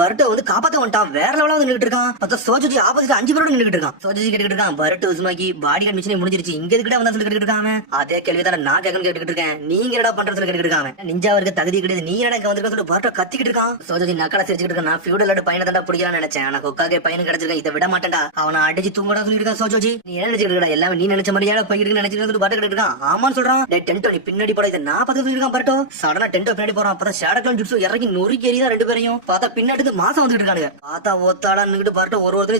பரட்டோ வந்து காப்பாத்த வந்துட்டான். வேற லெவலா வந்து நின்னுட்டு இருக்கான். பார்த்தா சோஜி ஆப்போசிட் 5 பேரோட நின்னுட்டு இருக்கான். சோஜி கேட்டுட்டு இருக்கான், பரட்டோ உஸ்மாக்கி பாடி கார்டு மிஷினே முடிஞ்சிருச்சு, இங்க எதுக்கிட்ட வந்தா சொல்லி கேட்டுட்டு இருக்காங்க. அதே கேள்விதான் நான் கேட்கணும் கேட்டுட்டு இருக்கேன். நீங்க என்னடா பண்றது சொல்லி கேட்டுட்டு இருக்காங்க. நிஞ்சாவருக்கு தகுதி கிடையாது, நீ என்னடா இங்க வந்திருக்க சொல்லி பரட்டோ கத்திக்கிட்டு இருக்கான். சோஜி நக்கலா சிரிச்சுட்டு இருக்கான். நான் ஃபியூடல் பையனை தான் பிடிக்கலாம்னு நினைச்சேன். ஆனா கொக்காகே பையன் கிடைச்சிருக்கேன், இதை விட மாட்டேன்டா, அவனை அடிச்சு தூங்கடா சொல்லிட்டு இருக்கான். சோஜி நீ என்ன நினைச்சிட்டு இருக்கா, எல்லாமே நீ நினைச்ச மாதிரியா போயிட்டு நினைச்சிட்டு சொல்லி பரட்டோ கேட்டு இருக்கான். ஆமான்னு சொல்றான். டென்டோ நீ பின்னாடி போட, இதை நான் பார்த்து சொல்லிருக்கான். பரட்டோ சடனா டென்டோ பின்னாடி போறான். அப்பதான் ஷேடக்லாம் ஜுட்ஸு இறங்கி நொறுக்கி எறிதான் ரெண்டு பேரையும். பார்த்தா பின்னாடி மாசம் வந்துட்டு இருக்கானுங்க. பார்த்தா ஒத்தாடா நின்னுட்டு பரட்டோ ஒருத்தரை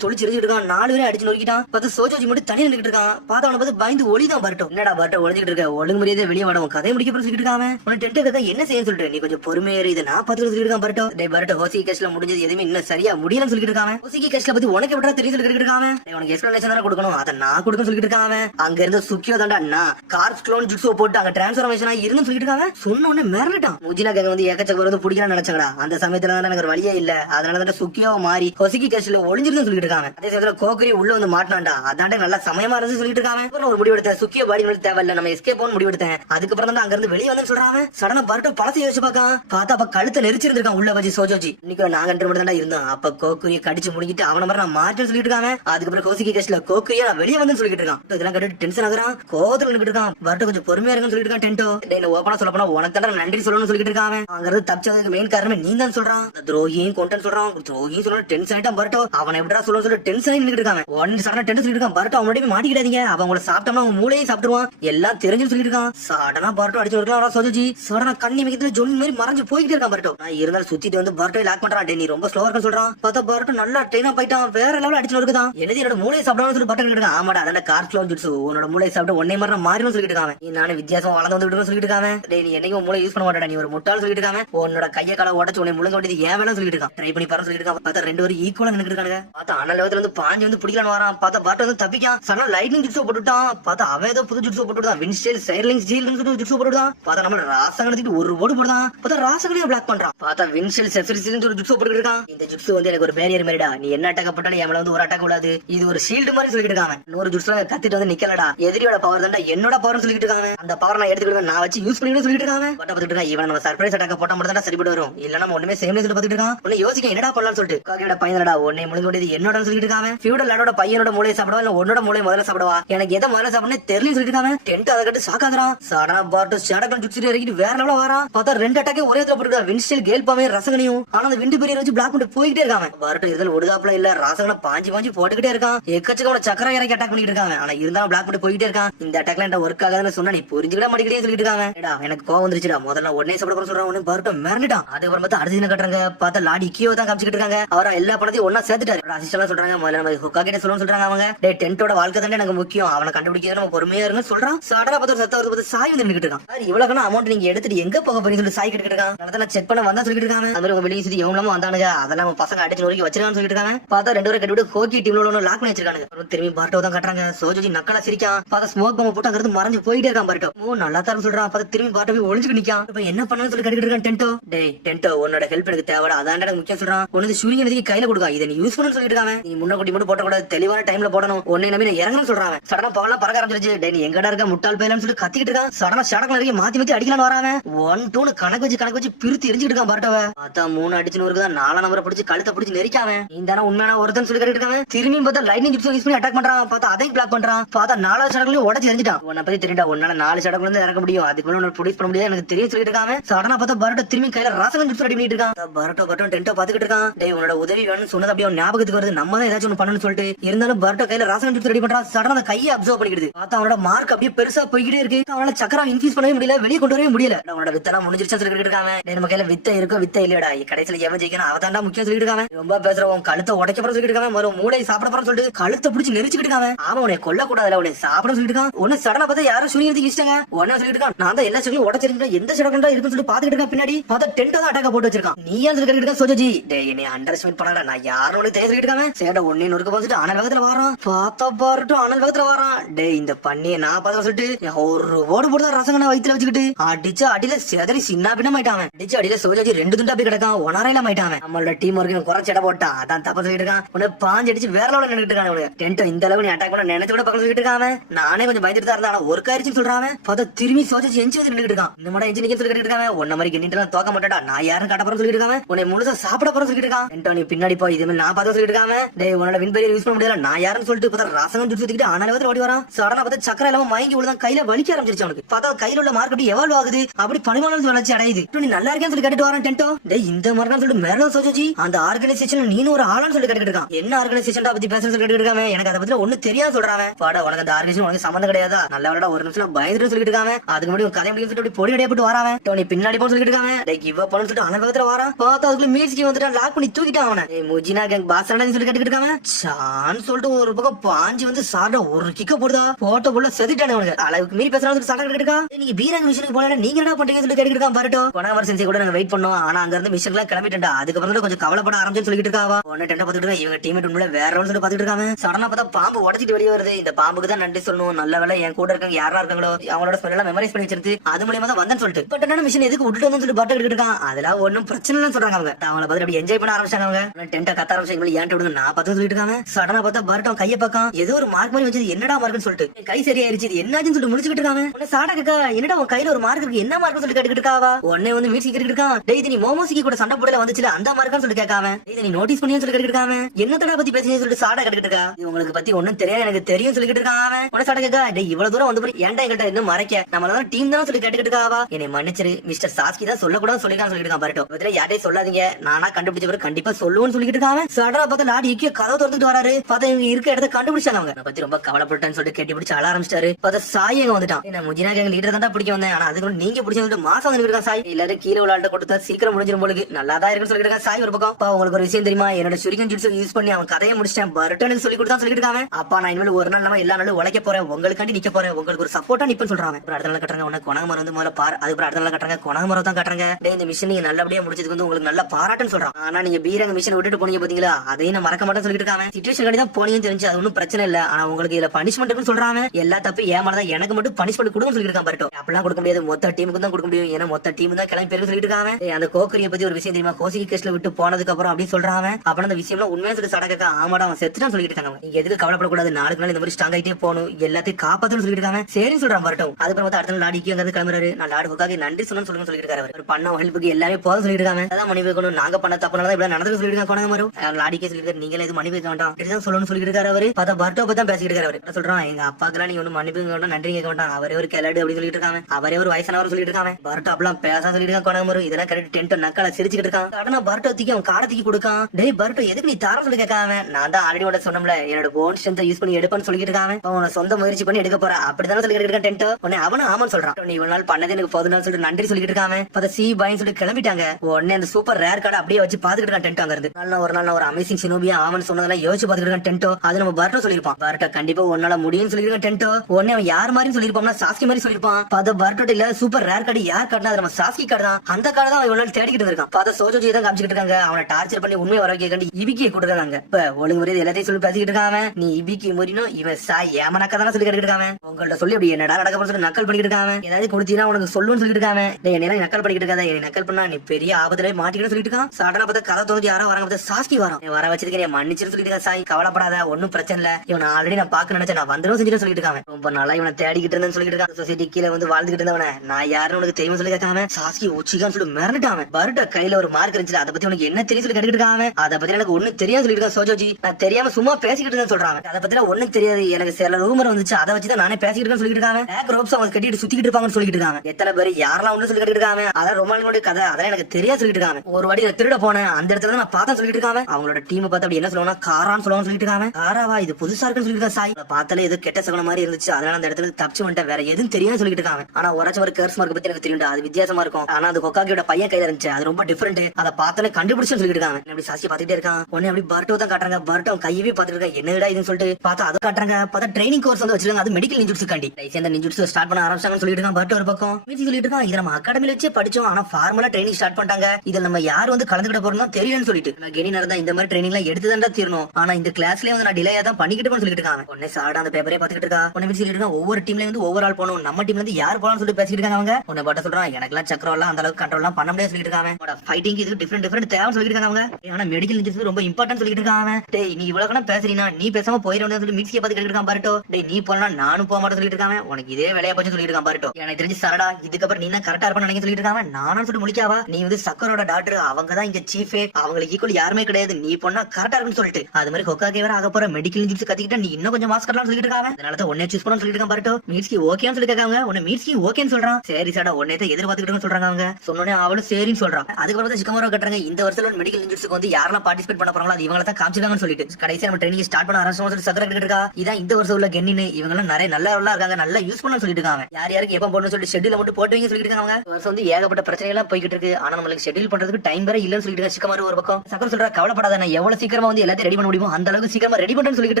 தொழிச்சு இருக்கான். 4 பேரை அடிச்சு நொறுக்கிட்டான். பார்த்தா சோஜி மட்டும் தனியா நின்னுட்டு இருக்கான். பார்த்தா அவனை பார்த்து பயந்து ஒளிதான் பரட்டோ. என்னடா பரட்டோ ஒளிஞ்சிட்டு இருக்க, ஒழுங்கு மரியாதை வெளியே வாடவும் கதையை முடிக்க சொல்லிட்டு இருக்கான். உனக்கு டென்டோ கதை என்ன செய்ய சொல்லிட்டு நீ கொஞ்சம் பொறுமையா இதை நான் பார்த்து சொல்லிட்டு இருக்கான். பரட்டோ டே பரட்டோ ஹோசி கேஸ்ல முடிஞ்சது எதுவுமே இன்னும் சரியா முடியலன்னு சொல்லிட்டு இருக்கான். ஹோசி கேஸ்ல பத்தி உனக்கு எப்படா தெரியும் சொல்லிட்டு இருக்கான். உனக்கு எக்ஸ்பிளனேஷன் தானே கொடுக்கணும், அதை நான் கொடுக்க சொல்லிட்டு இருக்கான். அங்க இருந்து சுக்கியோ தாண்டா அண்ணா கார்ஸ் க்ளோன் ஜுட்ஸோ போட்டு அங்க டிரான்ஸ்ஃபர்மேஷனா இருந்து சொல்லிட்டு இருக்காங்க. சொன்ன உடனே மிரண்டுட்டான். முஜினா கேங்க வந்து ஏக்கச்சக்க வந்து பிடிக்கலாம்னு நினைச்சாங்கடா. அந்த சமயத்துல தான் எனக்கு ஒரு வழியே இல்ல, அதனால தான் சுக்கியோவை மாறி ஹொசிகி கேஸ்ல ஒளிஞ்சிருந்து சொல்லிட்டு இருக்காங்க. அதே சமயத்துல கோக்கரி உள்ள வந்து மாட்டினாண்டா, அதாண்டா நல்லா சமயமா இருந்து சொல்லிட்டு இருக்காங்க. ஒரு முடிவெடுத்தேன், சுக்கியோ பாடி மேல தேவையில்ல, நம்ம எஸ்கேப் போன்னு முடிவெடுத்தேன். அதுக்கப்புறம் தான் அங்க இருந்து வெளியே வந்து சொல்றாங்க. சடனா பரட்டோ பழசை யோசிச்சு பார்க்கான். பார்த்தா அப்ப கழுத்தை நெரிச்சிருந்திருக்கான் உள்ள வச்சு சோஜோஜி. இன்னைக்கு நாங்க 2 மட்டும் தான் இருந்தோம். அப்ப கோக்கரியை கடிச்சு முடிக்கிட்டு அவன மாதிரி நான் மாட்டேன்னு சொல்லிட்டு இருக்காங்க. அதுக்கப்புறம் ஹொசிகி கேஸ்ல கோக்கரியா வெளியே வந்து சொல்லிட்டு இருக்கான். இதெல்லாம் கேட்டு டென்ஷன் ஆகுறான், கோவத்துல நின்னுட்டு இருக்கான். பரட்டோ கொஞ்சம் பொறுமையா இருக்குன்னு சொல்லிட்டு இருக்கான். டென்டோ ஓபனா சொல்ல போனா உனக்கு தான் நன்றி சொல்லணும்னு சொல்லிட்டு இருக்கான். அங்க இருந்து தப்பிச்சதுக்கு மெயின் காரணமே நீ தான் சொல்றான். துரோகியும் கொண்டன்னு சொல்றான். துரோகியும் சொல்ற டென்ஷன் ஆயிட்டான் பரட்டோ. அவனை எப்படா சொல்ல சொல்ல டென்ஷன் ஆகி நின்னுட்டு இருக்காங்க. ஒன்னு சடனா டென்ஷன் சொல்லிட்டு இருக்கான். பரட்டோ அவனோட மாட்டிக்கிடாதீங்க, அவங்கள சாப்பிட்டோம்னா அவங்க மூளையை சாப்பிட்டுருவான், எல்லாம் தெரிஞ்சு சொல்லிட்டு இருக்கான். சடனா பரட்டோ அடிச்சு இருக்கலாம். சோஜி சடனா கண்ணி மிகத்துல ஜொன் மாதிரி மறைஞ்சு போய்கிட்டே இருக்கான். பரட்டோ நான் இருந்தாலும் சுத்திட்டு வந்து பரட்டோ லாக் பண்றான். நீ ரொம்ப ஸ்லோவா இருக்குன்னு சொல்றான். பார்த்தா பரட்டோ நல்லா ட்ரெயினா போயிட்டான், வேற லெவல் அடிச்சு இருக்குதான். என்னோட மூளையை சாப்பிடணும்னு சொல்லி பரட்டோ இருக்கான். ஆமாடா அதான் கார் க்ளோன் ஜுட்ஸு, உன்னோட மூளையை சாப்பிட்டு ஒன்னே மாதிரி மாறினு சொல்லிட்டு இருக்காங்க. நீ நானும் வித்தியாசம் வளர்ந்து வந்து சொல்லிட்டு இருக்காங்க. நீ என்னைக்கும் மூளை யூஸ் பண்ண மாட்டா, நீ ஒரு முட்டாள் சொல்லிட்டு இருக்காங்க. உன்னோட கையை கால உடச்சு உன்னை முழுங்க வேண்டியது ஏன் வேலை சொல்லிட்டு இருக்கான். ட்ரை பண்ணி பாரு சொல்லிட்டு இருக்கான். பார்த்தா 2 பேரும் ஈக்குவலா நின்னுட்டு இருக்காங்க. பார்த்தா அனல் லெவத்துல வந்து பாஞ்சு வந்து பிடிக்கலான்னு வரான். பார்த்தா பரட்டோ வந்து தப்பிக்கான். சடனா லைட்னிங் ஜுட்ஸோ போட்டுட்டான். பார்த்தா அவன் ஏதோ புது ஜுட்ஸோ போட்டுட்டான். வின்ஸ்டேல் சைர்லிங் ஸ்டீல்னு சொல்லி ஜுட்ஸோ போட்டுட்டான். பார்த்தா நம்ம ராசகணத்துக்கு ஒரு ஓடு போடுதான். பார்த்தா ராசகணையை பிளாக் பண்றான். பார்த்தா வின்ஸ்டேல் செஃபிரிஸ்னு சொல்லி ஜுட்ஸோ போட்டுட்டு இருக்கான். இந்த ஜுட்ஸு வந்து எனக்கு ஒரு பேரியர் மாதிரிடா, நீ என்ன அட்டாக் போட்டாலும் என் மேல வந்து ஒரு அட்டாக் கூடாது, இது ஒரு ஷீல்டு மாதிரி சொல்லிட்டு இருக்காங்க. 100 ஜுட்ஸ்ல கத்திட்டு வந்து நிக்கலடா, எதிரியோட பவர் தாண்டா என்னோட பவர் சொல்லிட்டு இருக்காங்க. அந்த பவர் நான் எடுத்துக்கிட்டு நான் வச்சு யூஸ் பண்ணி சொல்லிட்டு இருக்காங்க. பட்ட பார்த்துட்டு இருக்கான். இவன் நம்ம சர்ப்ரைஸ் அட்டாக் போட்டா மட்டும் தான் சரிபட்டு வரும், இல்லன்னா நம்ம ஒண்ணுமே சேம் சொல்லி பார்த்துட்டு இருக்கான். உன்னை யோசிக்க என்னடா பண்ணலாம்னு சொல்லிட்டு காக்கியோட பையனடா உன்னை முழுங்க வேண்டியது என்னோட சொல்லிட்டு இருக்காங்க. ஃபியூடல் லாடோட பையனோட மூளையை சாப்பிடவா இல்ல உன்னோட மூளை முதல்ல சாப்பிடவா, எனக்கு எதை முதல்ல சாப்பிடணும் தெரியல சொல்லிட்டு இருக்காங்க. டென்ட் அதை கட்டு சாக்காதுறான். சடனா பரட்டோ ஷேடக்லாம் ஜுட்ஸு இறக்கிட்டு வேற லெவலா வரான். பார்த்தா 2 அட்டாக்கே ஒரே இடத்துல போட்டுட்டா. வின்ஸ்டேல் கேல்பாமே ரசகனியும். ஆனா அந்த விண்டு பெரியர் வச்சு பிளாக் பண்ணிட்டு போயிட்டே இருக்காங்க. பரட்டோ இதுல ஒடுதாப்புல இல்ல, ரசகனை பாஞ்சி போட்டுக்கிட்டே இருக்கான். எக்கச்சக்கோட சக்கர இறக்கி அட்டாக் பண்ணிட்டு இருக்காங்க. ஆனா இருந்தாலும் பிளாக் பண்ணி போயிட்டே இருக்கான். இந்த அட்டாக்ல என்கிட்ட ஒர்க் ஆகாதுன்னு சொன்னா நீ புரிஞ்சுக்கிட மாட்டேங்கிறே சொல்லிட்டு இருக்காங்க. எனக்கு கோவம் வந்துருச்சுடா, முதல்ல உடனே சாப்பிட சொல்றான். உடனே பரட்டோ மிரண்டுட்டான். அதுக்கப்புறம் பார்த்தா அடுத்த சீனை கட்டுறாங்க. பார்த்தா லாடி கியோ தான் காமிச்சிட்டு இருக்காங்க. அவரா எல்லா படத்தையும் ஒன்னா சேர்த்துட்டாரு. அசிஸ்டன்ட் சொல்றாங்க, முதல்ல நம்ம ஹுக்கா கிட்ட சொல்லணும்னு சொல்றாங்க. அவங்க டென்ட்டோட வாழ்க்கை தானே எனக்கு முக்கியம், அவனை கண்டுபிடிக்கிறது நம்ம பொறுமையா இருக்குன்னு சொல்றான். சடனா பார்த்து சத்த வருது, சாய் வந்து நின்னுட்டு இருக்கான். இவ்வளவு அமௌண்ட் நீங்க எடுத்துட்டு எங்க போக போறீங்க சொல்லி சாய் கிட்ட இருக்கான். நான் செக் பண்ண வந்தா சொல்லிட்டு இருக்காங்க. அது உங்க வெளியே சுத்தி எவ்வளவு வந்தானுங்க, அதெல்லாம் பசங்க அடிச்சு நோக்கி வச்சிருக்கான்னு சொல்லிட்டு இருக்காங்க. பார்த்தா 2 பேரும் கட்டிவிட்டு ஹோக்கி டீம்ல ஒன்னு லாக் பண்ணி வச்சிருக்காங்க. திரும்பி பரட்டோ தான் கட்டுறாங்க. சோஜி நக்கலா சிரிக்கான். பார்த்தா ஸ்மோக் பம்ப போட்டு அங்கிருந்து மறைஞ்சு போயிட்டே இருக்கான். பரட்டோ நல்லா தான் சொல்றான். பார்த்தா திரும்பி பரட்டோ போய் ஒளிஞ்சுக்கு நிக்கான். இப்ப என்ன பண்ணு சொல்லி கட்டிட்டு இருக்கான். டென்ட்டோ டேய் டென்ட்டோ உன்னோட ஹெல்ப் எனக்கு தேவைடா, அதான் எனக்கு முக்கியம் சொல்றான். உனது சூரியன் கையில கொடுக்கா, இதை நீ யூஸ் பண்ணு சொல்லிட்டு இருக்காங்க. நீ முன்னக்கூட்டி மட்டும் போட்ட கூட தெளிவான டைம்ல போடணும், உன்னை நம்பி நான் இறங்கணும்னு சொல்றாங்க. சடனா பகலாம் பறக்க ஆரம்பிச்சிருச்சு. டே நீ எங்கடா இருக்க முட்டாள் பேலன்னு சொல்லி கத்திக்கிட்டு இருக்கான். சடனா ஷடக்ல இறங்கி மாத்தி மாத்தி அடிக்கலான்னு வராங்க. 1 2 கணக்கு வச்சு பிரித்து எரிஞ்சுட்டு இருக்கான் பரட்டோவை. பார்த்தா 3 அடிச்சுன்னு இருக்குதான். 4 நம்பரை பிடிச்சி கழுத்தை பிடிச்சி நெரிக்காம இந்த உண்மையான ஒருத்தன் சொல்லி கட்டிட்டு இருக்காங்க. திரும்பி பார்த்தா லைட்னிங் ஜிப்ஸ் யூஸ் பண்ணி அட்டாக் பண்றான். பார்த்தா அதையும் பிளாக் பண்றான். பார்த்தா 4 ஷடக்லையும் உடச்சு எரிஞ்சிட்டான். உன்னை பத்தி தெரியுடா, உன்னால 4 ஷடக்ல இருந்து இறக்க முடியும், அதுக்கு மேல ப்ரொடியூஸ் பண்ண முடியாது எனக்கு தெரியும் சொல்லிட்டு இருக்காங்க. சடனா பார்த்தா பரட்டோ திரும்பி கையில ராசகன் ஜிப்ஸ் ரெடி பண்ணிட்டு இருக்கான். பரட்டோ டென்ட்டோ பாத்துக்கிட்டு இருக்கான். டேய் உன்னோட உதவி வேணும்னு சொன்னது அப்படியே ஞாபகத்துக்கு வருது, நம்ம தான் ஏதாச்சும் ஒண்ணு பண்ணணும்னு சொல்லிட்டு இருந்தாலும் பரட்டோ கையில ராசகன் ஜிப்ஸ் ரெடி பண்றான். சடனா அந்த கையை அப்சர்வ் பண்ணிக்கிட்டு பார்த்தா அவனோட மார்க் அப்படியே பெருசா போய்கிட்டே இருக்கு. அவனால சக்கரம் இன்ஃபியூஸ் பண்ணவே முடியல, வெளியே கொண்டு வரவே முடியல. அவனோட வித்தெல்லாம் முடிஞ்சிருச்சா சொல்லிட்டு இருக்காங்க. நம்ம கையில வித்த இருக்கோ வித்த இல்லையடா, கடைசியில எவன் ஜெயிக்கணும் அவதான்டா முக்கியம் சொல்லிட்டு இருக்காங்க. ரொம்ப பேசுறவன் கழுத்தை உடைக்க போற சொல்லிட்டு இருக்காங்க. மறு மூளை சாப்பிட போற சொல்லிட்டு கழுத்தை பிடிச்சி நெரிச்சுக்கிட்டு இருக்காங்க. அவன் உன்னை கொல்ல கூடாதுல, உன்னை சாப்பிட சொல்லிட்டு இருக்கான். உன்னை சடனா பார்த்தா யாரும் சூரியத்துக்கு இஷ்டங்க உடனே சொல்லிட்டு இருக்கான். நான் தான் எல்லா சடங்கும் உடச்சிருக்கேன், எந்த சடங்கா இருக்குன்னு சொல்லி பாத்துக்கிட்டு இருக்கான். பின்னாடி பார்த்தா டென்ட்டோ தான் அட்டாக்க போட்டு வச்சிருக்கான். நீ ஏன் சொல்லிட்டு இருக்க சோஜி? டேய் என்னை அண்டர் எஸ்டிமேட் பண்ணாத, நான் யாரும் தெரிய சொல்லிட்டு இருக்காங்க. சேட ஒன்னே நொறுக்க பார்த்துட்டு அனல் வேகத்துல வரான். பார்த்தா பாருட்டு அனல் வேகத்துல வரான். டேய் இந்த பண்ணியை நான் பார்த்து சொல்லிட்டு ஒரு ஓடு போடுதான் ரசங்கனை வயிற்றுல வச்சுக்கிட்டு அடிச்சு அடியில செதறி சின்ன பின்னம் ஆயிட்டான். அடிச்சு அடியில சோஜி 2 துண்டா போய் கிடக்கான். ஒனரையில ஆயிட்டான். நம்மளோட டீம் ஒர்க்கு குறைச்சு இட போட்டான், அதான் தப்பா சொல்லிட்டு இருக்கான். உன்னை பாஞ்சு அடிச்சு வேற லெவலில் நின்றுட்டு இருக்கான். டென்ட்டோ இந்த அளவு நீ அட்டாக் பண்ண நினைச்சு கூட பக்கம் சொல்லிட்டு இருக்கான். நானே கொஞ்சம் பயந்துட்டு தான் இருந்தா ஒர்க் ஆயிடுச்சுன்னு சொல்றான். பார்த்தா திரும்பி சோஜி எஞ்சி வந்து நின்றுட்டு இருக்கான். இந்த மாதிரி எஞ்சி நிக்க சொல்லி இருக்காங்க. ஒன்ன மாதிரி கெண்டிட்டு தோக்க மாட்டாடா, நான் யாரும் கட்ட போறேன்னு சொல்லிட்டு இருக்காங்க. உன்னை முழுசா சாப்பிட போற சொல்லிட்டு இருக்கான். டென்டோ நீ பின்னாடி போய் இது நான் பார்த்து சொல்லிட்டு இருக்காம. டேய் உன்னோட வின்பெரிய யூஸ் பண்ண முடியல நான் யாருன்னு சொல்லிட்டு பார்த்தா ரசகம் ஜூஸ் ஊத்திக்கிட்டு ஆனால ஓடி வரான். சடனா பார்த்தா சக்கரை இல்லாம மயங்கி விழுதான். கையில வலிக்க ஆரம்பிச்சிருச்சு அவனுக்கு. பார்த்தா கையில உள்ள மார்க் அப்படி எவால்வ் ஆகுது. அப்படி பணிவான வளர்ச்சி அடையுது. நீ நல்லா இருக்கேன்னு சொல்லி கேட்டுட்டு வரான் டென்டோ. டேய் இந்த மாதிரி சொல்லிட்டு மேல சோஜி அந்த ஆர்கனைசேஷன் நீனும் ஒரு ஆளான்னு சொல்லி கேட்டுட்டு இருக்கான். என்ன ஆர்கனைசேஷன் பத்தி பேச சொல்லி கேட்டுட்டு இருக்காம. எனக்கு அதை பத்தி ஒண்ணு தெரியாது சொல்றாங்க. பாடா உனக்கு அந்த ஆர்கனைசேஷன் உனக்கு சம்பந்தம் கிடையாதா? நல்ல வேலை ஒரு நிமிஷம் பயந்துட்டு சொல்லிட்டு இருக்காங்க. அதுக்கு முன்னாடி கதை முடியும் சொல்லிட்டு பொடி அடையப்பட்டு வராங்க. டோனி பின்னாடி போன்னு சொல்லிட்டு இருக்காங்க. லைக் இவ பண்ணு சொல்லிட்டு அனபகத்துல வரான். பார்த்தா அதுக்குள்ள மீட்ஸ்கி வந்துட்டு லாக் பண்ணி தூக்கிட்டான் அவனை. முஜினா கேங் பாஸ் சொல்லி கேட்டுட்டு இருக்காங்க. சான் சொல்லிட்டு ஒரு பக்கம் பாஞ்சு வந்து சாட ஒரு கிக்க போடுதா போட்டோ போல செதுட்டானே அவனுக்கு. அளவுக்கு மீறி பேசுறான்னு சொல்லி சாட கேட்டுருக்கா. நீங்க பீரங்க மிஷனுக்கு போனா நீங்க என்ன பண்றீங்கன்னு சொல்லி கேட்டுட்டு இருக்கான். பாருட்டோ கொனாமர் சென்சி கூட நாங்க வெயிட் பண்ணோம். ஆனா அங்க இருந்து மிஷன் எல்லாம் கிளம்பிட்டா. அதுக்கப்புறம் கொஞ்சம் கவலைப்பட ஆரம்பிச்சுன்னு சொல்லிட்டு இருக்காவா. ஒன்னு டென்டா பாத்துட்டு இவங்க டீமேட் உள்ள வேற சொல்லி பாத்துட்டு இருக்காங்க. சடனா பார்த்தா பாம்பு உடச்சிட்டு வெளியே வருது. இந்த பாம்புக்கு தான் நன்றி சொல்லணும். நல்ல வேலை என் கூட இருக்காங்க யாரா இருக்காங்களோ அவங்களோட ஸ்பெல் எல்லாம் மெமரைஸ் பண்ணி வச்சிருந்து அது மூலமா தான் வந்தேன்னு சொல்லிட்டு. பட் என்ன மிஷன் எதுக்கு விட்டுட்டு வந்து சொல்லி பட்டு இருக்கான். அதெல்லாம் ஒன்னும் பிரச்சனை இல்லைன்னு சொல்றாங்க அவங்க. அவங்கள பார்த்து அப்படி என்ஜாய் பண்ண ஆரம்பிச்சாங்க அவங்க. டென்ட்டா கத்த ஆரம்பிச்சாங்க. ஏன்ட்டு விடுங்க நான் பார்த்து சொல்லிட்டு இருக்காங்க. சடனா பார்த்தா பர்ட்டம் கைய பக்கம் ஏதோ ஒரு மார்க் மாதிரி வச்சது என்னடா மார்க்னு சொல்லிட்டு கை சரியாயிருச்சு என்னாச்சுன்னு சொல்லிட்டு முடிச்சுக்கிட்டு இருக்காங்க. உடனே சாடா கேக்கா என்னடா உன் கையில ஒரு மார்க் இருக்கு என்ன மார்க்னு சொல்லி கேட்டுக்கிட்டு இருக்காவா. உடனே வந்து மீட்ஸ் கேட்டுக்கிட்டு இருக்கான். டேய் நீ மோமோசிக்கு கூட சண்டை போடல வந்துச்சுல அந்த மார்க்கான்னு சொல்லி கேட்காம. இதை நீ நோட்டீஸ் பண்ணியும் சொல்லி கேட்டுக்கிட்டு இருக்காங்க. என்னத்தடா பத்தி பேசுறீங்கன்னு சொல்லிட்டு சாடா கேட்டுக்கிட்டு இருக்கா. இது உங்களுக்கு பத்தி ஒன்னும் தெரியாது எனக்கு தெரியும் சொல்லிக்கிட்டு இருக்காங்க. உடனே சாடா கேக்கா டேய் இவ்வளவு தூரம் வந்து ஏன்டா எங்கள்கிட்ட இன்னும் மறைக்க நம்மள டீம் தான் சொல்லி கேட்டுக்கிட்டு இருக்காவா. என்னை மன்னிச்சிரு மிஸ்டர் சாஸ்கி தான் சொல்லக்கூடாது சொல்லிருக்கான்னு சொல்லிட்டு இருக்கான். பரட்டோ இதுல யாரையும் சொல்லாதீங்க நானா கண்டுபிடிச்ச பிறகு கண்டிப்பா சொல்லுவோம்னு சொல்லிட்டு இருக்காங்க. சடனா பார்த்தா லாடி இக்கிய கதவை திறந்துட்டு வராரு. பார்த்தா இவங்க இருக்க இடத்த கண்டுபிடிச்சாங்க. அவங்க பத்தி ரொம்ப கவலைப்பட்டேன்னு சொல்லிட்டு கேட்டி பிடிச்சு அழ ஆரம்பிச்சிட்டாரு. பார்த்தா சாய் அங்க வந்துட்டான். என்ன முஜினா கேங் லீடர் தான் பிடிக்க வந்தேன். ஆனா அதுக்கு நீங்க பிடிச்சது மாசம் வந்து இருக்கான். சாய் எல்லாரும் கீழே விளையாட்ட கொடுத்தா சீக்கிரம் முடிஞ்சிடும் போலுக்கு நல்லா தான் இருக்குன்னு சொல்லிட்டு இருக்காங்க. சாய் ஒரு பக்கம் உங்களுக்கு ஒரு விஷயம் தெரியுமா என்னோட சுரிகன் ஜூட்ஸ் யூஸ் பண்ணி அவன் கதையை முடிச்சிட்டேன் பரட்டன்னு சொல்லி கொடுத்தா சொல்லிட்டு இருக்காங்க. அப்பா நான் இனிமேல் ஒரு நாள் நம்ம எல்லா நாளும் உழைக்க போறேன் உங்களுக்காண்டி நிக்க போறேன் உங்களுக்கு ஒரு சப்போர்ட்டா நிப்பன்னு சொல்றாங்க. அடுத்த நாள் கட்டுறாங்க உனக்கு கொணமரம் வந்து முதல்ல பாரு. அதுக்கு அடுத்த நாள் கட்டுறாங்க கொணமரம் தான் கட்டுறாங்க. இந்த மிஷன் நீங்க நல்லபடியா முடிச்சதுக்கு வந்து உங்களுக்கு நல்ல பாராட்டுன்னு சொல்றான். ஆனா நீங்க பீரங்க மிஷன் விட்டுட்டு போனீங்க பாத்தீங்களா அதையும் நான் மறக்க மாட்டேன்னு சொல்லிட்டு இருக்காங்க. சிச்சுவேஷன் கடி தான் போனீங்கன்னு தெரிஞ்சு அது ஒன்னும் பிரச்சனை இல்ல. ஆனா உங்களுக்கு இதுல பனிஷ்மெண்ட் இருக்குன்னு சொல்றாங்க. எல்லா தப்பு ஏமாதான் எனக்கு மட்டும் பனிஷ்மெண்ட் கொடுன்னு சொல்லிட்டு இருக்கான். பரட்டோ அப்படிலாம் கொடுக்க முடியாது மொத்த டீமுக்கு தான் கொடுக்க முடியும். ஏன்னா மொத்த டீம் தான் கிளம்பி பேருக்கு சொல்லிட்டு இருக்காங்க. அந்த கோக்கரியை பத்தி ஒரு விஷயம் தெரியுமா கோசிகி கேஸ்ல விட்டு போனதுக்கு அப்புறம் அப்படின்னு சொல்றாங்க. அப்ப அந்த விஷயம் எல்லாம் உண்மையா சொல்லி சடக்க ஆமாடா அவன் செத்துட்டான்னு சொல்லிட்டு இருக்காங்க. நீங்க எதுக்கு கவலைப்படக்கூடாது நாளுக்கு நாள் இந்த மாதிரி ஸ்ட்ராங் ஆகிட்டே போகணும் எல்லாத்தையும் காப்பாத்துன்னு சொல்லிட்டு இருக்காங்க. சரின்னு சொல்றான் பரட்டோ. அதுக்கப்புறம் அடுத்த நாள் லாடிக்கு அங்க கிளம்புறாரு. நான் லாடுக்காக நன்றி சொல்லணும்னு சொல்லிட்டு இருக்காரு. அவர் பண்ண ஹெல்ப்புக்கு எல்லாமே போதும் சொல்லிட்டு இருக்காங்க. அதான் மணி வைக்கணும் நாங்க பண்ண தப்புனால இப்படி நடந்து சொல்லிட்டு இருக்காங்க. லாடிக்கே சொல்லிட்டு நீங்களே இது மணி வைக்க வேண்டாம் இதுதான் சொல்லணும்னு சொல்லிட்டு இருக்காரு. அவரு பார்த்தா பர்ட்டோ பத்தி தான் பேசிட்டு இருக்காரு. அவர் சொல்றான் எங்க அப்பாக்கெல்லாம் நீங்க ஒன்னும் மன்னிப்பு வேண்டாம் நன்றி கேட்க வேண்டாம் அவரே ஒரு கிளடு அப்படின்னு சொல்லிட்டு இருக்காங்க. அவரே ஒரு வயசானவர் சொல்லிட்டு இருக்காங்க. பர்ட்டோ அப்படிலாம் பேச சொல்லிட்டு இருக்காங்க. இதெல்லாம் கரெக்ட் டென்ட் நக்கலை சிரிச்சுட்டு இருக்கான். உடனே பர்ட்டோ தூக்கி அவன் காடத்துக்கு கொடுக்கான். டேய் பர்ட்டோ எதுக்கு நீ தாரம் சொல்லி கேட்காம நான் தான் ஆல்ரெடி உட சொன்னோம்ல என்னோட போன் ஸ்ட்ரென்த் யூஸ் பண்ணி எடுப்பேன்னு சொல்லிட்டு இருக்காங்க. அவனை சொந்த முயற்சி பண்ணி எடுக்க போற அப்படிதான் சொல்லிட்டு இருக்கான். டென்ட் உடனே அவனும் ஆமான்னு சொல்றான். நீ இவ்வளவு நாள் பண்ணது எனக்கு போதும் நாள் சொல்லிட்டு நன்றி சொல்லிட்டு இருக்காங்க. பார்த்தா சி பாய்னு சொல்லி கிளம்பிட்டாங்க. உடனே அந்த சூப்பர் ரேர் கார்டு அப்படியே வச்சு பாத்துக்கிட்டு இருக்கான். டென்ட் அங்க இருந்து ஒரு நாள் ஒரு அமேசிங் சினோபியா ஆமன் சொன்னதெல்லாம் யோசிச்சு பாத்துக்கிட்டு இருக்கான். டென்ட்டோ அது நம்ம பர்ட்டோ சொல்லிருப்பான். பர்ட்டோ கண்டிப்பா ஒன்னால முடியும்னு சொல்லிருக்கான். டென்ட்டோ உடனே அவன் யார் மாதிரி சொல்லிருப்பான்னா சாஸ்கி மாதிரி சொல்லிருப்பான். பார்த்தா பர்ட்டோ இல்ல சூப்பர் ரேர் கார்டு யார் கார்டுனா அது நம்ம சாஸ்கி கார்டு தான். அந்த கார்டு தான் அவன் இவ்வளவு நாள் தேடிக்கிட்டு இருக்கான். பார்த்தா சோஜோஜி தான் காமிச்சிட்டு இருக்காங்க. அவனை டார்ச்சர் பண்ணி உண்மை வர கண்டி இபிக்கி கொடுக்குறாங்க. இப்ப ஒழுங்கு முறை எல்லாத்தையும் சொல்லி பேசிக்கிட்டு இருக்காங்க. நீ இபிக்கி முறினும் இவன் சாய் ஏமனக்கா தானே சொல்லி கேட்டுக்கிட்டு இருக்காங்க. உங்கள்ட்ட சொல்லி அப்படி என்னடா நடக்க சொல்லி நக்கல் பண்ணிக்கிட்டு இருக்காங்க. ஏதாவது கொடுத்தீங்கன்னா உனக்கு சொல்லுன்னு சொல்லிட்டு இருக்காங்க. என்ன நக்கல் பண்ணிக்கிட்டு இருக்காத என்னை நக்கல் பண்ணா நீ பெரிய ஆபத்துல மாட்டிக்கிட்டு சொல்லிட்டு இருக்கான். சாடனா பார்த்தா கதை தோணுது யாரோ வர சாஸ்கி வரும் வர வச்சிருக்கேன் மன்னிச்சுன்னு சொல்லிட்டு இருக்கா. சாய் கவலைப்படாத ஒன்னும் பிரச்சனை இல்ல இவன் ஆல்ரெடி நான் பாக்க நினைச்சேன் நான் வந்துடும் செஞ்சுட்டு சொல்லிட்டு இருக்காங்க. ரொம்ப நாளா இவனை தேடிக்கிட்டு இருந்தேன்னு சொல்லிட்டு இருக்கான். சொசைட்டி கீழே வந்து வாழ்ந்துகிட்டு இருந்தவன நான் யாருன்னு உனக்கு தெரியும் சொல்லி கேட்காம சாஸ்கி உச்சிக்கான்னு சொல்லி மிரண்டுட்டான். பர்ட்டோ கையில ஒரு மார்க் இருந்துச்சு அதை பத்தி உனக்கு என்ன தெரியும் சொல்லி கேட்டுக்கிட்டு இருக்காங்க. அதை பத்தி எனக்கு ஒண்ணு தெரியாது சொல்லிட்டு இருக்கா. சோஜோஜி நான் தெரியாம சும்மா பேசிக்கிட்டு இருந்தேன்னு சொல்றாங்க. அதை பத்தி ஒண்ணும் தெரியாது எனக்கு சில ரூமர் வந்துச்சு அதை வச்சுதான் நானே பேசிக்கிட்டு இருக்கேன்னு சொல்லிட்டு இருக்காங்க. பேக் ரோப்ஸ் அவங்க கட்டிட்டு சுத்திக்கிட்டு இருப்பாங்கன்னு சொல்லிட்டு இருக்காங்க. எத்தனை பேர் யாரெல்லாம் ஒண்ணு சொல்லி கேட்டுட்டு இருக்காங்க. அதான் ரொம்ப நாளுடைய கதை அதெல்லாம் எனக்கு தெரியாது சொல்லிட்டு இருக்காங்க. ஒரு வாட்டி நான் திருட போனேன் அந்த இடத்துல நான் பார்த்தா சொல்லிட்டு இருக்காங்க. அவங்களோட டீம் பார்த்து அப்படி என்ன சொல்லுவாங்க காரான்னு சொல்லுவாங்க சொல்லிட்டு இருக்காங்க. காராவா இது புதுசா இருக்குன்னு சொல்லிட்டு சாய் பார்த்தாலே ஏதோ கெட்ட சகுன மாதிரி இருந்துச்சு அதனால அந்த இடத்துல தப்பிச்சு வந்துட்டேன் வேற எதுவும் தெரியும் சொல்லிட்டு இருக்காங்க. ஆனா ஒராச்சும் ஒரு கர்ஸ் மார்க் பத்தி எனக்கு தெரியும் அது வித்தியாசமா இருக்கும். ஆனா அது கொக்காக்கியோட பையன் கையில இருந்துச்சு அது ரொம்ப டிஃபரெண்ட் அதை பார்த்தாலே கண்டுபிடிச்சு சொல்லிட்டு இருக்காங்க. அப்படி சாசி பாத்துட்டே இருக்கான். உடனே அப்படி பர்ட்டோ தான் காட்டுறாங்க. பர்ட்டோ கையவே பாத்துட்டு இருக்கா என்னடா இதுன்னு சொல்லிட்டு பார்த்தா அதை காட்டுறாங்க. பார்த்தா ட்ரைனிங் கோர்ஸ் வந்து வச்சிருக்காங்க அது மெடிக்கல் நிஞ்சுட்ஸ் காண்டி இந்த நிஞ்சுட்ஸ் ஸ்டார்ட் பண்ண ஆரம்பிச்சாங்கன்னு சொல்லிட்டு இருக்கான். பர்ட்டோ ஒரு பக்கம் மீதி சொல்லிட்டு இருக்கான். இதை நம்ம அகாடமில வச்சே படிச்சோம் ஆனா ஃபார்மலா ட்ரைனிங் ஸ்டார்ட் பண்ணிட்டாங்க. இதுல நம்ம யார் வந்து கலந்துக்கிட்ட போறோம் தெரியலன்னு சொல்லிட்டு கெனி நடந்தா இந்த மாதிரி ட்ரைனிங் எல்லாம் எடுத்துதான் தீரணும். ஆனா இந்த கிளாஸ்லயே வந்து நான் டிலேயா தான் பண்ணிக்கிட்டு சொல்லிட்டு இருக்காங்க. உடனே சாடா அந்த பேப்பரே பாத்துக்கிட்டு இருக்கா. உடனே சொல்லிட்டு இருக்கான் ஒவ்வொரு டீம்ல இருந்து ஒவ்வொரு ஆள் போகணும் நம்ம டீம்ல இருந்து யார் போகணும்னு சொல்லிட்டு பேசிட்டு இருக்காங்க. அவங்க உன்னை பட்ட சொல்றான் எனக்கு எல்லாம் சக்கரம் எல்லாம் அந்த அளவுக்கு கண்ட்ரோல் எல்லாம் பண்ண முடியாது சொல்லிட்டு இருக்காங்க. ஃபைட்டிங் இதுக்கு டிஃபரெண்ட் தேவை சொல்லிட்டு இருக்காங்க. அவங்க ஆனா மெடிக்கல் இன்ஜினியர்ஸ் ரொம்ப இம்பார்ட்டன்ட் சொல்லிட்டு இருக்காங்க. டேய் நீ இவ்வளவு பேசுறீனா நீ பேசாம போயிடணும் சொல்லி மிக்ஸியை பார்த்து கேட்டு இருக்கான். பர்ட்டோ டேய் நீ போனா நானும் போக மாட்டேன் சொல்லிட்டு இருக்காங்க. உனக்கு இதே வேலையா போச்சு சொல்லிட்டு இருக்கான். பர்ட்டோ எனக்கு தெரிஞ்சு சரடா இதுக்கப்புறம் நீ தான் கரெக்டா இருப்பான்னு நினைக்க சொல்லிட்டு இருக்காங்க. நானும் சொல்லிட்டு முடிக்காவா நீ வந்து சக்கரோட டாக்டர் டாக்டர் அவங்க தான் இங்க சீஃபே, அவங்களுக்கு ஈக்குவல் யாருமே கிடையாது, நீ பொண்ணா கரெக்டா இருக்குன்னு சொல்லிட்டு அது மாதிரி ஹொக்காகே வேற ஆக போற மெடிக்கல் இன்ஜினியர்ஸ் கத்திக்கிட்டா நீ இன்னும் கொஞ்சம் மாஸ் கட்டலாம் சொல்லிட்டு இருக்காங்க. அதனால உன்னை சூஸ் பண்ண சொல்லிட்டு இருக்கான் பாருட்டோ. மீட்ஸ்கி ஓகேன்னு சொல்லி கேட்காங்க, உன்னை மீட்ஸ்கி ஓகேன்னு சொல்றான். சரி சாடா உன்னை தான் எதிர்பார்த்துக்கிட்டு சொல்றாங்க அவங்க. சொன்னோடனே அவளும் சரின்னு சொல்றான். அதுக்கப்புறம் தான் சிக்கமரோ கட்டுறாங்க. இந்த வருஷம் மெடிக்கல் இன்ஜினியர்ஸ்க்கு வந்து யாரெல்லாம் பார்ட்டிசிபேட் பண்ண போறாங்களோ அது இவங்கள தான் காமிச்சிருக்காங்கன்னு சொல்லிட்டு கடைசியா நம்ம ட்ரைனிங் ஸ்டார்ட் பண்ண ஆரம்பிச்சோம். சக்கரை இருக்கா இதான் இந்த வருஷம் உள்ள கென்னின்னு இவங்க எல்லாம் நிறைய நல்லா இருக்காங்க, நல்லா யூஸ் பண்ண சொல்லிட்டு இருக்காங்க. யார் யாருக்கு எப்ப போடணும்னு சொல்லிட்டு ஷெட்யூல மட்டும் போட்டு வைங்க சொல்லிட்டு இருக்காங்க. வருஷம் வந்து ஏகப்பட்ட பிரச்சனை எல்லாம் போய்கிட்டு இருக்கு. ஆனா நம்மளுக்கு ஷெட்யூல் பண்றதுக்கு டைம் வேற இல்லன்னு சொல்லிட்டு இருக்க சிக்கமாரு ஒரு பக்கம். சக்கர சொல்றா கவலைப்படாத, நான் எவ்வளவு சீக்கிரமா வந்து எல்லாத்தையும் ரெடி பண்ண முடியுமோ அந்த அளவுக்கு சீக்கிரமா ரெடி பண்றேன்னு சொல்லிட்டு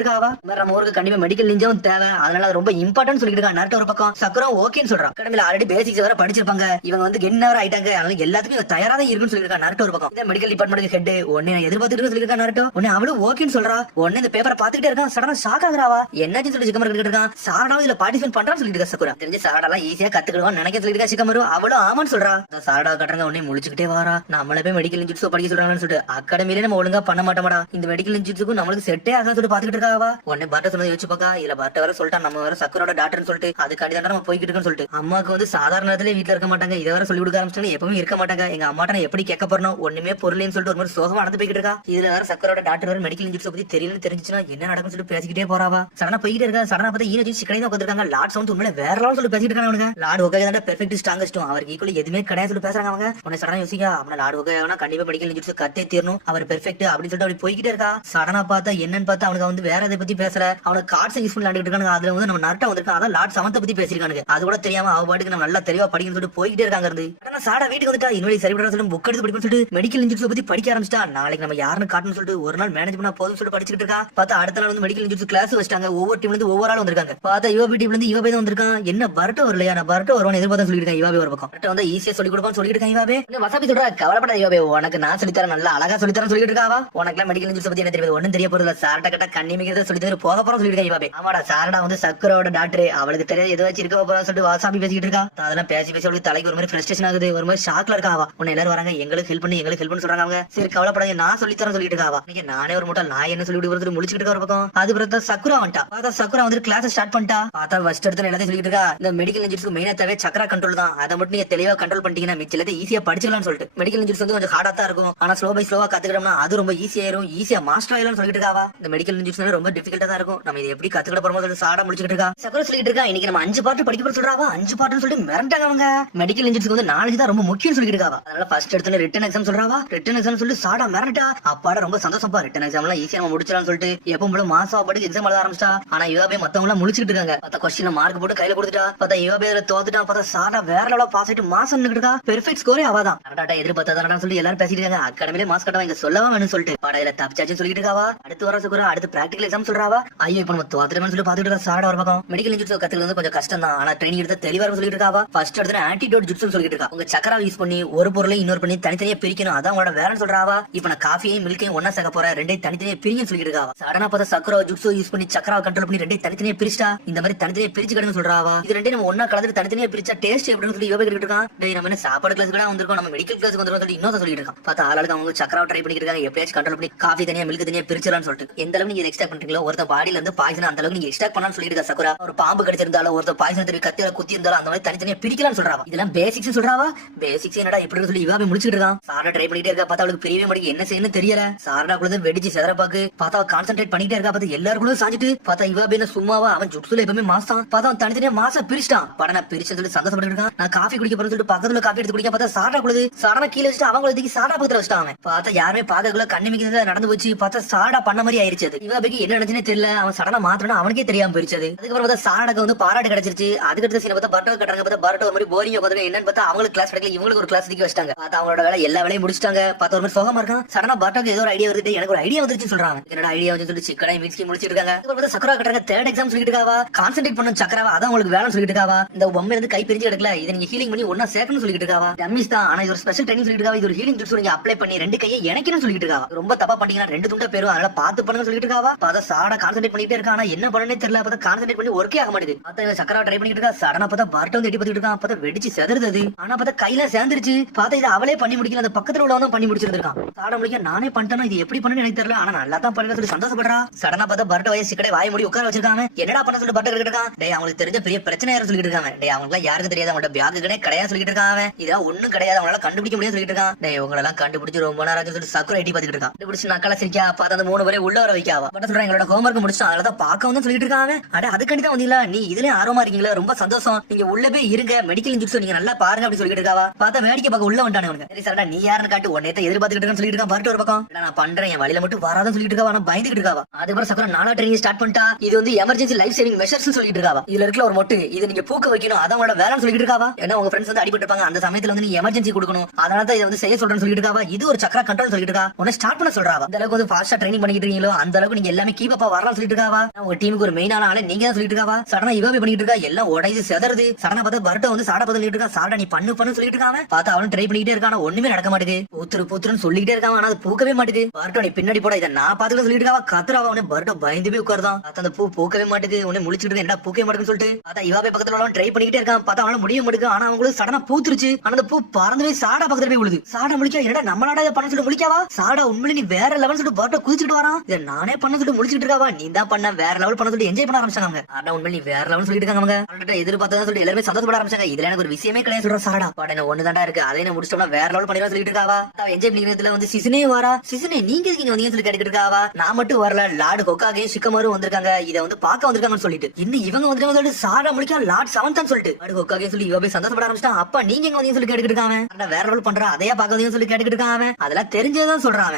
இருக்காவா. நம்ம ஊருக்கு கண்டிப்பா மெடிக்கல் நிஞ்சாவும் தேவை, அதனால அது ரொம்ப இம்பார்ட்டன்ட் சொல்லிட்டு இருக்கா. நரட்ட ஒரு பக்கம் சக்கரம் ஓகேன்னு சொல்றான். அகாடமில ஆல்ரெடி பேசிக்ஸ் வேற படிச்சிருப்பாங்க, இவங்க வந்து கென்னவர் ஆயிட்டாங்க, அதனால எல்லாத்துக்கும் தயாரா தான் இருக்குன்னு சொல்லிருக்கா. நரட்ட ஒரு பக்கம் இந்த மெடிக்கல் டிபார்ட்மெண்ட் ஹெட் உடனே எதிர்பார்த்துட்டு சொல்லிருக்கா. நரட்டோ உடனே அவளும் ஓகேன்னு சொல்றா. உடனே இந்த பேப்பரை பாத்துக்கிட்டே இருக்கான். சடனா ஷாக் ஆகுறாவா, என்னாச்சு சொல்லி சிக்கமர் கிட்ட இருக்கான். சாரடாவும் இதுல பார்ட்டிசிபேட் பண்றான்னு சொல்லிட்டு இருக்கா. சக்குரா தெரிஞ்சு சாரடாலாம் ஈஸியா கத்துக்கிடுவான்னு நினைக்க சொல்லிருக்கா சிக்கமரு. அவளும் ஆமான்னு சொல்றா. சாரடா கட்டுறாங்க. உடனே முழிச்சுக்கிட்டே வாரா, நம்மள போய் மெடிக்கல் இன்ஜினியர்ஸ் படிக்க சொல்றாங்கன்னு சொல்லிட்டு அகாடமியில நம்ம ஒழுங்கா பண்ண மாட்டோமாடா, இந்த மெடிக்கல் இன்ஜினியர்ஸ்க்கும் நம்மளுக்கு செட்டே ஆகாது சொல்லிட்டு பாத்துக்கிட்டு இருக்காவா. உடனே பர்ட்ட சொன்னதை யோசிச்சு பாக்கா. இதுல பர்ட்ட வேற சொல்லிட்டா நம்ம வேற சக்கரோட டாக்டர்னு சொல்லிட்டு அதுக்காண்டி தான் நம்ம போய்கிட்டு இருக்கோம்னு சொல்லிட்டு அம்மாக்கு வந்து சாதாரண நேரத்துல வீட்டுல இருக்க மாட்டாங்க, இதை வேற சொல்லி கொடுக்க ஆரம்பிச்சாங்க, எப்பவுமே இருக்க மாட்டாங்க. எங்க அம்மாட்ட நான் எப்படி கேட்க போறணும் ஒண்ணுமே பொருள்னு சொல்லிட்டு ஒரு மாதிரி சோகமா நடந்து போய்கிட்டு இருக்கா. இதுல வேற சக்கரோட டாக்டர் வேற மெடிக்கல் இன்ஜினியர்ஸ் பத்தி தெரியலன்னு தெரிஞ்சுச்சுன்னா என்ன நடக்கும் சொல்லிட்டு பேசிக்கிட்டே போறாவா. சடனா போய்கிட்டே இருக்கா. சடனா பார்த்தா ஈனோ சிக்கனை தான் உட்காந்துருக்காங்க. லார்ட் சவுண்ட் உண்மையில வேற லெவல் சொல்லி பேசிட்டு இருக்காங்க. லார்ட் ஓகே தான் பெர்ஃபெக்ட் ஸ்ட்ராங்கஸ்ட், அவருக்கு ஈக்குவல் எதுவுமே கிடையாது சொல்லி பேசுறாங்க அவங்க. உடனே சடனா யோசிக்கா, அவன லார்ட் ஓகே கண்டிப்பா மெடிக்கல் இன்ஜினியர்ஸ் கத்தே தீரணும், அவர் பெர்ஃபெக்ட் அப்படின்னு சொல்லிட்டு அப்படி போய்கிட்டே இருக்கா. சடனா பார்த்தா என்னன்னு பார்த்தா அவனுக்கு வந்து வேற எதை பத்தி பேசல, அவனுக்கு கார்ட்ஸ் யூஸ் பண்ணி விளையாண்டுட்டு இருக்காங்க. அதுல வந்து நம்ம நரட்டா வந்திருக்கான், அதான் லார்ட் சமத்தை பத்தி பேசிருக்காங்க. அது கூட தெரியாம அவ பாட்டுக்கு நம்ம நல்லா தெளிவா படிக்கணும்னு சொல்லிட்டு போய்கிட்டே இருக்காங்க. இருந்து சாடா வீட்டுக்கு வந்துட்டா இன்வெளி சரிபட சொல்லி புக் எடுத்து படிக்கணும்னு சொல்லிட்டு மெடிக்கல் இன்ஜினியர்ஸ் பத்தி படிக்க ஆரம்பிச்சிட்டா. நாளைக்கு நம்ம யாருன்னு காட்டணும்னு சொல்லிட்டு ஒரு நாள் மேனேஜ் பண்ணா போதும் சொல்லிட்டு படிச்சுட்டு இருக்கா. பார்த்தா அடுத்த நாள் வந்து மெடிக்கல் இன்ஜினியர்ஸ் கிளாஸ் வச்சிட்டாங்க. ஒவ்வொரு டீம்ல இருந்து ஒவ்வொரு ஆள் வந்திருக்காங்க. பார்த்தா யுவா டீம்ல இருந்து யுவா தான் வந்திருக்கான். என்ன பர்ட்டோ வரலையா, நான் பர்ட்டோ வருவான்னு எதிர்பார்த்து சொல்லிருக்கேன். யுவாவே ஒரு பக்கம் பர்ட்டோ வந்து ஈஸியா சொல்லி கொடுப்பான்னு சொல்லிட்டு இருக்கேன். யுவாவே வசாபி சொல்றா கவலைப்படாத யுவாவே, உனக்கு நான் சொல்லித்தரேன், நல்லா அழகா சொல்லித்தரேன் சொல்லிட்டு இருக்காவா. உனக்கு மெடிக்கல் இன்ஜினியர்ஸ் பத்தி என்ன தெரியாது, ஒன்னும் தெரிய போறதுல சார்ட்ட கிட்ட கண்ணிமிக்கிறத சொல்லி தர போக போறோம் சொல்லிருக்கேன். யுவாவே ஆமாடா சாரடா வந்து சக்கரோட டாக்டர், அவளுக்கு தெரியாது எதாச்சும் இருக்க போறான்னு சொல்லிட்டு வாசாபி பேசிக்கிட்டு இருக்கா. அதெல்லாம் பேசி பேசி அவளுக்கு தலைக்கு ஒரு மாதிரி ஃப்ரஸ்ட்ரேஷன் ஆகுது, ஒரு மாதிரி ஷாக்ல இருக்காவா. உன்னை எல்லாரும் வராங்க, எங்களுக்கு ஹெல்ப் பண்ணி சொல்றாங்க அவங்க. சரி கவலைப்படாத நான் சொல்லித்தரேன் சொல்லிட்டு இருக்காவா. இன்னைக்கு நானே ஒரு மூட்டை நான் என்ன சொல்லி விடுறது முடிச்சுட்டு இருக்க ஒரு பக்கம். அது பிறகு சக்குரா வந்துட்டா. பார்த்தா சக்குரா வந்து கிளாஸ் ஸ்டார்ட் பண்ணிட்டா. பார்த்தா ஃபர்ஸ்ட் எடுத்து எல்லாத்தையும் சொல்லிட்டு இருக்கா. இந்த மெடிக்கல் இன்ஜினியர்ஸ்க்கு மெயினா தேவை சக்கரா கண்ட்ரோல் தான், அதை மட்டும் நீங்க தெளிவா கண்ட்ரோல் பண்ணிட்டீங்கன்னா மிச்சத்தை ஈஸியா படிச்சிடலாம்னு சொல்லிட்டு. மெடிக்கல் இன்ஜினியர்ஸ் வந்து கொஞ்சம் ஹார்டா தான் இருக்கும், ஆனா ஸ்லோ பை ஸ்லோவா கத்துக்கிட்டோம்னா அது ரொம்ப ஈஸியா ஆயிரும், ஈஸியா மாஸ்டர் ஆயிரும் சொல்லிட்டு இருக்காவா. இந்த மெடிக்கல் இன்ஜினியர்ஸ் ரொம்ப டிஃபிகல்ட்டா தான் இருக்கும், நம்ம இதை எப்படி கத்துக்கிட போறோமோ சொல்லிட்டு சாடா முடிச்சுட்டு இருக்கா. சக்கரா சொல்லிட்டு இருக்கா இன்னைக்கு நம்ம 5 பார்ட் படிக்க போற சொல்றாவா. 5 பார்ட்னு சொல்லிட்டு மிரண்டாங்க அவங்க. மெடிக்கல் இன்ஜினியர்ஸ்க்கு வந்து நாலேஜ் தான் ரொம்ப முக்கியம் சொல்லிட்டு இருக்காவா. அதனால ஃபர்ஸ்ட் எடுத்து ரிட்டன் எக்ஸாம் சொல்றாவா. ரிட்டன் எக்ஸாம் சொல்லி சாடா மிரண்டா. அப்பாட ரொம்ப சந்தோஷப்பா, ரிட்டன் எக்ஸாம் எல்லாம் ஈஸியா நம்ம முடிச்சிடலாம்னு சொல்லிட்டு எப்பவும் போல மாசம் படி எக்ஸாம் எழுத ஆரம்பிச்சா. ஆனா யுவாபே மத்தவங்க எல்லாம் முழிச்சிட்டு இருக்காங்க. பார்த்தா கொஸ்டின் மார்க் போட்டு கையில கொடுத்துட்டா. பார்த்தா யுவாபே தோத்துட்டா. பார்த்தா சாடா வேற லெவலா பாஸ் ஆயிட்டு மாசம் இருக்கா. பெர்ஃபெக்ட் ஸ்கோரே அவதான். கரெக்டா எதிர்பார்த்தா சொல்லி எல்லாரும் பேசிட்டு இருக்காங்க. அகாடமிலே மாஸ் கட்டவா இங்க சொல்லவா வேணும்னு சொல்லிட்டு படையில தப்பிச்சாச்சுன்னு சொல்லிட்டு இருக்காவா. அடுத்து வர சுக்குறா அடுத்து பிராக்டிகல் எக்ஸாம் சொல்றாவா. ஐயோ இப்ப நம்ம தோத்துட்டோம்னு சொல்லி பாத்துட்டு இருக்கா. சாடா ஒரு பக்கம் மெடிக்கல் இன்ஜினியர்ஸ் கத்துக்கிறது கொஞ்சம் கஷ்டம் தான், ஆனா ட்ரைனிங் எடுத்து தெளிவா சொல்லிட்டு இருக்காவா. ஃபர்ஸ்ட் எடுத்து ஆன்டிடோட் ஜுட்ஸ்னு சொல்லிட்டு இருக்கா. உங்க சக்கரா யூஸ் பண்ணி ஒரு பொருளை இன்னொரு பண்ணி தனித்தனியா பிரிக்கணும், அதான் உங்களோட வேலைன்னு சொல்றாவா. இப்ப நான் காஃபியையும் மில்கையும் ஒன்னா சேர்க்க போறேன், ரெண்டையும் தனித்தனியா பிரிங்கன்னு சொல்லிட்டு இருக்காவா. சடனா பார்த்தா சக்கரா ஜுட்ஸோ யூஸ் பண்ணி சக்கரா கண்ட்ரோல் பண்ணி ரெண்டையும் தனித்தனியா பிரிச்சா இந்த மாதிரி தனித்தனியா பிரிச்சு கிடன்னு சொல்றாவா. இது ரெண்டையும் நம்ம ஒன்னா கலந்து தனித்தனியா பிரிச்சா டேஸ்ட் எப்படின்னு சொல்லி யோகா கேட்டு இருக்கான். டேய் நம்ம என்ன சாப்பாடு கிளாஸ் கூட வந்திருக்கோம், நம்ம மெடிக்கல் கிளாஸ் வந்திருக்கோம் சொல்லி இன்னொரு சொல்லிட்டு இருக்கான். பார்த்தா ஆளுக்கு அவங்க சக்கரா ட்ரை பண்ணிட்டு இருக்காங்க, எப்படியாச்சும் கண்ட்ரோல் பண்ணி காஃபி தனியா மில்க் தனியா பிரிச்சலாம்னு சொல்லிட்டு. எந்த அளவுக்கு நீங்க எக்ஸ்ட்ரா பண்றீங்களோ ஒருத்த பாடியில இருந்து பாய்சன் அந்த அளவுக்கு நீங்க எக்ஸ்ட்ரா பண்ணலாம்னு சொல்லிட்டு இருக்கா. சக்கரா ஒரு பாம்பு கடிச்சிருந்தாலும் ஒருத்த பாய்சன் தெரிவி கத்தியில குத்தி இருந்தாலும் அந்த மாதிரி தனித்தனியா பிரிக்கலாம்னு சொல்றாவா. இதெல்லாம் பேசிக்ஸ் சொல்றாவா. பேசிக்ஸ் என்னடா எப்படி சொல்லி இவாவே முடிச்சிட்டு இருக்கான். சாரா ட்ரை பண்ணிட்டே இருக்கா. பார்த்தா அவளுக்கு பிரியவே மாட்டேங்குது, என்ன செய்யணும் தெரியல. சாரடா கூட வெடிச்சு செதற பாக்கு. பார்த்தா கான்சென்ட்ரேட் பண்ணிட்டே இருக்கா. பார்த்தா எல்லாருக்கும் சாஞ்சிட்டு பார்த்தா இவாபே சும்மாவா அவன் ஜுட்சுல எப்பவுமே மாசான். பார்த்தா அவன் தனித்தனியா மாசா பிரிச்சிட்டான். படனா பிரிச்சு சொல்லி சந்தோஷப்பட்டு இருக்கான். நான் காஃபி குடிக்க போறேன்னு சொல்லிட்டு பக்கத்துல காஃபி எடுத்து குடிக்க பார்த்தா சாரடா குழுது சாரடா கீழே வச்சுட்டு அவங்க தூக்கி சாரடா பக்கத்துல வச்சுட்டாங்க. பார்த்தா யாருமே பாக்கக்குள்ள கண்ணு மிக்கிறது நடந்து போச்சு. பார்த்தா சாரடா பண்ண மாதிரி ஆயிருச்சு. அது இவாபேக்கு என்ன நடந்துச்சுன்னே தெரியல, அவன் சடனா மாத்திரனா அவனுக்கே தெரியாம போயிருச்சு. அதுக்கப்புறம் பார்த்தா சாரடாக்கு வந்து பாராட்டு கிடைச்சிருச்சு. அதுக்கடுத்து சீனை பார்த்தா பர்ட்டோ கட்டுறாங்க. பார்த்தா பர்ட்டோ ஒரு மாதிரி போரிங் உட்காந்து என்னன்னு பார்த்தா அவங்களுக்கு கிளாஸ் கிடைக்கல, இவங்களுக்கு ஒரு கிளாஸ் தூக்கி வச்சிட்டாங்க. பார்த்தா அவங்களோட வேலை எல்லா வேலையும் முடிச்சிட்டாங்க. பார்த்தா ஒரு மாதிரி சோகமா இருக்கான். சடனா பர்ட்டோக்கு ஏதோ ஒரு ஐடியா வருது, எனக்கு ஒரு ஐடியா வந்துருச்சு சொல்றாங்க. என்னோட ஐடியா வந்து சொல்லி சிக்கனை மிக்ஸி முடிச்சிட்டு இருக்காங்க. அதுக்கப்புறம் சக்கரா கட்டுறாங்க. தேர்ட் எக்ஸாம் சொல்லிட்டு இருக்காவா. கான்சென்ட்ரேட் பண்ணும் சக்கராவா, அதான் உங்களுக்கு வேலை சொல்லிட்டு இருக்காவா. இந்த பொம்மை இருந்து கை பிரிஞ்சு கிடக்கல, இதை நீங்க ஹீலிங் பண்ணி ஒன்னா சேர்க்கணும்னு சொல்லிட்டு இருக்காவா. டம்மிஸ் தான், ஆனா இது ஒரு ஸ்பெஷல் ட்ரைனிங் சொல்லிட்டு இருக்காவா. இது ஒரு ஹீலிங் ஜூஸ் நீங்க அப்ளை பண்ணி ரெண்டு கையை இணைக்கணும்னு சொல்லிட்டு இருக்காவா. ரொம்ப தப்பா பண்ணீங்கன்னா 2 துண்டா பேரும், அதனால பார்த்து பண்ணுங்க சொல்லிட்டு இருக்காவா. பார்த்தா சாடா கான்சென்ட்ரேட் பண்ணிட்டே இருக்கா, ஆனா என்ன பண்ணனே தெரியல. பார்த்தா கான்சென்ட்ரேட் பண்ணி ஒர்க்கே ஆக மாட்டேங்குது. பார்த்தா சக்கரா ட்ரை பண்ணிட்டு இருக்கா. சடனா பார்த்தா பர்ட்டோ வந்து எட்டி பார்த்துட்டு இருக்கான். பார்த்தா வெடிச்சு செதறுது. ஆனா பார்த்தா கையில சேர்ந்துருச்சு. பார்த்தா இதை அவளே பண்ணி முடிக்கல, அந்த பக்கத்துல உள்ளவன் பண்ணி முடிச்சிருக்கான். சாட முடிக்க நானே பண்ணிட்டேன், இது எப்படி பண்ணு எனக்கு தெரியல, ஆனா நல்லா தான் பண்ணி சொல்லி சந்தோஷப்படுறா. சடனா பார்த்தா பர்ட்டோ வயசு கடை வாய் மூடி உட்கார வச்சிருக்காங்க. என்னடா பண்ண சொல்லி பர்ட்டோ கிட்ட இருக்கான். டேய் அவங்களுக்கு தெரிஞ்ச பெரிய பிரச்சனை யாரும் சொல்லிட்டு இருக்காங்க. டேய் அவங்களுக்கு யாருக்கு தெரியாது, அவங்களோட பேக் கிடையாது சொல்லிட்டு இருக்காங்க. இதெல்லாம் ஒண்ணும் கிடையாது, அவங்களால கண்டுபிடிக்க முடியாது சொல்லிட்டு இருக்கான். டேய் உங்களை எல்லாம் கண்டுபிடிச்சு ரொம்ப நேரம் சொல்லிட்டு சக்குரை எட்டி பாத்துக்கிட்டு இருக்கான். கண்டுபிடிச்சு நக்கல சிரிக்கா பார்த்து அந்த 3 பேரை உள்ள வர வைக்காவா. பட் சொல்றேன் எங்களோட ஹோம்வொர்க் முடிச்சு அதனாலதான் பாக்க வந்து சொல்லிட்டு இருக்காங்க. அட அதுக்காண்டி தான் வந்தீங்களா, நீ இதுலயே ஆர்வமா இருக்கீங்களா, ரொம்ப சந்தோஷம், நீங்க உள்ள போய் இருங்க, மெடிக்கல் இன்ஜெக்ஷன் நீங்க நல்லா பாருங்க அப்படி சொல்லிட்டு இருக்காவா. பார்த்தா வேடிக்கை பார்க்க உள்ள வந்துட்டானுங்க. சரி சார்டா நீ யாருன்னு காட்டு, உன்னையத்தை எதிர்பார்த்துட்டு இருக்கேன்னு சொல்லிட்டு இருக்கான். பார்த்து ஒரு பக்கம் நான் பண்றேன், என் வழியில மட்டும் வராதுன்னு சொல்லிட்டு இருக்கா. நான் பயந்துட்டு இருக்காவா. அதுக்கப்புறம் சக்கரம் 4 ட்ரைனிங் ஸ்டார்ட் பண்ணிட்டா. இது வந்து எமர்ஜென்சி லைஃப் சேவிங் மெஷர்ஸ் சொல்லிட்டு இருக்காவா. இதுல இருக்கிற ஒரு மொட்டு இது நீங்க பூக்க வைக்கணும், அதான் உங்களோட வேலைன்னு சொல்லிட்டு இருக்காவா. ஏன்னா உங்க ஃப்ரெண்ட்ஸ் வந்து அடிபட்டு இருப்பாங்க, அந்த சமயத்துல வந்து நீ எமர்ஜென்சி கொடுக்கணும், அதனால தான் இதை வந்து செய்ய சொல்றேன்னு சொல்லிட்டு இருக்காவா. இது ஒரு சக்கர கண்ட்ரோல் சொல்லிட்டு இருக்கா. உன்னை ஸ்டார்ட் பண்ண சொல்றாவா. அந்த அளவுக்கு வந்து ஃபாஸ்டா ட்ரைனிங் பண்ணிட்டு இருக்கீங்களோ அந்த அளவுக்கு நீங்க எல்லாமே கீப் அப்பா வரலாம் சொல்லிட்டு இருக்காவா. உங்க டீமுக்கு ஒரு மெயினான ஆளே நீங்க தான் சொல்லிட்டு இருக்காவா. சடனா இவாவே பண்ணிட்டு இருக்கா, எல்லாம் உடையுது செதறது. சடனா பார்த்தா பர்ட்டோ வந்து சாடா பதில் இருக்கா. சாடா நீ பண்ணு சொல்லிட்டு இருக்காங்க. பார்த்தா அவன் ட்ரை பண்ணிட்டே இருக்கான், ஒண்ணுமே நடக்க மாட்டேங்குது. பூத்துருன்னு சொல்லிட்டே இருக்கான், ஆனா அது பூக்கவே மாட்டேங்குது. பர்ட்டோ நீ பின்னாடி போட, இதை நான் பாத்துக்க சொல்லிட்டு இருக்காவா. கத்துறாவா. அவனே பர்ட்டோ பயந்து போய் உட்கார்தான். அந்த பூ பூக்கவே மாட்டேங்குது. உடனே முழிச்சிட்டு என்ன பூக்கவே மாட்டேன்னு சொல்லிட்டு பார்த்தா இவாவே பக்கத்துல ட்ரை பண்ணிக்கிட்டே இருக்கான். பார்த்தா அவனால முடிய மாட்டேங்குது. ஆனா அவங்களுக்கு சடனா பூத்துருச்சு. ஆனா அந்த பூ பறந்து போய் சாடா பக்கத்துல போய் விழுது. சாடா முழிக்கா, என்னடா நம்மளாடா இதை பண்ண சொல்லிட்டு முழிக்காவா. சாடா உண்மையில நீ வேற லெவல் சொல்லிட்டு பர்ட்டோ குதிச்சுட்டு வரான். இதை நானே பண்ண சொல்லிட்டு முழிச்சிட்டு இருக்காவா. நீ தான் பண்ண வேற லெவல் பண்ண சொல்லிட்டு என்ஜாய் பண்ண ஆரம்பிச்சாங்க. ஆனா உண்மையில நீ வேற லெவல் சொல்லிட்டு இருக்காங்க. எதிர்பார்த்தா சொல்லிட்டு எல்லாருமே சந்தோஷப்பட ஆரம்பிச்சாங்க. இதுல எனக்கு ஒரு விஷயமே கிடையாது சொல்ற சாடா. பட் என்ன ஒண்ணுதான்டா இருக்கு, அதை என்ன முடிச்சிட்டோம்னா வேற லெவல் பண்ணிடலாம் சொல்லிட்டு இருக்காவா. என்ஜாய் பண்ணிக்கிறதுல வந்து சிசனே வரா. சிசனே நீங்க எதுக்கு வந்தீங்கன்னு சொல்லி கேட்டுட்டு இருக்காவா. நான் மட்டும் வரல, லார்டு ஹொக்காகேயும் ஷிக்கமாரும் வந்திருக்காங்க, இதை வந்து பார்க்க வந்திருக்காங்கன்னு சொல்லிட்டு இன்னும் இவங்க வந்திருக்காங்க சொல்லிட்டு சாடா முடிக்கா லார்ட் 7th சொல்லிட்டு லார்டு ஹொக்காகே சொல்லி இவ போய் சந்தோஷப்பட ஆரம்பிச்சிட்டான். அப்பா நீங்க எங்க வந்தீங்கன்னு சொல்லி கேட்டுட்டு இருக்காங்க. வேற லெவல் பண்றா, அதையா பார்க்க வந்தீங்கன்னு சொல்லி கேட்டுட்டு இருக்காங்க. அதெல்லாம் தெரிஞ்சதான் சொல்றாங்க.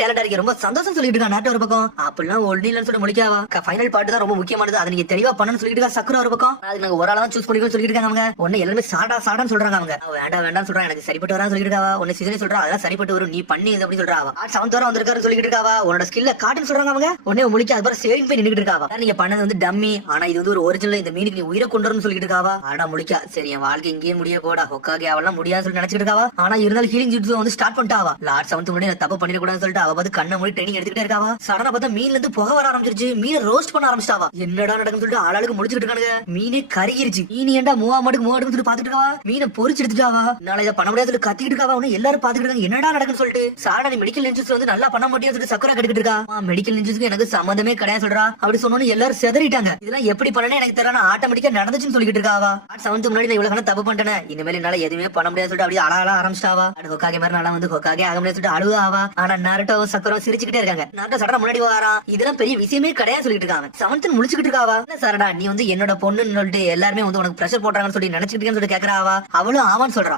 டேலண்டா இருக்கு, ரொம்ப சந்தோஷம் சொல்லிட்டு இருக்கான். நாட்டு ஒரு பக்கம் அப்படிலாம் ஒண்ணு இல்லன்னு சொல்லி முடிக்காவா. ஃபைனல் பார்ட் தான் ரொம்ப முக்கியமானது, அதை நீங்க தெளிவா பண்ணணும்னு சொல்லிட்டு இருக்கா. சக்கர ஒரு பக்கம் அது நாங்க ஒரு ஆளா தான் சூஸ் பண்ணிக்கணும்னு சொல்லிட்டு இருக்காங்க. ஒண்ணு எல்லாமே சாடான்னு சொல்றாங்க. அவங்க வேண்டாம் சொல்றாங்க, எனக்கு சரிப்பட்டு வரான்னு சொல்லிட்டு இருக்காவா. ஒன்னு சீசனே சொல்றா அதெல்லாம் சரிப்பட்டு வரும், நீ பண்ணி அப்படி சொல்றாவா. 7th வர வந்திருக்காரு சொல்லிட்டு இருக்காவா. உன்னோட ஸ்கில்ல காட்டுன்னு சொல்றாங்க. அவங்க உடனே முடிக்க அது சேவிங் போய் நின்னுட்டு இருக்காவா. நீங்க பண்ணது வந்து டம்மி, ஆனா இது வந்து ஒரு ஒரிஜினல், இந்த மீனுக்கு நீ உயிரை கொண்டு வரணும்னு சொல்லிட்டு இருக்காவா. ஆனா முடிக்கா சரி என் வாழ்க்கை இங்கேயே முடிய போடா, ஹொக்காகே அவெல்லாம் முடியாதுன்னு சொல்லி நினைச்சிட்டு இருக்காவா. ஆனா இருந்தாலும் ஹீலிங் ஜிட்ஸு வந்து ஸ்டார்ட் பண்ணிட்டாவா. லார்ட் 7th முன்னாடி தப்பு பண்ணிடக்கூடாதுன்னு சொல்லிட்டு அவ பார்த்து கண்ணை மூடி ட்ரைனிங் எடுத்துக்கிட்டே இருக்காவா. சடனா பார்த்தா மீன்ல இருந்து புகை வர ஆரம்பிச்சிருச்சு. மீனை ரோஸ்ட் பண்ண ஆரம்பிச்சிட்டாவா. என்னடா நடக்குன்னு சொல்லிட்டு ஆளாளுக்கு முடிச்சுட்டு இருக்கானுங்க. மீனே கருகிருச்சு. மீன் ஏன்டா மூவாமட்டுக்கு சொல்லி பாத்துட்டு இருக்காவா. மீனை பொறிச்சு எடுத்துட்டாவா. என்னால இதை பண்ண முடியாது சொல்லி கத்திக்கிட்டு இருக்காவா. எல்லாரும் பாத்துக்கிட்டு இருக்காங்க, என்னடா நடக்குன்னு சொல்லிட்டு. சாடா நீ மெடிக்கல் இன்ஜெக்ஷன் வந்து நல்லா பண்ண மாட்டேன்னு சொல்லிட்டு சக்கரா கட்டிக்கிட்டு இருக்கா. மெடிக்கல் இன்ஜெக்ஷனுக்கு எனக்கு சம்பந்தமே கிடையாது சொல்றா. அப்படி சொன்னோன்னு எல்லாரும் செதறிட்டாங்க. இதெல்லாம் எப்படி பண்ணனே எனக்கு தெரியல, ஆட்டோமேட்டிக்கா நடந்துச்சுன்னு சொல்லிட்டு இருக்காவா. 7th முன்னாடி நான் இவ்வளவு தப்பு பண்ணிட்டேன், இனிமேல் என்னால எதுவுமே பண்ண முடியாது சொல்லிட்டு அப்படியே அழ ஆரம்பிச்சிட்டாவா. ஹொக்காகே மாதிரி நல்லா வந்து ஹொக்காகே ஆக முடியாது சொல்லிட்டு அழுவாவா. ஆனா நாருட்டோ சக்கரம் சிரிச்சுக்கிட்டே இருக்காங்க. நாருட்டோ சடனா முன்னாடி வரா. இதெல்லாம் பெரிய விஷயமே கிடையாது சொல்லிட்டு இருக்காங்க. 7th முழிச்சுக்கிட்டு இருக்காவா. சரடா நீ வந்து என்னோட பொண்ணுன்னு சொல்லிட்டு எல்லாருமே வந்து உனக்கு பிரஷர் போடுறாங்கன்னு சொல்லி நினைச்சிட்டு சொல்லி கேக்குறாவா. அவளும் ஆவான்னு சொல்றா.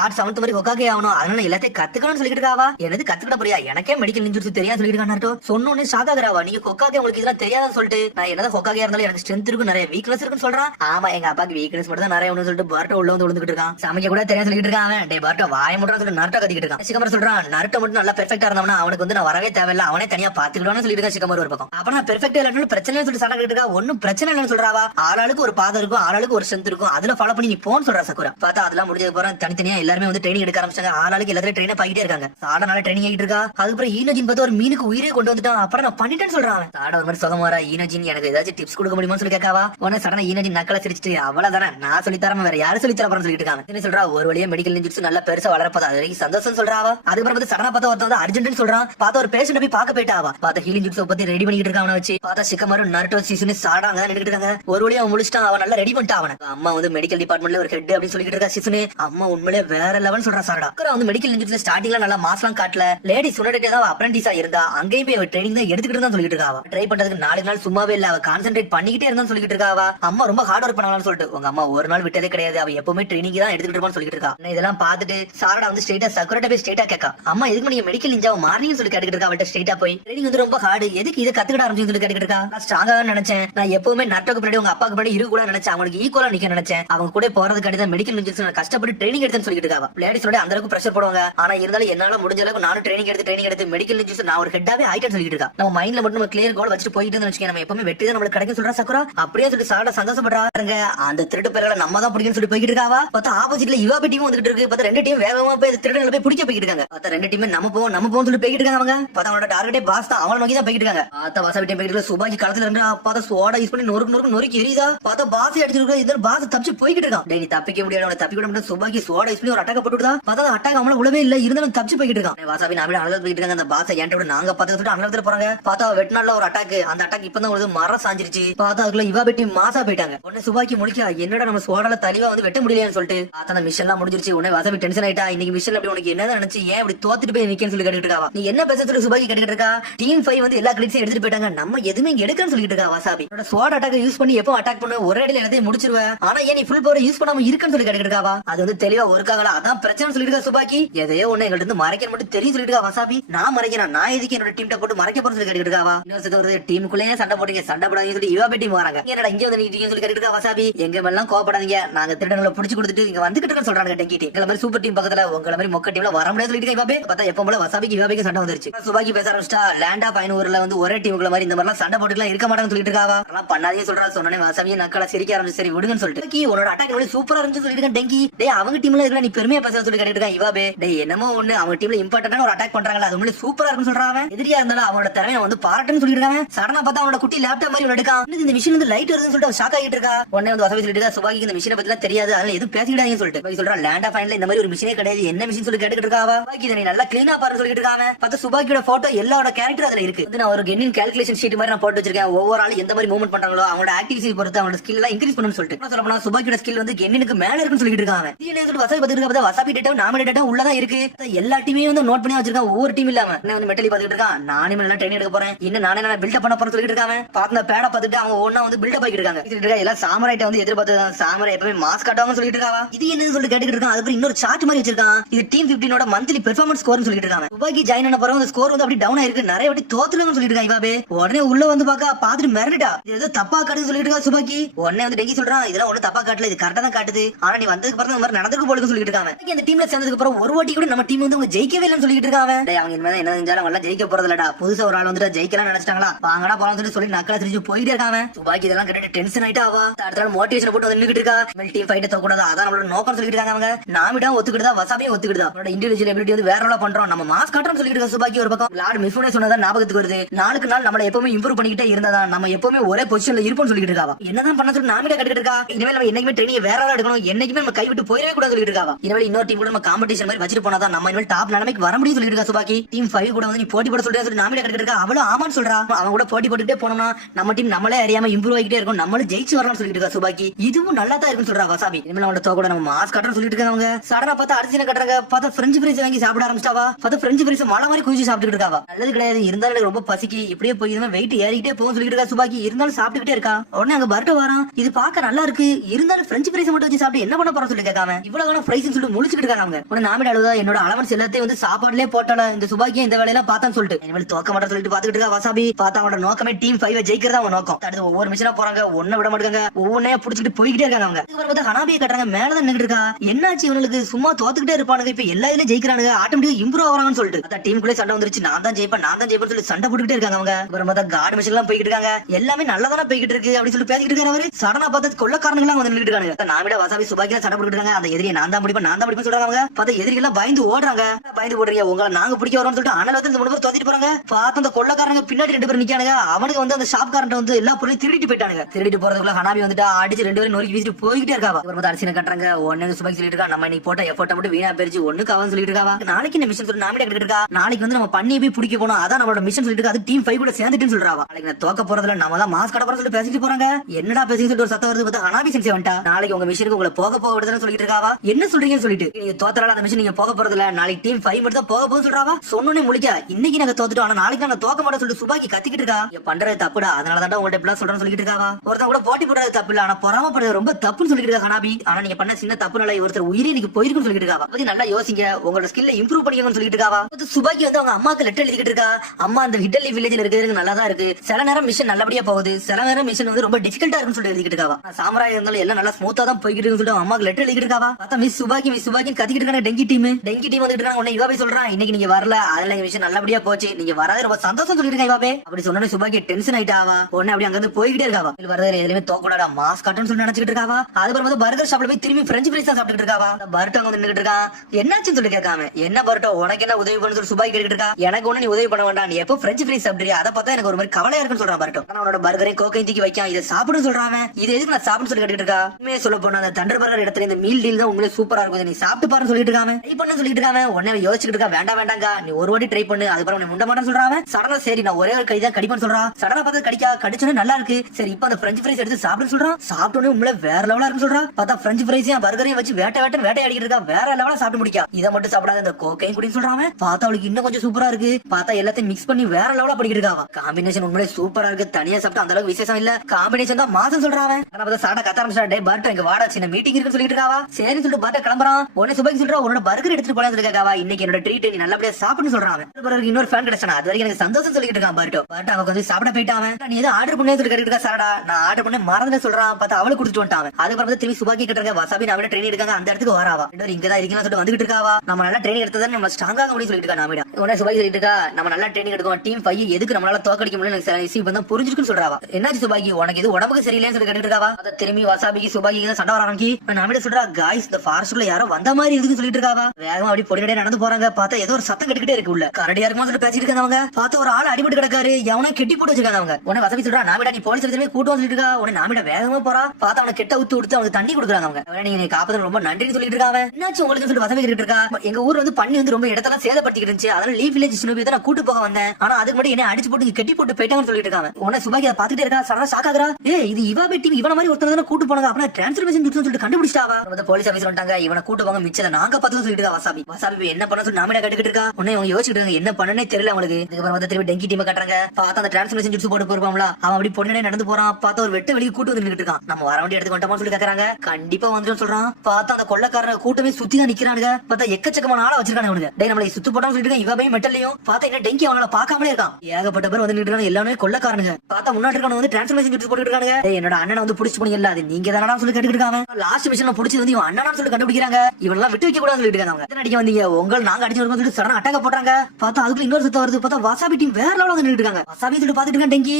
லார்ட் 7th மாதிரி ஹொக்காகே ஆகணும், அதனால எல்லாத்தையும் கத்துக்கணும்னு சொல்லிட்டு இருக்காவா. எனது கத்துக்கிட்ட போறியா, எனக்கே மெடிக்கல் இன்ஜூரிஸ் தெரியாது சொல்லிட்டு இருக்காரு. சொன்னோன்னு ஷாக் ஆகுறாவா. நீங்க ஹொக்காகே உங்களுக்கு இதெல்லாம் தெரியாதுன்னு சொல்லிட்டு. நான் என்னதான் ஹொக்காகே இருந்தாலும் எனக்கு ஸ்ட்ரென்த் இருக்கு, நிறைய வீக்னஸ் இருக்குன்னு சொல்றான். ஆமா எங்க அப்பாக்கு வீக்னஸ் மட்டும் தான் நிறைய ஒண்ணு சொல்லிட்டு பர்ட்டோ உள்ள வந்து விழுந்துட்டு இருக்கான். சமைக்க கூட தெரியாது சொல்லிட்டு இருக்கான். டே பர்ட்டோ வாய முட்றான்னு சொல்லி நருட்டோ கத்திக்கிட்டு இருக்கான். சிக்கமர் சொல்றான் நருட்டோ மட்டும் நல்லா பெர்ஃபெக்ட்டா இருந்தானா அவனுக்கு வந்து நான் வரவே தேவையில்லை, அவனே தனியா பாத்துக்கிடுவான்னு சொல்லிட்டு இருக்கா. சிக்கமர் ஒரு பக்கம் அப்ப நான் பெர்ஃபெக்ட்டா இல்லன்னு பிரச்சனை சொல்லிட்டு சண்டை கேட்டு இருக்கா. ஒன்னும் பிரச்சனை இல்லன்னு சொல்றாவா. ஆளாளுக்கு ஒரு பாதை இருக்கும், ஆளாளுக்கு ஒரு ஸ்ட்ரென்த் இருக்கும், அதுல ஃபாலோ பண்ணி நீ போன்னு சொல்றா சக்குரா. பார்த்தா அதெல்லாம் முடிஞ்சது போறேன் தனித்தனியா எல்லாருமே வந்து ட்ரைனிங் எடுக்க ஆரம்பிச்சாங்க. ஆளாளுக்கு எல்லாத்தையும் ட்ரெயின் ஆகிட்டே இருக்காங்க. சாடா நல்லா ட்ரைனிங் ஆகிட்டு இருக்கா. அதுக்கப்புறம் ஈனோஜின் பார்த்து ஒரு மீனுக்கு உயிரே கொண்டு வந்துட்டான். அப்புறம் நான் பண்ணிட்டேன்னு சொல்றான். சாடா ஒரு மாதிரி சுகமாரா. ஈனோஜின் எனக்கு ஏதாச்சும் டிப்ஸ் கொடுக்க முடியுமா சொல்லி கேட்காவா. உடனே சடனா ஈனோஜின் நக்கல சிரிச்சிட்டு அவ்வளவுதானே நான் சொல்லி தரேன், வேற யாரும் சொல்லி தரப்போறேன்னு சொல்லிட்டு இருக்காங்க. என்ன சொல்றா, ஒரு வழியா மெடிக்கல் இன்ஜெக்ஷன் நல்லா பெருசா வளரப்போது, அது வரைக்கும் சந்தோஷம் சொல்றாவா. அதுக்கப்புறம் வந்து சடனா பார்த்தா ஒருத்தர் அர்ஜென்ட்னு சொல்றான். பார்த்தா ஒரு பேஷண்ட் போய் பார்க்க போயிட்டாவா. பார்த்தா ஹீலிங் ஜிட்ஸை பத்தி ரெடி பண்ணிட்டு இருக்கான் வச்சு. பார்த்தா சிக்கமரும் நருட்டோ சீசனு சாடாங்க நின்னுட்டு இருக்காங்க. ஒரு வழியா அவன் முடிச்சிட்டான், அவன் நல்லா ரெடி பண்ணிட்டான். அவன் அம்மா வந்து மெடிக்கல் டிபார்ட்மெண்ட்ல ஒரு ஹெட் அப்படின்னு சொல்லிட்டு இருக்கா. சீசனு அம்மா உண்மையிலே வேற லெவல் சொல்றா. சாடா வந்து மெடிக்கல் இன்ஜெக்ஷன் ஸ்டார்டிங்ல நல்லா மாஸ்லாம் காட்டல. லேடிஸ் உடனே தான் அப்ரண்டிஸா இருந்தா அங்கேயும் போய் ட்ரைனிங் தான் எடுத்துக்கிட்டு தான் சொல்லிட்டு இருக்காவா. ட்ரை பண்றதுக்கு 4 நாள் சும்மாவே இல்ல, அவ கான்சென்ட்ரேட் பண்ணிக்கிட்டே இருந்தா சொல்லிட்டு இருக்காவா. அம்மா ரொம்ப ஹார்ட் ஒர்க் பண்ணாங்கன்னு சொல்லிட்டு உங்க அம்மா ஒரு நாள் விட்டதே கிடையாது, அவ எப்பவுமே ட்ரைனிங் தான் எடுத்துக்கிட்டு இருப்பான்னு சொல்லிட்டு இருக்கா. இதெல்லாம் பார்த்துட்டு சாரடா வந்து ஸ்ட்ரைட்டா சக்குரட்ட போய் ஸ்ட்ரைட்டா கேட்கா. அம்மா எதுக்கு நீங்க மெடிக்கல் இன்ஜாவை மாறினு சொல்லி கேட்டுக்கிட்டு இருக்கா. அவட்ட ஸ்ட்ரைட்டா போய் ட்ரைனிங் வந்து ரொம்ப ஹார்டு, எதுக்கு இதை கத்துக்கிட ஆரம்பிச்சு சொல்லி கேட்டுக்கிட்டு இருக்கா. நான் ஸ்ட்ராங்கா தான் நினைச்சேன், நான் எப்பவுமே நட்டோக்கு பின்னாடி உங்க அப்பாக்கு பின்னாடி இரு கூட நினைச்சேன், அவங்களுக்கு ஈக்குவலா நிக்க நினைச்சேன், அவங்க கூட போறதுக்காண்டி தான் மெடிக்கல் இன்ஜெக்ஷன் கஷ்டப்பட்டு ட்ரைனிங் எடுத்தேன்னு சொல்லிட்டு இருக்கா. லேடிஸோட அந்த அளவுக்கு பிரஷர் போடுவாங்க, ஆனா இருந்தாலும் என்னால முடிஞ்ச அளவுக்கு நானும் ட்ரைனிங் எடுத்து மெடிக்கல் இன்ஜெக்ஷன் நான் ஒரு ஹெட்டாவே ஆயிட்டேன்னு சொல்லிட்டு இருக்கா. நம்ம மைண்ட்ல மட்டும் நம்ம கிளியர் கோல் வச்சுட்டு போயிட்டு வச்சுக்கோங்க, நம்ம எப்பவுமே வெட்டி தான் நம்மளுக்கு கிடைக்கும் சொல்றா சக்குரா. அப்படியே சொல்லி சாட சந்தோஷப்படுறாங்க. அந்த திருட்டு பேர்களை நம்ம தான் பிடிக்குன்னு சொல்லி போய்கிட்டு இருக்காவா. பார்த்தா ஆப்போசிட்ல இவா டீம் வந்துட்டு இருக்கு. பார்த்தா 2 டீம் வேகமா போய் திருடங்களை போய் பிடிக்க போய்கிட்டு இருக்காங்க. பார்த்தா 2 டீம் நம்ம போவோம் சொல்லி போய்கிட்டு இருக்காங்க. அவங்க பார்த்தா அவனோட டார்கெட்டே பாஸ் தான், அவன நோக்கி தான் போய்கிட்டு இருக்காங்க. பார்த்தா வாசா டீம் போய்கிட்டு சுபாக்கி களத்துல இருந்து பார்த்தா சோடா யூஸ் பண்ணி நொறுக்கு எரியுதா. பார்த்தா பாஸ் அடிச்சிருக்கு, இதோ பாஸ் தப்பிச்சு போய்கிட்டு இருக்கான். டேய் நீ தப்பிக்க முடியாது, அவனை தப்பிக்க முடியாது. சுபாக்கி சோடா யூஸ் பண்ணி ஒரு அட்டாக் போட்டுதா. பார்த்தா அட்டாக் அவன உளவே இல்ல, இருந்தாலும் தப்பிச்சு போய்கிட்டு இருக்கான். வாசாபி நாம அனலர் போய்கிட்டு இருக்காங்க. அந்த பாஸ் ஏன்ட்ட விட நாங்க பார்த்து சொல்லிட்டு அனலத்துல போறாங்க. பார்த்தா வெட்நாள்ல ஒரு அட்டாக், அந்த அட்டாக் இப்பதான் ஒரு மரம் சாஞ்சிருச்சு. பார்த்தா அதுக்குள்ள இவா பெட்டி மாசா போயிட்டாங்க. உடனே சுபாக்கி முடிக்கா என்னடா நம்ம சோடால தலிவா வந்து வெட்ட முடியலன்னு சொல்லிட்டு பார்த்தா அந்த மிஷன் எல்லாம் முடிஞ்சிருச்சு. உடனே வாசாபி டென்ஷன் ஆயிட்டா, இன்னைக்கு மிஷன்ல அப்படி உனக்கு என்ன நினைச்சு ஏன் இப்படி தோத்துட்டு போய் நிக்கன்னு சொல்லி கேட்டுட்டு இருக்கா. நீ என்ன பேச சொல்லி சுபாக்கி கேட்டுட்டு இருக்கா. டீம் 5 வந்து எல்லா கிளிக்ஸையும் எடுத்துட்டு போயிட்டாங்க, நம்ம எதுவுமே இங்க எடுக்கன்னு சொல்லிட்டு இருக்கா வாசாபி. ஸ்வாட் அட்டாக் யூஸ் பண்ணி எப்போ அட்டாக் பண்ண ஒரே அடியில எல்லாத்தையும் முடிச்சிருவேன், ஆனா ஏன் நீ ஃபுல் பவர் யூஸ் பண்ணாம இருக்குன்னு சொல்லி கேட்டுட்டு இருக்காவா. அது வந்து தெளிவா ஒர்க்காகல, அதான் பிரச்சனை சொல்லிட்டு இருக்கா சுபாக்கி. எதையோ ஒண்ணு எங்கள்ட்ட இருந்து மறைக்க மட்டும் தெரியும் சொல்லிட்டு இருக்கா வாசாபி. நான் மறைக்கிறேன், நான் எதுக்கு என்னோட டீம் போட்டு மறைக்க போறேன்னு சொல்லி கேட்டுட்டு இருக்காவா. இன்னொரு வருது டீமுக்குள்ளேயே சண்டை போட்டீங்க, சண்டை போடாதீங்க சொல்லி இவா டீம் வராங்க. என்னடா இங்க வந்து நீங்க சொல்லி கேட்டுட்டு இருக்கா வாசாபி. எங்க மேலாம் கோவப்படாதீங்க, நாங்க திருடங்களை புடிச்சு கொடுத்துட்டு இங்க வந்துகிட்டு சொல்றாங்க டெங்கி டீம். எங்களை மாதிரி சூப்பர் டீம் பக்கத்துல உங்களை மாதிரி மொக்க டீம்ல வர முடியாது சொல்லிட்டு இவாபே. பார்த்தா எப்ப போல வசாபிக்கு இவாபேக்கு சண்டை வந்துருச்சு. சுபாக்கி பேச ஆரம்பிச்சா லேண்ட் ஆஃப் ஐநூறுல வந்து ஒரே டீமுக்குள்ள மாதிரி இந்த மாதிரிலாம் சண்டை போட்டுலாம் இருக்க மாட்டாங்கன்னு சொல்லிட்டு இருக்காவா. அதெல்லாம் பண்ணாதே சொல்றா. சொன்னே வசாபியை நக்கலா சிரிக்க ஆரம்பிச்சு. சரி விடுங்கன்னு சொல்லிட்டு உன்னோட அட்டாக் வந்து சூப்பரா இருந்துச்சு சொல்லிட்டு டெங்கி. டே அவங்க டீம்ல இருக்கல நீ பெருமையா பேச சொல்லி கேட்டுட்டு இருக்கா இவாபே. டே என்னமோ ஒண்ணு அவங்க டீம்ல இம்பார்ட்டன்டான ஒரு அட்டாக் பண்றாங்களா, அது உண்மையிலே சூப்பரா இருக்குன்னு சொல்றாங்க. எதிரியா இருந்தாலும் அவனோட திறமையை வந்து பாராட்டுன்னு சொல்லிட்டு இருக்காங்க. சடனா பார்த்தா அவனோட குட்டி லேப்டாப் மாதிரி எடுக்கான். இந்த மிஷின் வந்து லைட் வருதுன்னு சொல்லிட்டு ஷாக் ஆகிட்டு இருக்கா. உடனே வந்து வசாபி சொல்லிட்டு இருக்கா சுபாக்கி இந்த மிஷினை பத்தி தெரியாது, அதனால எதுவும் பேசிக்கிட்டாங்கன்னு சொல்லிட்டு சொல்றா. லேண்ட் ஆஃப் ஐன்ல இந்த மாதிரி ஒரு மிஷினே கிடையாது, என்ன மிஷின் சொல்லி கேட்டுட்டு இருக்காவா. சுபாக்கி இதை நல்லா கிளீனா பாருன்னு சொல்லிட்டு இருக்காங்க. பார்த்தா சுபாக்கியோட போட்டோ எல்லாரோட கேரக்டர் அதுல இருக்கு. நான் ஒரு கென்னின் கால்குலேஷன் ஷீட் மாதிரி நான் போட்டு வச்சிருக்கேன். ஒவ்வொரு ஆள் எந்த மாதிரி மூவ்மெண்ட் பண்றாங்களோ அவங்களோட ஆக்டிவிட்டி பொறுத்து அவங்களோட ஸ்கில் எல்லாம் இன்க்ரீஸ் பண்ணணும்னு சொல்லிட்டு சொல்லப்போனா சுபாக்கியோட ஸ்கில் வந்து கென்னினுக்கு மேல இருக்குன்னு சொல்லிட்டு இருக்காங்க. வசாபி பார்த்துட்டு இருக்கா. வசாபி டேட்டா நாம டேட்டா உள்ளதான் இருக்கு. எல்லா டீமையும் வந்து நோட் பண்ணி வச்சிருக்கான், ஒவ்வொரு டீம் இல்லாம. என்ன வந்து மெட்டலி பார்த்துட்டு இருக்கான். நானே நல்லா ட்ரெயின் எடுக்க போறேன், இன்னும் நானே நல்லா பில்டப் பண்ண போறேன்னு சொல்லிட்டு இருக்காங்க. பார்த்து பேட பார்த்துட்டு அவங்க ஒண்ணா வந்து பில்டப் ஆகிட்டு இருக்காங்க. எல்லாம் சாமராயிட்ட வந்து எதிர்பார்த்து சாமரை எப்பவுமே மாஸ்க் காட்டுவாங்க சொல்லிட்டு இருக்காங்க. இது என்னன்னு சொல்லிட்டு கேட்டுட்டு இருக்கான். அதுக்கு இன்னொரு சார்ட் மாதிரி வச்சிருக்கான். இது டீம் 15 மந்த்லி பெர்ஃபார்மன்ஸ் ஸ்கோர்னு சொல்லிட்டு இருக்காங்க. சுபாக்கி ஜாயின் பண்ண போறவங்க ஸ்கோர் வந்து அப்படி டவுன் ஆயிருக்கு, நிறைய வாட்டி தோத்துருன்னு சொல்லிட்டு இருக்காங்க இவாபே. உடனே உள்ள வந்து பாத்துட்டு மிரண்டா. இது ஏதோ தப்பா காட்டுது சொல்லிட்டு இருக்கா சுபாக்கி. உடனே வந்து டெங்கி சொல்றான் இதெல்லாம் ஒண்ணு தப்பா காட்டல, இது கரெக்டா தான் காட்டுது, ஆனா நீ வந்ததுக்கு அப்புறம் இந்த மாதிரி நடந்துருக்கு போலுக்கு சொல்லிட்டு இருக்காங்க. இந்த டீம்ல சேர்ந்ததுக்கு அப்புறம் ஒரு வாட்டி கூட நம்ம டீம் வந்து அவங்க ஜெயிக்கவே இல்லைன்னு சொல்லிட்டு இருக்காங்க. அவங்க இனிமே என்ன செஞ்சாலும் அவங்க எல்லாம் ஜெயிக்க போறது இல்லடா, புதுசா ஒரு ஆள் வந்துட்டு ஜெயிக்கலாம் நினைச்சிட்டாங்களா, வாங்கடா போலாம் சொல்லி நக்கலா திரிச்சு போயிட்டே இருக்காங்க. சுபாக்கி இதெல்லாம் கேட்டு டென்ஷன் ஆயிட்டா அவா. அடுத்த மோட்டிவேஷன் போட்டு வந்து நின்னுட்டு இருக்கா. டீம் ஃபைட் தோக்கூடாது, அதான் நம்மளோட நோக்கம் சொல்லிட்டு இருக்காங்க. அவங்க நாமிடா ஒத்துக்கிட்டா வசாபியும் ஒத்துக்கிட்டா. அவரோட இண்டிவிஜுவல் எபிலிட்டி வந்து வேற லெவலா பண்றோம், நம்ம மாஸ் காட்டுறோம் சொல்லிட்டு இருக்க சுபாக்கி. ஒரு பக்கம் லார்ட் மிஃபுனே சொன்னதா ஞாபகத்துக்கு வருது. நாளுக்கு நாள் நம்மள எப்பவுமே இம்ப்ரூவ் பண்ணிக்கிட்டே இருந்தா நம்ம எப்பவுமே ஒரே பொசிஷன்ல இருப்போம் சொல்லிட்டு இருக்காவா. என்னதான் பண்ண சொல்லி நாமிடா கட்டிட்டு இருக்கா. இனிமேல் நம்ம என்னைக்குமே ட்ரெயினிங் வேற லெவலா எடுக்கணும், என்னைக்குமே நம்ம கைவிட்டு போயிடவே கூட சொல்லிட்டு இருக்காவா. இனிமேல் இன்னொரு டீம் கூட நம்ம காம்படிஷன் மாதிரி வச்சிட்டு போனாதான் நம்ம இனிமேல் டாப் நிலைமைக்கு வர முடியும் சொல்லிட்டு இருக்கா சுபாக்கி. டீம் 5 கூட வந்து நீ போட்டி போட சொல்லிட்டு சொல்லி நாமிடா கட்டிட்டு இருக்கா. அவளும் ஆமான்னு சொல்றா. அவங்க கூட போட்டி போட்டுட்டே போனோம்னா நம்ம டீம் நம்மளே அறியாம இம்ப்ரூவ் ஆகிட்டே இருக்கும், நம்மளும் ஜெயிச்சு வரலாம்னு சொல்லிட்டு இருக்கா சுபாக்கி. இதுவும் நல்லா தான் இருக்குன்னு சொல்றா வசாபி. இனிமேல் அவங்களோட தோக்கூட நம்ம மாஸ் காட்டுறோம் சொல்லிட்டு இருக்காங்க. அவங்க சடனா பார்த்தா அரிசினை கட்டுறாங்க. பார்த்தா பிரெஞ்சு ஃப்ரைஸ் வாங்கி சாப்பிட ஆரம்பிச்சிட்டாவா. பார்த்தா பிரெஞ்சு ஃப்ரைஸ் மழை மாதிரி குதிச்சு சாப்பிட்டு இருக்காவா. நல்லது கிடையாது, இருந்தாலும் எனக்கு ரொம்ப பசிக்கு, இப்படியே போய் வெயிட் ஏறிக்கிட்டே போகும் சொல்லிட்டு இருக்கா சுபாக்கி. இருந்தாலும் சாப்பிட்டுக்கிட்டே இருக்கா. உடனே அங்க பர்ட்ட வரான். இது பார்க்க நல்லா இருக்கு, இருந்தாலும் பிரெஞ்சு ஃப்ரைஸ் மட்டும் வச்சு சாப்பிட்டு என்ன பண்ண போறோம் சொல்லி கேட்காம இவ்வளவு ஃப்ரைஸ் சொல்லிட்டு முழிச்சுட்டு இருக்காங்க. அவங்க உடனே நாமிட அழுதா என்னோட அலவன்ஸ் எல்லாத்தையும் வந்து சாப்பாடுலயே போட்டால இந்த சுபாக்கியை இந்த வேலையெல்லாம் பார்த்தான்னு சொல்லிட்டு இனிமேல் தோக்க மாட்டேன் சொல்லிட்டு பாத்துக்கிட்டு இருக்கா வசாபி. பார்த்தா அவனோட நோக்கமே டீம் 5 ஜெயிக்கிறதா அவன் நோக்கம். அடுத்து ஒவ்வொரு மிஷனா போறாங்க, ஒன்ன விட மாட்டாங்க, ஒவ்வொன்னையா புடிச்சிட்டு போய்கிட்டே இருக்காங்க. அவங்க இதுக்கு ஹனாபியை கட்டுறாங்க. மேலதான் நின்னுட்டு இருக்கா. என்னாச்சு இவனுக்கு சும்மா தோத்துக்கிட்டே இருப்பானுங்க, இப்ப எல்லா இதுலயும் ஜெயிக்கிறானுங்க, ஆட்டோமேட்டிக்கா இம்ப்ரூவ் ஆகுறாங்கன்னு சொல்லிட்டு அதான் டீமுக்குள்ளே சண்டை வந்துருச்சு. நான் தான் ஜெயிப்பேன் சொல்லி சண்டை போட்டுக்கிட்டே இருக்காங்க. அவங்க அப்புறம் பார்த்தா கார்டு மிஷன் எல்லாம் போய்கிட்டு இருக்காங்க. எல்லாமே நல்லதானே போய்கிட்டு இருக்கு அப்படின்னு சொல்லி பேசிக்கிட்டு இருக்காரு. அவரு சடனா பார்த்தா கொள்ளக்காரங்க எல்லாம் வந்து நின்னுட்டு இருக்காங்க. நாமிட வசாபி சுபாக்கில சண்டை போட்டுட்டு இருக்காங்க. அந்த எதிரியை நான் தான் பிடிப்பேன் சொல்றாங்க. அவங்க பார்த்தா எதிரிகள் எல்லாம் பயந்து ஓடுறாங்க. பயந்து போடுறீங்க உங்களை நாங்க பிடிக்க வரோம்னு சொல்லிட்டு அனல் வந்து 3 பேர் தோத்திட்டு போறாங்க. பார்த்தா அந்த கொள்ளக்காரங்க பின்னாடி 2 பேர் நிக்கானுங்க. அவனுக்கு வந்து அந்த ஷாப் காரன் வந்து எல்லா பொருளையும் திருடிட்டு போயிட்டானுங்க. திருடிட்டு போறதுக்குள்ள ஹனாபி வந்துட்டு அடிச்சு 2 பேரும் நொறுக்கி வீசிட்டு போய்கிட்டே இருக்காவா. அப்புறம் அரிசினை கட்டுறாங்க. ஒன்னு சுபாக்கி சொல்லிட்டு இருக்கா நம்ம இன்னைக்கு போட்ட எஃபோர்ட் மட்டும் வீணா போயிருச்சு, ஒண்ணுக்கு அவன் சொல்லிட்டு இருக்காவா. நாளைக்கு இந்த மிஷன் சொல்லி நாமிட கட்டிட்டு இருக்கா. நாளைக்கு வந்து நம்ம பண்ணி போய் பிடிக்க போனோம், அதான் நம்மளோட மிஷன் சொல்லிட்டு அது டீம் 5 கூட சேர்ந்துட்டுன்னு சொல்றாவா. நாளைக்கு நான் தோக்க போறதுல நம்ம தான் மாஸ் கட்ட போறோம் சொல்லிட்டு பேசிட்டு போறாங்க. என்னடா பேசிட்டு சொல்லிட்டு ஒரு சத்தம் வருது. பார்த்தா ஹனாபி சென்சே வந்துட்டா. நாளைக்கு உங்க மிஷனுக்கு உங்களை போக விடுறதுன்னு சொல்லிட்டு இருக்காவா. என்ன சொல்றீங்கன்னு சொல்லிட்டு நீங்க தோத்தறால அந்த மிஷன் நீங்க போக போறதுல நாளைக்கு டீம் 5 மட்டும் தான் போக போகுது சொல்றாவா. சொன்னோனே முழிக்க இன்னைக்கு நாங்க தோத்துட்டோம், ஆனா நாளைக்கு நாங்க தோக்க மாட்டோம் சொல்லிட்டு சுபாக்கி கத்திக்கிட்டு இருக்கா. பண்றது தப்புடா, அதனால தான் உங்கள்ட்ட இப்படி சொல்றேன்னு சொல்லிட்டு இருக்காவா. ஒருத்தன் கூட போட்டி போடுறது தப்பு இல்ல, ஆனா பொறாமப்படுறது ரொம்ப தப்புன்னு சொல்லிட்டு இருக்கா ஹனாபி. ஆனா நீங்க பண்ண சின்ன தப்புனால ஒருத்தர் உயிரி நீங்க போயிருக்குன்னு சொல்லிட்டு இருக்காவா. பத்தி நல்லா யோசிங்க, உங்களோட ஸ்கில்ல இம்ப்ரூவ் பண்ணிக்கணும்னு சொல்லிட்டு இருக்காவா. சுபாக்கி வந்து அவங்க அம்மாக்கு லெட்டர் எழுதிக்கிட்டு இருக்கா. அம்மா அந்த ஹிட்டலி வில்லேஜ்ல இருக்கிறது நல்லா தான் இருக்கு, சில நேரம் மிஷன் நல்லபடியா போகுது, சில நேரம் மிஷன் வந்து ரொம்ப டிஃபிகல்ட்டா இருக்குன்னு சொல்லி எழுதிக்கிட்டு இருக்காவா. சாம்ராஜ் இருந்தாலும் எல்லாம் நல்லா ஸ்மூத்தா தான் போய்கிட்டு இருக்குன்னு சொல்லிட்டு அம்மாக்கு லெட்டர் எழுதிக்கிட்டு இருக்காவா. பார்த்தா மிஸ் சுபாக்கி கத்திக்கிட்டு இருக்காங்க. டெங்கி டீம் வந்துட்டு இருக்காங்க. உடனே இவாபே சொல்றான் இன்னைக்கு நீங்க வரல, அதனால எங்க மிஷன் நல்லபடியா போச்சு, நீங்க வராது ரொம்ப சந்தோஷம் சொல்லிட்டு இருக்காங்க இவாபே. அப்படி சொன்னோட சுபாக்கி டென்ஷன் ஆயிட்டாவா. உடனே அப்படி அங்க இருந்து போய்கிட்டே இருக்காவா. வரது எதுவுமே தோக்கூடாடா மாஸ் காட்டுன்னு சொல்லி நினைச்சிட்டு இருக்காவா. அதுக்கப்புறம் வந்து பர்கர் ஷாப்ல போய் திரும்பி பிரெஞ்சு ஃப்ரைஸ் தான் சாப்பிட்டு இருக்காவா. பர்ட்டோ அங்க நின்னுட்டு இருக்கான். என்னாச்சுன்னு சொல்லி கேட்காம என்ன பர்ட்டோ உனக்கு என்ன உதவி பண்ணு சொல்லி சுபாக்கி கேட்டுட்டு இருக்கா. எனக்கு ஒண்ணு நீ உதவி பண்ண வேண்டாம், நீ எப்போ பிரெஞ்சு ஃப்ரைஸ் சாப்பிடுறியா அதை பார்த்தா எனக்கு ஒரு மாதிரி கவலையா இருக்குன்னு சொல்றான் பர்ட்டோ. அவனோட பர்கரையும் கோக்கையும் தூக்கி வைக்கான். இதை சாப்பிடுன்னு சொல்றாங்க. இது எதுக்கு நான் சாப்பிட்டு சொல்லி கேட்டுட்டு இருக்கா. உண்மையே சொல்ல போனா அந்த தண்டர் பர்கர் இடத்துல இந்த மீல் டீல் தான் உண்மையிலே சூப்பரா இருக்கும், நீ சாப்பிட்டு பாருன்னு சொல்லிட்டு இருக்காம ட்ரை பண்ணு சொல்லிட்டு இருக்காம. உடனே யோசிச்சுட்டு இருக்கா. வேண்டாங்க நீ ஒரு வாட்டி ட்ரை பண்ணு, அதுக்கப்புறம் நீ முண்ட மாட்டேன்னு சொல்றாங்க. சடனா சரி நான் ஒரே ஒரு கைதான் கடிப்பான்னு சொல்றான். சடனா பார்த்து கடிச்சோன்னே நல்லா இருக்கு, சரி இப்ப அந்த பிரெஞ்சு ஃப்ரைஸ் எடுத்து சாப்பிடுன்னு சொல்றான். சாப்பிட்டோன்னே உண்மையிலே வேற லெவலா இருக்குன்னு சொல்றான். பார்த்தா பிரெஞ்சு ஃப்ரைஸையும் பர்கரையும் வச்சு வேட்டையாடிட்டு இருக்கா. வேற லெவலா சாப்பிட்டு முடிக்கா. இதை மட்டும் சாப்பிடாத இந்த கோக்கையும் குடின்னு சொல்றாங்க. பார்த்தா அவளுக்கு இன்னும் கொஞ்சம் சூப்பரா இருக்கு. பார்த்தா எல்லாத்தையும் மிக்ஸ் பண்ணி வேற லெவலா படிக்கிட்டு இருக்காவா. காம்பினேஷன் உண்மையிலே சூப்பரா இருக்கு. தனியா சாப்பிட்டு அந்த அளவுக்கு விசேஷம் இல்ல, காம்பினேஷன் தான் மாசம் சொல்றாங்க. ஆனா சாப்பிட கத்த ஆரம்பிச்சா, டே பர்ட் எங்க வாடா சின்ன மீட்டிங் இருக்குன்னு சொல்லிட்டு இருக்காவா. சரி சொல்லிட்டு பர்ட் கிளம்புறான். உடனே சுபாக்கி சொல்றா, உன்னோட பர்கர் எடுத்துட்டு போலான்னு இருக்காவா. இன்னைக்கு என்னோட ட்ரீட் நீ நல்லபடியா சாப்பிடுன்னு சொல்றாங்க. இன்னொரு ஃபேன் கிடைச்சானா, அது வரைக்கும் எனக்கு சந்தோஷம் சொல்லிட்டு இருக்கான் பர்ட். பர்ட் அவங்க வந்து சாப்பிட போயிட்டான். நீ ஏதோ ஆர்டர் பண்ணே சொல்லி கேட்டுருக்கா. சாரடா நான் ஆர்டர் பண்ண மறந்து சொல்றான். பார்த்தா அவளை குடிச்சிட்டு வந்துட்டான். அதுக்கப்புறம் திரும்பி சுபாக்கி கிட்ட வசாபி நான் ட்ரெயின் எடுக்காங்க, அந்த இடத்துக்கு வராவா. இங்கதான் இருக்கீங்கன்னு சொல்லிட்டு வந்துட்டு இருக்காவா. நம்ம நல்லா ட்ரெயின் எடுத்ததை நம்ம ஸ்ட்ராங்கா அப்படின்னு சொல்லிட்டு இருக்கா. நாமிடா உடனே சுபாக்கி சொல்லிட்டு இருக்கா, நம்ம நல்லா ட்ரெயின் எடுக்கும் டீம் 5 எதுக்கு நம்மளால தோக்கடிக்க முடியல புரிஞ்சுக்குன்னு சொல்றாவா. என்னாச்சு சுபாக்கி, உனக்கு எது உடம்புக்கு சரியில்லைன்னு சொல்லி கேட்டு இருக்காவா. அதை திரும்பி வசாபிக்கு சுபாக்கி சண்டை வர ஆரம்பிக்கி. நாமிட சொல்றா, காய்ஸ் இந்த ஃபாரஸ்ட்ல யாரோ வந்த மாதிரி இருக்குன்னு சொல்லிட்டு இருக்காவா. வேகமா அப்படி பொடிக்கடையே நடந்து போறாங்க. பார்த்தா ஏதோ ஒரு சத்தம் கட்டிக்கிட்டே இருக்கு. உள்ள கரடியா இருக்குமா சொல்லிட்டு பேசிட்டு இருக்காங்க. பார்த்தா ஒரு ஆள் அடிபட்டு கிடக்காரு. எவனா கெட்டி போட்டு வச்சிருக்காங்க. அவங்க உடனே வசாபி சொல்றா, நாமிடா நீ போலீஸ் கூட்டம் சொல்லிட்டு இருக்கா. உடனே நாமிட வேகமா போறா. பார்த்தா அவனை கெட்ட ஊத்து கொடுத்து அவனுக்கு தண்ணி கொடுக்குறாங்க. அவங்க நீங்க காப்பது ரொம்ப நன்றின்னு சொல்லிட்டு இருக்காங்க. என்னாச்சு உங்களுக்கு சொல்லிட்டு வசாபி கிட்ட இருக்கா. எங்க ஊர் வந்து பண்ணி வந்து ரொம்ப இடத்தெல்லாம் சேதப்படுத்திட்டு இருந்துச்சு. அதனால லீவ் வில்லேஜ் சினோபி தான் நான் கூட்டு போக வந்தேன். ஆனா அதுக்கு மட்டும் என்ன அடிச்சு போட்டு கெட்டி போட்டு போயிட்டாங்கன்னு சொல்லிட்டு இருக்காங்க. உடனே சுபாக்கி அதை பாத்துட்டே இருக்கா. சடனா ஷாக் ஆகுறா. இது இவாபே டீம் இவன மாதிரி ஒருத்தர் தான கூட்டு போனாங்க. அப்பனா டிரான்ஸ்ஃபர்மேஷன் சொல்லிட்டு கண்டுபிடிச்சாவா. வந்து போலீஸ் ஆபீசர் வந்துட்டாங்க. இவனை கூட்டு போங்க மிச்சத நாங்க பாத்துன்னு சொல்லிட்டு இருக்கா. வசாபி வசாபி என்ன பண்ண சொல்லி நாமிடா கட்டிக்கிட்டு இருக்கா. உடனே அவங்க யோசிச்சுட்டு இருக்காங்க என்ன பண்ணனே தெரியல அவங்களுக்கு. இதுக்கப்புறம் வந்து திரும்பி டெங்கி டீம் கட்டுறாங்க. பார்த்தா அந்த டிரான்ஸ்ஃபர்மேஷன் ஜூஸ் போட்டு போறாங்களா. அவன் அப்படி பொண்ணே நடந்து போறான். பார்த்தா ஒரு வெட்ட வெளியே கூட்டு வந்து நின்னுட்டு இருக்கான். நம்ம வர வேண்டிய இடத்துக்கு வந்துட்டோம்னு சொல்லி கேக்குறாங்க. கண்டிப்பா வந்துடும் சொல்றான். பார்த்தா அந்த கொள்ளக்காரங்க கூட்டமே சுத்தி தான் நிக்கிறானுங்க. பார்த்தா எக்கச்சக்கமான ஆளை வச்சிருக்காங்க. அவனுக்கு டேய் நம்மளை சுத்து போட்டான்னு சொல்லிட்டு இவபே மெட்டல்லையும் பார்த்தா என்ன டெங்கி அவங்கள பார்க்காமலே இருக்கான். ஏகப்பட்ட பேர் வந்து நின்னுட்டு எல்லாமே கொள்ளக்காரனுங்க. பார்த்தா முன்னாடி இருக்கவங்க வந்து டிரான்ஸ்ஃபர்மேஷன் ஜூஸ் போட்டுட்டு இருக்காங்க. என்னோட அண்ணனை வந்து புடிச்சு போனீங்க இல்ல, அது நீங்க தானடா சொல்லி கேட்டுட்டு இருக்காங்க. லாஸ்ட் மிஷன்ல புடிச்சு வந்து இவன் அண்ணனா சொல்லி கண்டுபிடிக்கிறாங்க. இவெல்லாம் விட்டு வைக்க கூடாதுன்னு சொல்லிட்டு இருக்காங்க. அவங்க அடிக்க வந்தீங்க உங்கள் நாங்க அடிச்சு வரும்போது சொல்லிட்டு சடனா அட்டாக் போடுறாங்க. பார்த்தா அதுக்கு இன்னொரு சுத்த வருது. பார்த்தா வசாபி டீம் வேற லெவல்ல வந்து நின்னுட்டு இருக்காங்க. வசாபி சொல்லிட்டு பாத்துட்டு இருக்காங்க. டெங்கி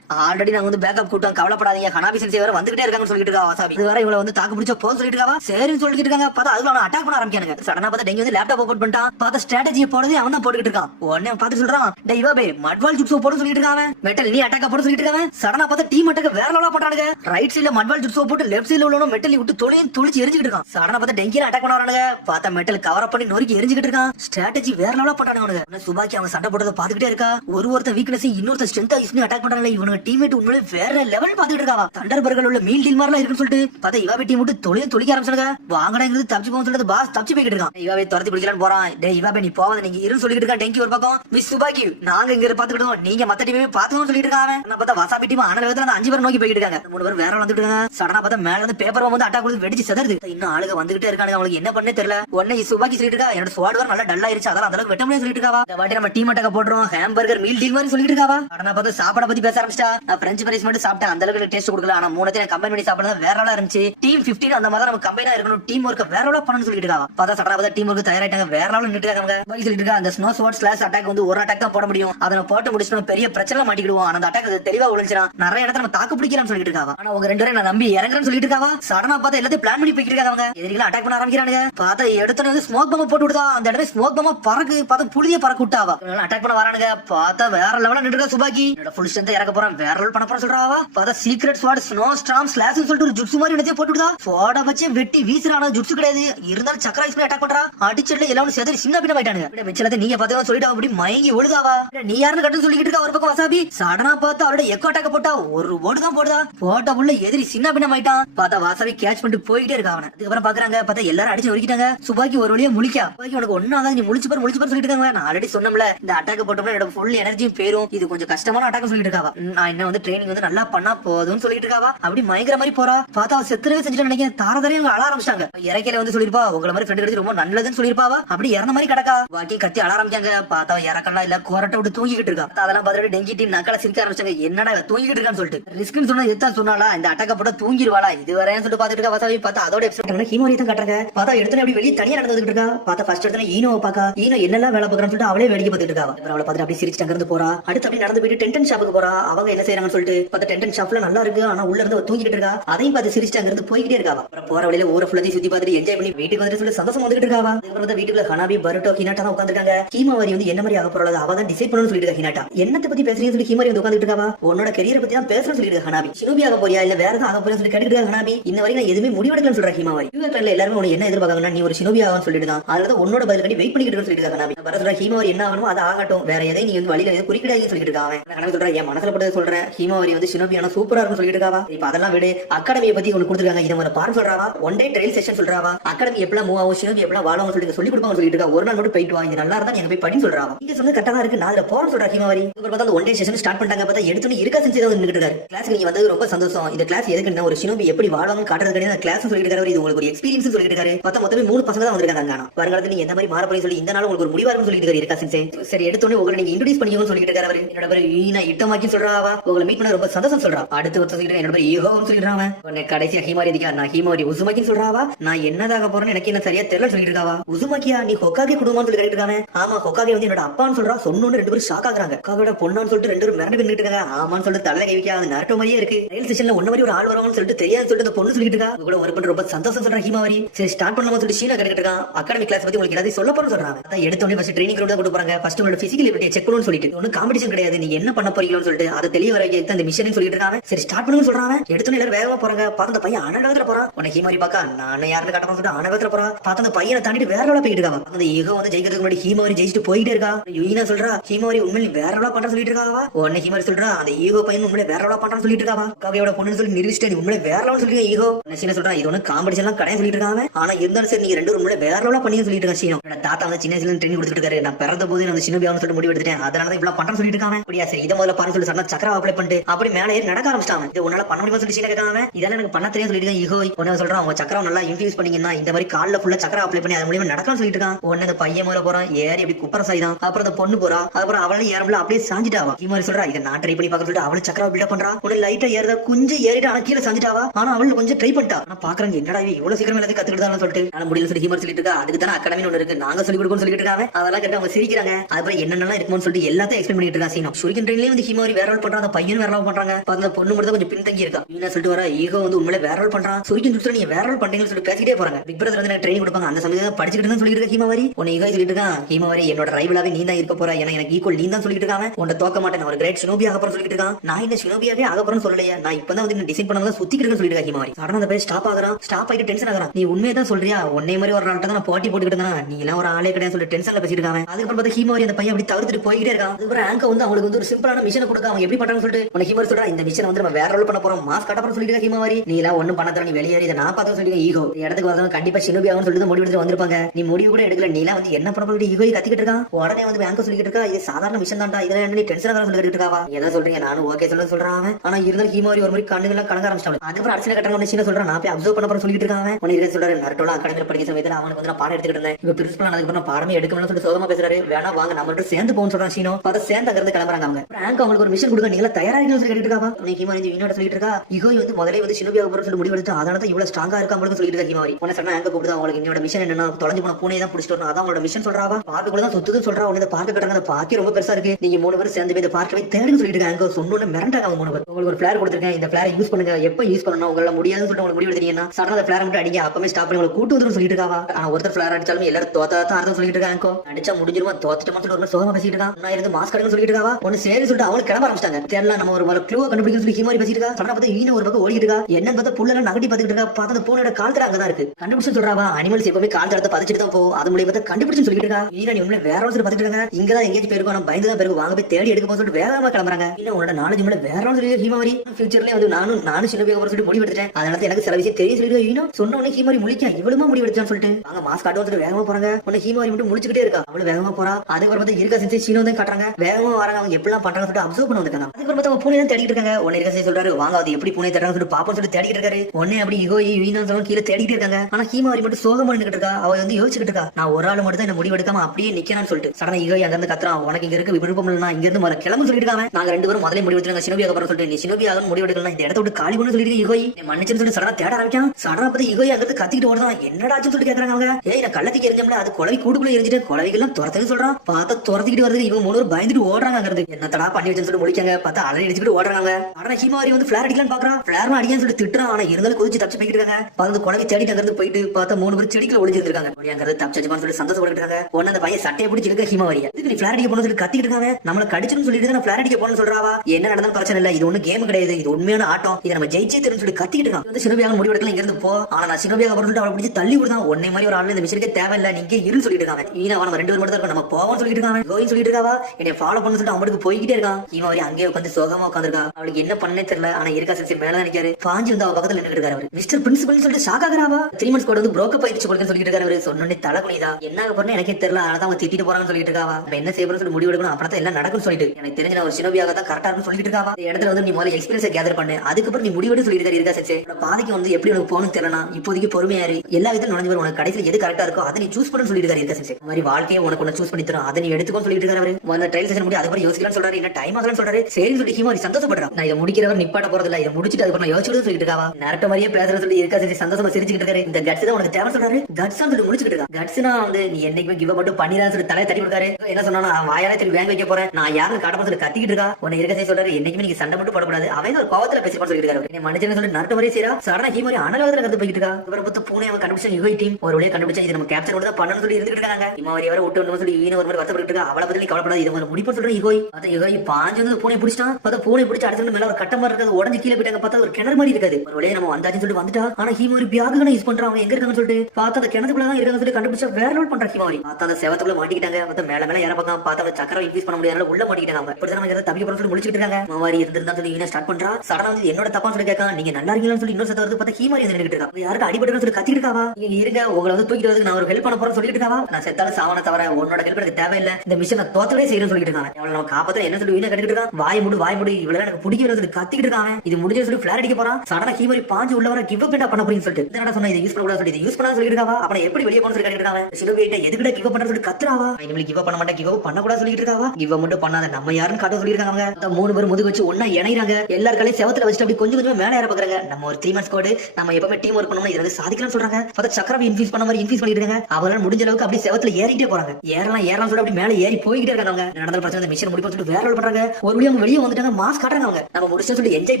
ஆல்ரெடி நாங்க வந்து பேக்கப் கூட்டம் கவலைப்படாதீங்க, ஹனாபி சென்சே வேற வந்துகிட்டே இருக்காங்கன்னு சொல்லிட்டு இருக்கா. வசாபி இது வரை இவள வந்து தாக்கு பிடிச்ச போன்னு சொல்லிட்டு இருக்காவா. சரின்னு சொல்லிட்டு இருக்காங்க. பார்த்தா அதுல அவன் அட்டாக் பண்ண ஆரம்பிக்கானுங்க. சடனா பார்த்தா டெங்கி வந்து லேப்டாப் ஓபன் பண்ணிட்டான். பார்த்தா ஸ்ட்ராட்டஜியை போடுறது அவன் தான் போட்டுக்கிட்டு இருக்கான். உடனே பார்த்து சொல்றான், டேய் இவாபே மட்வால் ஜுட்ஸோ போடுன்னு சொல்லிட்டு இருக்காங்க. மெட்டல் நீ அட்டாக் போட சொல்லிட்டு இருக்காங்க. சடனா பார்த்தா டீம் அட்டாக் வேற லெவலா போட்டானுங்க. ரைட் சைடுல மட்வால் ஜுட்ஸோ போட்டு லெஃப்ட் சைடுல உள்ளவன மெட்டல் விட்டு தொளிச்சு எரிஞ்சிட்டு இருக்கான். சடனா பார்த்தா டெங்கி அட்டாக் பண்ண வரானுங்க. பார்த்தா மெட்டல் கவர் பண்ணி நொறுக்கி எரிஞ்சிட்டு இருக்கான். ஸ்ட்ராட்டஜி வேற லெவலா போட்டானுங்க. சுபாக்கி அவன் சண்டை போடுறத பாத்துக்கிட்டே இருக்கா. ஒருத்தர் வீக்னஸ் இன்னொருத்தர் ஸ்ட்ரென்த் யூஸ் பண்ணி அட்டாக் பண்றாங்க. இவனோட டீம்மேட் உண்மையிலே வேற லெவல் பாத்துக்கிட்டு இருக்காவா. தண்டர்பர்கல் உள்ள மீல் டீல் மாதிரிலாம் இருக்குன்னு சொல்லிட்டு பார்த்தா இவாபே டீம் விட்டு தொளிக்க ஆரம்பிச்சாங்க. வாங்கடங்கிறது தப்பிச்சு போக சொல்லிட்டு பாஸ் தப்பிச்சு போய்கிட்டு இருக்கான். இவாபே துரத்தி பிடிக்கலான்னு போறான். டேய் இவாபே நீ போவாத, நீங்க இருந்து சொல்லிட்டு இருக்கா. டெங்கி ஒரு பக்கம், மிஸ் சுபாக்கி நாங்க இங்க பாத்துக்கிட்டோம், நீங்க மத்த டீமே பாத்துக்கணும் சொல்லிட்டு இருக்காங்க. நான் பார்த்தா வசாபி டீம் ஆன வேகத்துல அந்த 5 பேர் நோக்கி போயிட்டு இருக்காங்க. 3 பேர் வேற வந்துட்டு இருக்காங்க. சடனா பார்த்தா மேல இருந்து பேப்பர் வந்து அட்டாக் கொடுத்து வெடிச்சு செதறுது. இன்னும் ஆளுங்க வந்துகிட்டே இருக்காங்க. அவங்களுக்கு என்ன பண்ணே தெரியல. உடனே சுபாக்கி சொல்லிட்டு இருக்கா, என்னோட ஸ்வாட் வேற நல்லா டல் ஆயிருச்சு, அதனால அந்த அளவுக்கு வெட்ட முடியாது சொல்லிட்டு இருக்காவா. இந்த வாட்டி நம்ம டீம் அட்டாக் போடுறோம், ஹாம்பர்கர் மீல் டீல் மாதிரி சொல்லிட்டு இருக்காவா. சடனா பார்த்து சாப்பாட பத்தி பேச ஆரம்பிச்சா. நான் பிரெஞ்ச் ஃப்ரைஸ் மட்டும் சாப்பிட்டேன், அந்த அளவுக்கு டேஸ்ட் கொடுக்கல. ஆனா மூணத்தையும் கம்பைன் பண்ணி சாப்பிடுறது வேற லெவலா இருந்துச்சு. டீம் 15 அந்த மாதிரி நம்ம கம்பைனா இருக்கணும், டீம் ஒர்க் வேற லெவலா பண்ணணும்னு சொல்லிட்டு இருக்காவா. பார்த்தா சடனா பார்த்தா டீம் ஒர்க் தயாராயிட்டாங்க, வேற லெவல்ல நின்னுட்டு இருக்காங்க. பாக்கி சொல்லிட்டு இருக்கா, அந்த ஸ்னோ ஸ்வாட் ஸ்லாஷ் அட்டாக் வந்து ஒரு அட்டாக் தான் போட முடியும், அதை போட்டு முடிச்சுட்டு பெரிய பிரச்சனை மாட்டிக்கிடுவோம். அந்த அட்டாக் தெளிவா ஒளிஞ்சிடும், நிறைய இடத்துல நம்ம தாக்கு பிடிக்கலாம்னு சொல்லிட்டு இருக்காவா. ஆனா உங்க 2 பேரும் நான் நம்பி இறங்குறேன்னு சொல்லிட்டு இருக்காவா. சடனா பார்த்தா எல்லாத்தையும் பிளான் பண்ணி போயிட்டு இருக்காங்க. அவங்க எதிரிகளை அட்டாக் பண்ண ஆரம்பிக்கிறாங்க. பார்த்தா எடுத்து வந்து ஸ்மோக் பம்ப போட்டு விடுதா. அந்த இடமே ஸ்மோக் பம்ப பறக்கு. பார்த்தா புழுதிய பறக்க விட்டாவா. அட்டாக் பண்ண வரானுங்க. பார்த்தா வேற லெவலா நின்னுட்டு சுபாக்கி ஃபுல் ஸ்ட்ரென்த் இறக்க போறான், வேற லெவல் பண்ண போறான் சொல்றாவா. பார்த்தா சீக்ரெட் ஸ்வாட் ஸ்னோ ஸ்டார்ம் ஸ்லாஷ் சொல்லிட்டு ஒரு ஜுட்சு மாதிரி எடுத்து போட்டு விடுதா. ஸ்வாட வச்சு வெட்டி வீசுறான ஜுட்சு கிடையாது, இருந்தாலும் சக்கர யூஸ் பண்ணி அட்டாக் பண்றா. அடிச்சல எல்லாம் சேர்த்து சின்ன பின்ன ஆயிட்டானுங்க. மிச்சலத்தை நீங்க பாத்தீங்க சொல்லிட்டு அப்படி மயங்கி ஒழுதாவா. நீ யாருன்னு கட்டு சொல்லிட்டு இருக்கா ஒரு பக்கம் வசாபி. சடனா பார்த்து அவரோட எக்கோ அட்டாக் போட்டா ஒரு ஓடு தான் போடுதா. போட்ட உள்ள எதிரி சின்ன பின்ன ஆயிட்டான். பார்த்தா வாசாபி கேட்ச் பண்ணிட்டு போயிட்டே இருக்கா. அவன அதுக்கப்புறம் பாக்குறாங்க. பார்த்தா எல்லாரும் அடிச்சு ஒழிக்கிட்டாங்க. சுபாக்கி ஒரு வழியா முழிக்கா. சுபாக்கி உனக்கு ஒண்ணாதான், நீ முழிச்சு பாரு சொல்லிட்டு இருக்காங்க. நான் ஆல்ரெடி சொன்னோம்ல, இந்த அட்டாக் போட்டோம்னா என்னோட ஃபுல் எனர்ஜியும் போயிரும், இது கொஞ்சம் கஷ்டமான அட்டாக் சொல்லிட்டு இருக்காவா. நான் என்ன வந்து ட்ரைனிங் வந்து நல்லா பண்ணா போதும்னு சொல்லிட்டு இருக்காவா. அப்படி மயங்கர மாதிரி போறா. பார்த்தா அவ செத்துறவே செஞ்சுட்டு நினைக்கிறேன். தாரதாரையும் அழ ஆரம்பிச்சாங்க. இறக்கையில வந்து சொல்லிருப்பா உங்களை மாதிரி ஃப்ரெண்ட் கிடைச்சு ரொம்ப நல்லதுன்னு சொல்லிருப்பாவா. அப்படி இறந்த மாதிரி கிடக்கா. பாக்கி கத்தி அழ ஆரம்பிச்சாங்க. பார்த்தா இறக்கலாம் இல்ல கோரட்டை விட்டு தூங்கிட்டு இருக்கா. அதெல்லாம் பார்த்துட்டு டெங்கி டீம் நக்கல சிரிக்க ஆரம்பிச்சாங்க. என்னடா தூங்கிட்டு இருக்கான்னு சொல்லிட்டு ரிஸ்க்னு சொன்னா எத்தான் சொன்னாலா, இந்த அட்டாக்க போட்டா தூங்கிடுவாளா இதுவரையும் சொல்லிட்டு பாத்துட்டு இருக்கா. வசாவி பார்த்தா அதோட எக்ஸ்பெக்ட் ஹீமோரி தான் கட்டுறாங்க. பார்த்தா எடுத்து அப்படி வெளியே தனியா நடந்துட்டு இருக்கா. பார்த்தா ஃபர்ஸ்ட் எடுத்து ஈனோவை பாக்கா. ஈனோ என்னெல்லாம் வேலை பார்க்கறான்னு சொல்லிட்டு அவளே வேடிக்கை பார்த்துட்டு இருக்கா. அப்புறம் அவளை பார்த்துட்டு அப்படி சிரிச்சு அங்கிருந்து போறா. அடுத்து அப்படி நடந்து போயிட்டு டென்டன் ஷாப்புக்கு போறா. அவங்க என்ன செய்யறாங்கன்னு சொல்லிட்டு பார்த்தா டென்டன் ஷாப்ல நல்லா இருக்கு, ஆனா உள்ள இருந்து தூங்கிட்டு இருக்கா. அதையும் பார்த்து சிரிச்சு அங்கிருந்து போய்கிட்டே இருக்கா. அப்புறம் போற வழியில ஊரை ஃபுல்லா சுத்தி பார்த்துட்டு என்ஜாய் பண்ணி வீட்டுக்கு வந்துட்டு சொல்லி சந்தோஷம் வந்துட்டு இருக்கா. அதுக்கப்புறம் வீட்டுக்குள்ள ஹனாபி பரோட்டோ ஹினாட்டா தான் உட்காந்துருக்காங்க. ஹீமாவரி வந்து என்ன மாதிரி ஆக போறது அவ தான் டிசைட் பண்ணணும்னு சொல்லிட்டு ஹினாட்டா. என்னத்தை பத்தி பேசுறீங்கன்னு சொல்லி ஹீமாரி வந்து உட்காந்துட்டு இருக்கா. உன்னோட கரியரை பத்தி தான் பேசுறேன்னு சொல்லிட்டு ஹனாபி. சினோபி ஆக போறியா இல்ல வேற ஏதாவது ஆக போறியா சொல்லி கேட்டுட்டு ஹனாபி. இன்ன வரைக்கும் நான் எதுவுமே முடிவெடுக்கலன்னு சொல்ற ஹீமாவரி. யூஎக்ல எல்லாரும் உன்னை என்ன எதிர்பார்க்கறாங்கன்னா நீ ஒரு சினோபி ஆகணும்னு சொல்லிட்டு தான். அதனால உன்னோட பதில் கட்டி வெயிட் பண்ணிட்டு சொல்லிட்டு ஹனாபி. வர சொல்ற ஹீமாவரி என்ன ஆகணும் அது ஆகட்டும், வேற எதையும் நீ வந்து வழியில எது குறிப்பிடாதீங்கன்னு சொல்லிட்டு இருக்காங்க. ஹனாபி சொல்ற என் மனசுல பட்டது சொல்றேன், ஹீமாவரி வந்து சினோபி ஆனா சூப்பரா இருக்குன்னு சொல்லிட்டு இருக்காவா. இப்ப அதெல்லாம் விட அகாடமியை பத்தி உங்களுக்கு கொடுத்துருக்காங்க, இதை ஒரு பாடம் சொல்றாவா. ஒன் டே ட்ரையல் செஷன் சொல்றாவா. அகாடமி எப்பலாம் மூவ் ஆகும் ஷினோபி எப்படிலாம் வாழும் சொல்லிட்டு சொல்லி கொடுப்பாங்க சொல்லிட்டு இருக்கா. ஒரு நாள் மட்டும் போயிட்டு வா, இது நல்லா இருந்தா நீங்க போய் படின்னு சொல்றாங்க. இங்க சொன்னது கரெக்டா தான் இருக்கு, நான் அதுல போறேன்னு சொல்றா ஹீமாவரி. அப்புறம் பார்த்தா அந்த ஒன் டே செஷன் ஸ்டார்ட் பண்ணிட்டாங்க. பார்த்தா எடுத்துன்னு இருக்கா செஞ்சு நின்னுட்டு இருக்காரு. கிளாஸ்க்கு நீங்க வந்தது ரொம்ப சந்தோஷம். இந்த கிளாஸ் எதுக்குன்னா ஒரு ஷினோபி எப்படி வாழணும்னு காட்டுறது கிடையாது, கிளாஸ் சொல்லிட்டு இருக்காரு. இது உங்களுக்கு ஒரு எக்ஸ்பீரியன்ஸ் சொல்லிட்டு இருக்காரு. பார்த்தா மொத்தமே 3 பசங்க தான் வந்திருக்காங்க. வருங்காலத்துல நீங்க எந்த மாதிரி மாற போறீங்க சொல்லி இந்த நாள் உங்களுக்கு ஒரு முடிவா இருக்குன்னு சொல்லிட்டு இருக்காரு இருக்கா சென்சே. சரி எடுத்தோடனே உங்களை நீங்க இன்ட்ரோடியூஸ் பண்ணிக்கணும்னு சொல்லிட்டு இருக்காரு அவரு. என்னோட பேரு ஈனா இட்டமாக்கி சொல்றாவா, உங்களை மீட் பண்ண ரொம்ப சந்தோஷம் சொல்றா. அடுத்து ஒருத்தர் சொல்லிட்டு என்னோட பேரு ஈகோன்னு சொல்லிடுறாங்க. உடனே கடைசியா ஹீமாரி அதிகா நான் ஹீமாரி உசுமாக்கின்னு சொல்றாவா. நான் என்னதாக போறேன்னு எனக்கு என்ன சரியா தெரியல சொல்லிட்டு இருக்காவா. உசுமாக்கியா நீ ஹொக்காகே குடும்பம்னு சொல்லி கேட்டு இருக்காங்க. ஆமா ஹொக்காகே வந்து என்னோட அப்பான்னு சொல்றா. சொன்னோன்னு 2 பேரும் ஷாக் ஆகுறாங்க. ஹொக்காகோட பொண்ணான்னு சொல்லிட்டு 2 பேரும் மிரண்டு நின்னுட்டு இருக்காங்க. ஆமான்னு சொல்லிட்டு தலை கை வைக்க நரட்டோ மாதிரியே இருக்கு. ரயில் ஸ்டேஷன்ல ஒன்ன மாதிரி ஒரு ஆள் வருவாங்கன்னு சொல்லிட்டு தெரியாது சொல்லிட்டு அந்த பொண்ணு சொல்லிட்டு இருக்கா. கூட ஒரு பண்ண ரொம்ப சந்தோஷம் சொல்றா ஹீமாரி. சரி ஸ்டார்ட் பண்ணலாம்னு சொல்லிட்டு ஷீனா கேட்டுட்டு இருக்கான். அகாடமிக் கிளாஸ் பத்தி உங்களுக்கு ஏதாவது சொல்ல போறேன்னு சொல்றாங்க. அதான் எடுத்தோடனே ஃபர்ஸ்ட் ட்ரைனிங் ரவுண்ட் தான் கொண்டு போறாங்க. ஃபர்ஸ்ட் உங்களோட பிசிக்கல் எபிலிட்டியை செக் பண்ணணும்னு சொல்லிட்டு ஒன்னும் காம்படிஷன் கிடையாது, நீங்க என்ன பண்ண போறீங்கன்னு சொல்லிட்டு அதை தெளிய வர வைக்க அந்த மிஷன் சொல்லிட்டு இருக்காங்க. சரி ஸ்டார்ட் பண்ணுங்க சொல்றாங்க. எடுத்தோடனே எல்லாரும் வேகமா போறாங்க. பார்த்த அந்த பையன் அனவேகத்துல போறான். உன்னை ஹீமாரி பாக்கா நான் யாருன்னு காட்டணும் சொல்லிட்டு அனவேகத்துல போறான். பார்த்த அந்த பையனை தாண்டிட்டு வேற லெவலா போயிட்டு இருக்காங்க. அந்த ஈகோ வந்து ஜெயிக்கிறதுக்கு முன்னாடி ஹீமாரி ஜெயிச்சுட்டு போயிட்டே இருக்கா. யூனா சொல்றா ஹீமாரி உண்மையில வேற லெவலா பண்ற சொல்லிட்டு இருக்காவா. உடனே ஹீமாரி சொல்றா அந்த ஈகோ பையன் உண்மையில வேற லெவலா பண்றான்னு சொல்லிட்டு இருக்காவா. காவியோட பொண்ணு சொல்லி நிரூபிச்சிட்டு உண்மையில வேற லெவல் சொல்லிட்டு ஈகோ. சீனா சொல்றா இது ஒண்ணு காம்படிஷன் எல்லாம் கிடையாது சொல்லிட்டு இருக்காங்க. ஆனா இருந்தாலும் சரி நீங்க 2 பேரும் உண்மையில வேற லெவலா பண்ணி சொல்லிட்டு இருக்காங்க. சீனோ தாத்தா வந்து சின்ன வயசுல ட்ரெயினிங் கொடுத்துட்டு இருக்காரு. நான் பிறந்த போது நான் சின்னபியான்னு சொல்லிட்டு முடிவு எடுத்துட்டேன், அதனால இவ்வளவு பண்றேன்னு சொல்லிட்டு இருக்காங்க. அப்படியா சரி இதை முதல்ல பாருன்னு சொல்லி சொன்னா சக்கரா அப்ளை பண்ணிட்டு அப்படி மேலே ஏறி நடக்க ஆரம்பிச்சிட்டாங்க. இது உன்னால பண்ண முடியுமா சொல்லி சீனா கேட்காம இதெல்லாம் எனக்கு பண்ண தெரியும் சொல்லிட்டு ஈகோ. உடனே சொல்றான் அவங்க சக்கரம் நல்லா இன்ஃபியூஸ் பண்ணீங்கன்னா இந்த மாதிரி கால்ல ஃபுல்லா சக்கரா அப்ளை பண்ணி அது மூலமா நடக்கணும்னு சொல்லிட்டு இருக்கான். உடனே அந்த பையன் மேல போறான், ஏறி அப்படி குப்பர சாய்தான். அப்புறம் அந்த பொண்ணு போறா, அப்புறம் அவளும் ஏறல அப்படியே சாஞ்சிட்டாவா. ஹீமாரி சொல்றா இதை நான் ட்ரை பண்ணி பார்க்க சொல்லிட்டு அவளை சக்கரா பில்ட் பண்றா. உடனே லைட்டா ஏறதா கொஞ்சம் ஏறிட்டு ஆனா கீழே சாஞ்சிட்டாவா. ஆனா அவளுக்கு கொஞ்சம் ட்ரை பண்ணிட்டா. ஆனா பாக்குறாங்க என்னடா இவ்வளவு சீக்கிரம் எல்லாத்தையும் கத்துக்கிட்டான்னு சொல்லிட்டு ஆனா முடியல சொல்லி ஹீமாரி சொல்லிட்டு இருக்கா. அதுக்கு தானே அகாடமி ஒன்று இருக்கு, நாங்க சொல்லி கொடுக்கணும்னு சொல்லிட்டு இருக்காங்க. அதெல்லாம் கேட்டு அவங்க சிரிக்கிறாங்க. அதுக்கப்புறம் என்னென்னலாம் இருக்கும்னு சொல்லிட்டு எல்லாத்தையும் எக்ஸ்பிளைன் பண்ணிட்டு இருக்கா சீனோ. ஷூரிகன் ட்ரெயின்லயே வந்து ஹீமாரி வேற லெவல் பண்றாங்க, பையன் வேற லெவல் பண்றாங்க. அந்த பொண்ணு மட்டும் கொஞ்சம் பின்தங்கி இருக்கா. என்ன சொல்லிட்டு வர ஈகோ வந்து உண்மையில வேற லெவல் பண்றான். ஷூரிகன் சுற்ற நீங்க வேற லெவல் பண்றீங்கன்னு சொல்லிட்டு பேசிட்டே போறாங்க. பிக் பிரதர் வந்து ட்ரெயின் கொடுப்பாங்க, அந்த சமயத்துல படிச்சுக்கிட்டு சொல்லிட்டு இருக்க ஹீமாரி. உன்னை ஈகோ சொல்லிட்டு இருக்கான். ஹீமாரி என்னோட ரைவலாவே நீ தான் இருக்க போற, ஏன்னா எனக்கு ஈக்குவல் நீ தான் சொல்லிட்டு இருக்காங்க. உன்னை தோக்க மாட்டேன், ஒரு கிரேட் ஷினோபி ஆக போறேன்னு சொல்லிட்டு இருக்கான். நான் இந்த ஷினோபியாவே ஆக போறேன்னு சொல்லலையா, நான் இப்பதான் வந்து டிசைன் பண்ணாத சுத்திட்டு இருக்கேன்னு சொல்லிட்டு ஹீமாரி. சடனா அந்த பையன் ஸ்டாப் ஆகுறான். ஸ்டாப் ஆகிட்டு டென்ஷன் ஆகுறான். நீ உண்மையை தான் சொல்றியா, உன்னை மாதிரி ஒரு நாள்கிட்ட தான் போட்டி போட்டுக்கிட்டு இருந்தா, நீ எல்லாம் ஒரு ஆளே கிடையாது சொல்லி டென்ஷன்ல பேசிட்டு இருக்காங்க. அதுக்கப்புறம் பார்த்தா ஹீமாரி அந்த பையன் அப்படி தவிர்த்துட்டு போயிட்டே இருக்கான். அதுக்கப்புறம் ஆங்கா வந்து அவங்களுக்கு வந்து ஒரு சிம்பிளான மிஷனை கொடுக்க அவங்க எப்படி பண்றாங்கன்னு சொல்லிட்டு உனக்கு ஹீமாரி சொல்றா இந்த மிஷன் வந்து நம்ம வேற ரோல் பண்ண போறோம், மாஸ் கட்ட போறோம் சொல்லிட்டு ஹீமாரி. நீ எல்லாம் ஒண்ணும் பண்ண தர, நீ வெளியேறி இதை நான் பார்த்தா சொல்லிட்டு ஈகோ இடத்துக்கு வரணும் கண்டிப்பா ஷினோபி ஆகும்னு சொல்லிட்டு முடிவு எடுத்து வந்திருப்பாங்க. நீ முடிவு கூட எடுக்கல, நீ எல்லாம் வந்து என்ன பண்ண போட்டு ஈகோ கத்திக்கிட்டு இருக்கான். உடனே வந்து ஆங்கா சொல்லிட்டு இருக்கா இது சாதாரண மிஷன் தான்டா, இதெல்லாம் நீ டென்ஷன் ஆக சொல்லிட்டு இருக்காவா. எதை சொல்றீங்க நானும் ஓகே சொல்றான். ஆனா இருந்தாலும் ஹீமாரி ஒரு மாதிரி கண்ணுலாம் கலங்க ஆரம்பிச்சிட்டாங்க. அதுக்கப்புறம் அரசியல் கட்டணம் சீனா சொல்றான் நான் போய் அப்சர்வ் பண்ண போறேன் சொல்லிட்டு இருக்காங்க. உன்னை இருக்க சொல்றாரு நரட்டோல அகாடமியில படிக்கிற சமயத்துல அவனுக்கு வந்து நான் பாடம் எடுத்துக்கிட்டு இருந்தேன். இப்ப பிரின்சிபல் அதுக்கப்புறம் பாடமே எடுக்கணும்னு சொல்லிட்டு சோகமா பேசுறாரு. வேணா வாங்க நம்ம மட்டும் சேர்ந்து போகணும்னு சொல்றான் சீனோ. அதை சேர்ந்து அங்க இருந்து கிளம்புறாங்க. அவங்க ஆங்கா அவங்களுக்கு ஒரு மிஷன் கொடுக்க நீங்களா தயாராக சொல்லி கேட்டு இருக்காவா. ஹீமாரி வீணோட சொல்லிட்டு இருக்கா ஈகோ வந்து முதலே வந்து ஷினோபியாக போறன்னு சொல்லி முடிவு எடுத்து அதனால தான் இவ்வளவு ஸ்ட்ராங்கா இருக்கா அப்படின்னு சொல்லிட்டு இருக்கா ஹீமாரி. உன்னை சொன்னா ஆங்கா கூப்பிட்டு அவங்களுக்கு என்னோட மிஷன் என்னன்னா தொலைஞ்சு போன பூனையை தான் பிடிச்சிட்டு வரணும், அதான் அவங்களோட மிஷன் சொல்றாவா. பார்க்க கூட தான் சொத்துன்னு சொல்றா. உடனே பார்க்க கட்டுறாங்க, அந்த பார்க்க ரொம்ப பெருசா இருக்கு, நீங்க 3 பேரும் சேர்ந்து இந்த பார்க்கவே தேடுன்னு சொல்லிட்டு இருக்காங்க. சொன்னோன்னு மிரண்டாங்க அவங்க 3 பேர். உங்களுக்கு ஒரு ஃபிளேர் கொடுத்துருக்கேன், இந்த ஃபிளேர் யூஸ் பண்ணுங்க, எப்ப யூஸ் பண்ணணும் உங்களால முடியாதுன்னு சொல்லிட்டு உங்களுக்கு முடிவு எடுத்தீங்கன்னா சடனா அந்த ஃபிளேர் மட்டும் அடிங்க, அப்பவே ஸ்டாப் பண்ணி உங்களுக்கு கூட்டு வந்து சொல்லிட்டு இருக்காவா. ஆனா ஒருத்தர் ஃபிளேர் அடிச்சாலும் எல்லாரும் தோத்தா அர்த்தம் சொல்லிட்டு இருக்காங்க. அடிச்சா முடிஞ்சிருமா தோத்துட்டமா சொல்லிட்டு ஒரு சோகமா பேசிட்டு இருக்கான். நான் இருந்து மாஸ்க் கடுன்னு சொல்லிட்டு இருக்காவா. ஒன்னு சரி சொல்லிட்டு அவங்களுக்கு கிளம்ப ஆரம்பிச்சிட்டாங்க. தெரியல நம்ம ஒரு க்ளூவை கண்டுபிடிக்கணும்னு சொல்லி ஹீமாரி பேசிட்டு இருக்கா. சடனா பார்த்து ஈன ஒரு பக்கம் ஓடிட்டு இருக்கா. என்னன்னு பார்த்தா புள்ள நகட்டி பார்த்துட்டு இருக்கா. பார்த்து அந்த பூனோட கால் தர அங்கதான் இருக்கு. கண்டுபிடிச்சு சொல்றாவா அனிமல்ஸ் எப்பவுமே கால் தரத்தை பதிச்சுட்டு தான் போ, அது மூலியம் பார்த்து கண்டுபிடிச்சு சொல்லிட்டு இருக்கா. ஈனா நீ உங்களை வேற ஒரு பார்த்துட்டு இருக்காங்க. இங்கதான் எங்கேயும் போயிருக்கோம், நம்ம பயந்து தான் போயிருக்கோம், வாங்க போய் தேடி எடுக்க போக சொல்லிட்டு வேகமா கிளம்புறாங்க. இன்னும் உங்களோட நாலேஜ் மேல வேற ஒரு சொல்லி ஹீமாரி ஃபியூச்சர்ல வந்து நானும் ஷினோபியாக போற சொல்லிட்டு முடிவு எடுத்துட்டேன். அதனால எனக்கு சில விஷயம் தெரியும் சொல்லிட்டு ஈனோ சொன்ன உடனே ஹீமாரி முழிக்க இவ்வளவு முடிவு எடுத்தான்னு சொல்லிட்டு வாங்க மாஸ்க் காட்டுவோம் சொல்லிட்டு வேகமா போறாங்க. உடனே ஹீமாரி மட்டும் முழிச்சுக்கிட்டே இருக்கா. அவளு வேகமா போறா. அதுக்கப்புறம் பார்த்தா இருக்கா செஞ்சு சீனோ தான் காட்டுறாங்க. வேகமா வராங்க, அவங்க எப்படிலாம் பண்றாங்க சொல்லிட்டு அப்சர்வ் பண்ண வந்திருக்காங்க. அதுக்கப்புறம் பார்த்தா அவங்க பூனை தான் தேடிட்டு இருக்காங்க. உடனே இருக்கா செஞ்சு சொல்றாரு வாங்க அது எப்படி பூனை தேடுறாங்க சொல்லிட்டு பாப்போம் சொல்லிட்டு தேடிட்டு இருக்காரு. உடனே அப்படி ஈகோ ஈனோ கீழே தேடிட்டு இருக்காங்க. ஆனா ஹீமாரி மட்டும் சோகமா நின்னுட்டு இருக்கா. அவ வந்து யோசிச்சுட்டு இருக்கா நான் ஒரு ஆள் மட்டும் தான் என்ன முடிவு எடுக்காம அப்படியே நிக்கிறான்னு சொல்லிட்டு. சடனா ஈகோ அங்க இருந்து கத்துறான் உனக்கு இங்க இருக்க விருப்பம் இல்லைன்னா இங்க இருந்து மர கிளம்பு சொல்லிட்டு இருக்காங்க. நாங்க 2 பேரும் முதல்ல முடிவு எடுத்துருங்க ஷினோபியாக போற சொல்லிட்டு நீ ஷினோபியாக முடிவு எடுக்கலாம், இந்த இடத்த விட்டு காலி பண்ணு சொல்லிட்டு ஈகோ மன்னிச்சுன்னு சொல்லிட்டு சடனா தேட ஆரம்பிக்கான். சடனா பார்த்து ஈகோ அங்க இருந்து கத்திக்கிட்டு ஓடுதான். என்னடாச்சுன்னு சொல்லிட்டு கேக்குறாங்க அவங்க. ஏய் நான் கள்ளத்துக்கு எரிஞ்சோம்ல அது குழவி கூடுக்குள்ள எரிஞ்சிட்டு குழவிகள்லாம் துரத்துன்னு சொல்றான். பார்த்தா துரத்திக்கிட்டு வருது. இவங்க 3 பேர் பயந்துட்டு ஓடுறாங்க அங்க இருந்து. என்னத்தடா பண்ணி வச்சுன்னு சொல்லிட்டு முடிக்காங்க. பார்த்தா அலறி அடிச்சுட்டு ஓடுறாங்க. ஆனா ஹீமாரி வந்து ஃபிளேர் அடிக்கலான்னு பாக்குறான். ஃபிளேர் அடிக்கான்னு சொல்லிட்டு திட்டுறான். ஆனா இருந்தாலும் குதிச்சு தப்பிச்சு போயிட்டு இருக்காங்க. பார்த்து குழவி தேடிட்டு அங்க இருந்து போயிட்டு பார்த்தா 3 பேர் செடிக்குள்ள ஒளிஞ்சிருக்காங்க. அங்க தப்பிச்சு சொல்லி சந்தோஷப்பட்டு இருக்காங்க. உடனே அந்த பையன் சட்டையை பிடிச்சி இருக்க ஹீமாரியா இதுக்கு நீ ஃபிளேர் அடிக்க போன சொல்லி கத்திட்டு இருக்காங்க. நம்மள கடிச்சுன்னு சொல்லிட்டு நான் ஃபிளேர் அடிக்க போனேன்னு சொல்றாவா. என்ன நடந்தாலும் பிரச்சனை இல்ல, இது ஒண்ணு கேம் கிடையாது, இது உண்மையான ஆட்டம், இதை நம்ம ஜெயிச்சே தெரியும் சொல்லி கத்திட்டு இருக்கான். வந்து ஷினோபியாக முடிவு எடுக்கலாம் இங்க இருந்து போ. ஆனா நான் ஷினோபியாக போற சொல்லிட்டு அவளை பிடிச்சி தள்ளி விடுதான். ஒன்னே மாதிரி ஒரு ஆள் இந்த மிஷனுக்கே தேவையில்லை, நீங்க இருன்னு சொல்லிட்டு இருக்காங்க. ஈனா நம்ம 2 பேர் மட்டும் தான் நம்ம போவோம்னு சொல்லிட்டு இருக்காங்க. கோயின்னு சொல்லிட்டு இருக்காவா என்னை ஃபாலோ பண்ணு சொல்லிட்டு அவனுக்கு போய்கிட்டே இருக்கான். ஹீமாரி அங்கேயே உட்காந்து சோகமா உட்காந்துருக்கா. அவளுக்கு என்ன பண்ணே தெரியல. ஆனா இருக்கா சென்சி மேலதான் நிக்காரு. பாஞ்சு வந்து அவ பக்கத்துல நின்னுட்டு இருக்காரு. மிஸ்டர் பிரின்சிபல் சொல்லிட்டு ஷாக் ஆகுறாவா. 3 months கூட வந்து ப்ரோக்கப் ஆயிடுச்சு வச்சு கொடுக்க சொல்லிட்டு இருக்காரு. சொன்னே தலை குனிதா என்ன பண்ணு எனக்கே தெரியல. அதான் அவங்க திட்டிட்டு போறான்னு சொல்லிட்டு இருக்காவா. என்ன செய்யணும்னு சொல்லி முடிவு எடுக்கணும். அப்புறம் என்ன நடக்கும்னு சொல்லிட்டு எனக்கு தெரிஞ்ச ஒரு சினோபியாக தான் கரெக்டா இருக்கும் சொல்லிட்டு இருக்காவா. இந்த இடத்துல வந்து நீ முதல்ல எக்ஸ்பீரியன்ஸ் கேதர் பண்ணு, அதுக்கப்புறம் நீ முடிவெடு சொல்லிட்டு இருக்கா. சச்சே பாதைக்கு வந்து எப்படி உனக்கு போகணும் தெரியல. இப்போதைக்கு பொறுமையாரு, எல்லா விதத்திலும் நுழைஞ்சு உனக்கு கடைசியில் எது கரெக்டா இருக்கோ அதை நீ சூஸ் பண்ணு சொல்லிட்டு இருக்கா. சச்சே இந்த மாதிரி வாழ்க்கையை உனக்கு ஒன்று சூஸ் பண்ணி தரும், அதை நீ எடுத்துக்கோ சொல்லிட்டு இருக்காரு. அந்த ட்ரையல் செஷன் முடி அதுக்கப்புறம் யோசிக்கலாம்னு சொல்றாரு. என்ன டைம் ஆகலாம்னு சொல்றாரு. சரின்னு சொல்லி ஹீமாரி சந்தோஷப்படுறா. நான் இதை முடிக்கிறவர் நிப்பாட்ட போறது இல்ல, இதை முடிச்சுட்டு அதுக்கப்புறம் யோசிச்சுட்டு சொல்லிட்டு இருக்காவா. நேரட்ட மாதிரியே பேசுற சொல்லி இருக்கா. சரி சந்தோஷமா சிரிச்சுட்டு இருக்காரு. இந்த கட்ஸ் தான் உனக்கு தேவை சொல்றாரு. கட்ஸ் சொல்லி முடிச்சுட்டு இருக்கா. கட்ஸ்னா வந்து நீ என்னைக்குமே கிவ் மட்டும் பண்ணிடான்னு சொல்லி தலையை தட்டி கொடுக்காரு. என்ன சொன்னா வாயாலே திரும்பி வேங்க வைக்க போறேன், நான் யாரும் காட்ட சொல்லி கத்திக்கிட்டு இருக்கா. உன்னை இருக்க செய்ய சொல்றாரு. என்னைக்குமே நீங்க சண்டை மட்டும் போடக்கூடாது. அவன் ஒரு கோவத்துல பேசிப்பான்னு சொல்லிட்டு இருக்காரு. என்ன மனுஷன் சொல்லி நரட்ட மாதிரியே செய்யறா. சடனா ஹீமாரி அனலகத்துல கத்து போயிட்டு இருக்கா. இவரை பத்தி பூனை அவன் கண்டுபிடிச்ச யுகை டீம் ஒரு வழியா கண்டுபிடிச்சா இது நம்ம கேப்சர் கூட தான் பண்ணணும்னு சொல்லி இருந்துட்டு இருக்காங்க. ஹீமாரி வர விட்டு சொல்லி ஈன ஒரு மாதிரி வருத்தப்பட்டு இருக்கா. அவளை பத்தி கவலைப்படாது, இதை ஒரு முடிப்பு சொல்றேன். யுகோய் பார்த்தா யுகோய் பாஞ்சு வந்து பூனை பிடிச்சிட்டான். பார்த்தா பூனை பிடிச்சி அடுத்த மேல ஒரு கட்டமா இருக்காது, உடஞ்சு கீழே போயிட்டாங்க. பார்த்தா ஒரு கிணறு மாதிரி இருக்காது. ஒரு வழியா நம்ம வந்தாச்சுன்னு சொல்லி வந்துட்டா. ஆனா ஹீமாரி பியாகனை யூஸ் பண்றான். அவங்க எங்க இருக்காங்கன்னு சொல்லிட்டு பார்த்தா அந்த கிணத்துக்குள்ள தான் இருக்காங்க சொல்லி கண்டுபிடிச்சா வேற லோட் பண்ற ஹீமாரி. பார்த்தா அந்த செவத்துக்குள்ள மாட்டிக்கிட்டாங்க. பார்த்தா மேல மேல ஏற பக்கம் பார்த்தா அந்த சக்கரம் இன்க்ரீஸ் பண்ண முடியாத உள்ள மாட்டிக்கிட்டாங்க. அவங்க இப்படி நம்ம ஏதாவது தப்பி போறோம் சொல்லி முடிச்சிட்டு இருக்காங்க. மாவாரி இருந்திருந்தா சொல்லி ஈன ஸ்டார்ட் பண்றா. சடனா வந்து என்னோட தப்பான்னு சொல்லி கேட்கா. நீங்க நல்லா இருக்கீங்கன்னு சொல்லி இன்னொரு சத்தம் வருது. பார்த்தா ஹீமாரி வந்து நின்னுட்டு இருக்கா. யாருக்கு அடிபட்டு சொல்லி கத்திட்டு இருக்காவா. நீங்க இருங்க உங்களை வந்து தூக்கிட்டு வந்து நான் ஒரு ஹெல்ப் பண்ண போறேன் சொல்லிட்டு இருக்காவா. நான் செத்தாலும் சாவன தவிர உன்னோட ஹெல்ப் எனக்கு தேவையில்லை, இந்த மிஷனை தோத்தலே செய்யணும்னு சொல்லிட்டு இருக்காங்க. எவ்வளவு நம்ம காப்பாத்த என்ன சொல்லி வீணா கட்டிட்டு இருக்கான். வாய் மூடு இவ்வளவு எனக்கு பிடிக்கல சொல்லி கத்திக்கிட்டு இருக்காங்க. இது முடிஞ்சு சொல்லி பிளாட் அடிக்க போறான். சடனா ஹீமாரி பாஞ்சு உள்ள வர கிவ் அப் பண்ண போறீங்கன்னு சொல்லிட்டு என்னடா சொன்னா இதை யூஸ் பண்ண கூடாது சொல்லி யூஸ் பண்ணா சொல்லிட்டு இருக்காவா. அப்புறம் எப்படி வெளியே போன சொல்லி கட்டிட்டு இருக்காங்க. சிலோபியிட்ட எதுக்கிட்ட கிவ் அப் பண்ற சொல்லி கத்துறாவா. இனிமேல் கிவ் அப் பண்ண மாட்டேன், கிவ் அப் பண்ண கூடாது சொல்லிட்டு இருக்காவா. கிவ் அப் மட்டும் பண்ணாத நம்ம யாருன்னு காட்ட சொல்லி இருக்காங்க. மூணு பேர் முதுகு வச்சு ஒன்னா இணைறாங்க. எல்லாரும் கலையும் செவத்துல வச்சுட்டு அப்படி கொஞ்சம் கொஞ்சமா மேல ஏற பாக்குறாங்க. நம்ம ஒரு 3 months ஸ்குவாட், நம்ம எப்பவுமே டீம் ஒர்க் பண்ணணும், இதை சாதிக்கலாம்னு சொல்றாங்க. பார்த்தா சக்கரம் இன்ஃபீஸ் பண்ண மாதிரி இன்ஃபீஸ் பண்ணிட்டு இருக்காங்க. அவங்களால முடிஞ்ச அளவுக்கு அப்படி செவத்துல ஏறிட்டே போறாங்க. ஏறலாம் சொல்லி அப்படி மேல ஏறி போய்கிட்டே இருக்காங்க. நடந்த பிரச்சனை மிஷன் முடிப்பு சொல்லிட்டு வேற ரோல் பண்றாங்க. ஒரு வழியா வெளியே வந்துட்டாங்க. மாஸ் காட்டுறாங்க. அவங்க நம்ம முடிச்சு சொல்லி என்ஜாய்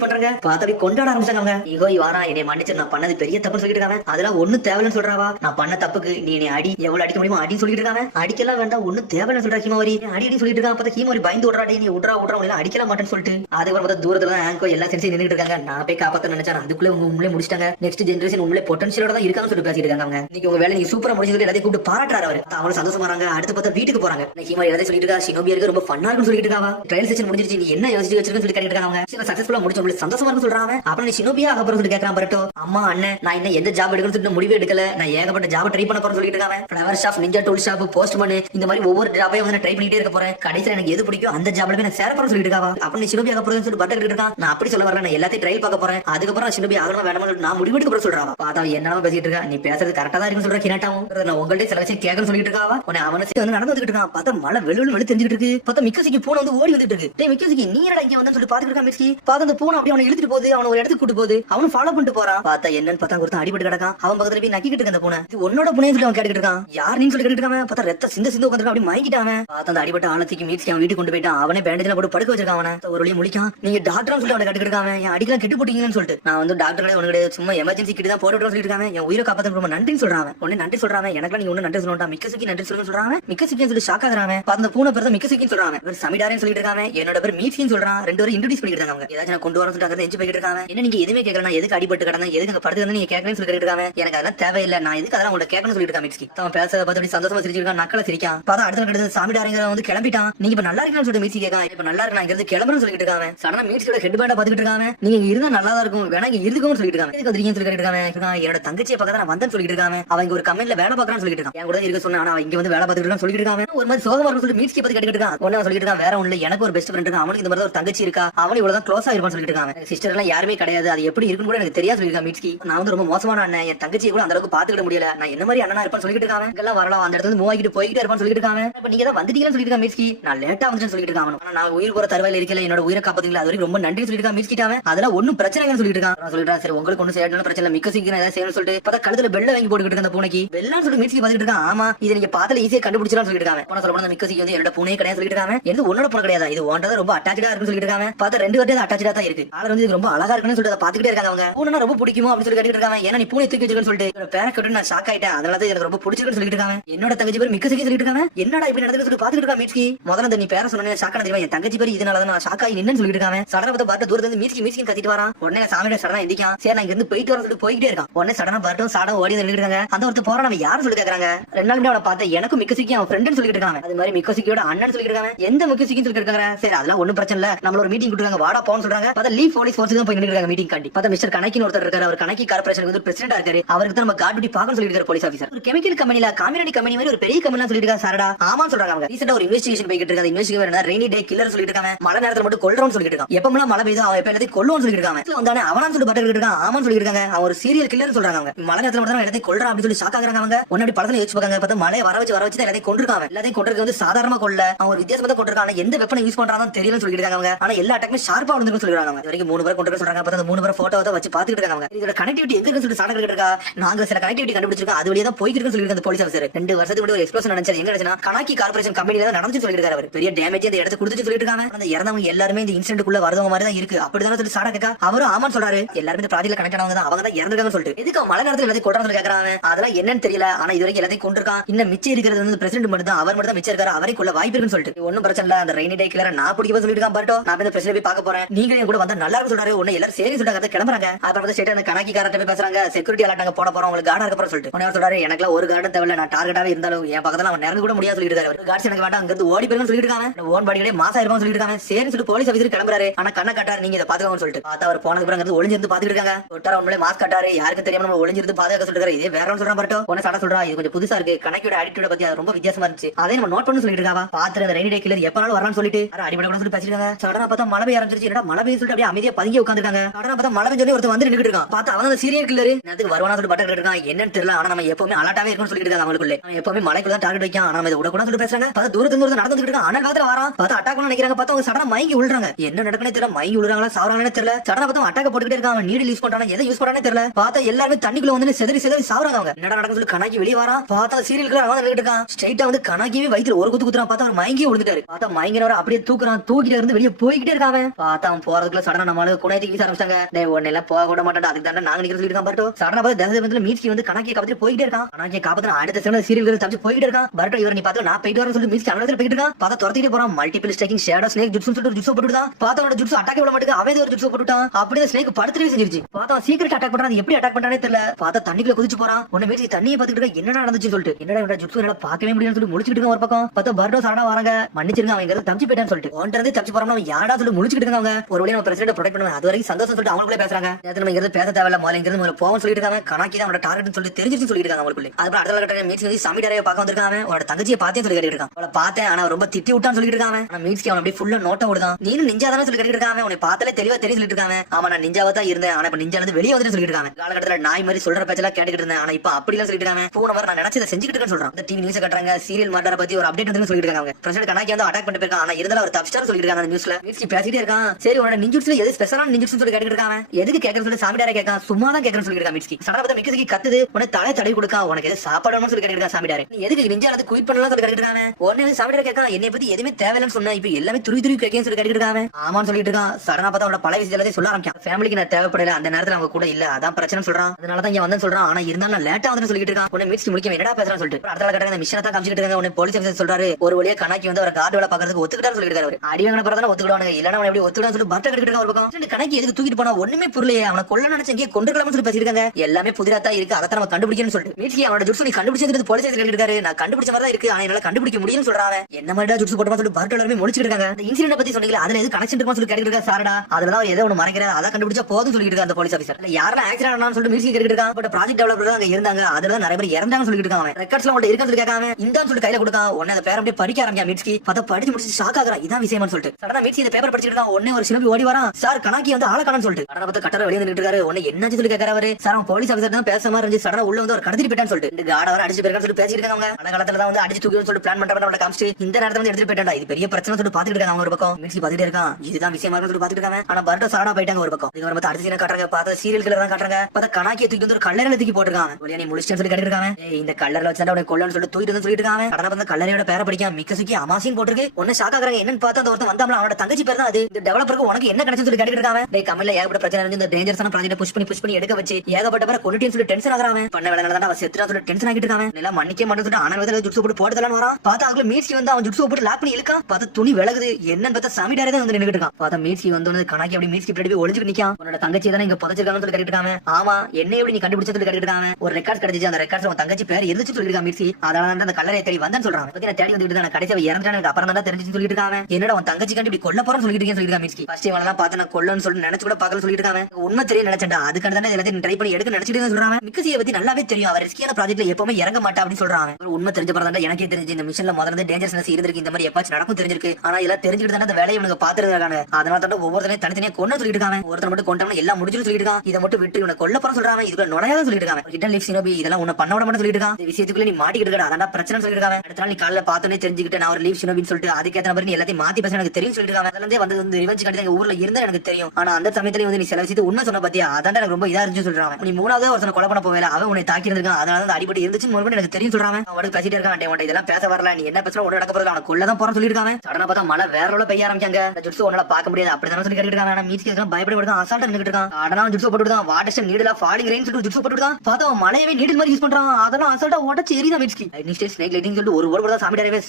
பண்றாங்க. பார்த்தா அப்படி கொண்டாட ஆரம்பிச்சாங்க. ஈகோய் வாரா என்னை மன்னிச்சு நான் பண்ணது பெரிய தப்புன்னு சொல்லிட்டு இருக்காங்க. அதெல்லாம் ஒண்ணு தேவையில்லைன்னு சொல்றாவா. நான் பண்ண தப்புக்கு நீ என்னை அடி, எவ்வளவு அடிக்க முடியுமோ அடின்னு சொல்லிட்டு இருக்காங்க. அடிக்கலாம் வேண்டாம், ஒண்ணு தேவையில்லைன்னு சொல்ற ஹீமாரி. அடி சொல்லிட்டு இருக்காங்க. பார்த்தா ஹீமாரி பயந்து விடுறாடி, நீ விட்றா அடிக்கலாம் மாட்டேன்னு சொல்லிட்டு அதுக்கப்புறம் பார்த்தா தூரத்துல தான் ஆங்கோ எல்லா சென்ஸையும் நின்னுட்டு இருக்காங்க. நான் போய் காப்பாத்த நினைச்சேன், அதுக்குள்ள உங்க உங்களே முடிச்சிட்டாங்க. நெக்ஸ்ட் ஜெனரேஷன் உங்களே பொட்டன்ஷியலோட தான் இருக்காங்கன்னு சொல்லி பேசிட்டு இருக்காங்க. அவங்க இன்னைக்கு உங்க வேலை நீங்க சூப்பரா முடிஞ்சு சொல்லி எல்லாத்தையும் கூப்பிட்டு பாராட்டுறாரு. அவர் அவங்களும் சந்தோஷமா இருக்காங்க. அடுத்து பார்த்தா வீட்டுக்கு போறாங்க. ஹீமாரி எல்லாத்தையும் சொல்லிட்டு இருக்கா. ஷினோபியாருக்கு ரொம்ப ஃபன்னா இருக்குன்னு சொல்லிட்டு இருக்காங்க. ட்ரையல் செஷன் முடிஞ்சிருச்சு, நீ என்ன யோசிச்சு வச்சிருக்கன்னு சொல்லி கேட்டுட்டு இருக்காங்க. அவங்க சக்சஸ்ஃபுல்லா முடிச்சு உங்களுக்கு சந்தோஷமா இருக்குன்னு சொல்றாங்க. அப்புறம் நீ ஷினோபியா ஆக போறன்னு சொல்லி கேட்கறான். பரட்டோ அம்மா அண்ணன் நான் இன்னும் எந்த ஜாப் எடுக்கணும்னு சொல்லிட்டு முடிவே எடுக்கல, நான் ஏகப்பட்ட ஜாப் ட்ரை பண்ண போறேன்னு சொல்லிட்டு இருக்காங்க. Flower shop, ninja tool shop, postman, இந்த மாதிரி ஒவ்வொரு ஜாபையும் வந்து ட்ரை பண்ணிட்டே இருக்க போறேன். கடைசியில் எனக்கு எது பிடிக்கும் அந்த ஜாப்ல போய் நான் சேர போறேன்னு சொல்லிட்டு இருக்காங்க. அப்புறம் நீ ஷினோபி ஆக போறேன்னு சொல்லி பட்டர் இருக்கான். நான் அப்படி சொல்ல வரல, நான் எல்லாத்தையும் ட்ரையல் பார்க்க போறேன். அதுக்கப்புறம் ஷினோபி ஆகணும் வேண்டாம் நான் முடிவெடுக்க போற சொல்றாங்க. பார்த்தா என்னமா பேசிட்டு இருக்கா. நீ பேசுறது கரெக்டா தான் இருக்குன்னு சொல்ற கினாட்டாவும். நான் உங்கள்ட்ட சில விஷயம் கேட்கணும்னு சொல்லிட்டு இருக்காவா. உன்னை அவனை வந்து நடந்து வந்துட்டு இருக்கான். பார்த்தா மழை வெளி தெரிஞ்சுட்டு இருக்கு. பார்த்தா மிக்கசிக்கு பூனை வந்து ஓடி வந்துட்டு இருக்கு. டேய் மிக்கசிக்கு நீ என்னடா இங்க வந்து சொல்லி பாத்துட்டு இருக்கான். மிக்கி பார்த்தா அந்த பூனை அப்படியே அவனை இழுத்துட்டு போகுது. அவன ஒரு இடத்துக்கு கூட்டு போகுது. அவனும் ஃபாலோ பண்ணிட்டு போறான். பார்த்தா என்னன்னு பார்த்தா ஒருத்தன் அடிபட்டு கிடக்கான். அவன் பக்கத்துல போய் நக்கிட்டு இருக்க. அந்த பூனை இது உன்னோட பூனைன்னு சொல்லி அவன் கேட்டுட்டு இருக்கான். யார் நீங்க சொல்லி கேட்டுட்டு இருக்கான். பார்த்தா ரத்த சிந்து உட்காந்து அப்படி மயக்கிட்டான். பார்த்தா அந்த அடிபட்ட ஆழத்துக்கு மீட்சி அவன் வீட்டுக்கு கொண்டு போயிட்டான். அவனே பேண்டேஜ்ல போட்டு படுக்க வச்சிருக்கான். அவனை ஒரு வழியா முடிக்கான். நீங்க டாக்டர் சொல்லி அவனை கேட்டுட்டு இருக்கான். என் அடிக்கலாம் கெட்டு போட்டீங்கன்னு சொல்லிட்டு நான் வந்து டாக்டர் உனக்கு சும்மா எமர்ஜென்சி கிட்ட தான் போட்டு சொல்லிட்டு இருக்காங்க. என் உயிரை காப்பாத்த ரொம்ப நன்றின்னு சொல்றாங்க. உடனே நன்றி சொல்றாங்க. எனக்கு நீ ஒண்ணு நன்றி சொல்லணும், மிக்கசிக்கு நன்றி சொல்லுன்னு சொல்றாங்க. மிக்கசிக்கு சொல்லி ஷாக் ஆகுறாங்க. அந்த பூனை பேர் தான் மிக்கசிக்கு சொல்றாங்க. இவர் சமிடாரேன்னு சொல்லிட்டு இருக்காங்க. என்னோட பேர் மீட்சின்னு சொல்றான். ரெண்டு பேரும் இன்ட்ரோடியூஸ் பண்ணிட்டு இருக்காங்க. ஏதாச்சும் நான் கொண்டு வரணும் சொல்லிட்டு எஞ்சி போயிட்டு இருக்காங்க. என்ன நீங்க எதுவுமே கேட்கல, நான் எதுக்கு அடிபட்டு கிடந்தேன், எதுக்கு அங்க படுத்து வந்து நீங்க கேட்கலன்னு சொல்லிட்டு இருக்காங்க. எனக்கு அதெல்லாம் தேவையில்லை, நான் எதுக்கு அதெல்லாம் உங்களை கேட்கணும்னு சொல்லிட்டு இருக்காங்க. மிக்ஸி அவன் பேச பார்த்து சந்தோஷமா சிரிச்சிருக்கான். நக்கல சிரிக்கான். பார்த்தா அடுத்த கிட்ட சாமிடாரங்க வந்து கிளம்பிட்டான். நீங்க இப்ப நல்லா இருக்கணும்னு சொல்லிட்டு மீட்சி கேட்கான். இப்ப நல்லா இருக்கு நான் இங்க இருந்து கிளம்புறேன்னு சொல்லிட்டு இருக்காங்க. சடனா மீட்சியோட ஹெட் பேண்டா பாத்துக்கிட்டு இருக்காங்க. நீங்க இங்க இருந்தா நல்லா தான் இருக்கும், வேணா இங்க இருக்கும்னு சொல்லிட்டு இருக்காங்க. எதுக்கு வந்துறீங்கன்னு சொல்லிட்டு இருக்காங்க. என்னோட தங்கச்சியை பக்கத்துல நான் வந்தேன்னு சொல்லிட்டு இருக்காங்க. அவங்க ஒரு கம்பெனில வேலை பாக்குறான்னு சொல்லிட்டு இருக்கான். என் கூட இருக்க சொன்னா ஆனா இங்க வந்து வேலை பார்த்துட்டு சொல்லிட்டு இருக்காங்க. ஒரு மாதிரி சோகமா இருக்கும் சொல்லி மீட்சி பத்தி கேட்டுட்டு இருக்கான். ஒன்னு சொல்லிட்டு இருக்கான். வேற ஒண்ணு எனக்கு ஒரு பெஸ்ட் ஃப்ரெண்ட் இருக்கான். அவனுக்கு இந்த மாதிரி ஒரு தங்கச்சி இருக்கா. அவன் இவ்வளவுதான் க்ளோஸா இருப்பான்னு சொல்லிட்டு இருக்காங்க. சிஸ்டர் எல்லாம் யாருமே கிடையாது, அது எப்படி இருக்குன்னு கூட எனக்கு தெரியாது சொல்லிருக்கான் மீட்சி. நான் வந்து ரொம்ப மோசமான அண்ணன், என் தங்கச்சியை கூட அந்த அளவுக்கு பாத்துக்கிட முடியல. நான் என்ன மாதிரி அண்ணனா இருப்பான்னு சொல்லிட்டு இருக்காங்க. எல்லாம் வரலாம் அந்த இடத்துல மூவ் ஆகிட்டு போய்கிட்டே இருப்பான்னு சொல்லிட்டு இருக்காங்க. இப்ப நீங்க தான் வந்துட்டீங்கன்னு சொல்லிட்டு இருக்கான் மீட்சி. நான் லேட்டா வந்துன்னு சொல்லிட்டு இருக்காங்க. ஆனா நான் உயிர் போற தருவாயில இருக்கல, என்னோட உயிரை காப்பாத்தீங்களா அது வரைக்கும் ரொம்ப நன்றி சொல்லிட்டு இருக்கான் மீட்சிட்டாவன். அதெல்லாம் ஒன்னும் பிரச்சனை இல்லைன்னு சொல்லிட்டு இருக்கான். சொல்லிட்டு சரி உங்களுக்கு ஒன்னும் செய்யணும் பிரச்சனை இல்லை, மிக்க சீக்கிரம் ஏதாவது செய்யணும்னு சொல்லிட்டு பார்த்தா கழுத்துல பெல்ல வாங்கி போட்டுக்கிட்டு இருக்க. அந்த பூனைக்கு வெள்ளான்னு சொல்லிட்டு மீட்சி பாத்துட்டு இருக்கான். ஆமா இதை நீங்க பாத்துல ஈஸியா கண்டுபிடிச்சலாம் சொல்லிட்டு இருக்காங்க. போன சொல்ல மிக்க சீக்கிரம் வந்து என்னோட பூனை கிடையாது சொல்லிட்டு இருக்காங்க. எது உன்னோட பூனை கிடையாது, இது ஒன்றதை ரொம்ப அட்டாச்சா இருக்குன்னு சொல்லிட்டு இருக்காங்க. பார்த்தா ரெண்டு பேரும் அட்டாச்சா தான் இருக்கு. ஆளு வந்து இது ரொம்ப அழகா இருக்குன்னு சொல்லிட்டு பாத்துக்கிட்டே இருக்காங்க. அவங்க பூனை ரொம்ப பிடிக்குமோ அப்படின்னு சொல்லி கேட்டுட்டு இருக்காங்க. ஏன்னா நீ பூனை தூக்கி வச்சிருக்கன்னு சொல்லிட்டு பேர கட்டு நான் ஷாக் ஆயிட்டேன். அதனால தான் எனக்கு ரொம்ப பிடிச்சிருக்குன்னு சொல்லிட்டு இருக்காங்க. என்னோட தங்கச்சி பேர் மிக்க சீக்கிரம் சொல்லிட்டு இருக்காங்க. என்னடா இப்படி நடக்குது சொல்லி பாத்துக்கிட்டு இருக்கா மீட்சி. முதல்ல நீ பேர சொன்ன ஷாக் ஆனது என் தங்கச்சி பேர் இதனால தான் நான் ஷாக் ஆகி நின்னு சொல்லிட்டு இருக்காங்க. சடனா பார்த்து பாட்டு தூரத்துல இருந்து மீட்சி கத்திட்டு வரான். உடனே சாமியோட சடனா எந்திக்கான். சரி நான் இங்க இருந்து போயிட்டு வர சொல்லிட்டு போயிட்டே இருக்கான். உடனே சடனா பாட்டும் சாடம் ஓடி நின்னுட்டு இருக்காங்க. அந்த ஒருத்தர் போறான். அவன் யாரும் சொல்லி கேக்குறாங்க. 2 நாள் அவனை பார்த்தா எனக்கும் மிக்கசிக்கு அவன் ஃப்ரெண்ட்னு சொல்லிட்டு இருக்காங்க. அது மாதிரி மிக்கசிக்கியோட அண்ணன் சொல்லிட்டு இருக்காங்க. எந்த மிக்கசிக்கு சொல்லிட்டு இருக்காங்க. சரி அதெல்லாம் ஒன்னும் பிரச்சனை இல்ல, நம்மள ஒரு மீட்டிங் கொடுத்தாங்க வாடா போன்னு சொல்றாங்க. பார்த்தா லீவ் போலீஸ் ஃபோர்ஸ் தான் போய் நின்னுட்டு இருக்காங்க மீட்டிங் காண்டி. பார்த்தா மிஸ்டர் கணக்கின்னு ஒருத்தர் இருக்காரு. அவர் கணக்கி கார்பரேஷனுக்கு வந்து பிரசிடென்டா இருக்காரு. அவருக்கு தான் நம்ம காட் டியூட்டி பார்க்கணும் சொல்லிருக்காரு போலீஸ் ஆபீசர். ஒரு கெமிக்கல் கம்பெனில காமினடி கம்பெனி மாதிரி ஒரு பெரிய கம்பெனி சொல்லிருக்காங்க சாரடா. ஆமா சொல்றாங்க அவங்க. ரீசெண்டா ஒரு இன்வெஸ்டிகேஷன் போயிட்டு இருக்கு. அந்த இன்வெஸ்டிகேஷன் ரெய்னி டே கில்லர் சொல்லிட்டு இருக்காங்க. மழை நேரத்துல மட்டும் கொல்றோம்னு சொல்லிட்டு இருக்காங்க. எப்பமெல்லாம் மழை பெய்யுதோ அவன் எப்ப எல்லாத்தையும் கொல்லுவோம்னு சொல்லிட்டு இருக்காங்க. வந்தானே அவனான்னு சொல்லி பட்டர் இருக்கான். ஆமான்னு சொல்லிருக்காங்க. அவன் ஒரு சீரியல் கில்லர் சொல்றாங்க அவங்க. மழை நேரத்துல மட்டும் எல்லாத்தையும் கொல்றான் அப்படின்னு சொல்லி ஷாக் ஆகுறாங்க அவங்க. ஒன்னு அப்படி படத்துல யோசிச்சு பார்க்காங்க. பார்த்தா மழையை வர வச்சு எல்லாத்தையும் கொண்டிருக்காங்க. எல்லாத்தையும் கொண்டிருக்க வந்து சாதாரணமா கொல்ல அவன் ஒரு வித்தியாசமா தான் கொண்டிருக்காங்க. எந்த வெப்பனை யூஸ் பண்றாங்கன்னு தெரியல சொல்லிட்டு இருக்காங்க அவங்க. ஆனா எல்லா அட்டாக்குமே ஷார்ப்பா வந்து சொல்லிருக்காங்க. இது வரைக்கும் 3 பேர் கொண்டிருக்க சொல்றாங்க. பார்த்தா அந்த 3 பேர் போட்டோவை தான் வச்சு பாத்துட்டு இருக்காங்க. இதோட கனெக்டிவிட்டி எங்க இருக்குன்னு சொல்லி சாடா இருக்கா. நாங்க சில கனெக்டிவிட்டி கண்டுபிடிச்சிருக்கோம். அது வழியா தான் போயிட்டு இருக்குன்னு சொல்லிருக்காங்க அந்த போலீஸ் ஆஃபீசர். 2 வருஷத்துக்கு முன்னாடி ஒரு எக்ஸ்ப்ளோஷன் நடந்துச்சு. எங்க நடந்துச்சுன்னா கனாக்கி கார்ப்பரேஷன் கம்பெனில தான் நடந்துச்சு சொல்லிருக்காரு அவர். பெரிய டேமேஜ் அந்த இடத்துக்கு கொடுத்துட்டு சொல்லிட்டு இருக்காங்க. அந்த இறந்தவங்க எல்லாருமே இந்த இன்சிடென்ட்க்குள்ள வரதவங்க மாதிரி தான் இருக்கு. அப்படிதான் சொல்லி சாடா கேட்க அவரும் ஆமான்னு சொல்றாரு. எல்லாரும் இந்த ப்ராஜெக்ட்ல கனெக்ட் ஆனவங்க தான். அவங்க தான் இறந்துருக்காங்கன்னு சொல்லிட்டு எதுக்கு மழை நேரத்துல எல்லாத்தையும் கொல்றாங்க கேக்குறாங்க. அதெல்லாம் என்னன்னு தெரியல. ஆனா இது வரைக்கும் எல்லாத்தையும் கொண்டிருக்கான். இன்னும் மிச்சம் இருக்கிறது வந்து பிரசிடென்ட் மட்டும் தான். அவர் மட்டும் தான் மிச்சம் இருக்காரு. அவரை கொள்ள வாய்ப்பு இருக்குன்னு சொல்லிட்டு ஒன்னும் பிரச்சனை இல்ல. அந்த ரெய்னி டே கில்லரை நான் பிடிக்க சொல்லிட்டு இருக்கான். பாட்டோ நான் இந்த பிரச்சனை போய் பார்க்க போறேன். நீங்க என் கூட வந்தா நல்லா இருக்கும் சொல்றாரு. ஒண்ணு எல்லாரும் சரி சொல்றாங்க. கிளம்புறாங்க. அப்புறம் வந்து ஸ்டேட் அந்த கணக்கி காரட்ட போய் பேசுறாங்க. செக்யூரிட்டி அலர்ட் அங்க போட போறோம். உங்களுக்கு கார்டா இருக்க போற சொல்லிட்டு உடனே சொல்றாரு எனக்குலாம் ஒரு கார்டும் தேவையில்ல. நான் டார்கெட்டாவே இருந்தாலும் என் பக்கத்துல அவன் நெருங்க கூட முடியாது சொல்லிட்டு இருக்காரு. கார்ட்ஸ் எனக்கு வேண்டாம். அங்க இருந்து ஓடி போயிருன்னு சொல்லிட்டு இருக்காங்க. ஓன் பாடிகளே மாசா இருப்பான்னு சொல்லிட்டு இருக்காங்க. சரி சொல்லிட்டு போலீஸ் ஆபீசர் கிளம்புறாரு. ஆனா கண்ண காட்டாரு. நீங்க இதை பாத்துக்கோன்னு சொல்லிட்டு பார்த்தா அவர் போனதுக்கு அப்புறம் அங்க ஒளிஞ்சிருந்து பாத்துட்டு இருக்காங்க. தொட்டார உண்மையிலே மாஸ்க் காட்டாரு. யாருக்கு தெரியாம நம்ம ஒளிஞ்சிருந்து பாதுகாக்க சொல்லிருக்காரு. இதே வேற சொல்றான் பாட்டோ. உடனே சாடா சொல்றா இது கொஞ்சம் புதுசா இருக்கு. கணக்கியோட ஆட்டிடியூட பத்தி அது ரொம்ப வித்தியாசமா இருந்துச்சு. அதே நம்ம நோட் பண்ணி சொல்லிட்டு இருக்காவா. பாத்துற ரெய்னி டே கில்லர் எப்பனாலும் வரலாம்னு சொல்லிட்டு அடிபட கூட சொல்லி பேசிருக்காங்க. சடனா பார்த்தா மழை பெய்ய ஆரம்பிச்சிருச்சு. என்னடா மழை பெய்ய சொல்லிட்டு அப்படியே அமைதியா பதுங்கி உட்கார்ந்திருக்காங்க. சடனா பார்த்தா மழை பெய்ஞ்சோனே ஒருத்தர் வந்து நின்னுட்டு இருக்கான். பார்த்தா அவன் அந்த சீரியல் கில்லர் நேத்துக்கு வருவானா சொல்லி பட்டர் இருக்கான். என்னன்னு தெரியல. ஆனா நம்ம எப்பவுமே அலர்ட்டாவே இருக்கணும்னு சொல்லிட்டு இருக்காங்க. அவங்களுக்குள்ள நம்ம எப்பவுமே மழைக்குள்ள தான் டார்கெட் வைக்கான். ஆனா நம்ம இதை விட கூட சொல்லி பேசுறாங்க. பார்த்தா தூரத்துல நடந்துட்டு இருக்கான். ஆனா காலத்துல வரான். பார்த்தா அட்டாக் பண்ண நினைக்கிறாங்க. பார்த்தா அவங்க சடனா மயங்கி விழுறாங்க. என்ன நடக்குன்னு தெரியல. மயங்கி விழுறாங்களா சாவறாங்கன்னு தெரியல. சடனா பார்த்தா அட்டாக் போட்டுக்கிட்டே இருக்கான். அவன் நீடில் யூஸ் பண்றானே எதை யூஸ் பண்றானே தெரியல. பார்த்தா எல்லாரும் தண்ணிக்குள்ள வந்து செதறி சாவறாங்க. அவங்க என்னடா நடக்குன்னு சொல்லி கணக்கி வெளியே வரான். பார்த்தா சீரியல் கில்லர் அவன் நின்னுட்டு இருக்கான். ஸ்ட்ரைட்டா வந்து கணக்கியே வயித்துல ஒரு குத்து குத்துறான். பார்த்தா அவர் மயங்கி விழுந்துட்டாரு. பார்த்தா மயங்கினவரை அப்படியே தூக்குறான். தூக்கிட்டு இருந்து வெளியே போய்கிட்டே இருக்காங்க. பார்த்தா அவன் போறதுக்குள்ள சடனா நம்மளால குணையத்துக்கு வீச ஆரம்பிச்சாங்க. டேய் ஒண்ணு எல்லாம் போக கூட மாட்டான். அதுக்கு தானே நாங்க நிக்கிற சொல்லிட்டு பர்ட்டோ. சடனா பார்த்து தசமத்துல மீட்சி வந்து கணக்கியை காப்பாத்தி போய்கிட்டே இருக்கான். கணக்கியை காப்பாத்தின அடுத்த செகண்ட் சீரியல் கில்லர் தப்பிச்சு போய்கிட்டே இருக்கான். பர்ட்டோ இவர் நீ பார்த்து நான் போயிட்டு வரேன்னு சொல்லி மீட்சி அங்கே போயிட்டு இருக்கான். பார்த்தா துரத்திட்டே போறான். Multiple striking shadow snake jutsu சொல்லிட்டு ஜுட்ஸு போட்டுட்டான். பார்த்தா அவனோட ஜுட்ஸு அட்டாக் விட மாட்டேங்குது. அவன் ஒரு ஜுட்ஸு போட்டுட்டான். அப்படியே ஸ்னேக் படுத்துட்டே செஞ்சிருச்சு. பார்த்தா சீக்கிரம் அட்டாக் பண்றான். எப்படி அட்டாக் பண்றானே தெரியல. பார்த்தா தண்ணிக்குள்ள குதிச்சு போறான். உன்ன மீட்சி தண்ணியை பார்த்துட்டு இருக்க என்னடா நடந்துச்சு சொல்லிட்டு என்னடா ஜுட்ஸு என்னால பார்க்கவே முடியும்னு சொல்லி முழிச்சிட்டு இருக்கான். ஒரு பக்கம் பார்த்தா பர்ட்டோ சடனா வராங்க. மன்னிச்சிருங்க அவங்க தப்பிச்சு போயிட்டான்னு சொல்லிட்டு ஒன்றரை தப்பிச்சு போறோம். யாரா சொல்லி முழிச்சிட்டு இருக்காங்க. ஒரு வழியா நம்ம பிரசிடென்ட் ப்ரொடெக்ட் பண்ணுவாங்க. அது வரைக்கும் சந்தோஷம் சொல்லிட்டு அவங்களுக்குள்ளே பேசுறாங்க. நம்ம இங்க பேச தேவையில்ல. முதல்ல இங்க இருந்து போவோம் சொல்லிட்டு இருக்காங்க. கணக்கி தான் அவனோட டார்கெட் சொல்லி தெரிஞ்சிருச்சு சொல்லிட்டு இருக்காங்க. அவங்களுக்குள்ள அதுக்கு அடுத்த கட்ட மீட்ஸ் வந்து சமிடாரைய பார்க்க வந்திருக்காங்க. அவனோட தங்கச்சியை பார்த்தே சொல்லி கேட்டு இருக்கான். அவளை பார்த்தேன் ஆனா ரொம்ப திட்டி விட்டான்னு சொல்லிட்டு இருக்காங்க. ஆனா மீட்ஸ்க்கு அவன் அப்படியே ஃபுல்லா நோட்டம் விடுதான். நீனும் நிஞ்சா தானே சொல்லி கேட்டு இருக்காங்க. உன்னை பார்த்தாலே தெளிவா தெரியும் சொல்லிட்டு இருக்காங்க. ஆமா நான் நிஞ்சாவா தான் இருந்தேன். ஆனா இப்ப நிஞ்சால இருந்து வெளியே வந்து சொல்லிட்டு இருக்காங்க. காலகட்டத்துல நாய் மாதிரி சொல்ற பேச்செல்லாம் கேட்டுக்கிட்டு இருந்தேன். ஆனா இப்ப அப்படி எல்லாம் சொல்லிட்டு இருக்காங்க. போன வாரம் நான் நினைச்சதை செஞ்சுக்கிட்டு இருக்கேன்னு சொல்றான். இந்த டிவி நியூஸ் கட்டுறாங்க. சீரியல் மர்டரை பத்தி ஒரு அப்டேட் வந்து சொல்லிட்டு இருக்காங்க. பிரசிடென்ட் கணக்கி வந்து அட்டாக் பண்ணிட்டு இருக்கான். ஆனா இருந்தாலும் அவர் தப்பிச்சாரு சொல்லிட்டு இருக்காங்க. நியூஸ்ல மீட்ஸ்க்கு பேசிட்டே இருக்கான். சரி உன்னோட நிஞ்சுட்ஸ்ல எது ஸ்பெஷலான நிஞ்சுட்ஸ் சொல்லி கேட்டுட்டு இருக்காங்க. எதுக்கு கேட்கறன்னு சொல்லி சாமிடார கேட்கான். சும்மா தான் கேட்கறன்னு சொல்லி இருக்கான். மீட்ஸ்க்கு சடனா பார்த்தா மிக்கி கத்துது. உனக்கு தலை தடவி கொடுக்கா. உனக்கு எது சாப்பாடுன்னு சொல்லி கேட்டு இருக்கான். சாமிடார நீ எதுக்கு நிஞ்சா வந்து குயிட் பண்ணலாம் சொல்லி கேட்டு இருக்காங்க. உடனே சாமிடார கேட்கான். என்னை பத்தி எதுவுமே தேவையில்லைன்னு சொன்னா இப்ப எல்லாமே துருவி கேட்கன்னு சொல்லி கேட்டு இருக்காங்க. ஆமான்னு சொல்லிட்டு இருக்கான். சடனா பார்த்தா அவனோட பழைய விஷயம் எல்லாத்தையும் சொல்ல ஆரம்பிக்கான். ஃபேமிலிக்கு நான் தேவைப்படல. அந்த நேரத்துல அவங்க கூட இல்ல. அதான் பிரச்சனை சொல்றான். அதனாலதான் இங்க வந்து சொல்றான். ஆனா இருந்தாலும் நான் லேட்டா வந்து சொல்லிட்டு இருக்கான். உடனே மீட்ஸ்க்கு முடிக்க என்னடா பேசுறான்னு சொல்லிட்டு அடுத்த கட்ட இந்த மிஷனை தான் காமிச்சிட்டு இருக்காங்க. உடனே போலீஸ் ஆஃபீசர் சொல்றாரு ஒரு வழியா கணக்கி வந்து அவர் கார்டு வேலை பாக்குறதுக்கு ஒத்துக்கிட்டாரு சொல்லிட்டு இருக்காரு. அடிவாங்க பிறகு ஒத்துக்கிடுவாங்க. இல்லன்னா அவன் எப்படி ஒத்துக்கிட்டான்னு சொல்லி பர்ட்ட கட்டிட்டு இருக்கான். ஒரு பக்கம் கணக்கி எதுக்கு தூக்கிட்டு போனா ஒண்ணுமே புரியலையே. அவனை கொல்ல நினைச்சு எங்கே கொண்டுக்கலாம்னு சொல்லி பேசிருக்காங்க. எல்லாமே புதிரா தான் இருக்கு. அதை நம்ம கண்டுபிடிக்கணும்னு சொல்லிட்டு மீட்ஸ்க்கு அவனோட ஜுட்ஸ் நீ கண்டுபிடிச்சது போலீஸ் ஆஃபீசர் இருக்காரு. நான் கண்டுபிடிச்ச மாதிரி தான் இருக்கு. ஆனா என்னால கண்டுபிடிக்க முடியும்னு சொல்றாங்க. என்ன மாதிரி ஜுட்ஸ் போட்டமா சொல்லி பர்ட்ட எல்லாரும் முடிச்சிட்டு இருக்காங்க. இந்த இன்சிடென்ட் பத்தி சொன்னீங்க. அதுல எது கனெக்ஷன் இருக்குன்னு சொல்லி கேட்டுட்டு இருக்கா. சாரடா அதுலதான் ஏதோ ஒன்னு மறைக்கிற அதை கண்டுபிடிச்சா போதும் சொல்லிட்டு இருக்காங்க. அந்த போலீஸ் ஆஃபீசர் யாரெல்லாம் ஆக்சிடென்ட் ஆனான்னு சொல்லிட்டு மீட்ஸ்க்கு கேட்டுட்டு இருக்காங்க. பட் ப்ராஜெக்ட் டெவலப்பர் தான் அங்க இருந்தாங்க. அதுல நிறைய பேர் இறந்தாங்கன்னு சொல்லிட்டு இருக்காங்க. ரெக்கார்ட்ஸ்ல உங்கள்ட்ட இருக்குன்னு சொல்லி கேட்காம இந்தான்னு சொல்லி கையில கொடுக்கான். உடனே அந்த பேரை அப்படியே படிக்க ஆரம்பியா. மீட்ஸ்க்கு பார்த்தா படிச்சு முடிச்சு ஷாக் ஆகுறான். இதான் விஷயம்னு சொல்லிட்டு சடனா மீட்ஸ்க்கு இந்த பேப்பர் படிச்சிட்டு இருக்கான். உடனே ஒரு சிலம்பி ஓடி வரான். சார் கணக்கி வந்து ஆள காணோம்னு சொல்லிட்டு அட பார்த்து கட்டற வெளிய நின்னுட்டு இருக்காரு. உடனே என்னாச்சு சொல்லி கேக்குறாரு. சார் அவன் போலீஸ் ஆபீசர் தான் பேச மாதிரி இருந்துச்சு. சடனா உள்ள வந்து ஒரு கடத்திட்டு போயிட்டான்னு சொல்லிட்டு இந்த காட வர அடிச்சு போயிருக்கான்னு சொல்லி பேசிட்டு இருக்காங்க. அந்த காலத்துல தான் வந்து அடிச்சு தூக்கின்னு சொல்லிட்டு பிளான் பண்றவங்க அவளை காமிச்சு இந்த நேரத்துல வந்து எடுத்துட்டு போயிட்டாங்க. இது பெரிய பிரச்சனை சொல்லிட்டு பாத்துட்டு இருக்காங்க. ஒரு பக்கம் மீட்ஸ்க்கு பாத்துட்டே இருக்கான். இதுதான் விஷயமா இருக்குன்னு சொல்லி பாத்துட்டு இருக்காங்க. ஆனா பர்ட்டோ சடனா போயிட்டாங்க. ஒரு பக்கம் இது வந்து அடுத்த சீனை காட்டுறாங்க. பார்த்தா சீரியல் கில்லர் தான் காட்டுறாங்க. பார்த்தா கணக்கியை தூக்கிட்டு வந்து ஒரு கல்லறையில தூக்கி போட்டுருக்காங்க. வெளியே நீ முடிச்சுன்னு சொல்லி கேட்டு இருக்காங்க. இந்த கல்லறையில வச்சா உனக்கு கொல்லன்னு சொல்லிட்டு தூக்கிட்டு வந்து சொல்லிட்டு இருக்காங்க. கடனை வந்து கல்லறையோட பேரை படிக்காம மிக்க சுக்கி அமாசின்னு போட்டுருக்கு. ஒன்னு ஷாக் ஆகுறாங்க. என்னன்னு பார்த்தா அந்த ஒருத்தன் வந்தாமல அவனோட தங்கச்சி பேர் தான் அது. இந்த டெவலப்பருக்கு உனக்கு என்ன கிடைச்சு சொல்லி கேட்டு இருக்காங்க. டேய் கமல்ல ஏகப்பட்ட பிரச்சனை இருந்து இந்த டேஞ்சரஸான ப்ராஜெக்ட் புஷ் பண்ணி எடுக்க வச்சு ஏகப்பட்ட பேரை கொன்னுட்டேன்னு சொல்லி டென்ஷன் ஆகுறாங்க. பண்ண வேலை நடந்தா அவன் செத்துறா சொல்லி டென்ஷன் ஆகிட்டு இருக்காங்க. எல்லாம் மன்னிக்க மாட்டேன்னு சொல்லிட்டு ஆனா ஜுட்ஸு போட்டு போட்டுதலான்னு வரான். பார்த்தா அதுல மீட்ஸ்க்கு வந்து அவன் ஜுட்ஸு போட்டு லாக் பண்ணி இழுக்கான். பார்த்தா துணி விலகுது. என்னன்னு பார்த்தா சாமிடாரே தான் வந்து நின்னுட்டு இருக்கான். பார்த்தா மீட்ஸ்க்கு வந்து கணக்கி அப்படி மீட்ஸ்க்கு பின்னாடி ஒளிஞ்சுட்டு நிக்கான். உன்னோட தங்கச்சி தானே இங்க புதைச்சிருக்காங்கன்னு சொல்லி கேட்டு இருக்காங்க. ஆமா என்ன எப்படி நீ கண்டுபிடிச்சது சொல்லி கேட்டு இருக்காங்க. ஒரு ரெக்கார்ட் கிடைச்சு அந்த ரெக்கார்ட்ல உன் தங்கச்சி பேர் இருந்துச்சு சொல்லிருக்காங்க மீட்ஸ்க்கு. அதனால தான் அந்த கல்லறையை தேடி வந்தேன்னு சொல்றாங்க. பத்தி நான் தேடி வந்துட்டு தான் கடைசியா இறந்துட்டானு அப்புறம் தான் தெரிஞ்சுன்னு சொல்லிட்டு இருக்காங்க. என்னடா உன் தங்கச்சி கண்டு இப்படி கொல்ல போறேன்னு சொல்லிட்டு சொல்லிருக்காங்க மீட்ஸ்க்கு. ஃபர்ஸ்ட் இவன் எல்லாம் பார்த்து நான் கொல்லன்னு சொல்லி நினைச்சு கூட பார்க்கல சொல்லிட்டு இருக்காங்க. உண்மை தெரிய நினைச்சேன்டா அதுக்கான தானே எல்லாத்தையும் ட்ரை பண்ணி எடுக்க நினைச்சிட்டு சொல்றாங்க. மிக்க சென்சியை பத்தி நல்லாவே தெரியும். அவர் ரிஸ்கியான ப்ராஜெக்ட்ல எப்பவுமே இறங்க மாட்டா அப்படின்னு சொல்றாங்க. உண்மை தெரிஞ்ச பிறகு எனக்கே தெரிஞ்சு இந்த மிஷன்ல முதல்ல டேஞ்சர்ஸ்னஸ் இருந்திருக்கு, இந்த மாதிரி எப்பாச்சும் நடக்கும் தெரிஞ்சிருக்கு. ஆனா எல்லாம் தெரிஞ்சுட்டு தானே அந்த வேலையை இவனுக்கு பாத்துருக்காங்க. அதனால தான் ஒவ்வொருத்தரையும் தனித்தனியா கொண்டு சொல்லிட்டு இருக்காங்க. ஒருத்தர் மட்டும் கொண்டாம எல்லாம் முடிஞ்சுன்னு சொல்லிட்டு இருக்கான். இதை மட்டும் விட்டு இவனை கொல்ல போற சொல்றாங்க. இதுக்குள்ள நுழையாத சொல்லிட்டு இருக்காங்க. ஹிடன் லீஃப் சினோபி இதெல்லாம் உன்னை பண்ண விட மாட்டேன்னு சொல்லிட்டு இருக்கான். இந்த விஷயத்துக்குள்ள நீ மாட்டிக்கிட்டு இருக்கா, அதான் பிரச்சனை சொல்லிட்டு இருக்காங்க. அடுத்த நாள் நீ காலையில பார்த்தோன்னே தெரிஞ்சுக்கிட்டு நான் ஒரு லீஃப் சினோபின்னு சொல்லிட்டு அதுக்கேற்ற மாதிரி நீ எல்லாத்தையும் மாத்தி பேச எனக்கு தெரியும் சொல்லிட்டு இருக்காங்க. அதுல இருந்தே வந்து ரிவெஞ்ச் கட்டி எங்க ஊர்ல இருந்தா எனக்கு தெரியும். ஆனா அந்த சமயத்துல வந்து நீ சில விஷயத்தை உண்மை சொன்ன பாத்தியா, அதான் எனக்கு ரொம்ப இதா இருந்துச்சு சொல்றாங்க. நீ மூணாவது ஒருத்தனை கொலை பண்ண போவேல, அவன் உன்னை தாக்கி இருந்திருக்கான், அதனால அடிபட்டு இருந்துச்சுன்னு மறுபடியும் எனக்கு தெரியும் சொல்றாங்க. அவனுக்கு பேசிட்டு இருக்கான், இதெல்லாம் பேச வரல, நீ என்ன பேசுற ஒண்ணு நடக்க போறது, அவனை கொல்லதான் போறன்னு சொல்லிருக்காங்க. சடனா பார்த்தா மழை வேற லெவல்ல பெய்ய ஆரம்பிச்சாங்க. ஜுட்சு உன்னால பார்க்க முடியாது அப்படிதான் சொல்லி கேட்டுருக்காங்க. ஆனா மீட்ஸ்க்கு பயப்பட அசால்ட்டா நின்னுட்டு இருக்கான். ஆனா ஜுட்சு போட்டுதான் வாட்டர் நீடலா ஃபாலிங் ரெயின் சொல்லிட்டு ஜுட்சு போட்டுதான் பார்த்தா அவன் மழையவே நீடல் மாதிரி யூஸ் பண்றான். அதெல்லாம் அசால்ட்டா உடச்சு எரிதான் மீட்ஸ்க்கு. லைட்னிங் ஸ்னேக் லைட்டிங் சொல்லிட்டு ஒரு ஓட சாமிடாரவே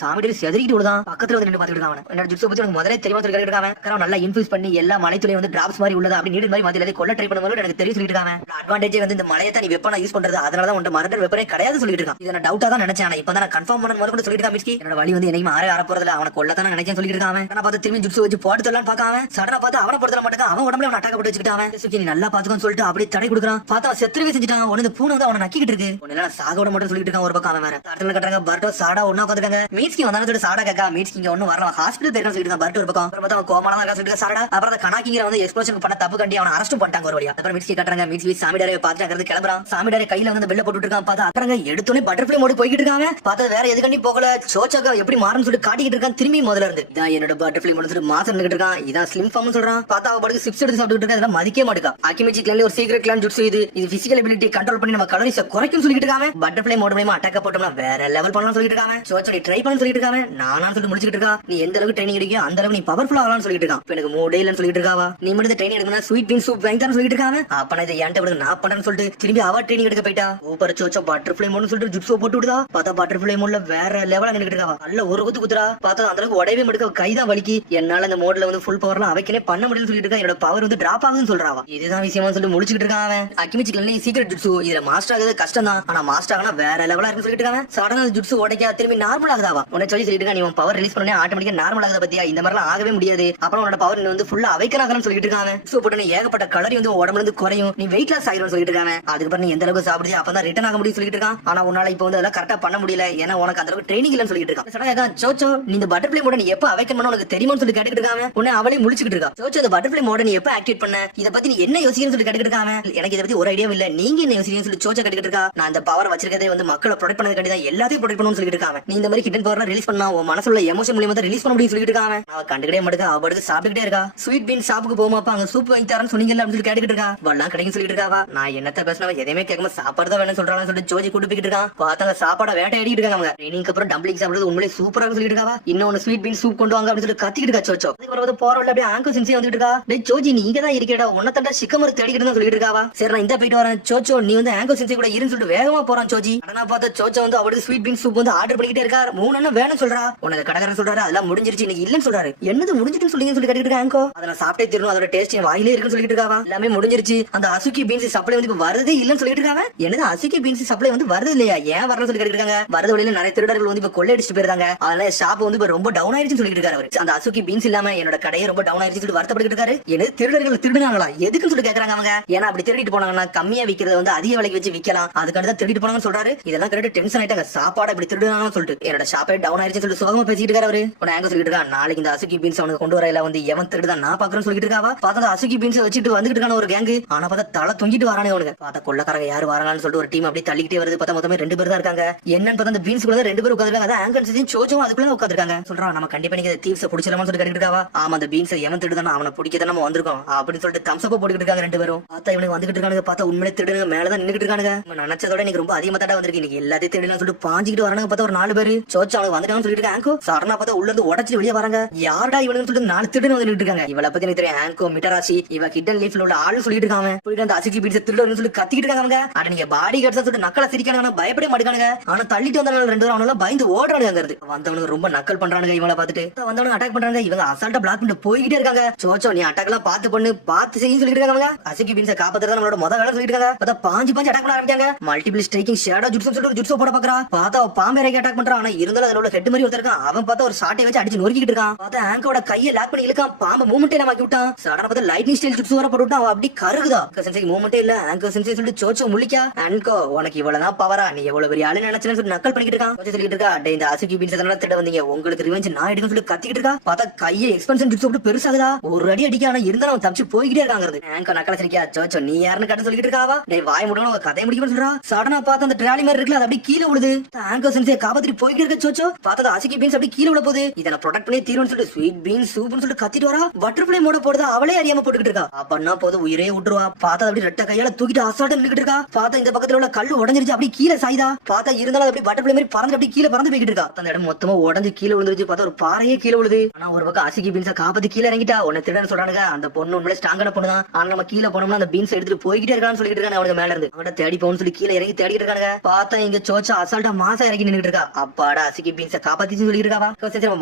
செதறிக்கிட்டு விடுதான். பக்கத்துல வந்து நின்று பாத்துட்டு இருக்கான். என்ன ஜுட்சு பத்தி எனக்கு முதல்ல தெரியுமா சொல்லி கேட்டுருக்காங்க. நல்லா இன்ஃபியூஸ் பண்ணி எல்லா மலைத்துளையும் வந்து டிராப்ஸ் மாதிரி உள்ளதா அப்படி நீடல் மாதிரி மாதிரி கொல்ல ட்ரை பண்ணும்போது எனக்கு தெரியும் சொல்லிட்டு இருக்காங்க. அட்வான்டேஜ் வந்து இந்த மலையை தான் நீ வெப்பனா யூஸ் பண்றது, அதனால தான் உன்ட மரண்டர் வெப்பனே கிடையாது சொல்லிட்டு இருக்கான். இதை நான் டவுட்டா தான் நினைச்சேன். ஆனா இப்பதான் நான் கன்ஃபார்ம் பண்ண மாதிரி சொல்லிட்டு இருக்கான் மீட்ஸ்க்கு. என்னோட வழி வந்து என்னைக்கு ஆற போறதுல அவனை கொல்லத்தான் நினைச்சேன் சொல்லிட்டு இருக்கான். ஆனா பார்த்து திரும்பி ஜுட்சு வச்சு போட்டு தரலான்னு பாக்காம சடனா பார்த்து அவனை போடுற மாட்டேங்க. அவன் உடம்புல அவன் அட்டாக்க போட்டு வச்சுக்கிட்டான். நீ நல்லா பாத்துக்கன்னு சொல்லிட்டு அப்படியே தடை கொடுக்குறான். பார்த்தா செத்துருவே செஞ்சுட்டான். உடனே பூனை வந்து அவனை நக்கிட்டு இருக்கு. உடனே சாக விட மாட்டேன்னு சொல்லிட்டு இருக்கான். ஒரு பக்கம் அவன் வேற தடத்துல கட்டுறாங்க. பர்ட்டோ சாடா ஒன்னா உட்காந்துருக்காங்க. மீட்ஸ்க்கு வந்தாலும் சொல்லிட்டு சாடா கேக்கா மீட்ஸ்க்கு இங்க ஒன்னும் வரலாம், ஹாஸ்பிட்டல் போயிருக்கான்னு சொல்லிட்டு பர்ட்டோ ஒரு பக்கம். அப்புறம் அவன் கோமாளா இருக்கா சொல்லிட்டு சாடா. அப்புறம் அந்த கணாக்கிங்கிற வந்து எக்ஸ்ப்ளோஷன் பண்ண தப்பு கண்டி அவனை அரெஸ்ட் பண்ணிட்டாங்க ஒரு வழியா. அப்புறம் மீட்ஸ்க்கு கட்டுறாங்க. மீட்ஸ் சாமிடாரே பார்த்து கிளம்புறான். சாமிடாரே கையில வந்து பெல்ல போட்டு இருக்கான். பார்த்தா அப்புறம் எடுத்தோடனே பட்டர்ஃப்ளை மோடு போய்கிட்டு இருக்காங்க. பார்த்தா வேற எது கண்டி போகல. சோச்சாக்கா எப்படி மாறும்னு சொல்லிட்டு காட்டிக்கிட்டு இருக்கான். திரும்பி முதல்ல இருந்து இதான் என்னோட பட்டர்ஃப்ளை மோடு சொல்லிட்டு மாசம் நின்னுட்டு இருக்கான். இதான் ஸ்லிம் ஃபார்ம்னு சொல்றான். பார்த்தா அவ பாட்டுக்கு சிப்ஸ் எடுத்து சாப்பிட்டு இருக்கான். இதெல்லாம் மதிக்க மாட்டேங்கா. அக்கிமிச்சி கிளான்ல ஒரு சீக்ரெட் கிளான் ஜுட்சு இது பிசிக்கல் எபிலிட்டி கண்ட்ரோல் பண்ணி நம்ம கலோரிஸ் குறைக்கும் சொல்லிட்டு இருக்காங்க. பட்டர்ஃப்ளை மோட் மூலமா அட்டாக் போட்டோம்னா வேற லெவல் பண்ணலாம் சொல்லிட்டு இருக்காங்க. சோச்சோடி ட்ரை பண்ணு சொல்லிட்டு இருக்காங்க. நானா சொல்லிட்டு முடிச்சிட்டு இருக்கா. நீ எந்த அளவுக்கு ட்ரைனிங் எடுக்கியோ அந்த அளவுக்கு நீ பவர்ஃபுல் ஆகலாம்னு சொல்லிட்டு இருக்கான். எனக்கு மூடே இல்லன்னு சொல்லிட்டு இருக்காவா. நீ மட்டும் ட்ரைனிங் எடுக்கணும் ஸ்வீட் பீன் சூப் வாங்கிட்டான்னு சொல்லிட்டு இருக்காங்க. அப்ப நான் இதை என்கிட்ட விட நான் பண்றேன்னு சொல்லிட்டு திரும்பி அவ ட்ரைனிங் எடுக்க போயிட்டா. சூப்பர் சோச்சோ பட்டர்ஃப்ளை மோட்னு சொல்லிட்டு ஜுட்சு போட்டு விடுதா. பார்த்தா பட்டர்ஃப்ளை மோட்ல வேற லெவலா நின்னுட்டு இருக்காவா. நல்ல ஒரு குத்து குத்துறா. பார்த்தா அந்த அளவுக்கு உடவே எடுக்க கைதான் வலிக்கு. என்னால இந்த மோட்ல வந்து ஃபுல் பவர்லாம் அவைக்கனே பண்ண முடியும்னு சொல்லிட்டு இருக்கா. என்னோட பவர் வந்து டிராப் ஆகுதுன்னு சொல்றாவா. இதுதான் விஷயமா சொல்லிட்டு முடிச்சிட்டு இருக்கான் அவன். அக்கிமிச்சி கிளான்ல சீக்ரெட் ஜுட்சு இதுல மாஸ்டர் ஆகுது கஷ்டம் தான். ஆனா மாஸ்டர் ஆகனா வேற லெவலா இருக்குன்னு சொல்லிட்டு இருக்காங்க. சடனா ஜுட்சு உடைக்க திரும்பி நார்மல் ஆகுதாவா. உன்னை சொல்லிட்டு இருக்கா. நீ உன் பவர் ரிலீஸ் பண்ணே ஆட்டோமேட்டிக்கா நார்மல் ஆகுதா பத்தியா. இந்த மாதிரிலாம் ஆகவே முடியாது. அப்புறம் உன்னோட பவர் வந்து ஃபுல்லா அவைக்கனாகணும்னு சொல்லிட்டு இருக்காங்க. சோ போட்டு ஏகப்பட்ட கலரி வந்து உடம்புல இருந்து குறையும். நீ வெயிட் லாஸ் ஆகிரும் சொல்லிட்டு இருக்காங்க. அதுக்கப்புறம் நீ எந்த அளவுக்கு சாப்பிடுது அப்பதான் ரிட்டர்ன் ஆக முடியும் சொல்லிட்டு இருக்கான். ஆனா உன்னால இப்ப வந்து அதெல்லாம் கரெக்டா பண்ண முடியல. ஏன்னா உனக்கு அந்த அளவுக்கு ட்ரைனிங் இல்லன்னு சொல்லிட்டு இருக்கான். சடனா சோச்சோ நீ இந்த பட்டர்ஃப்ளை மோட நீ எப்ப அவைக்கன் பண்ண உனக்கு தெரியுமான்னு சொல்லி கேட்டுட்டு இருக்காங்க. உன்னை அவளே முடிச்சுட்டு இருக்கா. சோச்சோ இந்த பட்டர்ஃப்ளை மோட நீ எப்ப ஆக்டிவேட் பண்ண, இத பத்தி நீ என்ன யோசிக்கணும்னு சொல்லி கேட்டுட்டு இருக்காங்க. எனக்கு இத பத்தி ஒரு ஐடியா இல்ல, நீங்க என்ன யோசிக்கணும்னு சொல்லி சோச்சோ கேட்டுட்டு இருக்கா. நான் அந்த பவர் வச்சிருக்கதே வந்து மக்களை ப்ரொடெக்ட் பண்ணதுக்காண்டி தான் எல்லாத்தையும் ப்ரொடெக்ட் பண்ணணும்னு சொல்லிட்டு இருக்காங்க. நீ இந்த மாதிரி ஹிடன் பவர்லாம் ரிலீஸ் பண்ணா உன் மனசுல எமோஷன் மூலமா தான் ரிலீஸ் பண்ண முடியும் சொல்லிட்டு இருக்காங்க. அவ கண்டுக்கிட்டே மாட்டேங்க. அவ படுத்து சாப்பிட்டுட்டே இருக்கா. ஸ்வீட் பீன் ஷாப்புக்கு போமாப்பா அங்க சூப் வாங்கி தரேன்னு சொன்னீங்கல்ல அப்படின்னு சொல்லி கேட்டுட்டு இருக்கா. வல்லாம் கிடைக்கும் சொல்லிட்டு இருக்காவா. நான் என்னத்த பேசினவ எதையுமே கேட்காம சாப்பாடு தான் வேணும்னு சொல்றாங்க சொல்லிட்டு ஜோஜி கூட்டு போயிட்டு இருக்கான். பார்த்தாங்க சாப்பாட வேட்டையாடிட்டு இருக்காங்க. ட்ரைனிங்க்கு அப்புறம் டம்பிளிங் சாப்பிடுறது உண்மையிலே சூப்பரா சொல்லிட்டு இருக்காவா. இன்னொன்னு ஸ்வீட் பீன் சூப் கொண்டு வாங்க அப்படின்னு சொல்லி கத்திக்கிட்டு இருக்கா சோச்சோ. அதுக்கப்புறம் போற வழியில அப்படியே ஆங்கோ சென்சி வந்துட்டு இருக்கா. டேய் ஜோஜி நீ இங்க தான் இருக்கேடா, உன்ன தண்டா சிக்கமர் தேடிக்கிட்டு தான் சொல்லிட்டு இருக்காவா. சரி நான் இந்த போயிட்டு வரேன் சோச்சோ, நீ வந்து ஆங்கோ சென்சி கூட இருன்னு சொல்லிட்டு வேகமா போறான் சோஜி. ஆனா பார்த்தா சோச்சோ வந்து அவளுக்கு ஸ்வீட் பீன் சூப் வந்து ஆர்டர் பண்ணிக்கிட்டே இருக்கா. 3 அண்ணா வேணும்னு சொல்றா. உனக்கு கடைக்காரன் சொல்றாரு அதெல்லாம் முடிஞ்சிருச்சு இன்னைக்கு இல்லன்னு சொல்றாரு. என்னது முடிஞ்சிட்டுன்னு சொல்லிங்கன்னு சொல்லி கேட்டுட்டு ஆங்கோ. அதை நான் சாப்பிட்டே தரணும், அதோட டேஸ்ட் வாயிலே இருக்குன்னு சொல்லிட்டு இருக்காவா. எல்லாமே முடிஞ்சிருச்சு. அந்த அசுகி பீன்ஸ் சப்ளை வந்து வரதே இல்லன்னு சொல்லிட்டு இருக்காங்க. என்னது அசுகி பீன்ஸ் சப்ளை வந்து வருது இல்லையா, ஏன் வரல சொல்லி கேட்டுட்டு இருக்காங்க. வரது வழியில நிறைய திருடர்கள் வந்து இப்ப கொள்ளையடிச்சிட்டு போயிருக்காங்க. அதனால ஷாப் வந்து இப்ப ரொம்ப டவுன் ஆயிருச்சுன்னு சொல்லிட்டு இருக்காரு அவரு. அந்த அசுகி பீன்ஸ் இல்லாம என்னோட கடையை ரொம்ப டவுன் ஆயிருச்சு சொல்லி வருத்தப்பட்டு இருக்காரு. என்னது திருடர்கள் திருடுனாங்களா எதுக்குன்னு சொல்லி கேக்குறாங்க அவங்க. ஏன்னா அப்படி திருடிட்டு போனாங்கன்னா கம்மியா விக்கிறத வந்து அதிக விலைக்கு வச்சு விக்கலாம், அதுக்காண்டி தான் திருடிட்டு போனாங்கன்னு சொல்றாரு. இதெல்லாம் கேட்டு டென்ஷன் ஆயிட்டாங்க. சாப்பாடு இப்படி திருடுனாங்கன்னு சொல்லிட்டு என்னோட ஷாப்பே டவுன் ஆயிருச்சு சொல்லிட்டு சோகமா பேசிட்டு இருக்காரு அவரு. உடனே சொல்லிட்டு இருக்கா நாளைக்கு இந்த அசுகி பீன்ஸ் அவனுக்கு கொண்டு வரல வந்து எவன் திருடுதான் நான் பாக்குறேன்னு சொல்லிட்டு இருக்காவா. பார்த்தா அசுகி பீன்ஸ் வச்சுட்டு வந்துட்டு இருக்கான ஒரு கேங்கு. ஆனா பார்த்தா தலை தொங்கிட்டு வரானே அவனுக்கு. பார்த்தா கொள்ளக்காரங்க யாரு வராங்கன்னு சொல்லிட்டு ஒரு டீம் அப்படியே தள்ளிக்கிட்டே வருது. பார்த்தா மொத்தமே 2 பேர் தான் இருக்காங்க. என்னன்னு பார்த்தா அந்த பீன்ஸ் கூட 2 பேர் உட்காந்துருக்காங்க. அதான் ஆங்கன்ஸையும் சோச்சோவும் அதுக்குள்ள உட்காந்துருக்காங்க. சொல்றான் நம்ம கண்டிப்பா நீங்க தீவ்ஸை பிடிச்சலாம்னு சொல்லிட்டு கேட்டுட்டு இருக்காவா. ஆமா அந்த பீன்ஸை எவன் திருடுதானோ அவனை பிடிக்கதான் நம்ம வந்திருக்கோம் அப்படின்னு சொல்லிட்டு தம்ஸ் அப் போட்டுக்கிட்டு இருக்காங்க 2 பேரும். பார்த்தா இவனுக்கு வந்துகிட்டு இருக்கானுங்க. பார்த்தா உண்மையிலே திருடுங்க மேலதான் நின்னுட்டு இருக்கானுங்க. நினைச்சதோட எனக்கு ரொம்ப அதிகமா தடா வந்திருக்கு. இன்னைக்கு எல்லாத்தையும் திருடலாம் சொல்லிட்டு பாஞ்சிக்கிட்டு வரானுங்க. பார்த்தா ஒரு 4 பேர் சோச்சோ அவனுக்கு வந்துட்டாங்கன்னு சொல்லிட்டு ஆங்கோ. சரணா பார்த்தா உள்ள இருந்து உடச்சு வெளியே வராங்க. யாரடா இவனுன்னு சொல்லிட்டு 4 திருடன் வந்துட்டு இருக்காங்க. இவளை பத்தி எனக்கு தெரியும் ஆங்கோ மிட்டராசி இவ ஹிடன் லீஃப்ல உள்ள ஆளு சொல்லிட்டு இருக்காங்க. போயிட்டு அந்த அசுகி பீன்ஸ் திருடன்னு சொல்லி கத்திக்கிட்டு இருக்காங்க. அட நீங்க பாடி கார்ட்ஸ் சொல்லிட்டு நக்கலா சிரிக்கானுங்க, பயப்பட மாட்டேங்கானுங்க. ஆனா தள்ளிட்டு வந்தவங்க 2 பேரும் அவனால பயந்து ஓடுறானுங்க. வந்தவனுக்கு ரொம்ப நக்கல் பண்றானுங்க. இவளை பார்த்துட்டு வந்தவனுக்கு அட்டாக் பண்றாங்க. இவங்க அசால்ட்டா பிளாக் பண்ணிட்டு போய்கிட்டே இருக்காங்க. சோச்சோ நீ அட்டாக் எல்லாம் பார்த்து பண்ணு பார்த்து செய்யும் சொல்லிட்டு இருக்காங்க. அசுகி பீன்ஸை காப்பாத்துறதா நம்மளோட முதல் வேலை சொல்லிட்டு இருக்காங்க. பார்த்தா பாஞ்சு அட்டாக் பண்ண ஆரம்பிச்சாங்க. மல்டிபிள் ஸ்ட்ரைக்கிங் ஷேடோ ஜுட்ஸு சொல்லிட்டு ஜுட்ஸோ போட பாக்குறா. பார்த்தா பாம்பேரைக்கு அட்டாக் பண்றான். ஆனா இருந்தாலும் அதோட ஹெட் மாதிரி ஒருத்தர் இருக்கான். அவன் பார்த்தா ஒரு ஷாட்டை வச்சு அடிச்சு நொறுக்கிட்டு இருக்கான். பார்த்தா ஆங்கோட கையை லாக் பண்ணி இழுக்கான். பாம்பு மூவ்மெண்ட் ஆக்கி விட்டான். சடனா பார்த்தா லைட்னிங் ஸ்டைல் ஜுட்ஸு வர போட்டு அவன் அப்படி கருகுதா. சென்சை மூவ்மெண்டே இல்ல. ஆங்கோ சென்சை சொல்லிட்டு சோச்சோ முழிக்கா அன்கோ உனக்கு இவ்வளவுதான் பவரா, நீ எவ்வளவு பெரிய ஆளு நினைச்சுன்னு சொல்லி நக்கல் பண்ணிட்டு இருக்கான். சொல்லிட்டு இருக்கா டே இந்த அசுகி பீன்ஸ் எதனால திட்ட வந்தீங்க, உங்களுக்கு ரிவெஞ்ச் நான் எடுக்க சொல்லி கத்திக்கிட்டு இருக்கா. பார்த்தா கையை எக்ஸ்பென்ஷன் டிப்ஸ் போட்டு பெருசாகுதா, ஒரு அடி அடிக்க ஆனா இருந்தாலும் அவன் தப்பிச்சு போய்கிட்டே இருக்காங்கிறது. ஆங்கோ நக்கல சரிக்கா சோச்சோ நீ யாருன்னு கட்ட சொல்லிட்டு இருக்காவா. டே வாய் முடியும் உங்க கதையை முடிக்கணும்னு சொல்றா. சடனா பார்த்து அந்த ட்ராலி மாதிரி இருக்குல்ல அது அப்படியே கீழே விழுது. ஆங்கோ சென்சே காப்பாத்திட்டு போய்கிட்டு இருக்க சோச்சோ பார்த்தா அசுகி பீன்ஸ் அப்படியே கீழே விழ போகுது. இதை நான் ப்ரொடெக்ட் பண்ணி தீருன்னு சொல்லிட்டு ஸ்வீட் பீன்ஸ் சூப்னு சொல்லிட்டு கத்திட்டு வரா. பட்டர்ஃபிளை மோட போடுதா அவளே அறியாம போட்டுக்கிட்டு இருக்கா. அப்பன்னா போது உயிரே விட்டுருவா. பார்த்தா அப்படி ரெட்ட கையால தூக்கிட்டு அசால்ட்டா நின்னுட்டு இருக்கா. பார்த்தா இந்த பக்கத்துல உள்ள கல்லு உடஞ்சிருச்சு அப்படியே கீழே சாய்தா. பார்த்தா இருந்தாலும் அப்படி பட்டர்ஃபிளை மாதிரி பறந்து அப்படியே கீழே பறந்து போய்கிட்டு இருக்கா. அந்த இடம் மொத்தமா உடஞ்சு கீழே விழுந்துருச்சு. பார்த்தா ஒரு பாறையே கீழே விழுது. ஆனா ஒரு பக்கம் அசுகி பீன்ஸை காப்பாத்தி கீழே இறங்கிட்டா. உன்னை திருடன்னு சொல்றானுங்க. அந்த பொண்ணு உண்மையிலே ஸ்ட்ராங்கான பொண்ணு தான். ஆனா நம்ம கீழே போனோம்னா அந்த பீன்ஸ் எடுத்துட்டு போய்கிட்டே இருக்கான்னு சொல்லிட்டு இருக்காங்க. அவனுக்கு மேல இருந்து அவன் தேடி போகணும்னு சொல்லி கீழே இறங்கி தேடிட்டு இருக்காங்க. பார்த்தா இங்க சோச்சா அசால்ட்டா மாசா இறங்கி நின்னுட்டு இருக்கா. அப்பாடா அசுகி பீன்ஸை காப்பாத்தி சொல்லிட்டு இருக்காவா.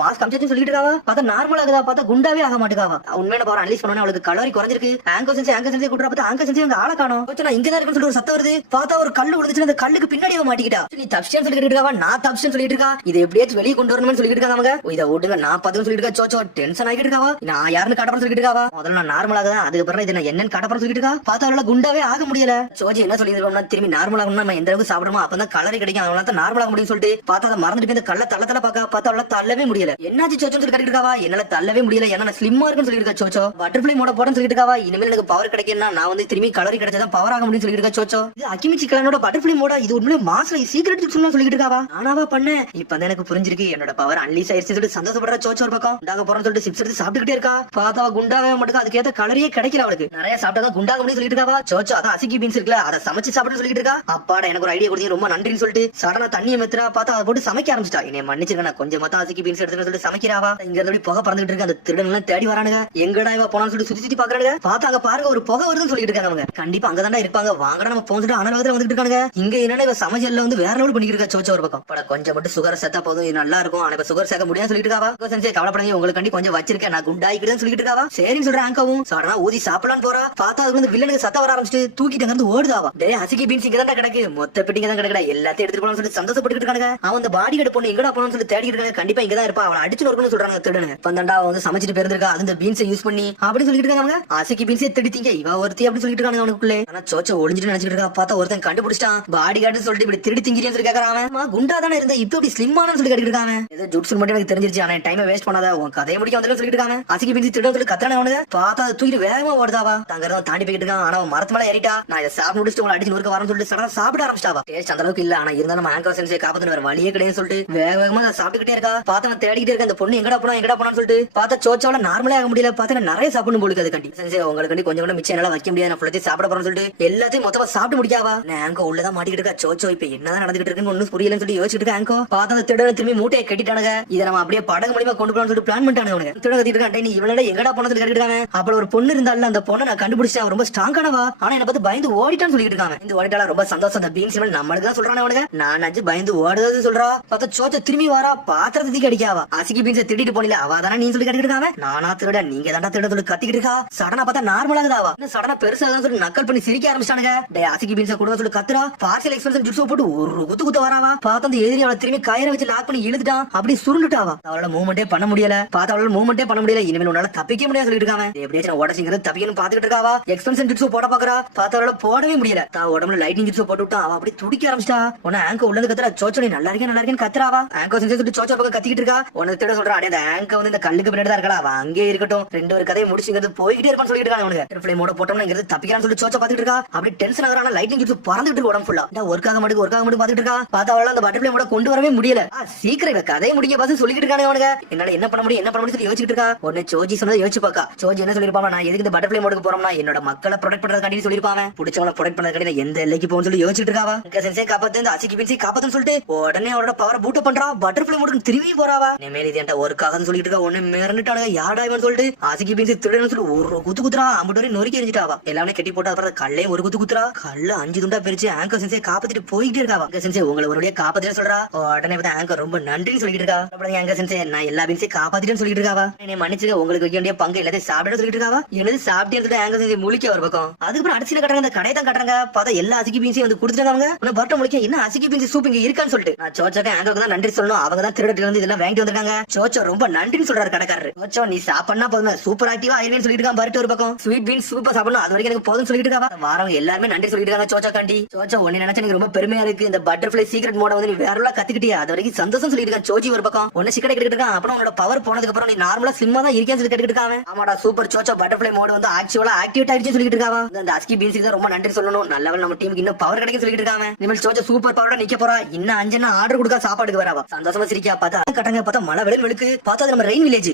மாஸ் கம்மிச்சு சொல்லிட்டு இருக்காவா. பார்த்தா நார்மல் ஆகுதா. பார்த்தா குண்டாவே ஆக மாட்டேங்காவா. உண்மையான பவர் அனலைஸ் பண்ணா அவளுக்கு கலோரி குறைஞ்சிருக்கு. ஆங்கோ சென்சே கூட்டுறா. பார்த்தா ஆங்கோ சென்சே அங்க ஆள காணோம். நான் இங்க தான் இருக்குன்னு சொல்லி ஒரு சத்தம் வருது. பார்த்தா ஒரு கல்லு விழுந்துச்சு. அந்த கல்லுக்கு பின்னாடி மாட்டிக்கிட்டா. நீ தப்ஷன் சொல்லிட்டு இருக்காவா. நான் தப்ஷன் சொல்லிட்டு இருக்கா. இது எப்படியாச்சும் வெளியே கொண்டு வரணும்னு சொல்லிட்டு இருக்காங்க. அவங்க இதை ஓட்டுங்க நான் பதில் சொல்லிட்டு இருக்கா. சோச்சோ டென்ஷன் ஆகிட்டு இருக்காவா. நான் யாருன்னு காட்டப்பறம் சொல்லிட்டு இருக்காவா. முதல்ல நான் நார்மல் ஆகுதான் அதுக்கப்புறம் இதை நான் என்னன்னு காட்டப்பறம் சொல்லிட்டு இருக்கா. பார்த்தா அவளால குண்டாவே ஆக முடியல. சோச்சி என்ன சொல்லிருக்கோம்னா திரும்பி நார்மல் ஆகணும் நம்ம எந்த அளவுக்கு சாப்பிடுமோ அப்பதான் கலரி கிடைக்கும். அவனால தான் நார்மல் ஆக முடியும் சொல்லிட்டு பார்த்தா அதை மறந்துட்டு இந்த கல்ல தள்ள பாக்க பார்த்தா அவளால தள்ளவே முடியல. என்னாச்சு சோச்சோன்னு சொல்லி கட்டிட்டு இருக்காவா. என்னால தள்ளவே முடியல. ஏன்னா நான் ஸ்லிம்மா இருக்குன்னு சொல்லிட்டு இருக்கா. சோச்சோ பட்டர்ஃபிளை மோட போறேன்னு சொல்லிட்டு இருக்காவா. இனிமேல் எனக்கு பவர் கிடைக்கும்னா நான் வந்து திரும்பி கலரி கிடைச்சாதான் பவர் ஆக முடியும்னு சொல்லிட்டு இருக்கா. சோச்சோ இது அகிமிச்சி கலனோட பட்டர்ஃபிளை மோட இது உண்மையிலே மாஸ்ல சீக்ரெட் சொல்லணும்னு சொல்லிட்டு இருக்காவா. நானாவா பண்ணேன். இப்ப எனக்கு புரிஞ்சிருக்கு என்னோட பவர் அன்லீஸ் ஆயிருச்சு சொல்லிட்டு சந்தோஷப்படுற சோச்சோ ஒரு பக்கம் உண்டாக போறேன்னு சொல்லிட்டு சிப்ஸ் எடுத்து சாப்பிட்டுக்கிட்டே இருக்கா. பார்த்தா குண்டாவே மட்டும் அதுக்கேற்ற கலரியே கிடைக்கல. அவளுக்கு நிறைய சாப்பிட்டா குண்டாக முடியும் சொல்லிட்டு இருக்காவா. சோச்சோ அதான் அசுகி பீன்ஸ் இருக்குல்ல அதை சமைச்சு சாப்பிட்டு சொல்லிட்டு இருக்கா. அப்பாடா எனக்கு ஒரு ஐடியா கொடுத்தீங்க ரொம்ப நன்றின்னு சொல்லிட்டு சடனா தண்ணியை மெத்துறா. பார்த்தா அதை போட்டு சமைக்க ஆரம்பிச்சிட்டா. என்னை மன்னிச்சிருக்க நான் கொஞ்சம் மொத்தம் அசுகி பீன்ஸ் எடுத்து சொல்லிட்டு சமைக்கிறாவா. இங்க இருந்து புகை பறந்துட்டு இருக்கு. அந்த திருடன் எல்லாம் தேடி வரானுங்க. எங்கடா இவ போனான்னு சொல்லிட்டு சுத்தி சுத்தி பாக்குறாங்க. பார்த்தா அங்க பாருங்க ஒரு புகை வருதுன்னு சொல்லிட்டு இருக்காங்க. அவங்க கண்டிப்பா அங்கதான்டா இருப்பாங்க. வாங்கடா நம்ம போந்துட்டு அனலகத்துல வந்துட்டு இருக்காங்க. இங்க என்னன்னா இவ சமையல்ல வந்து வேற லெவல் பண்ணிட்டு இருக்கா. சோச்சோ ஒரு பக்கம் பட கொஞ்சம் மட்டும் சுகர் சேர்த்தா போதும் இது நல்லா இருக்கும். ஆனா இப்ப சுகர் சேர்க்க முடியாது சொல்லிட்டு இருக்காவா. கவலைப்படாதீங்க உங்களுக்கு கொஞ்சம் வச்சிருக்கேன் நான் குண்டாயிக்கிட்டேன்னு சொல்லிட்டு இருக்காவா. சரின்னு சொல்ற ஆங்கவும் சடனா ஊதி சாப்பிடலான்னு போறா. பார்த்தா அது வந்து வில்லனுக்கு சத்த வர ஆரம்பிச்சுட்டு தூக்கிட்டு அங்க ஓடுதாவா. டே அசுகி பீன்ஸ் இங்க தான் கிடக்கு மொத்த பெட்டிங்க தான் கிடக்குடா எல்லாத்தையும் எடுத்துட்டு போகணும்னு சொல்லி சந்தோஷப்பட்டு இருக்காங்க. அவன் அந்த பாடி கட் பொண்ணு எங்கடா போனோம்னு சொல்லி தேடிட்டு இருக்காங்க. கண்டிப்பா இங்க தான் இருப்பா. அவளை அடிச்சு நொறுக்கணும்னு சொல்றாங்க திருடனுங்க. பந்தண்டா வந்து சமைச்சிட்டு போயிருந்திருக்கா. அது இந்த பீன்ஸை யூஸ் பண்ணி அப்படின்னு சொல்லிட்டு இருக்காங்க. அசுகி பீன்ஸே திடித்தீங்க இவ ஒருத்தி அப்படின்னு சொல்லிட்டு இருக்காங்க அவனுக்குள்ளே. ஆனா சோச்சோ ஒளிஞ்சிட்டு நினைச்சிட்டு இருக்கா. பார்த்தா ஒருத்தன் கண்டுபிடிச்சிட்டான். பாடி கார்டு சொல்லிட்டு இப்படி திருடி திங்கிறேன்னு சொல்லி கேக்குறான். அவன் குண்டா தானே இருந்தா இப்ப இப்படி ஸ்லிம்மானு சொல்லி கேட்டுட்டு இருக்காங்க. ஏதோ ஜுட்ஸ் மட்டும் எனக்கு தெரிஞ்சிருச்சு. ஆனா டைமை வேஸ்ட் பண்ணாத உன் கதையை முடிக்க வந்து சொல்லிட்டு இருக்காங்க. அசுகி பீன்ஸ் திருட சொல்லி கத்துறானே அவனுங்க. பார்த்தா அதை தூக்கிட்டு வேகமா ஓடுதாவா. தங்க தாண்டி போயிட்டு இருக்கான். ஆனா மரத்து மேல ஏறிட்டா. நான் இதை சாப்பிட்டு முடிச்சுட்டு உங்களை அடிச்சு நூறுக்கு வரேன்னு சொல்லிட்டு சடனா சாப்பிட ஆரம்பிச்சிட்டாவா. டேஸ்ட் அந்த அளவுக்கு இல்ல. ஆனா இருந்தா நம்ம ஆங்கர் சென்சே காப்பாத்து வேற வழியே கிடையாது சொல்லிட்டு வேக வேகமா சாப்பிட்டுக்கிட்டே இருக்கா. பார்த்தா தேடிக்கிட்டே இருக்க அந்த பொண்ணு எங்கடா போனான்னு சொல்லிட்டு பார்த்தா சோச்சாவோட நார்மலே ஆக முடியல. பார்த்தா நிறைய சாப்பிடணும் போலுக்கு. அது கண்டி சென்சே உங்களுக்கு கொஞ்சம் கூட மிச்சம் என்னால வைக்க முடியாது. நான் ஃபுல்லாத்தையும் சாப்பிட போறேன்னு சொல்லிட்டு எல்லாத்தையும் மொத்தமா சாப்பிட்டு முடிக்காவா. ஆங்கோ உள்ளதான் மாட்டிக்கிட்டு இருக்கா. சோச்சோ இப்ப என்னதான் நடந்துட்டு இருக்குன்னு ஒன்னும் புரியலன்னு சொல்லி யோசிச்சுட்டு இருக்க. ஆங்கோ பார்த்தா அந்த திருட திரும்பி மூட்டையை கட்டிட்டானுங்க. இதை நம்ம அப்படியே படகு மூலியமா கொண்டு போகணும்னு சொல்லிட்டு பிளான் பண்ணிட்டானுங்க. திருட கத்திட்டு இருக்கான். நீ இவளோட எங்கடா போனது கேட்டுட்டு இருக்காங்க. அப்ப ஒரு பொண்ணு இருந்தாலும் அந்த பொண்ணை நான் கண்டுபிடிச்சேன். ரொம்ப ஸ்ட்ராங்கானவா. ஆனா என்ன பார்த்து பயந்து ஓடிட்டான்னு சொல்லிட்டு இருக்காங்க. இந்த ஓடிட்டால ரொம்ப சந்தோஷம். அந்த பீன்ஸ் நம்மளுக்கு தான் சொல்றானே அவனுங்க. நான் அஞ்சு பயந்து ஓடுறது சொல்றா. பார்த்தா சோச்ச திரும்பி வரா. பாத்திரத்தை தூக்கி அடிக்காவா. அசுகி பீன்ஸை திட்டிட்டு போனீங்க அவ தானே நீ சொல்லி கட்டிட்டு இருக்காங்க. நானா திருட நீங்க தாண்டா திருட சொல்லி கத்திக்கிட்டு இருக்கா. சடனா பார்த்தா நார்மலாகுதாவா. சடனா பெருசா சொல்லி நக்கல் பண்ணி சிரிக்க ஆரம்பிச்சானுங்க. அசுகி பீன்ஸை கொடுக்க சொல்லி கத்துறா. பார்சல் எக்ஸ்பென்ஸ் ஜூஸ் போட்டு ஒரு குத்து வராவா. பார்த்தா அந்த எதிரி அவளை திரும்பி கயிறை வச்சு லாக் பண்ணி இழுத்துட்டான். அப்படி சுருண்டுட்டாவா. அவளோட மூவ்மெண்டே பண்ண முடியல. பார்த்தா அவளோட மூவ்மெண்டே பண்ண முடியல. இனிமேல் உன்னால தப்பிக்க முடியாது சொல்லிட்டு இருக்காங்க. எப்படியாச்சும் உடச்சிங்கிறது தப்பிக்கணும் பாத்துக்கிட்டு இருக்காவா. எக்ஸ்பென்ஸ் ஜூஸ் போட பாக்குறா. பார்த்தா அவளோட போடவே முடியல. உடம்புல லைட்டிங் ஜூஸ் போட்டு விட்டா. அவ அப்படி துடிக்க ஆரம்பிச்சிட்டா. உன ஆங்கோ உள்ளது கத்துறா. சோச்சோ நீ நல்லா இருக்கேன்னு கத்துறாவா. ஆங்கோ செஞ்சு சொல்லிட்டு சோச்சோ பக்கம் கத்திக்கிட்டு இருக்கா. உனக்கு தேட சொல்றா. அந்த ஆங்கோ வந்து இந்த கல்லுக்கு பின்னாடி தான் இருக்கா. அவ அங்கே இருக்கட்டும். ரெண்டு ஒரு கதையை முடிச்சுங்கிறது போய்கிட்டே இருப்பான்னு சொல்லிட்டு இருக்காங்க. அவனுக்கு மோட போட்டோம்னா இங்க தப்பிக்கலாம்னு சொல்லி சோச்சோ பாத்துட்டு இருக்கா. அப்படி டென்ஷன் ஆகுறான லைட்டிங் ஜூஸ் பறந்துட்டு இருக்கு உடம்பு ஃபுல்லா. ஒர்க் ஆக மாட்டேங்குது பாத்துட்டு இருக்கா. பார்த்தா அவளால அந்த பட்டர்ஃப்ளை மோட கொண்டு வரவே முடியல. சீக்கிரம் கதையை முடிக்க பார்த்து சொல்லிட்டு இருக்கானே அவனுங்க. என்னால என்ன பண்ண முடியும் சொல்லி யோசிச்சுட்டு இருக்கா. உடனே சோஜி சொன்னதை யோசிச்சு பாக்கா. சோஜி என்ன சொல்லிருப்பாங்க. நான் எதுக்கு இந்த பட்டர்ஃப்ளை மோடுக்கு போறோம்னா என்னோட மக்களை ப்ரொடெக்ட் பண்றதுக்காண்டி சொல்லிருப்பாங்க. பிடிச்சவங்களை ப்ரொடெக்ட் பண்றதுக்காண்டி எந்த எல்லைக்கு போகும் சொல்லி யோசிச்சுட்டு இருக்காவா. சென்சே காப்பாத்து இந்த அசுகி பீன்ஸை காப்பாத்துன்னு சொல்லிட்டு உடனே அவரோட பவரை பூட்ட பண்றா. பட்டர்ஃப்ளை மோடுக்கு திரும்பி போறாவா. மேல இது என்கிட்ட ஒர்க் ஆகுதுன்னு சொல்லிட்டு இருக்கா. ஒண்ணு மிரண்டுட்டானுங்க. யாரா இவன் சொல்லிட்டு அசுகி பீன்ஸை திருடன்னு சொல்லி ஒரு குத்துறா. அம்பட்டு வரை நொறுக்கி எரிஞ்சிட்டாவா. எல்லாமே கட்டி போட்டா அப்புறம் கல்லே ஒரு குத்துறா. கல்ல 5 துண்டா பிரிச்சு ஆங்கர் சென்சே காப்பாத்திட்டு போயிட்டே இருக்காவா. சென்சே உங்களை ஒரு வழியா காப்பாத்திட்டு சொல்றா. உடனே ஆங்கர் ரொம்ப நன்றின்னு சொல்லிட்டு இருக்கா. ஆங்கர் சென்சே நான் எல்லா பீன்ஸையும் காப்பாத்திட்டேன்னு சொல்லிட்டு இருக்காவா. என்னை மன்னிச்சுக்க உங்களுக்கு வைக்க வேண்டிய பங்கு எல்லாத்தையும் சாப்பிட்டு சொல்லிட்டு இருக்காவா. என்னது சாப்பிட்டே ஆங்கர் சென்சே முழிக்க ஒரு பக்கம். அதுக்கப்புறம் அடிச்சில கட்டுறாங்க. அந்த கடையை தான் கட்டுறாங்க. பார்த்தா எல்லா அசுகி பீன்ஸையும் வந்து கொடுத்துட்டாங்க. அவங்க பட்ட முழிக்க என்ன அசுகி பீன்ஸ் சூப் இங்க இருக்கான்னு சொல்லிட்டு நான் சோச்சாக்க ஆங்கருக்கு தான் நன்றி சொல்லணும். அவங்க தான் திருடத்துல இருந்து இதெல்லாம் வாங்கிட்டு வந்திருக்காங்க. சோச்சோ ரொம்ப நன்றின்னு சொல்றாரு கடைக்காரரு. சோச்சோ நீ சாப்பிடனா போதும் சூப்பர் ஆக்டிவா ஆயிருவேன்னு சொல்லிட்டு இருக்கான். பரட்டு ஒரு பக்கம் ஸ்வீட் பீன்ஸ் சூப்பர் சாப்பிடணும் அது வரைக்கும் எனக்கு போதும்னு சொல்லிட்டு இருக்கா. வாரவங்க எல்லாருமே நன்றி சொல்லி சொல்லிட்டு இருக்காங்க சோச்சா காண்டி. சோச்சா ஒன்னு நினைச்சா எனக்கு ரொம்ப பெருமையா இருக்கு. இந்த பட்டர்ஃபிளை சீக்ரெட் மோட வந்து நீ வேற எல்லாம் கத்துக்கிட்டியா, அது வரைக்கும் சந்தோஷம் சொல்லிட்டு இருக்கான் சோச்சி ஒரு பக்கம். ஒன்னு சிக்கடை கேட்டுட்டு இருக்கான். அப்புறம் உன்னோட பவர் போனதுக்கு அப்புறம் நீ நார்மலா சிம்மா தான் இருக்கேன்னு சொல்லி கேட்டுட்டு இருக்காங்க. ஆமாடா சூப்பர் சோச்சா பட்டர்ஃபிளை மோட் வந்து ஆக்சுவலா ஆக்டிவேட் ஆயிடுச்சு சொல்லிட்டு இருக்காங்க. இந்த அஸ்கி பீன்ஸுக்கு தான் ரொம்ப நன்றி சொல்லணும். நல்ல நம்ம டீமுக்கு இன்னும் பவர் கிடைக்கும் சொல்லிட்டு இருக்காங்க. இனிமேல் சோச்சா சூப்பர் பவரோட நிக்க போறா. இன்னும் 5 ஆர்டர் கொடுக்க சாப்பாடுக்கு வரவா சந்தோஷமா சிரிக்கா. பார்த்தா கட்டங்க பார்த்தா மழை வெளுக்கு வெளுக்கு. பார்த்தா நம்ம ரெயின் வில்லேஜ்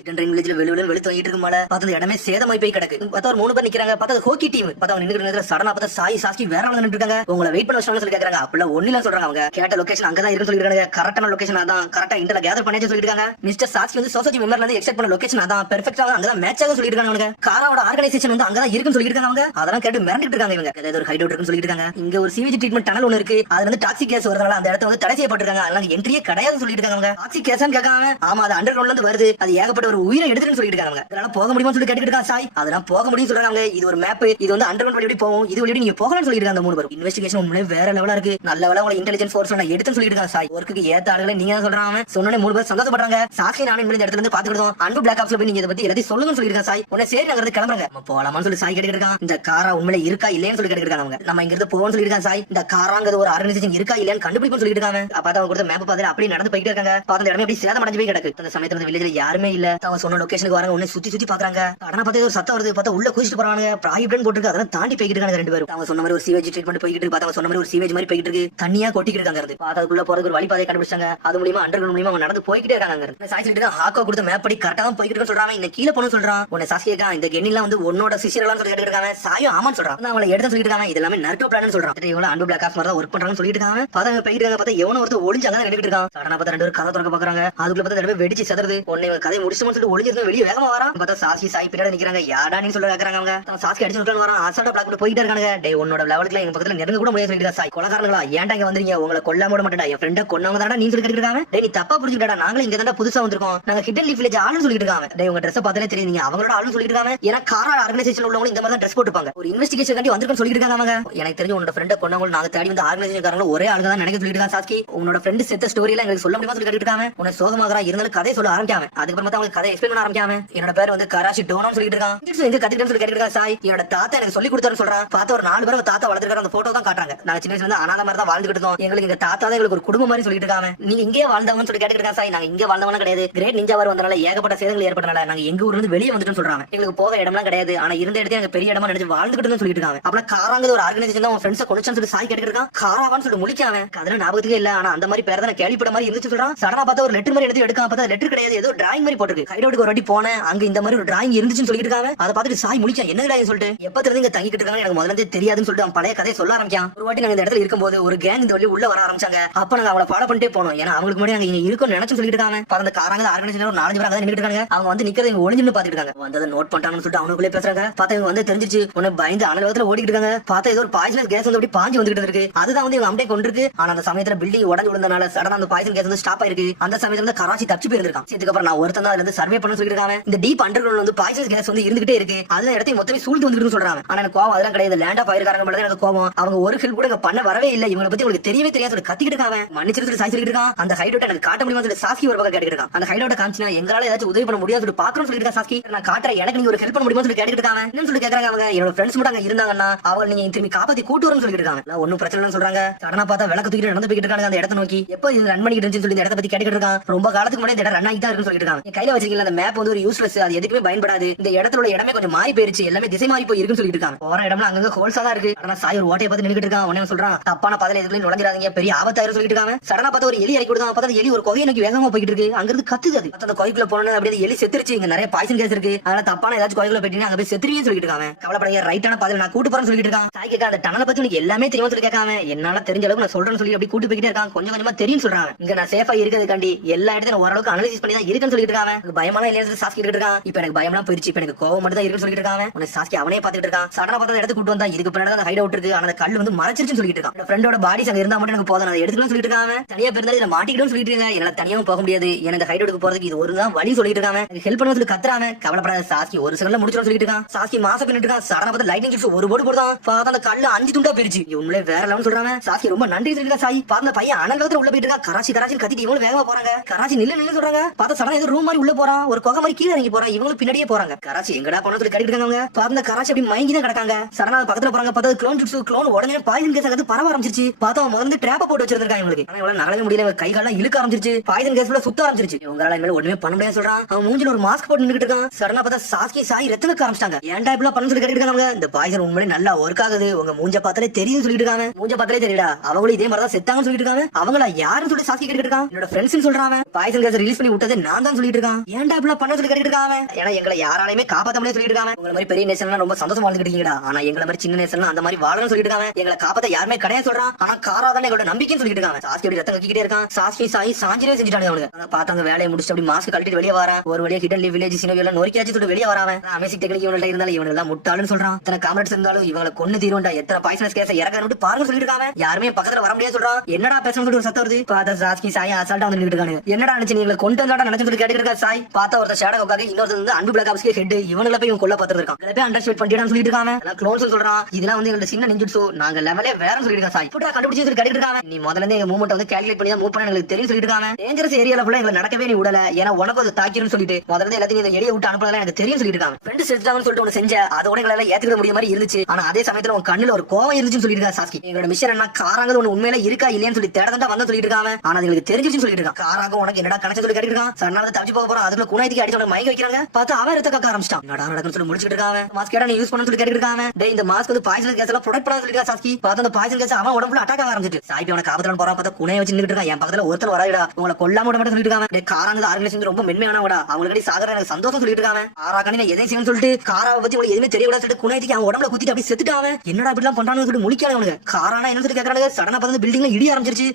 வெளுத்து வாங்கிட்டு இருக்கு மழை. பார்த்தா இடமே சேதமாய் போய் கிடக்கு. பார்த்தா ஒரு 3 பேர் நிக்கிறாங்க. பார்த்தா ஹோக்கி டீம். பார்த்தா நின்னுட்டு நேரத்துல சடனா பார்த்தா சாய் சாஸ்கி வேற நின்னுட்டு இருக்காங்க. உங்களை வெயிட் பண்ண வச்சாங்க சொல்லி கேக்குறாங்க. அப்பல ஒண்ணுல சொல்றாங்க. அவங்க கேட்ட லொகேஷன் அங்கதான் இருக்குன்னு சொல்லிருக்காங்க. கரெக்டான லொகேஷன் அதான். கரெக்டா இன்டர்ல கேதர் பண்ணிட்டு சொல்லிருக்காங்க. மிஸ்டர் சாஸ்கி வந்து சொசைட்டி மெம்பர்ல இருந்து எக்ஸ்பெக்ட் பண்ண லொகேஷன் அதான். பெர்ஃபெக்ட்டா அங்கதான் மேட்ச் ஆகும் சொல்லிருக்காங்க. அவங்க காரோட ஆர்கனைசேஷன் வந்து அங்கதான் இருக்குன்னு சொல்லிருக்காங்க. அவங்க அதெல்லாம் கேட்டு மிரண்டிட்டு இருக்காங்க. இவங்க ஏதாவது ஒரு ஹைட் அவுட் இருக்குன்னு சொல்லிருக்காங்க. இங்க ஒரு சிவேஜ் ட்ரீட்மெண்ட் டனல் ஒன்னு இருக்கு. அதுல இருந்து டாக்ஸிக் கேஸ் வரதுனால அந்த இடத்துல வந்து தடை செய்யப்பட்டிருக்காங்க. அதனால என்ட்ரியே கிடையாதுன்னு சொல்லிருக்காங்க. அவங்க டாக்ஸிக் கேஸ்னு கேட்காம ஆமா அது அண்டர் கிரவுண்ட்ல இருந்து வருது. அது ஏகப்பட்ட ஒரு உயிரை எடுத்துன்னு சொல்லிருக்காங்க. அதனால போக முடியுமா சொல்லி கேட்டுட்டு இருக்காங்க. சாய் அதெல்லாம் போக முடியும்னு சொல்றாங்க. இது ஒரு மேப். இது வந்து அண்டர் கிரவுண்ட் வழி போகும். இது வழி நீங்க போகலாம்னு சொல்லிருக்காங்க. அந்த 3 பேர் இன்வெஸ்டிகேஷன் உண்மையிலே வேற லெவலா இருக்கு. நல்ல வேளை உங்களை இன்டெலிஜென்ஸ் ஃபோர்ஸ் நான் எடுத்துன்னு சொல்லிருக்காங்க. சாய் ஒர்க்குக்கு ஏத்த ஆளுகளை நீங்க தான் சொல்றாங்க. சொன்னோனே 3 பேர் சந்தோஷப்படுறாங்க. சாக்ஷி நானும் இந்த இடத்துல இருந்து பாத்துக்கிட்டோம். அன்பு பிளாக் ஆப்ஸ்ல போய் நீங்க இதை பத்தி எல்லாத்தையும் சொல்லுங்கன்னு சொல்லிருக்காங்க. சாய் உடனே சரி நாங்க கிளம்புறாங்க. போலாமான்னு சொல்லி சாய் கேட்டுட்டு இருக்கான். இந்த காரா உண்மையில இருக்கா இல்லையான்னு சொல்லி கேட்டுட்டு இருக்காங்க. நம்ம இங்க இருந்து போவோம்னு சொல்லிருக்காங்க. சாய் இந்த காராங்கிறது ஒரு ஆர்கனைசேஷன் இருக்கா இல்லையான்னு கண்டுபிடிப்புன்னு சொல்லிட்டு இருக்காங்க. அப்ப அவங்க கொடுத்த மேப் பார்த்து அப்படியே நடந்து போயிட்டு இருக்காங்க. பார்த்த இடமே அப்படியே சேதம் அடைஞ்சு போய் கிடக்கு. அந்த சமயத்துல அந்த வில்லேஜ்ல யாருமே இல்ல. அவங்க சொன்ன லொகேஷனுக்கு வராங்க. உடனே சுத்தி சுத்தி பாக்குறாங்க. கடனை பார்த்து ஒரு சத்தம் வருது. பார்த்தா உள்ள குதிச்சிட்டு போறாங்க. பிராய்டன் போட்டுருக்கு. அதெல்லாம் தாண்டி போய்கிட்டு இருக்காங்க 2 பேரும். அவங்க சொன்ன மாதிரி ஒரு சிவேஜ் ட்ரீட்மெண்ட் போய்கிட்டு இருக்கு. பார்த்தா சொன்ன மாதிரி ஒரு சிவேஜ் மாதிரி போய்கிட்டு இருக்கு. தண்ணியா கொட்டிக்கிட்டு இருக்காங்க. பார்த்ததுக்குள்ள போறதுக்கு ஒரு வழிபாதையை கண்டுபிடிச்சாங்க. அது மூலியமா அண்டர் கிரவுண்ட் மூலியமா அவங்க நடந்து போய்கிட்டே இருக்காங்க. சாய் சொல்லிட்டு ஹாக்கோ கொடுத்த மேப் படி கரெக்டா தான் போய்கிட்டு இருக்க சொல்றாங்க. இந்த கீழே போன சொல்றான். உன்னை சாஸ்கியா இந்த கென்னிலாம் வந்து உன்னோட சிசியர்களான்னு சொல்லி கேட்டு இருக்காங்க. சாயும் ஆமான்னு சொல்றான். அவங்களை எடுத்து சொல்லிட்டு இருக்காங்க. இது எல்லாமே நர்டோ பிளான் சொல்றான். இவ்வளவு அன்பு பிளாக் ஆப்ஸ் மாதிரி தான் ஒர்க் பண்றாங்கன்னு சொல்லிட்டு இருக்காங்க. பார்த்தா போய்கிட்டு இருக்காங்க. பார்த்தா எவனோ ஒருத்தர் ஒளிஞ்சாங்க நின்னுட்டு இருக்கான். சடனா பார்த்தா 2 பேர் கதை திறக்க பாக்குறாங்க. அதுக்குள்ள பார்த்தா 2 பேர் வெடிச்சு செதறது. உன்னை கதை முடிச்சுன்னு சொல்லிட்டு ஒளிஞ்சிருந்து வெளியே வேகமா வரான். பார்த்தா சாஸ்கி சாய் பின்னாடி நிக்கிறாங்க. யாடா நீ சொல்ல கேக்குறாங்க. அவங்க சாஸ்கி அடிச்சு விட்டு வரான். அசால்ட்டா பிளாக் போயிட்டு இருக்காங்க. டே உன்னோட லெவலுக்கு எங்க பக்கத்துல நெருங்க கூட முடியாது சொல்லிட்டு சாய் கொலகாரங்களா ஏன்டா இங்க வந்தீங்க, உங்களை கொல்லாம விட மாட்டேடா, என் ஃப்ரெண்ட கொன்னவங்க தானடா நீ சொல்லி கேட்டுருக்காங்க. டே நீ தப்பா புரிஞ்சுக்கிட்டா, நாங்களும் இங்க தானே புதுசா வந்திருக்கோம். நாங்க ஹிடன் லீஃப் வில்லேஜ் ஆளுன்னு சொல்லிட்டு இருக்காங்க. டே உங்க ட்ரெஸ் பார்த்தாலே தெரியும் நீங்க அவங்களோட ஆளுன்னு சொல்லிட்டு இருக்காங்க. ஏன்னா காரா ஆர்கனைசேஷன் உள்ளவங்க இந்த மாதிரி தான் ட்ரெஸ் போட்டுப்பாங்க. ஒரு இன்வெஸ்டிகேஷன் காண்டி வந்திருக்கன்னு சொல்லிட்டு இருக்காங்க. அவங்க எனக்கு தெரிஞ்சு உன்னோட ஃப்ரெண்ட கொன்னவங்க நாங்க தேடி வந்து ஆர்கனைசேஷன் காரங்க ஒரே ஆளுங்க தான் நினைக்க சொல்லிட்டு இருக்காங்க. சாஸ்கி உன்னோட ஃப்ரெண்ட் செத்த ஸ்டோரி எல்லாம் எங்களுக்கு சொல்ல முடியுமா சொல்லி கேட்டுட்டு இருக்காங்க. உன்னை சோகமாகறா இருந்தாலும் கதை சொல்ல ஆரம்பிக்காம அதுக்கப்புறமா அவங்க கதை எக்ஸ்பிளைன் பண்ண ஆரம்பிக்காம என்னோட பேர் வந்து கராச்சி டோனோன்னு சொல்லிட்டு இருக்கான். எங்க கத்துக்கிட்டேன்னு சொல்லி கேட்டுட்டு இருக்காங்க. சாய் என்னோட தாத்தா எனக்கு சொல்லி கொடுத்தாருன்னு சொல்றான். பார்த்தா ஒரு 4 பேர் தாத்தா வளர்த்துருக்காரு. அந்த போட்டோ தான் காட்டுறாங்க. நாங்க சின்ன வயசுல இருந்து அனாதை மாதிரி தான் வாழ்ந்துட்டு இருந்தோம். எங்களுக்கு எங்க தாத்தா தான் எங்களுக்கு ஒரு குடும்பம் மாதிரி சொல்லிட்டு இருக்காங்க. நீங்க இங்கே வாழ்ந்தவங்கன்னு சொல்லி கேட்டுட்டு இருக்காங்க. சாய் நாங்க இங்க வாழ்ந்தவங்க கிடையாது. கிரேட் நிஞ்சா வார் வந்தனால ஏகப்பட்ட சேதங்கள் ஏற்பட்டனால நாங்க எங்க ஊர்ல இருந்து வெளியே வந்துட்டோம்னு சொல்றாங்க. எங்களுக்கு போக இடம்லாம் கிடையாது. ஆனா இருந்த இடத்துல எங்க பெரிய இடமா நினைச்சு வாழ்ந்துட்டு சொல்லிட்டு இருக்காங்க. அப்ப காராங்க ஒரு ஆர்கனைசேஷன் தான் உன் ஃப்ரெண்ட்ஸ் கொண்டுச்சு சொல்லி சாய் கேட்டுட்டு இருக்கான். காராவான்னு சொல்லி முழிக்காம கதன ஞாபகத்துக்கே இல்ல. ஆனா அந்த மாதிரி பேர் தான் கேள்விப்பட்ட மாதிரி இருந்துச்சு சொல்றான். சடனா பார்த்தா ஒரு லெட்டர் மாதிரி எடுத்து எடுக்காம பார்த்தா லெட்டர் கிடையாது, ஏதோ டிராயிங் மாதிரி போட்டுருக்கு. ஹைடவுட்டுக்கு ஒரு வாட்டி போனேன், அங்க இந்த மாதிரி ஒரு டிராயிங் இருந்துச்சுன்னு சொல்லிட்டு இருக்காங்க. அதை பார்த்துட்டு சாய் முழிச்சா என்ன டிராயிங் சொல்லிட்டு எப்பத்துல இருந்து இங்க தங்கிட்டு இருக்காங்க எனக்கு முதல்ல தெரியாதுன்னு சொல்லிட்டு அவன் பழைய கதையை சொல்ல ஆரம்பிச்சான். ஒரு வாட்டி நாங்க இந்த இடத்துல இருக்கும்போது ஒரு கேங் இந்த வழி உள்ள வர ஆரம்பிச்சாங்க. அப்ப நாங்க அவங்கள ஃபாலோ பண்ணிட்டே போனோம். ஏன்னா அவங்களுக்கு முன்னாடி நாங்க இங்க இருக்கோம்னு நினைச்சு சொல்லிட்டு இருக்காங்க. அந்த காரங்க ஆர்கனைசேஷன் ஒரு 4 பேர் அங்க நின்னுட்டு இருக்காங்க. அவங்க வந்து நிக்கிறது இங்க ஒளிஞ்சுன்னு பாத்துட்டு இருக்காங்க. வந்ததை நோட் பண்ணிட்டாங்கன்னு சொல்லிட்டு அவங்களுக்குள்ளே பேசுறாங்க. பார்த்தா இவங்க வந்து தெரிஞ்சிச்சு உன்னை பயந்து அனலகத்துல ஓடிட்டு இருக்காங்க. பார்த்தா ஏதோ ஒரு பாய்சனஸ் கேஸ் வந்து அப்படி பாஞ்சு வந்துட்டு இருக்கு. அதுதான் வந்து இவங்க அப்படியே கொண்டிருக்கு. ஆனா அந்த சமயத்துல பில்டிங் உடஞ்சு விழுந்தனால சடனா அந்த பாய்சன் கேஸ் வந்து ஸ்டாப் ஆயிருக்கு. அந்த சமயத்துல கராச்சி தப்பிச்சு போயிருக்கான். இதுக்கப்புறம் நான் ஒருத்தன் தான் அதுல இருந்து சர்வே பண்ண சொல்லிருக்காங்க. இந்த டீப் அண்டர் கிரவுண்ட் வந்து பாய்சன் கேஸ் வந்து இருந்துகிட்டே இருக்கு. அதுல இடத்தையும் மொத்தமே சூழ்ந்து வந்துட்டு சொல்றாங்க. ஆனா எனக்கு கோவம் அதெல்லாம் கிடையாது. லேண்ட் ஆஃப் ஆயிருக்காங்க மட்டும் எனக்கு கோவம். அவங்க ஒரு ஹெல்ப் கூட பண்ண வரவே இல்லை. இவங்களை பத்தி உங்களுக்கு தெரியவே தெரியாது கத்திக்கிட்டு இருக்காங்க. மன்னிச்சிட்டு சாய் சொல்லிட்டு இருக்கான். அந்த ஹைடோட்ட எனக்கு காட்ட முடியுமா சொல்லி சாஸ்கி ஒரு பக்கம் கேட்டுட்டு இருக்கான். அந்த ஹைடோட்ட காமிச்சினா எங்களால ஏதாச்சும் உதவி பண்ண முடியாது சொல்லி பாக்கணும்னு சொல்லிட்டு சாஸ்கி நான் காட்டுற எனக்கு நீங்க ஒரு ஹெல்ப் பண்ண முடியுமா சொல்லி கேட்டுட்டு இருக்காங்க. என்னன்னு சொல்லி கேக்குறாங்க. அவங்க என்னோட ஃப்ரெண்ட்ஸ் மட்டும் அங்க இருந்தாங்கன்னா அவங்க நீங்க திரும்பி காப்பாத்தி கூட்டு வரணும்னு சொல்லிட்டு இருக்காங்க. ஒன்னும் பிரச்சனை இல்லைன்னு சொல்றாங்க. சடனா பார்த்தா விளக்கு தூக்கிட்டு நடந்து போயிட்டு இருக்காங்க. அந்த இடத்தை நோக்கி எப்ப இது ரன் பண்ணிட்டு இருந்துச்சு சொல்லி இந்த இடத்தை பத்தி கேட்டுட்டு இருக்கான். ரொம்ப காலத்துக்கு முன்னாடி இந்த இடம் ரன் ஆகி தான் இருக்குன்னு சொல்லிட்டு இருக்காங்க. கையில வச்சிருக்கீங்க அந்த மேப் வந்து ஒரு யூஸ்லெஸ், அது எதுக்குமே பயன்படாது. இந்த இடத்துல இடமே கொஞ்சம் மாறி போயிருச்சு, எல்லாமே திசை மாறி போய் இருக்குன்னு சொல்லிட்டு இருக்காங்க. போற இடம்லாம் அங்க ஹோல்ஸா தான் இருக்கு. ஆனா சாய் ஒரு ஓட்டையை பார்த்து நின்னுட்டு இருக்கான். உடனே சொல்றான் தப்பான பாதையில எதுக்குள்ள நுழைஞ்சிராதீங்க, பெரிய ஆபத்தாயிரும் சொல்லிட்டு இருக்காங்க. சடனா பார்த்தா ஒரு எலி இறக்கி விடுதான். பார்த்தா எலி ஒரு கொகையை நோக்கி வேகமா போயிட்டு இருக்கு. அங்க இருந்து கத்துது. அது அந்த கொகைக்குள்ள போனோன்னு அப்படியே எலி செத்துருச்சு. இங்க நிறைய பாய்சன் கேஸ் இருக்கு. அதனால தப்பான ஏதாச்சும் கொகைக்குள்ள போயிட்டு அங்க போய் செத்துருவீன்னு சொல்லிட்டு இருக்காங்க. கவலைப்படாதீங்க, ரைட்டான பாதையில நான் கூட்டு போறேன்னு சொல்லிட்டு இருக்கான். சாய் கேட்க அந்த டனலை பத்தி உனக்கு எல்லாமே தெரியும் சொல்லி கேட்காம என்னால தெரிஞ்ச அளவுக்கு நான் சொல்றேன்னு சொல்லி அப்படி கூட்டு போய்கிட்டே இருக்கான். கொஞ்சம் கொஞ்சமா தெரியும் சொல்றாங்க. இங்க நான் சேஃபா இருக்கிறதுக்காண்டி எல்லா இடத்தையும் ஓரளவுக்கு அனலைஸ் பண்ணி தான் இருக்குன்னு சொல்லிட்டு இருக்காங்க. பயமான இல்லையா சாஸ்கி இருக்கான். இப்ப எனக்கு பயமா போயிருச்சு, இப்ப எனக்கு கோவம் மட்டும் தான் இருக்குன்னு சொல்லிட்டு இருக்காங்க. உனக்கு சாஸ்கி அவனே பாத்துட்டு இருக்கான். சடனா பார்த்தா இடத்துக்கு கூட்டு வந்தா இதுக்கு பின்னாடி அந்த ஹைட் அவுட் இருக்கு. ஆனா அந்த கல் வந்து மறைச்சிருச்சுன்னு சொல்லிட்டு இருக்கான். ஃப்ரெண்டோட பாடிஸ் அங்க இருந்தா மட்டும் எனக்கு போதும், நான் எடுத்துக்கணும்னு சொல்லிட்டு இருக்காங்க. தனியா பிறந்தாலும் இதை மாட்டிக்கிடும் சொல்லிட்டு இருக்காங்க. என்னால தனியாவும் போக முடியாது, எனக்கு ஹைட் அவுட்டுக்கு போறதுக்கு இது ஒரு தான் வழி சொல்லிட்டு இருக்காங்க. ஹெல்ப் பண்ண சொல்லி கத்துறாங்க. கவலைப்படாத சாஸ்கி ஒரு செகண்ட்ல முடிச்சிடும் சொல்லிட்டு இருக்கான். சாஸ்கி மாசம் பண்ணிட்டு இருக்கான். சடனா பார்த்து லைட்டிங் ஜூஸ் ஒரு போடு போடுதான். பார்த்தா அந்த கல்லு 5 துண்டா போயிருச்சு. இவங்களே வேற லெவல் சொல்றாங்க. சாஸ்கி ரொம்ப நன்றி சொல்லிட்டு சாய் பார்த்த பையன் அனலகத்துல உள்ள போயிட்டு இருக்கா. கராச்சி கராச்சி கத்திட்டு இவங்களும் வேகமா போறாங்க. கராச்சி நில்லு சொல்றாங்க. பார்த்தா சடனா ஏதோ ரூம் மாதிரி உள்ள போறான். ஒரு கொகை மாதிரி கீழே இறங்கி போறான். இவங்களும் பின்னாடியே போறாங்க. கராச்சி எங்கடா போன சொல்லி கட்டிட்டு இருக்காங்க. பார்த்த கராச்சி அப்படி மயங்கி தான் கிடக்காங்க. சடனா பக்கத்துல போறாங்க. பார்த்தா க்ளோன் ஜுட்சு க்ளோன் உடனே பாய்சன் கேஸ் ஆகுது பரவ ஆரம்பிச்சிருச்சு. பார்த்தா முதல்ல ட்ராப்ப போட்டு வச்சிருக்காங்க இவங்களுக்கு. ஆனா இவளால நகலவே முடியல, கை காலம் இழுக்க ஆரம்பிச்சிருச்சு, பாய்சன் கேஸ் ஃபுல்லா சுத்த ஆரம்பிச்சிருச்சு. இவங்களால இனிமேல் ஒண்ணுமே பண்ண முடியாது சொல்றான். அவன் மூஞ்சில ஒரு மாஸ்க் போட்டு நின்னுட்டு இருக்கான். சடனா பார்த்தா சாஸ்கி சாய் ரத்தம் வைக்க ஆரம்பிச்சிட்டாங்க. ஏன்டா இப்படி பண்ணு சொல்லி கேட்டுட்டு இருக்காங்க. இந்த பாய்சன் உண்மையிலே நல்லா ஒர்க் ஆகுது, உங்க மூஞ்ச பார்த்தாலே தெரியும் சொல்லிட்டு இருக்காங்க. மூஞ்ச பார்த்தாலே தெரியுடா, அவங்களும் இதே மாதிரி தான் செத்தாங்கன்னு சொல்லிட்டு இருக்காங்க. அவங்கள யாருன்னு சொல்லி சாஸ்கி கேட்டுட்டு இருக்கான். என்னோட ஃப்ரெண்ட்ஸ் சொல்றான். பாய்சன் கேஸ் ரிலீஸ் பண்ணி விட்டது நான் தான் சொல்லிட்டு இருக்கான். ஏன்டா இப்படி பண்ண சொல்லி கேட்டுட்டு இருக்காங்க. ஏன்னா எங்களை யாராலையுமே காப்பாத்த முடியாது சொல்லிட்டு இருக்காங்க. உங்களை மாதிரி பெரிய நேஷன்லாம் ரொம்ப சந்தோஷமா வாழ்ந்துட்டு இருக்கீங்கடா, ஆனா எங்களை மாதிரி சின்ன நேஷன்லாம் அந்த மாதிரி வாழணும்னு சொல்லிட்டு இருக்காங்க. எங்களை காப்பாத்த யாருமே கிடையாது சொல்றான். ஆனா காரா தானே எங்களோட நம்பிக்கைன்னு சொல்லிட்டு இருக்காங்க. சாஸ்கி அப்படி ரத்தம் கக்கிட்டே இருக்கான். சாஸ்கி சாய் சாஞ்சிரே செஞ்சுட்டாங்க. அவனுக்கு பார்த்தாங்க வேலையை முடிச்சுட்டு அப்படி மாஸ்க் கழட்டிட்டு வெளியே வரான். ஒரு வழியா ஹிடன் லீவ் வில்லேஜ் சினோவி எல்லாம் நோக்கியாச்சு சொல்லிட்டு வெளியே வரான். அமேசிங் டெக்னிக் இவங்கள்ட்ட இருந்தாலும் இவங்க எல்லாம் முட்டாளுன்னு சொல்றான். இத்தனை காமெண்ட்ஸ் இருந்தாலும் இவங்களை கொன்னு தீரும்டா, எத்தனை பாய்சனஸ் கேஸை இறக்க பாருங்க சொல்லிட்டு இருக்காங்க. யாருமே பக்கத்துல வர முடியாது சொல்றான். என்னடா பேசணும் சொல்லிட்டு ஒரு சத்தம் வருது. பார்த்தா சாஸ்கி சாய் அசால்ட்டா வந்து நின்னுட்டு இருக்காங்க. என்னடா நினைச்சு நீங்களை கொண்டு வந்தாடா நினைச்சு சொல்லி கேட்டுட்டு இருக்கா சாய். பார்த்தா ஒருத்தர் ஷேடோ உட்காந்து இன்னொருத்தர் வந்து அன்பு பிளாக் ஆப்ஸ்க்கு ஹெட். இவங்கள போய் இவங்க கொல்ல பார்த்துட்டு இருக்கான். போய் அண்டர்ஸ்டேட் பண்ணிட்டான்னு சொல்லிட்டு இருக்காங்க. க்ளோன்ஸ் சொல்றான். இதெல்லாம் வந்து எங்களோட சின்ன நிஞ்சுட்சு, நாங்க லெவலே வேறன்னு சொல்லிட்டு இருக்கா சாய். இப்படா கண்டுபிடிச்சு சொல்லி கேட்டுட்டு இருக்காங்க. நீ முதல்ல இருந்து எங்க மூவ்மெண்ட் வந்து கால்குலேட் பண்ணி தான் மூவ் பண்ண எங்களுக்கு தெரியும் சொல்லிட்டு இருக்காங்க. டேஞ்சரஸ் ஏரியால ஃபுல்லா எங்களை நடக்கவே நீ விடல, ஏன்னா உனக்கு அது தாக்கிரும் சொல்லிட்டு முதல்ல எல்லாத்தையும் இந்த எரிய விட்டு அனுப்புறதெல்லாம் எனக்கு தெரியும் சொல்லிட்டு இருக்காங்க. ஃப்ரெண்ட் செஞ்சாங்கன்னு சொல்லிட்டு ஒன்று செஞ்ச அதோட எங்களால ஏத்துக்கிற முடிய மாதிரி இருந்துச்சு. ஆனா அதே சமயத்துல உன் கண்ணுல ஒரு கோவம் இருந்துச்சுன்னு சொல்லிட்டு இருக்கா சாஸ்கி. எங்களோட மிஷன் என்ன காராங்க ஒண்ணு உண்மையில இருக்கா இல்லையான்னு சொல்லி தேடதான் வந்து சொல்லிட்டு இருக்காங்க. ஆனா எங்களுக்கு தெரிஞ்சிருச்சுன்னு சொல்லிட்டு இருக்கான். காராக உனக்கு என்னடா கணக்கு சொல்லி கேட்டு இருக்கான். சரணால தப்பிச்சு போக போறோம், அதுக்குள்ள குணாய்க்கு அடிச்சு மயக்க வைக்கிறாங்க. பார்த்து அவன் ரத்த கக்க ஆரம்பிச்சிட்டான். என்னடா நடக்குன்னு சொல்லி முடிச்சிட்டு இருக்காங்க. மாஸ்க் கேட்டா நீ யூஸ் பண்ணு சொல்லி கேட்டு இருக்காங்க. டேய் இந்த மாஸ்க் வந்து பாய்சன் கேஸ் எல்லாம் ப்ரொடெக்ட் பண்ண சொல்லிட்டு சாஸ்கி. பார்த்து அந்த பாய்சன் கேஸ் அவன் உடம்புல அட்டாக் ஆக ஆரம்பிச்சிட்டு சாய்பி அவன காபத்துல போறான். பார்த்தா குணைய வச்சு நின்னுட்டு இருக்கான். என் பக்கத்துல ஒருத்தர் வராடா, உங்களை கொல்லாம விட மாட்டேன்னு சொல்லிட்டு இருக்காங்க. காராங்க ஆர்கனைசேஷன் ரொம்ப மென்மையானவடா, அவங்களுக்கு சாகர எனக்கு சந்தோஷம் சொல்லிட்டு இருக்காங்க. காராக்கானி எதை செய்யணும்னு சொல்லிட்டு காராவை பத்தி உங்களுக்கு எதுவுமே தெரியக்கூடாது சொல்லிட்டு குணையத்துக்கு அவன் உடம்புல குத்திட்டு அப்படி செத்துட்டான். என்னடா இப்படி எல்லாம் பண்றான்னு சொல்லிட்டு முழிக்காத அவனுக்கு. காரானா என்ன சொல்லி கேட்கறாங்க. சடனா பார்த்து பில்டிங்ல இடி ஆரம்பிச்சிருச்சு.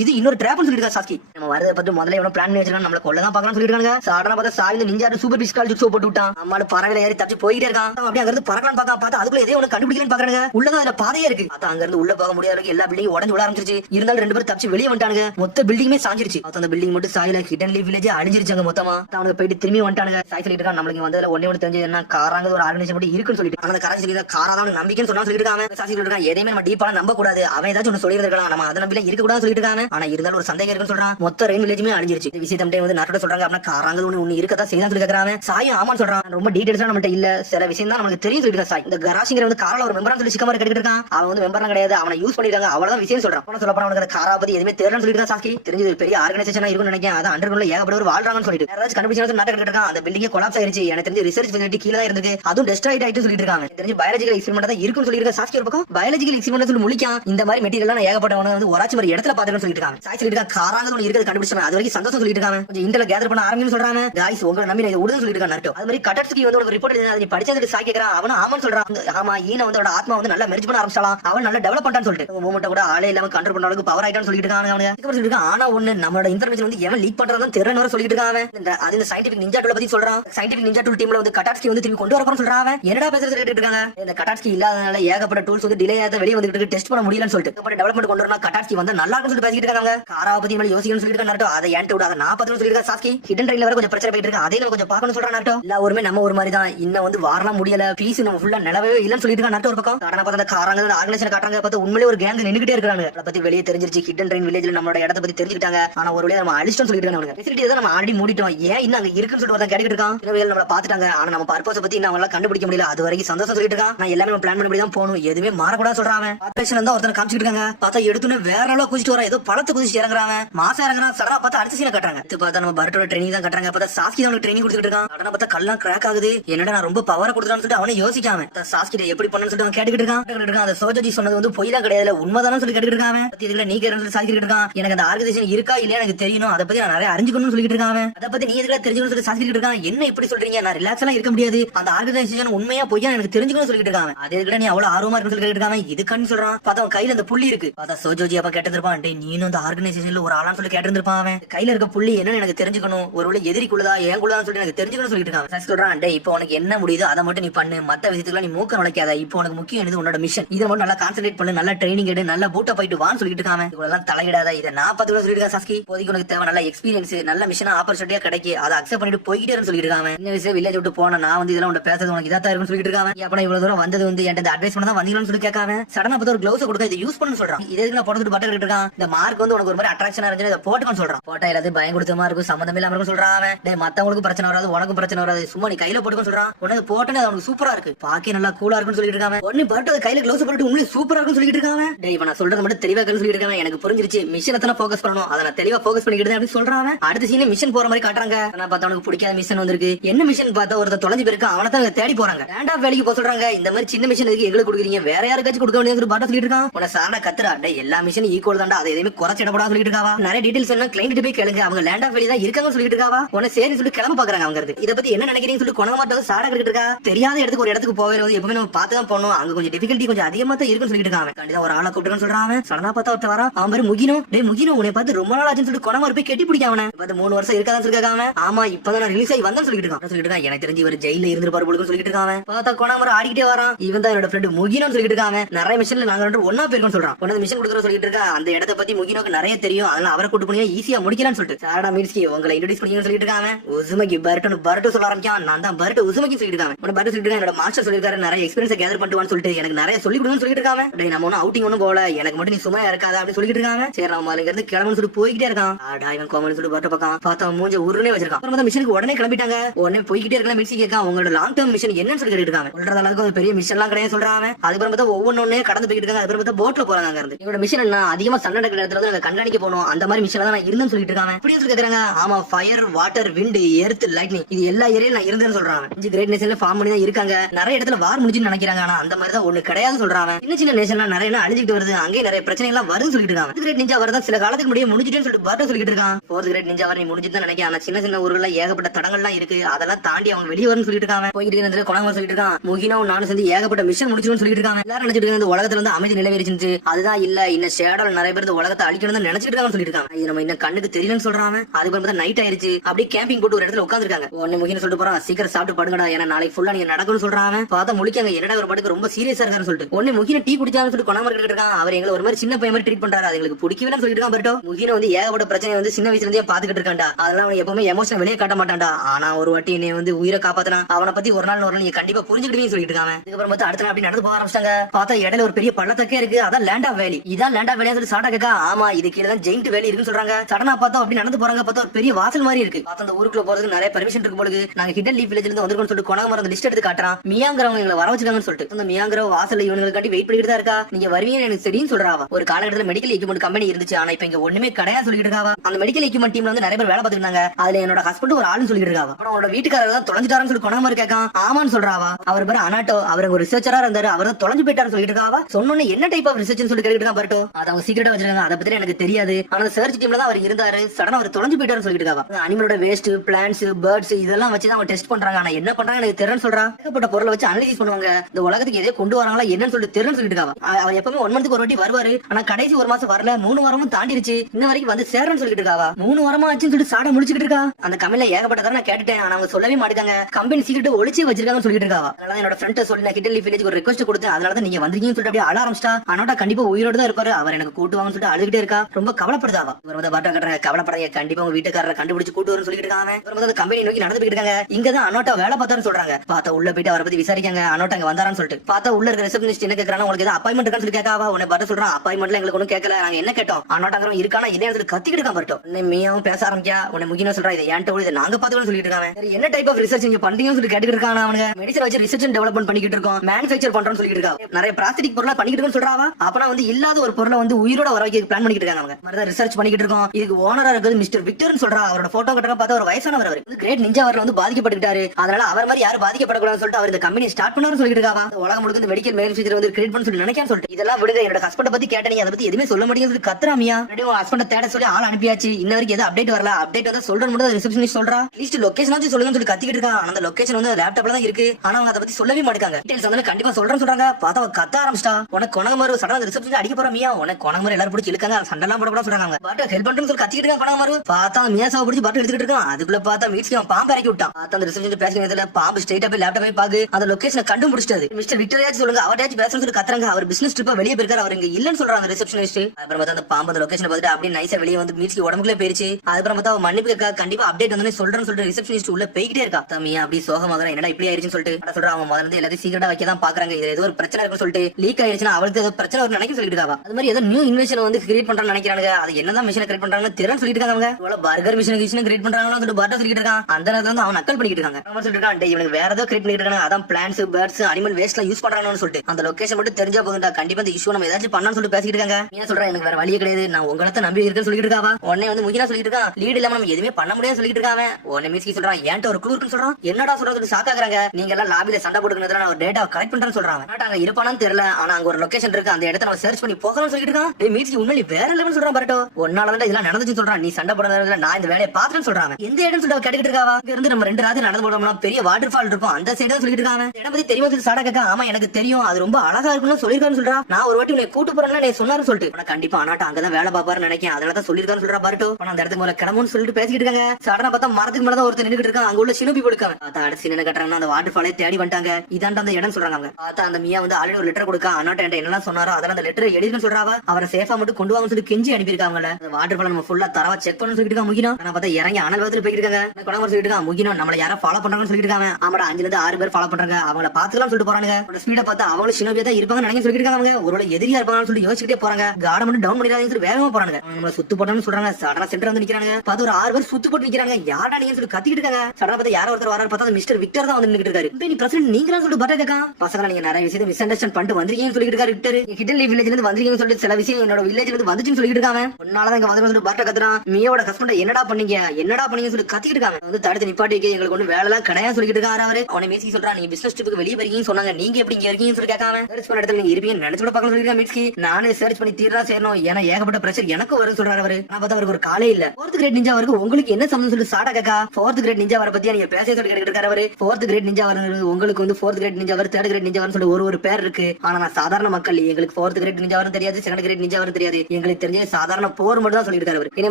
இது இன்னொரு ட்ராப்னு சொல்லிருக்கா சாஸ்கி. நம்ம வரத பத்தி முதல்ல எவ்வளவு பிளான் பண்ணி வச்சிருக்காங்க, நம்மள கொல்ல தான் பாக்கலாம்னு சொல்லிருக்காங்க. சாடனா பார்த்தா சாய் நிஞ்சாரு சூப்பர் பிஸ்கால் ஜுட்சோ போட்டு விட்டான். நம்மால பறவையில ஏறி தப்பிச்சு போயிட்டே இருக்கான். அப்படியே அங்க இருந்து பறக்கலாம் பார்த்தா அதுக்குள்ள எதையோ ஒண்ணு கண்டுபிடிக்கலன்னு பாக்குறாங்க. உள்ளதான் அதுல பாதையே இருக்கு. அங்க இருந்து உள்ள போக முடியாது, எல்லா பில்டிங் உடஞ்சு விட ஆரம்பிச்சிருச்சு. இருந்தாலும் ரெண்டு பேரும் தப்பிச்சு வெளியே வந்துட்டானுங்க. மொத்த பில்டிங்குமே சாஞ்சிருச்சு. அந்த பில்டிங் மட்டும் சாயில ஹிடன் லீவ் வில்லேஜ் அழிஞ்சிருச்சாங்க மொத்தமா. அவனுக்கு போயிட்டு திரும்பி வந்துட்டானுங்க. சாய் சொல்லிட்டு இருக்கான், நம்மளுக்கு வந்ததுல ஒண்ணே ஒண்ணு தெரிஞ்சது என்ன, காராங்க ஒரு ஆர்கனைசேஷன் மட்டும் இருக்குன்னு சொல்லிட்டு அந்த கராச்சி சொல்லி காராதான் நம்பிக்கைன்னு சொன்னா சொல்லிட்டு இருக்காங்க. சாசி சொல்லிட்டு இருக்கான், எதையுமே நம்ம டீப்பா நம்ப கூடாது, அவன் ஏதாச்சும் ஒண்ணு சொல்லியிருக்கலாம், நம்ம அதை நம்பில இருக்க கூடாது சொல்லிட்டு இருக்காங்க. ஆனா இருந்தாலும் ஒரு சந்தேகம் இருக்குன்னு சொல்றான். மொத்த ரெயின் வில்லேஜுமே அழிஞ்சிருச்சு. விஷயத்தை வந்து நாட்டோட சொல்றாங்க. அப்படின்னா காராங்க ஒண்ணு இருக்கதான் செய்யலாம் சொல்லி கேட்கறாங்க. சாயும் ஆமான்னு சொல்றான். ரொம்ப டீடைல்ஸா நம்மகிட்ட இல்ல, சில விஷயம் தான் நமக்கு தெரியும் சொல்லிட்டு சாய். இந்த கராசிங்கிற வந்து காரால ஒரு மெம்பரா சொல்லி சிக்கமா கேட்டுட்டு இருக்கான். அவன் வந்து மெம்பர்லாம் கிடையாது, அவனை யூஸ் பண்ணிருக்காங்க, அவ்வளவுதான் விஷயம் சொல்றான். சொல்ல போனா அவனுக்கு காரா பத்தி எதுவுமே தெரியலன்னு சொல்லிட்டு இருக்கான் சாஸ்கி. தெரிஞ்சது பெரிய ஆர்கனைசேஷனா இருக்கும்னு நினைக்கிறேன். அது அண்டர் கிரவுண்ட்ல ஏகப்பட்ட ஒரு வாழ்றாங்கன்னு சொல்லிட்டு யாராச்சும் கண்டுபிடிச்சு நாட்டை கேட்டு இருக்கான். அந்த பில்டிங் கொலாப்ஸ் ஆயிருச்சு. எனக்கு தெரிஞ்சு ரிசர்ச் ஃபெசிலிட்டி கீழே தான் இருந்தது, அதுவும் டெஸ்ட்ராய்ட் ஆயிட்டு சொல்லிட்டு இருக்காங்க. தெரிஞ்சு பயாலஜிக்கல் எக்ஸ்பெரிமெண்ட் தான் இருக்குன்னு சொல்லிட்டு இருக்க சாஸ்கி. ஒரு பக்கம் பயாலஜிக்கல் எக்ஸ்பெரிமெண்ட் சொல்லி முழிக்கான். இந்த மாதிரி மெட்டீரியல் ஏகப்பட்டவன வந்து ஒராச்சும் ஒரு இடத்துல பாத்துக்கன்னு சொல்லிட்டு இருக்காங்க. சாய் சொல்லிட்டு இருக்கான், காராங்க ஒண்ணு இருக்கிறது கண்டுபிடிச்சாங்க, அது வரைக்கும் சந்தோஷம் சொல்லிட்டு இருக்காங்க. கொஞ்சம் இன்டர்ல கேதர் பண்ண ஆரம்பின்னு சொல்றாங்க. गाइस உங்களை நம்பி நான் உடனே சொல்லிட்டு இருக்கேன் நட்டோ. அது மாதிரி கட்டட்ஸ்க்கு வந்து ஒரு ரிப்போர்ட் எழுதி அதை படிச்சதுக்கு சாய் கேக்குறான். அவன் ஆமான்னு சொல்றான். ஆமா ஈன வந்து அவனோட ஆத்மா வந்து நல்லா மெர்ஜ் பண்ண ஆரம்பிச்சாலாம், அவன் நல்லா டெவலப் பண்ணான்னு சொல்லிட்டு மூமெண்ட்ட கூட ஆளே இல்லாம கண்ட்ரோல் பண்ற அளவுக்கு பவர் ஆயிட்டான்னு சொல்லிட்டு இருக்காங்க. அவனுக்கு அதுக்கு சொல்லிட்டு இருக்கான். ஆனா ஒண்ணு நம்மளோட இன்ஃபர்மேஷன் வந்து எவன் லீக் பண்றதுன்னு தெரியணும் வர சொல்லிட்டு இருக்கான். அது இந்த சயின்டிபிக் நிஞ்சா டூல் பத்தி சொல்றான். சயின்டிபிக் நிஞ்சா டூல் டீம்ல வந்து கட்டாட்ஸ்கி வந்து திரும்பி கொண்டு வரப்போன்னு சொல்றான். என்னடா பேசுறது கேட்டுட்டு இருக்காங்க. இந்த கட்டாட்ஸ்கி இல்லாதனால ஏகப்பட்ட டூல்ஸ் வந்து டிலே ஆக வெளிய வந்துட்டு இருக்கு, டெஸ்ட் பண்ண முடியலன்னு சொல்லிட்டு அப்புறம் டெவலப்மெண்ட் கொண்டு வரணும். கட்டாட்ஸ்கி வந்து நல்லா இருக்குன்னு சொல்லிட்டு பேசிட்டு இருக்காங்க. காரா பத்தி மேல யோசிக்கணும்னு சொல்லிட்டு இருக்கான் நட்டோ. அதை ஏன்ட்டு விட அதை நான் பார்த்து சொல்லிட்டு இருக்கா சாஸ்கி. ஹிடன் ட்ரெயின்ல வர கொஞ்சம் பிரச்சனை போயிட்டு இருக்கு, அதே நம்ம கொஞ்சம் பார்க்கணும் சொல்றான் நட்டோ. எல்லா ஊருமே நம்ம ஒரு மாதிரி தான், இன்னும் வந்து வாரலாம் முடியல, பீஸ் நம்ம ஃபுல்லா நிலவே இல்லன்னு சொல்லிட்டு இருக்கான் நட்டோ. ஒரு பக்கம் காரணம் பார்த்தா காராங்க ஆர்கனைசேஷன் காட்டுறாங்க. பார்த்து உண்மையிலே ஒரு கேங் நின்னுகிட்டே இருக்காங்க. அதை பத்தி வெளியே தெரிஞ்சிருச்சு. ஹிடன் ட்ரெயின் வில்லேஜ்ல நம்மளோட இடத்தை பத்தி தெரிஞ்சுக்கிட்டாங்க. ஆனா ஒரு வழியா நம்ம அழிச்சிட்டோம் சொல்லிட்டு இருக்காங்க. ஃபெசிலிட்டி தான் நம்ம ஆல்ரெடி மூடிட்டோம், ஏன் இன்னும் அங்க இருக்குன்னு சொல்லிட்டு ஒருத்தன் கேட்டுட்டு இருக்கான். இவங்க நம்மள பாத்துட்டாங்க, ஆனா நம்ம பர்பஸ் பத்தி இன்னும் அவங்களால கண்டுபிடிக்க முடியல, அது வரைக்கும் சந்தோஷம் சொல்லிட்டு இருக்கான். நான் எல்லாமே பிளான் பண்ணி தான் போகணும், எதுவுமே மாறக்கூடாது சொல்றாங்க. ஆபரேஷன் தான் ஒருத்தன் காமிச்சிட்டு இருக்காங்க. பார்த்தா எடுத்துன்னு வேற அளவு குதிச்சிட்டு வர, ஏதோ பழத்தை குதிச்சு இறங்குறாங்க. மாசம் இறங்குறான். சடனா பார்த்தா அடுத்த சீனை கட்டுறாங்க. இது பார்த்தா நம்ம பரட்டோட ட்ரைனிங் தான் கட்டுறாங்க. பார்த்தா சாஸ்கி அவனுக்கு ட்ரைனிங் கொடுத்துட்டு இருக்கான். உடனே பார்த்தா கல்லாம் கிராக் ஆகுது. என்னடா நான் ரொம்ப பவரை கொடுத்துட்டான்னு சொல்லிட்டு அவனே யோசிக்காம சாஸ்கிட்ட எப்படி பண்ணணும்னு சொல்லிட்டு அவன் கேட்டுக்கிட்டு இருக்கான். அந்த சோஜி சொன்னது வந்து பொய் தான் கிடையாது, உண்மைதானு சொல்லி கேட்டுக்கிட்டு இருக்கான். இதுல நீ கேட்டு சாஸ்கிட்டு இருக்கான். எனக்கு அந்த ஆர்கனைசேஷன் இருக்கா இல்லையா எனக்கு தெரியணும், அதை பத்தி நான் நிறைய அறிஞ்சுக்கணும்னு சொல்லிட்டு இருக்கான். அதை பத்தி நீ எதுக்கு தெரிஞ்சுக்கணும்னு சொல்லி சாஸ்கிட்டு இருக்கான். என்ன இப்படி சொல்றீங்க, நான் ரிலாக்ஸ் எல்லாம் இருக்க முடியாது, அந்த ஆர்கனைசேஷன் உண்மையா பொய்யா எனக்கு தெரிஞ்சுக்கணும்னு சொல்லிட்டு இருக்கான். அதே கூட நீ அவ்வளவு ஆர்வமா இருக்குன்னு சொல்லி கேட்டு இருக்கான். இதுக்கான்னு சொல்றான். பார்த்தா அவன் கையில அந்த புள்ளி இருக்கு. பார்த்தா சோஜோஜி அப்ப கேட்டிருப்பான், நீனும் அந்த ஆர்கனைசேஷன்ல ஒரு ஆளான்னு சொல்லி கேட்டிருப்பான். அவன் கையில இருக்க புள்ளி என்னன்னு எனக்கு தெரிஞ்சுக்கணும், ஒருவேளை எதிரிக்குள்ளதா ஏங்குள்ளதான்னு சொல்லி எனக்கு தெரிஞ்சுக்கணும்னு சொல்லிட்டு இருக்கான். சொல்றான், இப்போ உனக்கு என்ன முடியுதோ அதை மட்டும் நீ பண்ணு, மத்த விஷயத்துக்குலாம் நீ மூக்க நுழைக்காத, இப்போ உனக்கு முக்கியம் என்னது உன்னோட மிஷன், இதை மட்டும் நல்லா கான்சென்ட்ரேட் பண்ணு, நல்லா ட்ரைனிங் எடு, நல்லா பூட்டா போயிட்டு வான்னு சொல்லிட்டு இருக்காங்க. இதெல்லாம் தலையிடாத, இதை நான் பார்த்து சொல்லிட்டு இருக்கா சாஸ்கி. இப்போதைக்கு உனக்கு தேவை நல்ல எக்ஸ்பீரியன்ஸ், நல்ல மிஷனா ஆப்பர்ச்சுனிட்டியா கிடைக்கு, அதை அக்செப்ட் பண்ணிட்டு போயிட்டே சொல்லிட்டு இருக்காங்க. இந்த விஷயம் வில்லேஜ் விட்டு போனா நான் வந்து இதெல்லாம் உன்ட பேசுறது உனக்கு இதா இருக்குன்னு சொல்லிட்டு இருக்காங்க. அப்ப இவ்வளவு தூரம் வந்தது வந்து என்கிட்ட அட்வைஸ் பண்ண தான் வந்தீங்கன்னு சொல்லி கேட்காம சடனா பார்த்து ஒரு கிளவுஸ் கொடுக்க இதை யூஸ் பண்ணு சொல்றான். இது எதுக்கு நான் போட்டு பட்டர் இருக்கான். இந்த மார்க் வந்து உனக்கு ஒரு மாதிரி அட்ராக்ஷனா இருந்துச்சு இதை போட்டுக்கன்னு சொல்றான். போட்டா எல்லாத்தையும் பயம் கொடுத்தமா இருக்கும், சம்பந்தம் இல்லாம இருக்கும் சொல்றான் அவன். டேய் மத்தவங்களுக்கு பிரச்சனை வராது, உனக்கும் பிரச்சனை வராது, சும்மா நீ கையில போட்டுக்கன்னு சொல்றான். உனக்கு போட்டனே அவனுக்கு சூப்பரா இருக்கு, பாக்கே நல்லா கூலா இருக்குன்னு சொல்லிட்டு இருக்காங்க. உடனே பர்ட் அதை கையில க்ளவுஸ் போட்டு உண்மையிலே சூப்பரா இருக்குன்னு சொல்லிட்டு இருக்காங்க. டேய் இவன் நான் சொல்றது மட்டும் தெளிவா சொல்லிட்டு இருக்காங்க, எனக்கு புரிஞ்சிருச்சு, மிஷன் தான ஃபோக்கஸ் பண்ணணும், அதை நான் தெளிவா ஃபோக்கஸ் பண்ணிக்கிட்டு அப்படின்னு சொல்றான். அடுத்த சீன்ல மிஷன் போற மாதிரி காட்டுறாங்க. நான் பார்த்தா அவனுக்கு பிடிக்காத மிஷன் வந்திருக்கு. என்ன மிஷன் பார்த்தா ஒருத்தர் தொலைஞ்சு போயிருக்கான், அவனை தான் தேடி போறாங்க. லேண்ட் ஆஃப் வேலைக்கு போக சொல்றாங்க. இந்த மாதிரி சின்ன மிஷன் எதுக்கு எங்களுக்கு கொடுக்குறீங்க, வேற யாருக்காச்சும் கொடுக்க வேண்டியது பாட்டா சொல்லிட்டு இருக்கான். உன சாரா கத்துறா, டேய் எல்லா மிஷனும் ஈக்குவல் தான்டா, அதை எதுவுமே குறைச்சிடப்படாத சொல்லிட்டு இருக்காவா. நிறைய டீடைல்ஸ் எல்லாம் கிளைண்ட் போய் கேளுங்க, அவங்க லேண்ட் ஆஃப் வேலி தான் இருக்காங்க சொல்லிட்டு இருக்காவா. உன சரி சொல்லி கிளம்ப பாக்குறாங்க. அவங்க இதை பத்தி என்ன நினைக்கிறீங்கன்னு சொல்லி கொண மாட்டது சாரா கிட்ட இருக்கா. தெரியாத இடத்துக்கு ஒரு இடத்துக்கு போவே எப்பவுமே நம்ம பார்த்து தான் போகணும், அங்க கொஞ்சம் டிஃபிகல்ட்டி கொஞ்சம் அதிகமா தான் இருக்குன்னு சொல்லிட்டு இருக்காங்க. கண்டிப்பா ஒரு ஆளை கூப்பிட்டுன்னு சொல்றான். சடனா பார்த்தா ஒருத்த வரா, அவன் பேரு முகினோ. டேய் முகினோ, உன்னை பார்த்து ரொம்ப நாள் ஆச்சுன்னு சொல்லி கொண போய் கெட்டி பிடிக்க அவனை பார்த்து 3 வருஷம் இருக்காதான் சொல்லிருக்காங்க. ஆமா இப்பதான் நான் ரிலீஸ் ஆகி வந்தேன்னு சொல்லிட்டு இருக்கான். எனக்கு தெரிஞ்சு இவர் ஜெயில இருந்திருப்பாரு போலுன்னு சொல்லிட்டு இருக்காங்க. பார்த்தா கொணாமரம் ஆடிக்கிட்டே வரான். இவன் தான் என்னோட ஃப்ரெண்ட் முகினோன்னு சொல்லிட்டு இருக்காங்க. நிறைய மிஷன்ல நாங்க ரெண்டு ஒன்னா போயிருக்கோம்னு சொல்றான். உனக்கு மிஷன் கொடுக்குற சொல்லிட்டு இருக்கா. அந்த இடத்தை பத்தி முகினோக்கு நிறைய தெரியும், அதனால அவரை கூட்டு போனீங்க ஈஸியா முடிக்கலாம்னு சொல்லிட்டு சாரடா மீட்ஸ்கி உங்களை இன்ட்ரோடியூஸ் பண்ணிங்கன்னு சொல்லிட்டு இருக்காங்க. உசுமகி பர்ட்டு சொல்ல ஆரம்பிச்சான். நான் தான் பர்ட்டு உசுமகி சொல்லிட்டு இருக்காங்க. உன பர்ட்டு சொல்லிட்டு என்னோட மாஸ்டர் சொல்லிருக்காரு, நிறைய எக்ஸ்பீரியன்ஸ் கேதர் பண்ணிட்டுவான்னு சொல்லிட்டு எனக்கு நிறைய சொல்லி கொடுன்னு சொல்லிட்டு இருக்காங்க. டேய் நம்ம ஒன்னும் அவுட்டிங் ஒன்னும் போல, எனக்கு மட்டும் நீ சும்மா இருக்காத அப்படி சொல்லிட்டு இருக்காங்க. சரி நம்ம இங்க இருந்து கிளம்புன்னு சொல்லிட்டு போய்கிட்டே இருக்கான். ஆடா இவன் கோமன் சொல்லிட்டு பர்ட்ட பக்கம் பார்த்தா மூஞ்ச உருனே வச்சிருக்கான். அப்புறம் மிஷனுக்கு உடனே கிளம்பிட்டாங்க. உடனே போய்கிட்டே இருக்கலாம். மிஷன் கேட்கான், உங்களோட லாங் டர்ம் மிஷன் என்னன்னு சொல்லி கேட்டு இருக்காங்க. சொல்ற அளவுக்கு ஒரு பெரிய மிஷன் எல்லாம் கிடையாது சொல்றாங்க. அதுக்கப்புறம் பார்த்தா ஒவ்வொன்னே கடந்து போய்கிட்டு இருக்காங்க. அதுக்கப்புறம் பார்த்தா போட்ல போறாங்க. அங்க இருந்து இவரோட மிஷன் என்ன அதிகமா சண்டை நடக்கிற இடத்துல வந்து கண்காணிக்க போனோம், அந்த மாதிரி மிஷன் தான் நான் இருந்தேன்னு சொல்லிட்டு இருக்காங்க. இப்படியே சொல்லி கேக்குறாங்க. ஆமா fire water wind earth lightning இது எல்லா ஏரியா நான் இருந்தேன்னு சொல்றாங்க. 5 கிரேட் நேஷன்ல ஃபார்ம் பண்ணி தான் இருக்காங்க. நிறைய இடத்துல வார் முடிஞ்சுன்னு நினைக்கிறாங்க, ஆனா அந்த மாதிரி தான் ஒண்ணு கிடையாது சொல்றாங்க. சின்ன சின்ன நேஷன்லாம் நிறைய அழிஞ்சிட்டு வருது, அங்கே நிறைய பிரச்சனை எல்லாம் வருதுன்னு சொல்லிட்டு இருக்காங்க. கிரேட் நிஞ்சா வரதான் சில காலத்துக்கு முடிய முடிஞ்சிட்டேன்னு சொல்லிட்டு பர்ட்ட சொல்லிட்டு இருக்கான். 4th கிரேட் நிஞ்சா வர நீ முடிஞ்சுட்டு தான் நினைக்கிறேன், ஆனா சின்ன சின்ன ஊர்கள்ல ஏகப்பட்ட தடங்கள்லாம் இருக்கு, அதெல்லாம் தாண்டி அவங்க வெளியே வரும்னு சொல்லிட்டு இருக்காங்க. போய்கிட்டு இருக்கிற குணமா சொல்லிட்டு இருக்கான். முகினோ நானும் சேர்ந்து ஏகப்பட்ட மிஷன் முடிச்சிடும்னு சொல்லிட்டு இருக்காங்க. எல்லாரும் நினைச்சிட்டு இருக்காங்க இந்த உலகத்துல வந்து அமைதி நிலவரிச்சு, அதுதான் இல்ல இன்னும் ஷேடோல நிறைய பேர் உலகத்தை அழிக்கணும் நினைச்சிட்டு இருக்காங்கன்னு சொல்லிட்டு இருக்காங்க. இது நம்ம இன்னும் கண்ணுக்கு தெரியலன்னு சொல்றாங்க. அதுக்கப்புறம் பார்த்தா நைட் ஆயிருச்சு. அப்படியே கேம்பிங் போட்டு ஒரு இடத்துல உட்காந்துருக்காங்க. உடனே முகினோ சொல்லிட்டு போறான், சீக்கிரம் சாப்பிட்டு படுங்கடா, ஏன்னா நாளைக்கு ஃபுல்லா நீங்க நடக்கும்னு சொல்றாங்க. பார்த்தா முழிக்காங்க, என்னடா ஒரு பாட்டுக்கு ரொம்ப சீரியஸா இருக்கான்னு சொல்லிட்டு உடனே முகினோ டீ குடிச்சான்னு சொல்லிட்டு கொண்டாம இருக்கான். அவர் எங்களை ஒரு மாதிரி சின்ன பையன் மாதிரி ட்ரீட் பண்றாரு, அது எங்களுக்கு பிடிக்கவே சொல்லிட்டு இருக்கான். பர்ட்டோ முகினோ வந்து ஏகப்பட்ட பிரச்சனை வந்து சின்ன வயசுல இருந்தே பாத்துக்கிட்டு இருக்காண்டா, அதெல்லாம் அவன் எப்பவுமே எமோஷன் வெளியே காட்ட மாட்டான்டா, ஆனா ஒரு வாட்டி நீ வந்து உயிரை காப்பாத்தினா அவனை பத்தி ஒரு நாள் நீங்க கண்டிப்பா புரிஞ்சுக்கிட்டீங்கன்னு சொல்லிட்டு இருக்காங்க. இதுக்கப்புறம் பார்த்தா அடுத்த நாள் அப்படி நடந்து போக ஆரம்பிச்சாங்க. பார்த்தா இடையில ஒரு பெரிய பள்ளத்தக்கே இருக்கு, அதான் லேண்ட் ஆஃப் வேலி. இதான் லேண்ட் ஆஃப் வேலியா சொல்லி சாட்டா கேட்கா. ஆமா இது கீழே தான் ஜெயிண்ட் வேலி இருக்குன்னு சொல்றாங்க. சடனா பார்த்தா அப்படி நடந்து போறாங்க. பார்த்தா ஒரு பெரிய வாசல் மாதிரி இருக்கு. பார்த்தா அந்த ஊருக்குள்ள போறதுக்கு நிறைய பெர்மிஷன் இருக்கு போல. நாங்க ஹிடன் லீஃப் வில்லேஜ்ல இருந்து வந்திருக்கோம்னு சொல்லிட்டு கொண்டாம அந்த லிஸ்ட் எடுத்து காட்டுறான். மியாங்கிறவங்க எங்களை வர வச்சிருக்காங்கன்னு சொல்லிட்டு அந்த மியாங்கிற வாசல்ல இவங்களுக்கு வெயிட் பண்ணிட்டு தான் இருக்கா. நீங்க வருவீங்கன்னு எனக்கு தெரியும் சொல்றாவா. ஒரு காலகட்டத்தில் மெடிக்கல் எக்யூப்மெண்ட் கம்பெனி இருந்துச்சு, ஆனா இப்ப இங்க ஒண்ணுமே கிடையாது சொல்லிட்டு இருக்காவா. அந்த மெடிக்கல் எக்யூப்மெண்ட் டீம்ல வந்து நிறைய பேர் வேலை பார்த்துட்டு இருந்தாங்க. அதுல என்னோட ஹஸ்பண்ட் ஒரு ஆளுன்னு சொல்லிட்டு இருக்காவா. அப்புறம் அவரோட வீட்டுக்காரர் தான் தொலைஞ்சிட்டாருன்னு சொல்லி கொண்டாம இருக்கான். ஆமான்னு சொல்றாவா. அவர் பேர் அனாட்டோ, அவர் ஒரு ரிசர்ச்சரா இருந்தாரு, அவர் தான் தொலைஞ்சு போயிட்டாரு சொல்லிட்டு இருக்காவா. சொன்னோன்னு என்ன டைப் ஆஃப் ரிசர்ச்னு சொல்லி கேட்டுட்டு இருக்கான் பர்ட்டோ. அது அவங்க சீக்கிரட்டா வச்சிருக்காங்க, அதை பத்தி எனக்கு தெரியாது, ஆனா சர்ச் டீம்ல தான் அவர் இருந்தாரு, சடனா அவர் தொலைஞ்சு போயிட்டாரு சொல்லிட்டு இருக்காவா. அனிமலோட வேஸ்ட் பிளான்ஸ் பேர்ட்ஸ் இதெல்லாம் வச்சு தான் அவங்க டெஸ்ட் பண்றாங்க, ஆனா என்ன பண்றாங்க எனக்கு தெரியலன்னு சொல்றான். ஏகப்பட்ட பொருளை வச்சு அனலைஸ் பண்ணுவாங்க, இந்த உலகத்துக்கு எதே கொண்டு வராங்களா என்னன்னு சொல்லிட்டு தெரியலன்னு சொல்லிட்டு இருக்காவா. அவர் எப்பவுமே 1 மந்த்க்கு ஒரு வாட்டி வருவாரு, ஆனா கடைசி 1 மாசம் வரல, 3 வாரமும் தாண்டிருச்சு, இன்ன வரைக்கும் வந்து சேரன்னு சொல்லிட்டு இருக்காவா. 3 வாரமா ஆச்சுன்னு சொல்லிட்டு சாட முடிச்சுட்டு இருக்கா. அந்த கம்பெனில ஏகப்பட்டதான் நான் கேட்டுட்டேன், ஆனா அவங்க சொல்லவே மாட்டாங்க, கம்பெனி சீக்கிரட்டு ஒளிச்சு வச்சிருக்காங்கன்னு சொல்லிட்டு இருக்காவா. அதனால என்னோட ஃப்ரெண்ட் சொல்லி ஹிடன் லீஃப் வில்லேஜ்க்கு ஒரு ரிக்வெஸ்ட் கொடுத்தேன், அதனால தான் நீங்க வந்தீங்கன்னு சொல்லிட்டு அப்படியே அழ ஆரம்பிச்சிட்டா. ஆனாட்டா கண்டிப்பா உயிரோட தான் இருப்பாரு, அவர் எனக்கு கூட்டுவாங்கன்னு சொல்லிட்டு அழுகிட்டே இருக்கா. ரொம்ப கவலைப்படுதாவா. இவர் வந்து பாட்டா கட்டுறாங்க, கவலைப்படாதீங்க கண்டிப்பா உங்க வீட்டுக்காரரை கண்டுபிடிச்சு கூட்டு வரும்னு சொல்லிட்டு இருக்காங்க. இவர் வந்து கம்பெனி நோக்கி நடந்து போயிட்டு இருக்காங்க. இங்கதான் அனோட்டா வேலை பார்த்தாருன்னு சொல்றாங்க. பார்த்தா உள்ள போயிட்டு அவரை பத்தி விசாரிக்காங்க. அனோட்டா அங்க வந்தாரான்னு சொல்லிட்டு பார்த்தா உள்ள இருக்க ரிசப்ஷனிஸ்ட் என்ன கேக்குறாங்க, உங்களுக்கு ஏதாவது அப்பாயின்மெண்ட் இருக்கான்னு சொல்லி கேட்காவா. உன்னை பாட்ட சொல்றான், அப்பாயின்மெண்ட்ல எங்களுக்கு ஒன்னும் கேட்கல, நாங்க என்ன கேட்டோம், அனோட்டாங்கிறவன் இருக்கானா இல்லையா சொல்லி கத்திக்கிட்டு இருக்கான். பர்ட்டோ உன்னை மியாவும் பேச ஆரம்பிக்கா. உன்னை முகினோ சொல்றா, இதை ஏன்ட்ட இதை நாங்க பாத்துக்கணும் சொல்லிட்டு இருக்காங்க. சரி என்ன டைப் ஆஃப் ரிசர்ச் நீங்க பண்றீங்கன்னு சொல்லி கேட்டுட்டு இருக்காங்க. அவனுங்க மெடிசன் வச்சு ரிசர்ச் அண்ட் டெவலப்மெண்ட் பண்ணிக்கிட்டு இருக்கோம், மேனுஃபேக்சர் பண்றோம்னு சொல்லிட்டு இருக்காங்க. நிறைய பிளாஸ்டிக் பொருளா பண்ணிக்கிட்டு இருக்கோம்னு சொல்றாவா. அப்பனா வந்து இல்லாத ஒரு பொருளை வந்து உயிரோட வர வைக்க பிளான் பண்ணிக்கிட்டு இருக்காங்க. அவங்க மாதிரி ரிசர்ச் பண்ணிக்கிட்டு இருக்கோம். இதுக்கு ஓனரா இருக்கிறது மிஸ்டர் விக்டர்னு சொல்றா. அவரோட போட்டோ கட்டற பார்த்தா ஒரு வயசானவர், அவர் வந்து கிரேட் நிஞ்சா வரல வந்து பாதிக்கப்பட்டுட்டாரு, அதனால அவர் மாதிரி யாரும் பாதிக்கப்படக்கூடாதுன்னு சொல்லிட்டு அவர் இந்த கம்பெனி ஸ்டார்ட் பண்ணாருன்னு சொல்லிட்டு இருக்காவா. உலகம் முழுக்க இந்த மெடிக்கல் மேனுஃபேக்சர் வந்து கிரியேட் பண்ண சொல்லி நினைக்கான்னு சொல்லிட்டு இதெல்லாம் விடுங்க, என்னோட ஹஸ்பண்ட பத்தி கேட்ட நீங்க அதை பத்தி எதுவுமே சொல்ல முடியும்னு சொல்லி கத்துறாமியா. உங்க ஹஸ்பண்ட தேட சொல்லி ஆள் அனுப்பியாச்சு, இன்ன வரைக்கும் எது அப்டேட் வரல, அப்டேட் வந்து சொல்றேன் மட்டும் ரிசப்ஷனிஸ்ட் சொல்றா. லிஸ்ட் லொகேஷன் வச்சு சொல்லுங்கன்னு சொல்லி கத்திக்கிட்டு இருக்கா. அந்த லொகேஷன் வந்து லேப்டாப்ல தான் இருக்கு, ஆனா அவங்க அதை பத்தி சொல்லவே மாட்டாங்க. டீடைல்ஸ் வந்து கண்டிப்பா சொல்றேன்னு சொல்றாங்க. பார்த்தா கத்த ஆரம்பிச்சிட்டா. உனக்கு கொணகமாரு சடனா ரிசப்ஷன் அடிக்க போற மியா, உனக்கு கொணகமாரு எல்லாரும் பிடிச்சி இழுக்காங்க, சண்டெல்லாம் போட சொல்றாங்க. பாட்டு ஹெல்ப் பண்றேன்னு சொல்லி கத்திக்கிட்டு இருக்காங்க கொணகமாரு. பார்த்தா மியாசாவை பிடிச்சி பாட்டு எடுத்துக்கிட்டு இருக்கான். அதுக்குள்ள பார்த்தா மீட்ஸ்க்கு அவன் பாம்பு இறக்கி விட்டான். பார்த்தா அந்த ரிசப்ஷன் பேசுறதுல பாம்பு ஸ்ட்ரைட்டா போய் லேப்டாப் போய் பாக்கு அந்த லொகேஷனை கண்டுபிடிச்சிட்டாரு. மிஸ்டர் விக்டரியாச்சு சொல்லுங்க, அவர்யாச்சும் பேசணும்னு சொல்லி கத்துறாங்க. அவர் பிசினஸ் ட்ரிப்பா வெளியே போயிருக்காரு, அவர் இங்க இல்லன்னு சொல்றாங்க ரிசப்ஷனிஸ்ட். அப்புறம் பார்த்தா அந்த பாம்பு அந்த லொகேஷன் பார்த்துட்டு அப்படியே நைஸா வெளியே வந்து மீட்ஸ்க்கு உடம்புக்குள்ள போயிருச்சு. அதுக்கப்புறம் பார்த்தா அவன் மன்னிப்பு கேட்க கண்டிப்பா அப்டேட் வந்து சொல்றேன்னு சொல்லிட்டு ரிசப்ஷனிஸ்ட் உள்ள போய்கிட்டே இருக்கா. தம்பியா அப்படி சோகமாக என்னடா இப்படி ஆயிருச்சுன்னு சொல்லிட்டு சொல்றான். அவன் முதல்ல எல்லாத்தையும் சீக்கிரட்டா வைக்க தான் பாக்குறாங்க. இது ஏதோ ஒரு பிரச்சனை இருக்குன்னு சொல்லிட்டு லீக் ஆயிடுச்சுன்னா அவளுக்கு ஏதோ பிரச்சனை ஒரு நினைக்க சொல்லிட்டு இருக்காவா. அது மாதிரி ஏதோ நியூ இன்வென்ஷன் வந்து கிரியேட் பண்றான்னு நினைக்கிறாங்க. அது என்னதான் மிஷினை கிரியேட் பண்றாங்கன்னு தெரியல சொல்லிட்டு இருக்காங்க. அவங்க பர்கர் மிஷினை கிரியேட் பண்றாங்கன்னு சொல்லிட்டு பர்ட்டா சொல்லிட்டு இருக்கான். அந்த நேரத்துல வந்து அவன் நக்கல் பண்ணிட்டு இருக்காங்க. அவன் சொல்லிட்டு இருக்கான், டேய் இவனுக்கு வேற ஏதோ கிரியேட் பண்ணிட்டு இருக்காங்க. அதான் பிளான்ட்ஸ், பேர்ட்ஸ், அனிமல் வேஸ்ட்லாம் யூஸ் பண்றாங்கன்னு சொல்லிட்டு அந்த லொகேஷன் மட்டும் தெரிஞ்சா போதும்டா, கண்டிப்பா இந்த இஷ்யூ நம்ம ஏதாச்சும் பண்ணணும்னு சொல்லிட்டு பேசிட்டு இருக்காங்க. நீ சொல்றேன் எனக்கு வேற வழியே கிடையாது, நான் உங்களை நம்பி இருக்கேன்னு சொல்லிட்டு இருக்காவா. உடனே வந்து முகினா சொல்லிட்டு இருக்கான், லீட் இல்லாம நம்ம எதுவுமே பண்ண முடியாது சொல்லிட்டு இருக்காங்க. உடனே மிஸ்கி சொல்றான், ஏன்ட்ட ஒரு க்ளூ இருக்குன்னு சொல்றான். என்னடா சொல்றது சாக்காக்குறாங்க, நீங்க எல்லாம் லாபில சண்டை போட்டுக்கிறதுல நான் ஒரு டேட்டா கலெக்ட் பண்றேன்னு சொல்றாங்க. அங்க இருப்பானு தெரியல, ஆனா அங்க ஒரு லொகேஷன் இருக்கு, அந்த இடத்த நம்ம சர்ச் பண்ணி போகணும்னு சொல்லிட்டு இருக்கான். டேய் மிஸ்கி உண்மையிலே வேற லெவல் சொல்றான் பரட்டோ. ஒன்னால இதெல்லாம் நடந்துச்சுன்னு சொல்றான். நீ சண்டை போடுறதுல நான் இந்த வேலையை பாத்துன்னு சொல்றாங்க. எந்த இடம் சொல்லிட்டு கேட்டுக்கிட்டு இருக்காவா. இங்க இருந்து நம்ம 2 ராத்திரி நடந்து போனோம்னா பெரிய வாட்டர் ஃபால் இருக்கும், அந்த சைடு தான் சொல்லிட்டு இருக்காங்க. இடம் பத்தி தெரியுமா சாடா கேட்க, ஆமா எனக்கு தெரியும், அது ரொம்ப அழகா இருக்குன்னு சொல்லிருக்கான்னு சொல்றா. நான் ஒரு வாட்டி உன்னை கூட்டு போறேன்னு நீ சொன்னாரு சொல்லிட்டு, ஆனா கண்டிப்பா அனாட்ட அங்கதான் வேலை பாப்பாருன்னு நினைக்கிறேன், அதனாலதான் சொல்லிருக்கான்னு சொல்றா பரட்டோ. ஆனா அந்த இடத்துக்கு மேல கிளம்புன்னு சொல்லிட்டு பேசிக்கிட்டு இருக்காங்க. சடனா பார்த்தா மரத்துக்கு மேலதான் ஒருத்தர் நின்னுட்டு இருக்கான். அங்க உள்ள சினோபி கொடுக்காங்க. பார்த்தா அடுத்து சின்ன கட்டுறாங்கன்னா அந்த வாட்டர் ஃபாலே தேடி வந்துட்டாங்க. இதாண்டா அந்த இடம் சொல்றாங்க. பார்த்தா அந்த மியா வந்து ஆல்ரெடி ஒரு லெட்டர் கொடுக்கா. அனாட்ட என்கிட்ட என்னெல்லாம் சொன்னாரோ அதெல்லாம் அந்த லெட்டர் எழுதின்னு சொல்றாவா. அவரை சேஃபா மட்டும் கொண்டு வாங்க சொல்லி கெஞ்சி அனுப்பியிருக்காங்கல்ல. அந்த வாட்டர் ஃபால் நம்ம ஃபுல்லா தரவா செக் பண்ணு சொல்லிட்டு இருக்கான் முகினா. ஆனா பார்த்தா இறங்கி அனல் வேகத்துல போயிட்டு இருக்காங்க. குணவர் சொல்லிட்டு இருக்கான், முகினா நம்மள யாரா ஃபாலோ பண்றாங்கன்னு சொல்லிட்டு இருக்காங்க. ஆமாடா 5ல இருந்து 6 பேர் ஃபாலோ பண்றாங்க, அவங்கள பாத்துக்கலாம் சொல்லிட்டு போறாங்க. ஸ்பீட பார்த்தா அவங்களும் சினோபியா தான் இருப்பாங்க நினைக்க சொல்லிட்டு இருக்காங்க. ஒருவேளை எதிரியா இருப்பாங்கன்னு சொல்லி யோசிச்சுட்டே போறாங்க. கார்ட மட்டும் டவுன் பண்ணிடாதீங்கன்னு சொல்லி வேகமா போறாங்க. நம்மள சுத்து போட்டோம்னு சொல்றாங்க. சடனா சென்டர் வந்து நிக்கிறாங்க. பார்த்து ஒரு 6 பேர் சுத்து போட்டு நிக்கிறாங்க. யாரா நீங்க சொல்லி கத்திக்கிட்டு இருக்காங்க. சடனா பார்த்தா யாரோ ஒருத்தர் வராரு. பார்த்தா மிஸ்டர் விக்டர் தான் வந்து நின்னுட்டு இருக்காரு. நீ பிரசிடென்ட் நீங்களா சொல்லிட்டு பட்டா கேட்கான். பசங்க நீங்க நிறைய விஷயத்தை மிஸ் அண்டர்ஸ்டாண்ட் பண்ணிட்டு வந்திருக்கீங்கன்னு சொல்லிட்டு இருக்காரு விக்டர். ஹிடன் லீவ் வில்லேஜ்ல இருந்து வந்திருக்கீங்கன்னு சொல்லிட்டு சில விஷயம் என்னோட வில்லேஜ்ல இருந்து வந்துச்சுன்னு சொல்லிட்டு இருக்காங்க. ஒன்னாலதான் இங்க வந்து சொல்லிட்டு பட்டா கத்துறான். மியோட ஹஸ்பண்ட் என்னடா பண்ணீங்கன்னு சொல்லி கத்திட்டு இருக்காங்க. வந்து தடுத்து நிப்பாட்டி எங்களுக்கு ஒண்ணு வேலை எல்லாம் கிடையாது சொல்லிட்டு இருக்காரு அவரு. அவனை மிஸ்கி சொல்றான், நீங்க பிசினஸ் ட்ரிப்புக்கு வெளியே வரீங்கன்னு சொன்னாங்க, நீங்க எப்படி இங்க இருக்கீங்கன்னு சொல்லி கேட்காம சர்ச் பண்ண இடத்துல நீங்க இருப்பீங்க நினைச்சு கூட பார்க்க சொல்லிருக்காங்க மிஸ்கி. நானே சர்ச் பண்ணி தீரா சேரணும், ஏன்னா ஏகப்பட்ட பிரஷர் எனக்கு வரும் சொல்றாரு அவரு. நான் பார்த்தா அவருக்கு ஒரு காலே இல்ல. 4th கிரேட் நிஞ்சா வருக்கு உங்களுக்கு என்ன சம்பந்தம் சொல்லி சாடா கேக்கா. 4th கிரேட் நிஞ்சா வர பத்தியா நீங்க பேச சொல்லி கேட்டுட்டு இருக்காரு அவரு. 4th கிரேட் நிஞ்சா வர உங்களுக்கு வந்து 4th கிரேட் நிஞ்சா வர 3rd கிரேட் நிஞ்சா வரன்னு சொல்லி ஒரு பேர் இருக்கு. ஆனா நான் சாதாரண மக்கள், எங்களுக்கு 4th கிரேட் நிஞ்சா வரும் தெரியாது, 2nd கிரேட் நிஞ்சா வரும் தெரியாது, எங்களுக்கு தெரிஞ்ச சாதாரண போர் மட்டும் தான் சொல்லிருக்காரு அவரு. என்னை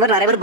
மாதிரி நிறைய பேர்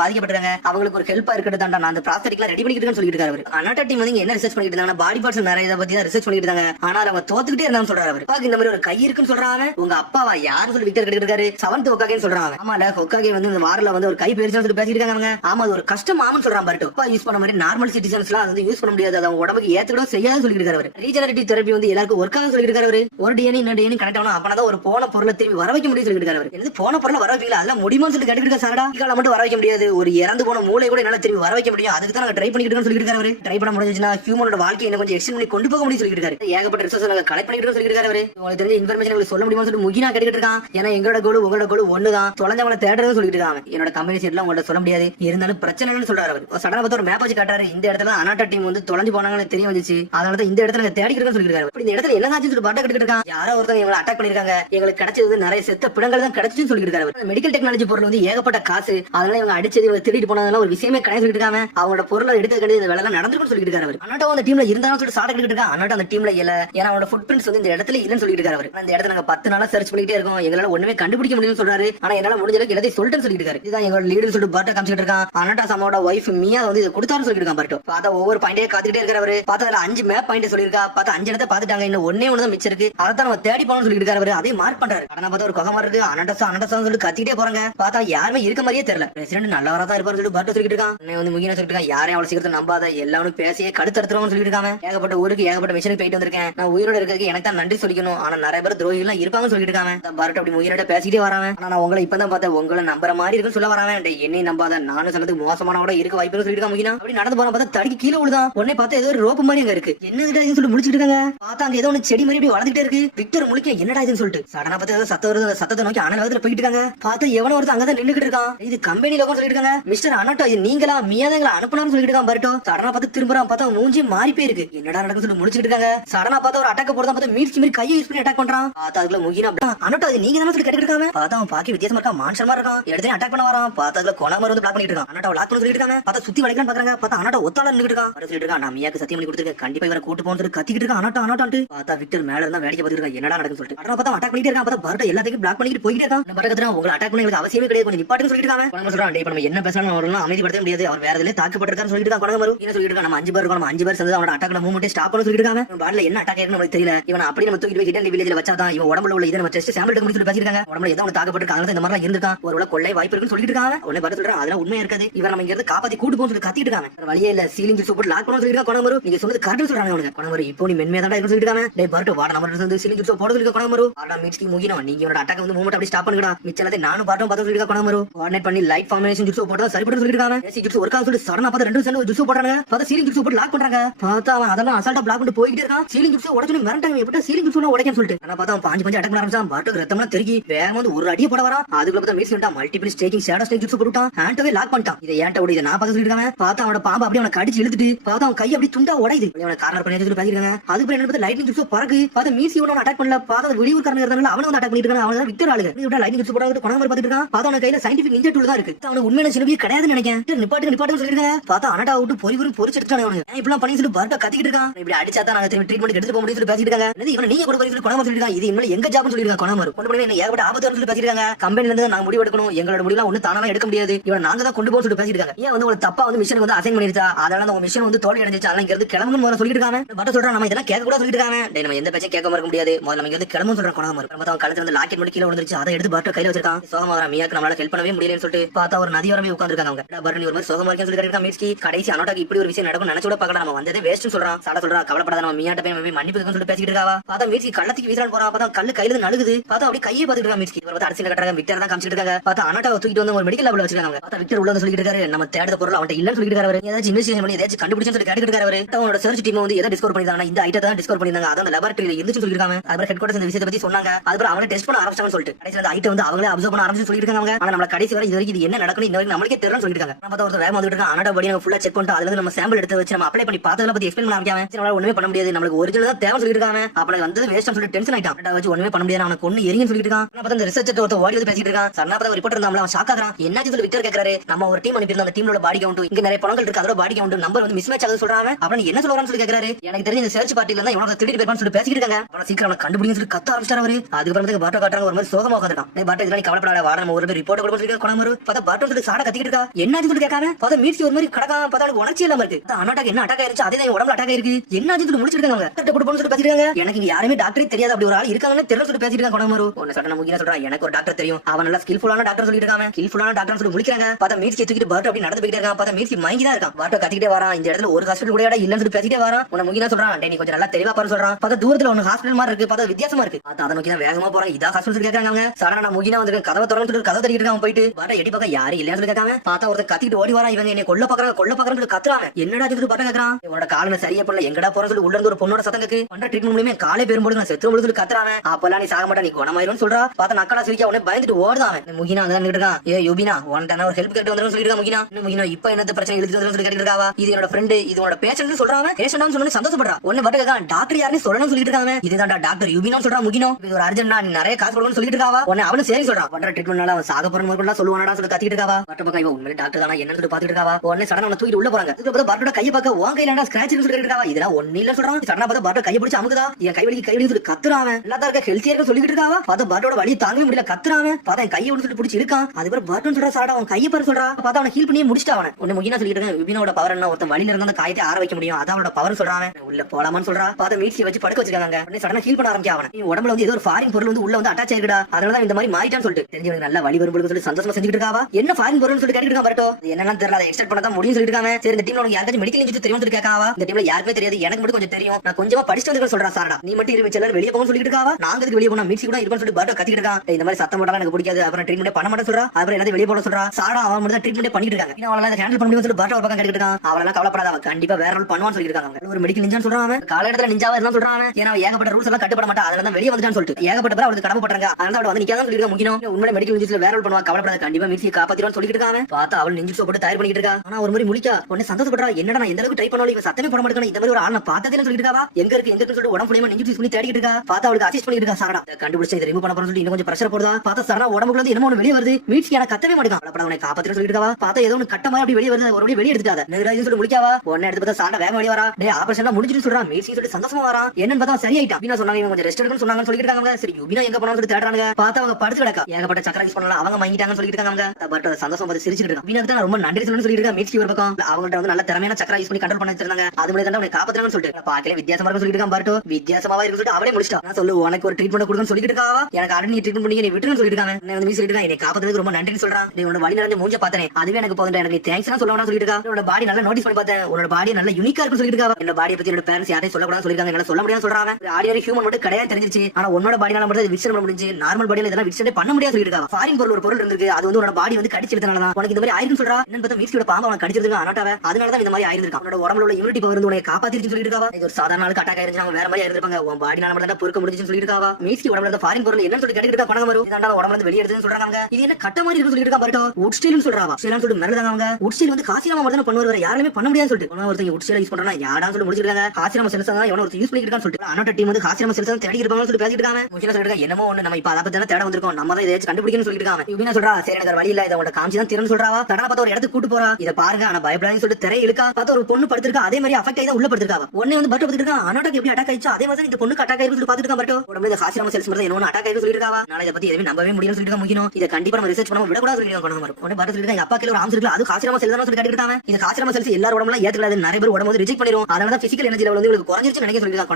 பாதிக்கப்பட்டிருக்காங்க, அவங்களுக்கு ஒரு ஹெல்ப்பா இருக்கட்டும் தான் நான் அந்த ப்ராஸ்தட்டிக்லாம் ரெடி பண்ணிக்கிட்டு சொல்லிட்டு இருக்காரு அவரு. அனாட்டா டீம் வந்து என்ன ரிசர்ச் பண்ணிட்டு இருந்தாங்க, பாடி பார்ட்ஸ் நிறைய இதை பத்தி தான் ரிசர்ச் பண்ணிட்டு இருந்தாங்க. ஆனா அவங்க தோத்துக்கிட்டே இருந்தான்னு சொல்றாரு அவரு. இந்த மாதிரி ஒரு கை இருக்குன்னு சொல்றாங்க. உங்க அப்பாவா யாரும் சொல்லி விக்டர் கேட்டு இருக்காரு. 7th ஹோக்காகேன்னு சொல்றாங்க. ஆமால ஹோக்காகே வந்து இந்த வாரில் வந்து ஒரு கை பெருசான்னு சொல்லி பேசிட்டு இருக்காங்க. ஆமா அது ஒரு கஷ்டம் ஆமான்னு சொல்றான் பட் அப்பா யூஸ் பண்ண மாதிரி நார்மல் சிட்டிசன்ஸ்லாம் அது வந்து யூஸ் பண்ண முடியாது, அவங்க உடம்புக்கு ஏத்துக்கிட செய்யாதுன்னு சொல்லிட்டு இருக்காரு அவரு. ரீஜெனரேட்டிவ் தெரப்பி வந்து எல்லாருக்கும் ஒர்க் ஆகும் சொல்லிட்டு இருக்காரு அவரு. ஒரு டிஎன்ஏ இன்னொரு டிஎன்ஏ கனெக்ட் ஆகணும், அப்பனா தான் ஒரு போன பொருளை திரும்பி வர வைக்க முடியும் சொல்லிட்டு இருக்காரு அவரு. எது போன பொருளை வர வைக்கல அதெல்லாம் முடியுமான்னு சொல்லி கேட்டுட்டு இருக்காரு. சாரடா இக்கால மட்டும் வர வைக்க முடியாது, ஒரு இறந்து போன மூளை கூட என்னால திரும்பி வர வைக்க முடியும், அதுக்கு தான் நாங்க ட்ரை பண்ணிட்டு இருக்கோம்னு சொல்லிட்டு இருக்காரு அவரு. ட்ரை பண்ண முடிஞ்சுச்சுன்னா ஹியூமனோட வாழ்க்கையை இன்னும் கொஞ்சம் எக்ஸ்டெண்ட் பண்ணி கொண்டு போக முடியும் சொல்லிட்டு இருக்காரு. ஏகப்பட்ட ரிசோர்ஸ் நாங்க கலெக்ட் பண்ணிட்டு சொல்லிட்டு இருக்காரு அவரு. உங்களுக்கு தெரிஞ்ச இன்ஃபர்மேஷன் உங்களுக்கு சொல்ல முடியுமா சொல்லி முகினா கேட்டுட்டு இருக்கான். ஏன்னா எங்களோட கோல் உங்களோட கோல் ஒண்ணுதான், தொலைஞ்சவங்கள தேடுறதுன்னு சொல்லிட்டு இருக்காங்க. என்னோட கம்பெனி சைட்ல உங்கள்ட்ட சொல்ல முடியாது, இருந்தாலும் பிரச்சனை இல்லைன்னு சொல்றாரு அவர். சடனா பார்த்து ஒரு மேப் வச்சு காட்டுறாரு. இந்த இடத்துல அனாட்டா டீம் வந்து தொலைஞ்சு போனாங்கன்னு தெரிய வந்துச்சு, அதனால இந்த இடத்துல தேடிக்கிறேன்னு சொல்லிருக்காரு. இந்த இடத்துல என்ன ஆச்சுன்னு சொல்லி பாட்டா கேட்டுட்டு இருக்கான். யாரோ ஒருத்தங்க எங்களை அட்டாக் பண்ணிருக்காங்க, எங்களுக்கு கிடைச்சது நிறைய செத்த பிணங்கள் தான் கிடைச்சுன்னு சொல்லிட்டு இருக்காரு. மெடிக்கல் டெக்னாலஜி பொருள் வந்து ஏகப்பட்ட காசு, அதனால இவங்க அடிச்சது இவங்க திருடிட்டு போனதெல்லாம் ஒரு விஷயமே கிடையாது சொல்லிட்டு இருக்காங்க. அவங்களோட பொருளை எடுத்து கட்டி இந்த வேலை நடந்துருக்குன்னு சொல்லிட்டு இருக்காரு அவர். அனாட்டா அந்த டீம்ல இருந்தாலும் சொல்லி சாட்டை கேட்டுட்டு இருக்கான். அனாட்டா அந்த டீம்ல இல்ல, ஏன்னா அவனோட ஃபுட் பிரிண்ட்ஸ் வந்து இந்த இடத்துல இல்லன்னு சொல்லிட்டு இருக்காரு அவர். அந்த இடத்துல நாங்க 10 நாளா சர்ச் பண்ணிட்டே இருக்கோம், எங்களால ஒண்ணுமே கண்டுபிடிக்க முடியும்னு சொல்றாரு. ஆனா என்னால முடிஞ்ச அளவுக்கு எல்லாத்தையும் சொல்லிட்டு சொல்லிட்டு இருக்காரு. இதுதான் எங்களோட லீடர் சொல்லிட்டு பாட்டா காமிச்சிட்டு இருக்கான். அனாட்டா சமோட வைஃப் மியா வந்து இதை கொடுத்தாரு சொல்லிட்டு இருக்கான் பாட்டோ. பார்த்தா ஒவ்வொரு பாயிண்டே காத்துக்கிட்டே இருக்காரு. பார்த்தா அதுல 5 மேப் பாயிண்ட் சொல்லிருக்கா. பார்த்தா 5 இடத்தை பாத்துட்டாங்க, இன்னும் ஒன்னே ஒண்ணுதான் மிச்சம் இருக்கு, அதான் நம்ம தேடி போகணும்னு சொல்லிட்டு இருக்காரு. அதே மார்க் பண்றாரு. ஆனா பார்த்தா ஒரு கொகமா இருக்கு, அனாட்டா சொல்லிட்டு கத்திட்டே போறாங்க. பார்த்தா யாருமே இருக்க மாதிரியே தெரியல. பிரசிடென்ட் நல்லவரா தான் இருப்பாரு சொல்லிட்டு பாட்டோ சொல்லிட்டு இருக்கான். வந்து முக்கியம் சொல்லிட்டு இருக்கான், யாரையும் அவ்வளவு சீக்கிரத்தை நம்பாத, எல்லாரும் பேசியே கடுத்தடுத்துறோம்னு சொல்லிட்டு இருக்காங்க. ஏகப்பட்ட ஊருக்கு ஏகப்பட்ட மிஷனுக்கு போயிட்டு வந்திருக்கேன், நான் உயிரோட இருக்கிறதுக்கு எனக்கு தான் நன்றி சொல்லிக்கணும், ஆனா நிறைய பேர் துரோகிகள் இருப்பாங்கன்னு சொல்லிட்டு இருக்காங்க. பாரட் அப்படி உயிரோட பேசிட்டே வராங்க. ஆனா நான் உங்களை இப்பதான் பார்த்தேன், உங்களை நம்புற மாதிரி இருக்குன்னு சொல்ல வராங்க. என்னை நம்பாத, நானும் சொல்றதுக்கு மோசமானோட இருக்க வாய்ப்பு சொல்லிட்டு இருக்காங்க. முக்கியம் அப்படி நடந்து போன பார்த்தா தடிக்கு கீழே விழுதான். உடனே பார்த்தா ஏதோ ஒரு ரோப்பு மாதிரி அங்க இருக்கு. என்ன சொல்லி முடிச்சிட்டு இருக்காங்க. பார்த்தா அங்க ஏதோ ஒன்று செடி மாதிரி இப்படி வளர்ந்துட்டே இருக்கு. விக்டர் முழிக்க என்னடா இதுன்னு சொல்லிட்டு சடனா பார்த்து ஏதோ சத்தம் வருது. சத்தத்தை நோக்கி அனல் வேகத்துல போயிட்டு இருக்காங்க. பார்த்தா எவனோ ஒருத்தர் அங்கதான் நின்னுட்டு இருக்கான். இது கம்பெனி லோகம் சொல்லிட்டு இருக்காங்க. மிஸ்டர் அனாட்டோ நீங்களா மியாதங்களை அனுப்பலாம்னு சொல்லிட்டு இருக்கான் பரட்டோ. சடனா பார்த்து திரும்பறான். பார்த்தா மூஞ்சி மாறி போயிருக்கு. என்னடா நடக்குன்னு சொல்லி முடிச்சிட்டு இருக்காங்க. சடனா பார்த்தா ஒரு அட்டாக் போறதா பார்த்தா மீட்சி மாதிரி கையை யூஸ் பண்ணி அட்டாக் பண்றான். பார்த்தா அதுல முகினா அனாட்டோ நீங்க தானே சொல்லி கேட்டுட்டு இருக்காங்க. பார்த்தா அவன் பாக்கி வித்தியாசமா இருக்கான், மான்சரமா இருக்கான், எடுத்து அட்டாக் பண்ண வரான். பார்த்தா அதுல கொணாமர் வந்து பிளாக் பண்ணிட்டு இருக்கான். அனாட்டோ லாக் பண்ணி சொல்லிட்டு இருக்காங்க. பார்த்தா சுத்தி வளைக்கலாம்னு பாக்குறாங்க. பார்த்தா அனாட்டோ ஒத்தால நின்னுட்டு இருக்கான். சொல்லிட்டு இருக்கான், நான் மியாக்கு சத்தியம் பண்ணி கொடுத்துருக்கேன், கண்டிப்பா இவரை கூட்டு போன்னு கத்திக்கிட்டு இருக்கான். அனாட்டோ பார்த்தா விக்டர் மேல இருந்தா வேடிக்கை பார்த்துட்டு இருக்கான். என்னடா நடக்குன்னு சொல்லிட்டு அடனா பார்த்தா அட்டாக் பண்ணிட்டு இருக்கான். பார்த்தா பரட்டோ எல்லாத்தையும் பிளாக் பண்ணிட்டு போயிட்டே இருக்கான். பரட்டோ உங்களை அட்டாக் பண்ண அவசியமே கிடையாது, கொஞ்சம் நிப்பாட்டுன்னு சொல்லிட்டு இருக்காங்க. கொணாமர் சொல்றான், டேய் நம்ம என்ன பேசணும் அவரெல்லாம் அமைதிப்படுத்த முடியாது, அவர் வேற எதுல தாக்கப்பட்டிருக்கான்னு சொல்லிட்டு இருக்கான். கொணாமர் என்ன சொல்லிட்டு இருக்கான், நம்ம 5 பேர் இருக்கோம், நம்ம 5 பேர் சேர்ந்து அவனோட அட்டாக்ல மூவ்மெண்ட் ஸ்டாப் பண்ண சொல்லிட்டு இருக்காங்க. பாடல என்ன அட்டாக் ஆயிருன்னு நமக்கு தெரியல, இவன் அப்படி நம்ம தூக்கிட்டு போய் ஹிடன் வில்லேஜ்ல வச்சாதான் இவன் உடம்புல உள்ள இதை நம்ம டெஸ்ட் சாம்பிள் எடுக்க முடியும் பேசிட்டு இருக்காங்க. உடம்புல ஏதோ தாக்கப்பட்டிருக்காங்க, இந்த மாதிரி இருந்திருக்கான், ஒருவேளை கொள்ளை வாய்ப்பு இருக்குன்னு சொல்லிட்டு இருக்காங்க. உடனே பார்த்து சொல்றான், அதெல்லாம் உண்மையா இருக்காது, இவன் நம்ம இங்க இருந்து காப்பாத்தி கூட்டு போன்னு சொல்லி கத்திட்டு இருக்காங்க. வழியே இல்ல, சீலிங் சூப்பர் லாக் பண்ண சொல்லிட்டு கொணாமர். நீங்க சொன்னது கரெக்ட் சொல்றாங்க. கொணாமர் இப்போ நீ மென்மையா தான் இருக்குன்னு சொல்லிட்டு இருக்காங்க. டேய் பரட்டோ வாட நம்ம சீலிங் சூப்பர் போட சொல்லி கொணாமர். ஆடா மீட்ஸ்கி முகினோ நீங்க இவனோட அட்டாக் வந்து மூவ்மெண்ட் அப்படி ஸ்டாப் பண்ணுடா மிச்சலத்தை நானும் பாட்டும் பார்த்து சொல்லிருக்கா கொணாமரு கோஆர்டினேட் பண்ணி லைட் ஃபார்மேஷன் ஜுட்ஸு போட்டா சரிப்பட்டு சொல்லிருக்காங்க ஏசி ஜுட்ஸு ஒர்க் ஆகும் சொல்லி சடனா பார்த்து ரெண்டு சேர்ந்து ஜுட்ஸு போட்டாங்க பார்த்தா சீலிங் ஜுட்ஸு போட்டு லாக் பண்றாங்க பார்த்தா அவன் அதெல்லாம் அசால்ட்டா பிளாக் பண்ணிட்டு போயிட்டே இருக்கான் சீலிங் ஜுட்ஸு உடைச்சு மிரட்டாங்க எப்படி சீலிங் ஜுட்ஸு உடைக்கன்னு சொல்லிட்டு ஆனா பார்த்தா அவன் பாஞ்சு அட்டாக் பண்ண ஆரம்பிச்சான் பாட்டுக்கு ரத்தம்லாம் தெருக்கி வேகமா வந்து ஒரு அடியே போட வரான் அதுக்குள்ள பார்த்தா மீஸ் பண்ணிட்டான் மல்டிபிள் ஸ்டேக்கிங் ஷேடோ ஸ்டேக் ஜுட்ஸு போட்டுட்டான் ஹேண்டவே லாக் பண்ணிட்டான் இதை ஏன்ட்ட ஓடி இதை நான் பார்த்து சொல்லிருக்காங்க பார்த்தா அவனோட பாம்பு அப்படியே அவனை கடிச்சு இழுத்துட்டு பார்த்தா அவன் கை அப்படி துண்டா உடையுது அவனை கார்னர் பண்ணி சொல்லி பேசிருக்காங்க அதுக்கு என்ன பார்த்து லைட்னிங் ஜுட்ஸு பறக்கு பார்த்தா மீசி இவனை அட்டாக் பண்ணல பார்த்தா வெளியூர்காரங்க இருந்தாலும் அவனை வந்து அட்டாக் பண்ணிட்டு இருக்காங்க அவன் விக்டர் ஆளுங்க இவன் லைட்னிங் ஜுட்ஸு போடாத கொணாம பார்த்துட்டு இருக்கான் பார்த்தா அவன் கையில சயின்டிபிக் நிஞ்சா டூல் தான் இருக்கு அவன் உண்மையான சிலபி கிடையாதுன்னு நினைக்கிறேன் நிப்பாட்டு சொல்லிருக்காங்க பார்த்தா அனடா விட்டு பொறிச்சு எடுத்துட்டாங்க அவனுக்கு இப்படிலாம் பண்ணி சொல்லி பர்ட்டா கத்திக்கிட்டு இருக்கான் இப்படி அடிச்சா தான் நாங்க திரும்பி ட்ரீட்மெண்ட் எடுத்து போக முடியும் சொல்லி பேசிட்டு இருக்காங்க இவன் நீங்க கூட சொல்லி கொணாம சொல்லிருக்காங்க இது இனிமேல் எங்க ஜாப்னு சொல்லிருக்காங்க கொணாம கொண்டு போய் என்ன ஏகப்பட்ட ஆபத்து சொல்லி பேசிருக்காங்க கம்பெனில இருந்து நாங்க முடிவு எடுக்கணும் எங்களோட முடிவுலாம் ஒண்ணு தானா எடுக்க முடியாது இவன் நாங்க தான் கொண்டு போக சொல்லி பேசிருக்காங்க ஏன் வந்து ஒரு தப்பா வந்து மிஷன் வந்து அசைன் பண்ணிருச்சா அதனால உங்க மிஷன் வந்து தோல்வி அடைஞ்சிச்சு அதனால இங்க இருந்து கிளம்புன்னு முதல்ல சொல்லிட்டு இருக்காங்க பட் சொல்றான் நம்ம இதெல்லாம் கேட்க கூட சொல்லிட்டு இருக்காங்க நம்ம எந்த பேச்சும் கேட்காம இருக்க முடியாது முதல்ல நம்ம இங்க இருந்து கிளம்புன்னு சொல்றான் கொணாம பார்த்தா அவன் கழுத்துல வந்து லாக்கெட் மட்டும் கீழே விழுந்துருச்சு அதை எடுத்து பர்ட்டா கையில வச்சிருக்கான் சோகமா வர மியாக்கு நம்மளால ஹெல்ப் பண்ணவே முடியலன்னு சொல்லிட்டு பார்த்தா ஒரு நதி வரவே உட்கார்ந்திருக்காங்க அவங்க பர்னி ஒரு மாதிரி சோகமா இருக்கேன்னு சொல்லி இருக்கான் மீஸ்கி கடைசி அனோட்டாக்கு இப்படி ஒரு விஷயம் நடக்கும் நினைச்சு கூட பார்க்கலாம் நம்ம வந்ததே வேஸ்ட்னு சொல்றான் சாட சொல்றா கவலைப்படாத நம்ம மியாட்ட போய் மன்னிப்பு சொல்லிட்டு பேசிட்டு இருக்காவா பார்த்தா மீஸ்கி கள்ளத்துக்கு வீசலான்னு போறான் பார்த்தா கல்லு கையில இருந்து நழுகுது பார்த்தா அப்படியே கையை பார்த்துட்டு இருக்கான் மீஸ்கி பார்த்தா அரசியல் கட்டுறாங்க விக்டர் தான் காமிச்சிட்டு இருக்காங்க பார்த்தா அனோட்டாவை தூக்கிட்டு வந்து ஒரு மெடிக்கல் லேப்ல வச்சிருக்காங்க பார்த்தா விக்டர் உள்ள வந்து சொல்லிட்டு இருக்காரு நம்ம தேடுற பொருள் அவன்கிட்ட இல்லன்னு சொல்லிட்டு இருக்காரு ஏதாச்சும் இன்வெஸ்டிகேஷன் பண்ணி ஏதாச்சும் கண்டுபிடிச்சு சொல்லி கேட்டுட்டு இருக்காரு அவனோட சர்ச் டீம் வந்து எதை டிஸ்கவர் பண்ணிருக்காங்க இந்த ஐட்டத்தை தான் டிஸ்கவர் பண்ணிருக்காங்க அதான் லேபரட்டரியில இருந்துச்சு சொல்லிருக்காங்க அப்புறம் ஹெட் குவார்டர்ஸ் இந்த விஷயத்தை பத்தி சொன்னாங்க அதுக்கப்புறம் அவங்களே டெஸ்ட் பண்ண ஆரம்பிச்சாங்கன்னு சொல்லிட்டு கடைசில அந்த ஐட்டம் வந்து அவங்களே அப்சர்வ் பண்ண ஆரம்பிச்சு சொல்லிட்டு இருக்காங்க ஆனா நம்ம கடைசி வரை இது வரைக்கும் இது என்ன நடக்கணும் இந்த வரைக்கும் நம்மளுக்கே தெரியலன்னு சொல்லிட்டு இருக்காங்க நம்ம ஒருத்தர் வேகமா வந்துட்டு இருக்கான் அனோட்டா படி நம்ம ஃபுல்லா செக் பண்ணிட்டு அதுல இருந்து நம்ம சாம்பிள் எடுத்து வச்சு நம்ம அப்ளை பண்ணி பார்த்ததுல பத்தி எக்ஸ்பிளைன் பண்ண ஆரம்பிக்காம நம்மளால ஒண்ணுமே பண்ண முடியாது நம்மளுக்கு ஒரிஜினல் தான் தேவை சொல்லிட்டு இருக்காங்க அப்படி வந்து வேஸ்ட் சொல்லி டென்ஷன் ஆயிட்டான் வச்சு ஒண்ணுமே பண்ண முடியாது அவனுக்கு ஒண்ணு எரியும் சொல்லிட்டு இருக்கான் பார்த்தா இந்த ரிசர்ச் ஒருத்தர் ஓடி வந்து பேசிட்டு இருக்கான் சன்னா பார்த்தா ரிப்போர்ட் இருந்தா அவன் ஷாக் ஆகுறான் என்னாச்சு சொல்லி விக்டர் கேக்குறாரு நம்ம ஒரு டீம் அனுப்பியிருந்தோம் அந்த டீமோட பாடி கவுண்ட் இங்க நிறைய பணங்கள் இருக்கு அதோட பாடி கவுண்ட் நம்பர் வந்து மிஸ் மேட்ச் ஆகுது சொல்றாங்க அப்புறம் என்ன சொல்றான்னு சொல்லி கேக்குறாரு எனக்கு தெரிஞ்ச இந்த சர்ச் பார்ட்டில இருந்தா இவனோட திருடி போயிருப்பான்னு சொல்லி பேசிட்டு இருக்காங்க அப்புறம் சீக்கிரம் அவனை கண்டுபிடிங்க சொல்லி கத்த ஆரம்பிச்சாரு அவரு அதுக்கப்புறம் பாட்டோ காட்டுறாங்க ஒரு மாதிரி சோகமா உட்காந்துட்டான் பாட்டோ இதெல்லாம் கவலைப்படாத வாட நம்ம ஒரு ரிப்போர்ட் கொடுக்க சொல்லி கொணாமரு பார்த்தா பாட்டோ சொல்லி சாட கத்திக்கிட்டு இருக்கா என்னாச்சு சொல்லி கேட்காம பார்த்தா மீட்சி ஒரு மாதிரி கடக்கா பார்த்தா அவனுக்கு உணர்ச்சி இல்லாம இருக்கு அனோட்டாக்கு என்ன அட்டாக் ஆயிருச்சு அதே உடம்புல அட்டாக் ஆயிருக்கு என்னாச்சு சொல்லி முடிச்சிருக்காங்க டாக்டர் கொடுப்போம்னு சொல்லி பேசிட்டு இருக்காங்க எனக்கு இங்க யாருமே டாக்டரே தெரியாது அப்படி ஒரு ஆள் இருக்காங்கன்னு தெரியல சொல்லி பேசிட்டு இருக்காங்க கொணாமரு ஒன்னு சடனா முக்கியம் சொல்றான் எனக்கு ஒரு டாக்டர் தெரியும் அவன் நல்லா ஸ்கில்ஃபுல்லான டாக்டர் சொல்லிட்டு இருக்காங்க ஸ்கில்ஃபுல்லான டாக்டர் சொல்லி முடிக்கிறாங்க பார்த்தா மீட்சி தூக்கிட்டு பாட்டோ அப்படி நடந்து போயிட்டு இருக்கான் பார்த்தா மீட்சி மயங்கி தான் இருக்கான் பாட்டோ கத்திக்கிட்டே வரான் இந்த இடத்துல ஒரு ஹாஸ்பிட்டல் கூட இல்லன்னு சொல்லி பேசிட்டே வரான் உன்னை முக்கியம் சொல்றான் நீ கொஞ்சம் நல்லா தெளிவா பாரு சொல்றான் பார்த்தா தூரத்துல ஒன்னு ஹாஸ்பிட்டல் மாதிரி இருக்கு பார்த்தா வித்தியாசமா இருக்கு அதை நோக்கி தான் வேகமா போறான் இதா ஹாஸ்பிட்டல் கேட்கறாங்க அவங்க சடனா நான் முகினா வந்து கதவை திறந்து சொல்லி கதவை தட்டிட்டு இருக்கான் போயிட்டு பாட்டா எட்டி பக்கம் யாரு இல்லன்னு சொல்லி கேட்காம பார்த்தா ஒருத்தர் கத்திட்டு ஓடி வரான் இவங்க என்னை கொல்ல பாக்குறாங்க சொல்லி கத்துறாங்க என்னடா சொல்லி பாட்டா கேட்கறான் இவனோட காலமே சரியா பண்ணல எங்கடா போற சொல்லி உள்ள இருந்து ஒரு பொண்ணோட சத்தம் கேக்கு பண்ற ட்ரீட்மெண்ட் மூலமே காலை பெரும்போது நான் செத்து சொல்லி கத்துறாங்க அப்பெல்லாம் நீ சாக மாட்டா நீ குணமாயிரும்னு சொல்றா பார்த்தா நக்கடா சிரிக்க உடனே பயந்துட்டு ஓடுதான் முகினா அதான் இருக்கான் ஏ யுபினா உன்ன ஒரு ஹெல்ப் கேட்டு வந்து சொல்லிருக்கான் முகினா முகினா இப்ப என்ன பிரச்சனை எழுதி சொல்லி கேட்டு இருக்காவா இது என்னோட ஃப்ரெண்ட் இது உன்னோட பேஷண்ட் சொல்றாங்க பேஷண்ட் சொல்லி சந்தோஷப்படுறா உடனே பாட்டு கேட்கான் டாக்டர் யாருன்னு சொல்லணும்னு சொல்லிட்டு இருக்காங்க இதுதான் டாக்டர் யுபினா சொல்றா முகினோ இது ஒரு அர்ஜென்ட் நீ நிறைய காசு கொடுக்கணும்னு சொல்லிட்டு இருக்காவா உடனே அவனு சரி சொல்றான் பண்ற ட்ரீட்மெண்ட்னால அவன் சாக போறன்னு சொல்லுவானடா சொல்லி கத்திட்டு இருக்காவா பட்ட பக்கம் இவன் உண்மையிலே டாக்டர் தானா என்னன்னு சொல்லி பாத்துட்டு இருக்காவா உடனே சடனா அவனை தூக்கிட்டு உள்ள போறாங்க இதுக்கு பாட்டோட கையை பார்க்க உன் கையில ஸ்கிராட்ச் சொல்லிட்டு இருக்காவா இதெல்லாம் ஒண்ணு இல்ல சொல்றான் சடனா பார்த்தா பாட்டோ கையை பிடிச்சு அமுக்குதா என் கைவலி சொல்லி கத்துறான் நல்லா இருக்க ஹெல்த்தியா இருக்க சொல்லிட்டு இருக்காவா பார்த்தா பாட்டோட வலி தாங்கவே முடியல கத்துறான் பார்த்தா என் கையை சொல்லி பிடிச்சி இருக்கான் அதுக்கப்புறம் பாட்டோன்னு சொல்ற சாடா அவன் கையை பாரு சொல்றா பார்த்தா அவனை ஹீல் பண்ணி முடிச்சிட்டு அவன் ஒண்ணு முக்கியமா சொல்லிட்டு இருக்கேன் விபினோட பவர் என்ன ஒருத்தன் வழியில இருந்தா அந்த காயத்தை ஆற வைக்க முடியும் அதான் அவனோட பவர் சொல்றான் உள்ள போலாமான்னு சொல்றா பார்த்தா மீட்சி வச்சு படுக்க வச்சிருக்காங்க உடனே சடனா ஹீல் பண்ண ஆரம்பிக்க அவன் உடம்புல வந்து ஏதோ ஒரு ஃபாரின் பொருள் வந்து உள்ள வந்து அட்டாச் ஆயிருக்கா அதனால இந்த மாதிரி மாறிட்டான்னு சொல்லிட்டு தெரிஞ்சவங்க நல்லா வழி வரும்போது சொல்லி சந்தோஷமா செஞ்சுட்டு இருக்காவா என்ன ஃபாரின் பொருள் சொல்லி கேட்டுட்டு இருக்கா பரட்டோ என்னன்னு தெரியல எக்ஸ்பெக்ட் பண்ண தான் முடியும் சொல்லிட்டு இருக்காங்க சரி இந்த டீம்ல உனக்கு யாருக்காச்சும் மெடிக்கல் இன்ஜினியர் தெரியும் சொல்லி கேட்காவா இந்த டீம்ல யாருமே தெரியாது எனக்கு மட்டும் கொஞ்சம் தெரியும் நான் கொஞ்சமா படிச்சுட்டு வந்து சொல்றா சாரடா நீ மட்டும் இருந்துச்சு எல்லாரும் வெளியே போகணும்னு சொல்லிட்டு இருக்காவா நாங்க இதுக்கு வெளியே போனா மீட்சி கூட இருப்பேன்னு சொல்லி பாட்டோ கத்திட்டு இருக்கான் இந்த மாதிரி சத்தம் போட்டாலும் எனக்கு பிடிக்காது அப்புறம் ட்ரீட்மெண்ட் பண்ண மாட்டேன் சொல்றா அப்புறம் எல்லாத்தையும் வெளியே போட சொல்றா சாரடா அவன் மட்டும் ட்ரீட்மெண்ட் பண்ணிட்டு இருக்காங்க அவளால ஹேண்டில் பண்ண முடியும் சொல்லி பாட்டோ பக்கம் கேட்டுட்டு இருக்கான் அவளால கவலைப்படாத அவன் கண்டிப்பா வேற ரோல் பண்ணுவான்னு சொல்லிருக்காங்க ஒரு மெடிக்கல் நிஞ்சான்னு சொல்றான் கால இடத்துல நிஞ்சாவா இருந்தா சொல்றான் ஏன்னா ஏகப்பட்ட ரூல்ஸ் எல்லாம் கட்டுப்பட மாட்டா அதனால தான் வெளியே வந்துட்டான்னு சொல்லிட்டு ஏகப்பட்ட பேர் அவளுக்கு கடமை பண்றாங்க அதனால அவள் வந்து நிக்காதான் சொல்லிருக்கா முக்கியம் உண்மையில மெடிக்கல் நிஞ்சில வேற ரோல் பண்ணுவா கவலைப்படாத கண்டிப்பா மீட்சியை காப்பாத்திடுவான்னு சொல்லிட்டு இருக்காங்க பார்த்தா அவள் நெஞ்சு போட்டு தயார் பண்ணிட்டு இருக்கா ஆனா ஒரு மாதிரி முழிக்கா உடனே சந்தோஷப்படுறா என்னடா நான் எந்த அளவுக்கு ட்ரை பண்ணாலும் இவன் சத்தமே போட மாட்டேன் இந்த மாதிரி ஒரு ஆள் நான் பார்த்ததே சொல்லிட்டு இருக்கா எங்க இருக்கு சொல்லிட்டு உடம்பு புள்ளைய நெஞ்சு பண்ணி தேடிட்டு இருக்கா பார்த்தா அவளுக்கு அசிஸ்ட் பண்ணிட்டு இருக்கா சாரடா கண்டுபிடிச்சு இதை ரிமூவ் பண்ண போறேன்னு சொல்லி இன்னும் கொஞ்சம் பிரஷர் போடுதா பார்த்தா சரணா உடம்புல இருந்து என்னமோ வெளியே வருது மீட்சி எனக்கு கத்தவே மாட்டேங்கான் அவளை அவனை காப்பாத்திட்டு சொல்லிட்டு இருக்கா பார்த்தா ஏதோ ஒன்று கட்ட மாதிரி அப்படி வெளியே வருது ஒரு வெளியே எடுத்துக்காத நேராக சொல்லி முடிக்காவா உடனே எடுத்து பார்த்தா சாரடா வேக வெளியே வரா டே ஆபரேஷன் முடிஞ்சிட்டு சொல்றான் மீட்சி சொல்லி சந்தோஷமா வரா என்னன்னு பார்த்தா சரியாயிட்டான் அப்படின்னா சொன்னாங்க இவங்க கொஞ்சம் ரெஸ்ட் எடுக்கணும்னு சொன்னாங்கன்னு சொல்லிட்டு இருக்காங்க சரி யுபினா எங்க போனான்னு சொல்லி தேடுறாங்க பார்த்தா அவங்க படுத்து கிடக்கா ஏகப்பட்ட சக்கரை யூஸ் பண்ணலாம் அவங்க வாங்கிட்டாங்கன்னு சொல்லிட்டு இருக்காங்க பட் சந்தோஷம் பார்த்து சிரிச்சிட்டு இருக்காங்க யுபினா தான் ரொம்ப நன்றி சொல்லணும்னு சொல்லிட்டு இருக்கா மீட்சி ஒரு பக்கம் அவங்கள்ட்ட வந்து நல்ல திறமையான சக்கரை யூஸ் பண்ணி கண்ட்ரோல் பண்ணி வச்சிருந்தாங்க அது மூலம் தான் அவனை காப்பாத்துறாங்கன்னு சொல்லிட்டு பாக்கல வித்தியாசமா இருக்குன்னு சொல்லிட்டு இருக்கான் பாட்டோ வித்தியாசமாவா இருக்கு சொல்லிட்டு அவளே முடிச்சிட்டா நான் சொல்லு உனக்கு ஒரு ட்ரீட்மெண்ட் கொடுக்கணும்னு சொல்லிட்டு இருக்காவா எனக்கு அரணி ட்ரீட்மெண்ட் பண்ணி நீ விட்டுன்னு சொல்லிட்டு இருக்காங்க நான் வந்து சொல்லிட்டு என்னை காப்பாத்துறதுக்கு ரொம்ப நன்றின்னு சொல்றான் நீ உன்னோட வழி நடந்து மூஞ்ச பார்த்தேன் அதுவே எனக்கு போதும் எனக்கு தேங்க்ஸ் சொல்லுவாங்க சொல்லிட்டு இருக்கா உன்னோட பாடி நல்லா நோட்டீஸ் பண்ணி பார்த்தேன் உன்னோட பாடி நல்லா யூனிக்கா இருக்குன்னு சொல்லிட்டு இருக்கா என்னோட பாடியை பத்தி என்னோட பேரண்ட்ஸ் யாரையும் சொல்லக்கூடாது சொல்லிருக்காங்க என்னால சொல்ல முடியாது சொல்றாங்க ஆர்டினரி ஹியூமன் மட்டும் கிடையாது தெரிஞ்சிருச்சு ஆனா உன்னோட பாடினால மட்டும் விஷயம் நார்மல் முடிஞ்சு நார்மல் பாடியில இதெல்லாம் விட்ஸ்டே பண்ண முடியாது சொல்லிருக்கா. ஃபாரின் பொருள் ஒரு பொருள் இருக்கு, அது வந்து உன்னோட பாடி வந்து கடிச்சிருந்தனால தான் உனக்கு இந்த மாதிரி ஆயிருன்னு சொல்றா. என்னன்னு பார்த்தா மீஸ்கியோட பாம்பு அவன் கடிச்சிருக்கான் அனாட்டாவை, அதனால தான் இந்த மாதிரி ஆயிருக்கான். உன்னோட உடம்புல உள்ள இம்யூனிட்டி பவர் வந்து உனக்கு காப்பாத்திருச்சுன்னு சொல்லிருக்காவா. இது ஒரு சாதாரண ஆளுக்கு அட்டாக் ஆயிருச்சு, அவங்க வேற மாதிரி இருந்திருப்பாங்க, உன் பாடினால மட்டும் தான் பொறுக்க முடிஞ்சுன்னு சொல்லிருக்காவா. மீஸ்கி உடம்புல இருந்த ஃபாரின் பொருள் என்னன்னு சொல்லி கேட்டுக்கிட்டா கொணகமரு இதாண்டா உடம்புல இருந்து வெளியே எடுத்துன்னு சொல்றாங்க. இது என்ன கட்ட மாதிரி இருக்கு சொல்லிருக்கா பாருடா. உட் ஸ்டைல்னு சொல்றாவா. ஸ்டைல்னு சொல்லிட்டு மிரளதாங்க அவங்க. உட் ஸ்டைல் வந்து காசிராமா மட்டும் தான் பண்ணுவார், வேற யாருமே பண்ண முடியாதுன்னு சொல்லிட்டு ஒருத்தங்க உட் ஸ்டைல் யூஸ் பண்றாங்க யாரான்னு சொல்லி முடிச்சிருக்காங்க. காசிராமா செல்ஸ் தான் எவனோ ஒருத்தர் யூஸ் பண்ணிருக்கான்னு சொல்லிட்டு அனாட்டா டீம் வந்து காசிராமா செல்ஸ் தான் தேடி இருப்பாங்கன்னு சொல்லி பேசிட்டு இருக்காங்க. முக்கியமா சொல்லிருக்காங்க என்னமோ ஒண்ணு நம்ம இப்ப அதை பத்தி தேட வந்திருக்கோம், நம்ம தான் இதை கண்டுபிடிக்கணும்னு சொல்லிட்டு இருக்காங்க. யுபினா சொல்றா சரி எனக்கு வழி இல்ல, இதை உங்க காமிச்சு தான் திறன்னு சொல்றாவா. தடனை பார்த்து ஒரு இடத்துக்கு கூட்டு போறா, இதை பாருங்க ஆனா பயப்படாதுன்னு சொல்லிட்டு திரை இழுக்கா. பார்த்தா ஒரு பொண்ணு படுத்திருக்கா, அதே மாதிரி அஃபெக்ட் ஆகி தான் உள்ள படுத்திருக்காவா. ஒண்ணே வந்து பட்டு படுத்திருக்கா, அனாட்டாக்கு எப்படி அட்டாக் ஆயிடுச்சு அதே மாதிரி இந்த பொண்ணுக்கு அட்டாக் ஆயிருக்கு சொல்லி பாத்துட்டு இருக்கா. பட்டு உடம்புல இந்த காசிராமா செல்ஸ் மட்டும் என்ன அட்டாக் ஆயிருக்கு சொல்லிருக்காவா. நாளை இதை பத்தி எதுவுமே நம்பவே முடியும்னு சொல்லிட்டு முக்கியம், இதை கண்டிப்பா நம்ம ரிசர்ச் பண்ண விடக்கூடாது சொல்லிருக்காங்க. உடனே பட்டு சொல்லிருக்காங்க எங்க அப்பா கீழ ஒரு ஆம்ஸ் இருக்கு, அது காசிராமா செல்ஸ் தான் சொல்லி கேட்டுருக்காங்க. இந்த காசிராமா செல்ஸ் எல்லாரும் உடம்புல ஏத்துக்காது, நிறைய பேர் உடம்பு வந்து ரிஜெக்ட் பண்ணிரும், அதனால தான் பிசிக்கல் எனர்ஜி லெவல் வந்து உங்களுக்கு குறைஞ்சிருச்சு நினைக்க சொல்லிருக்காங்க.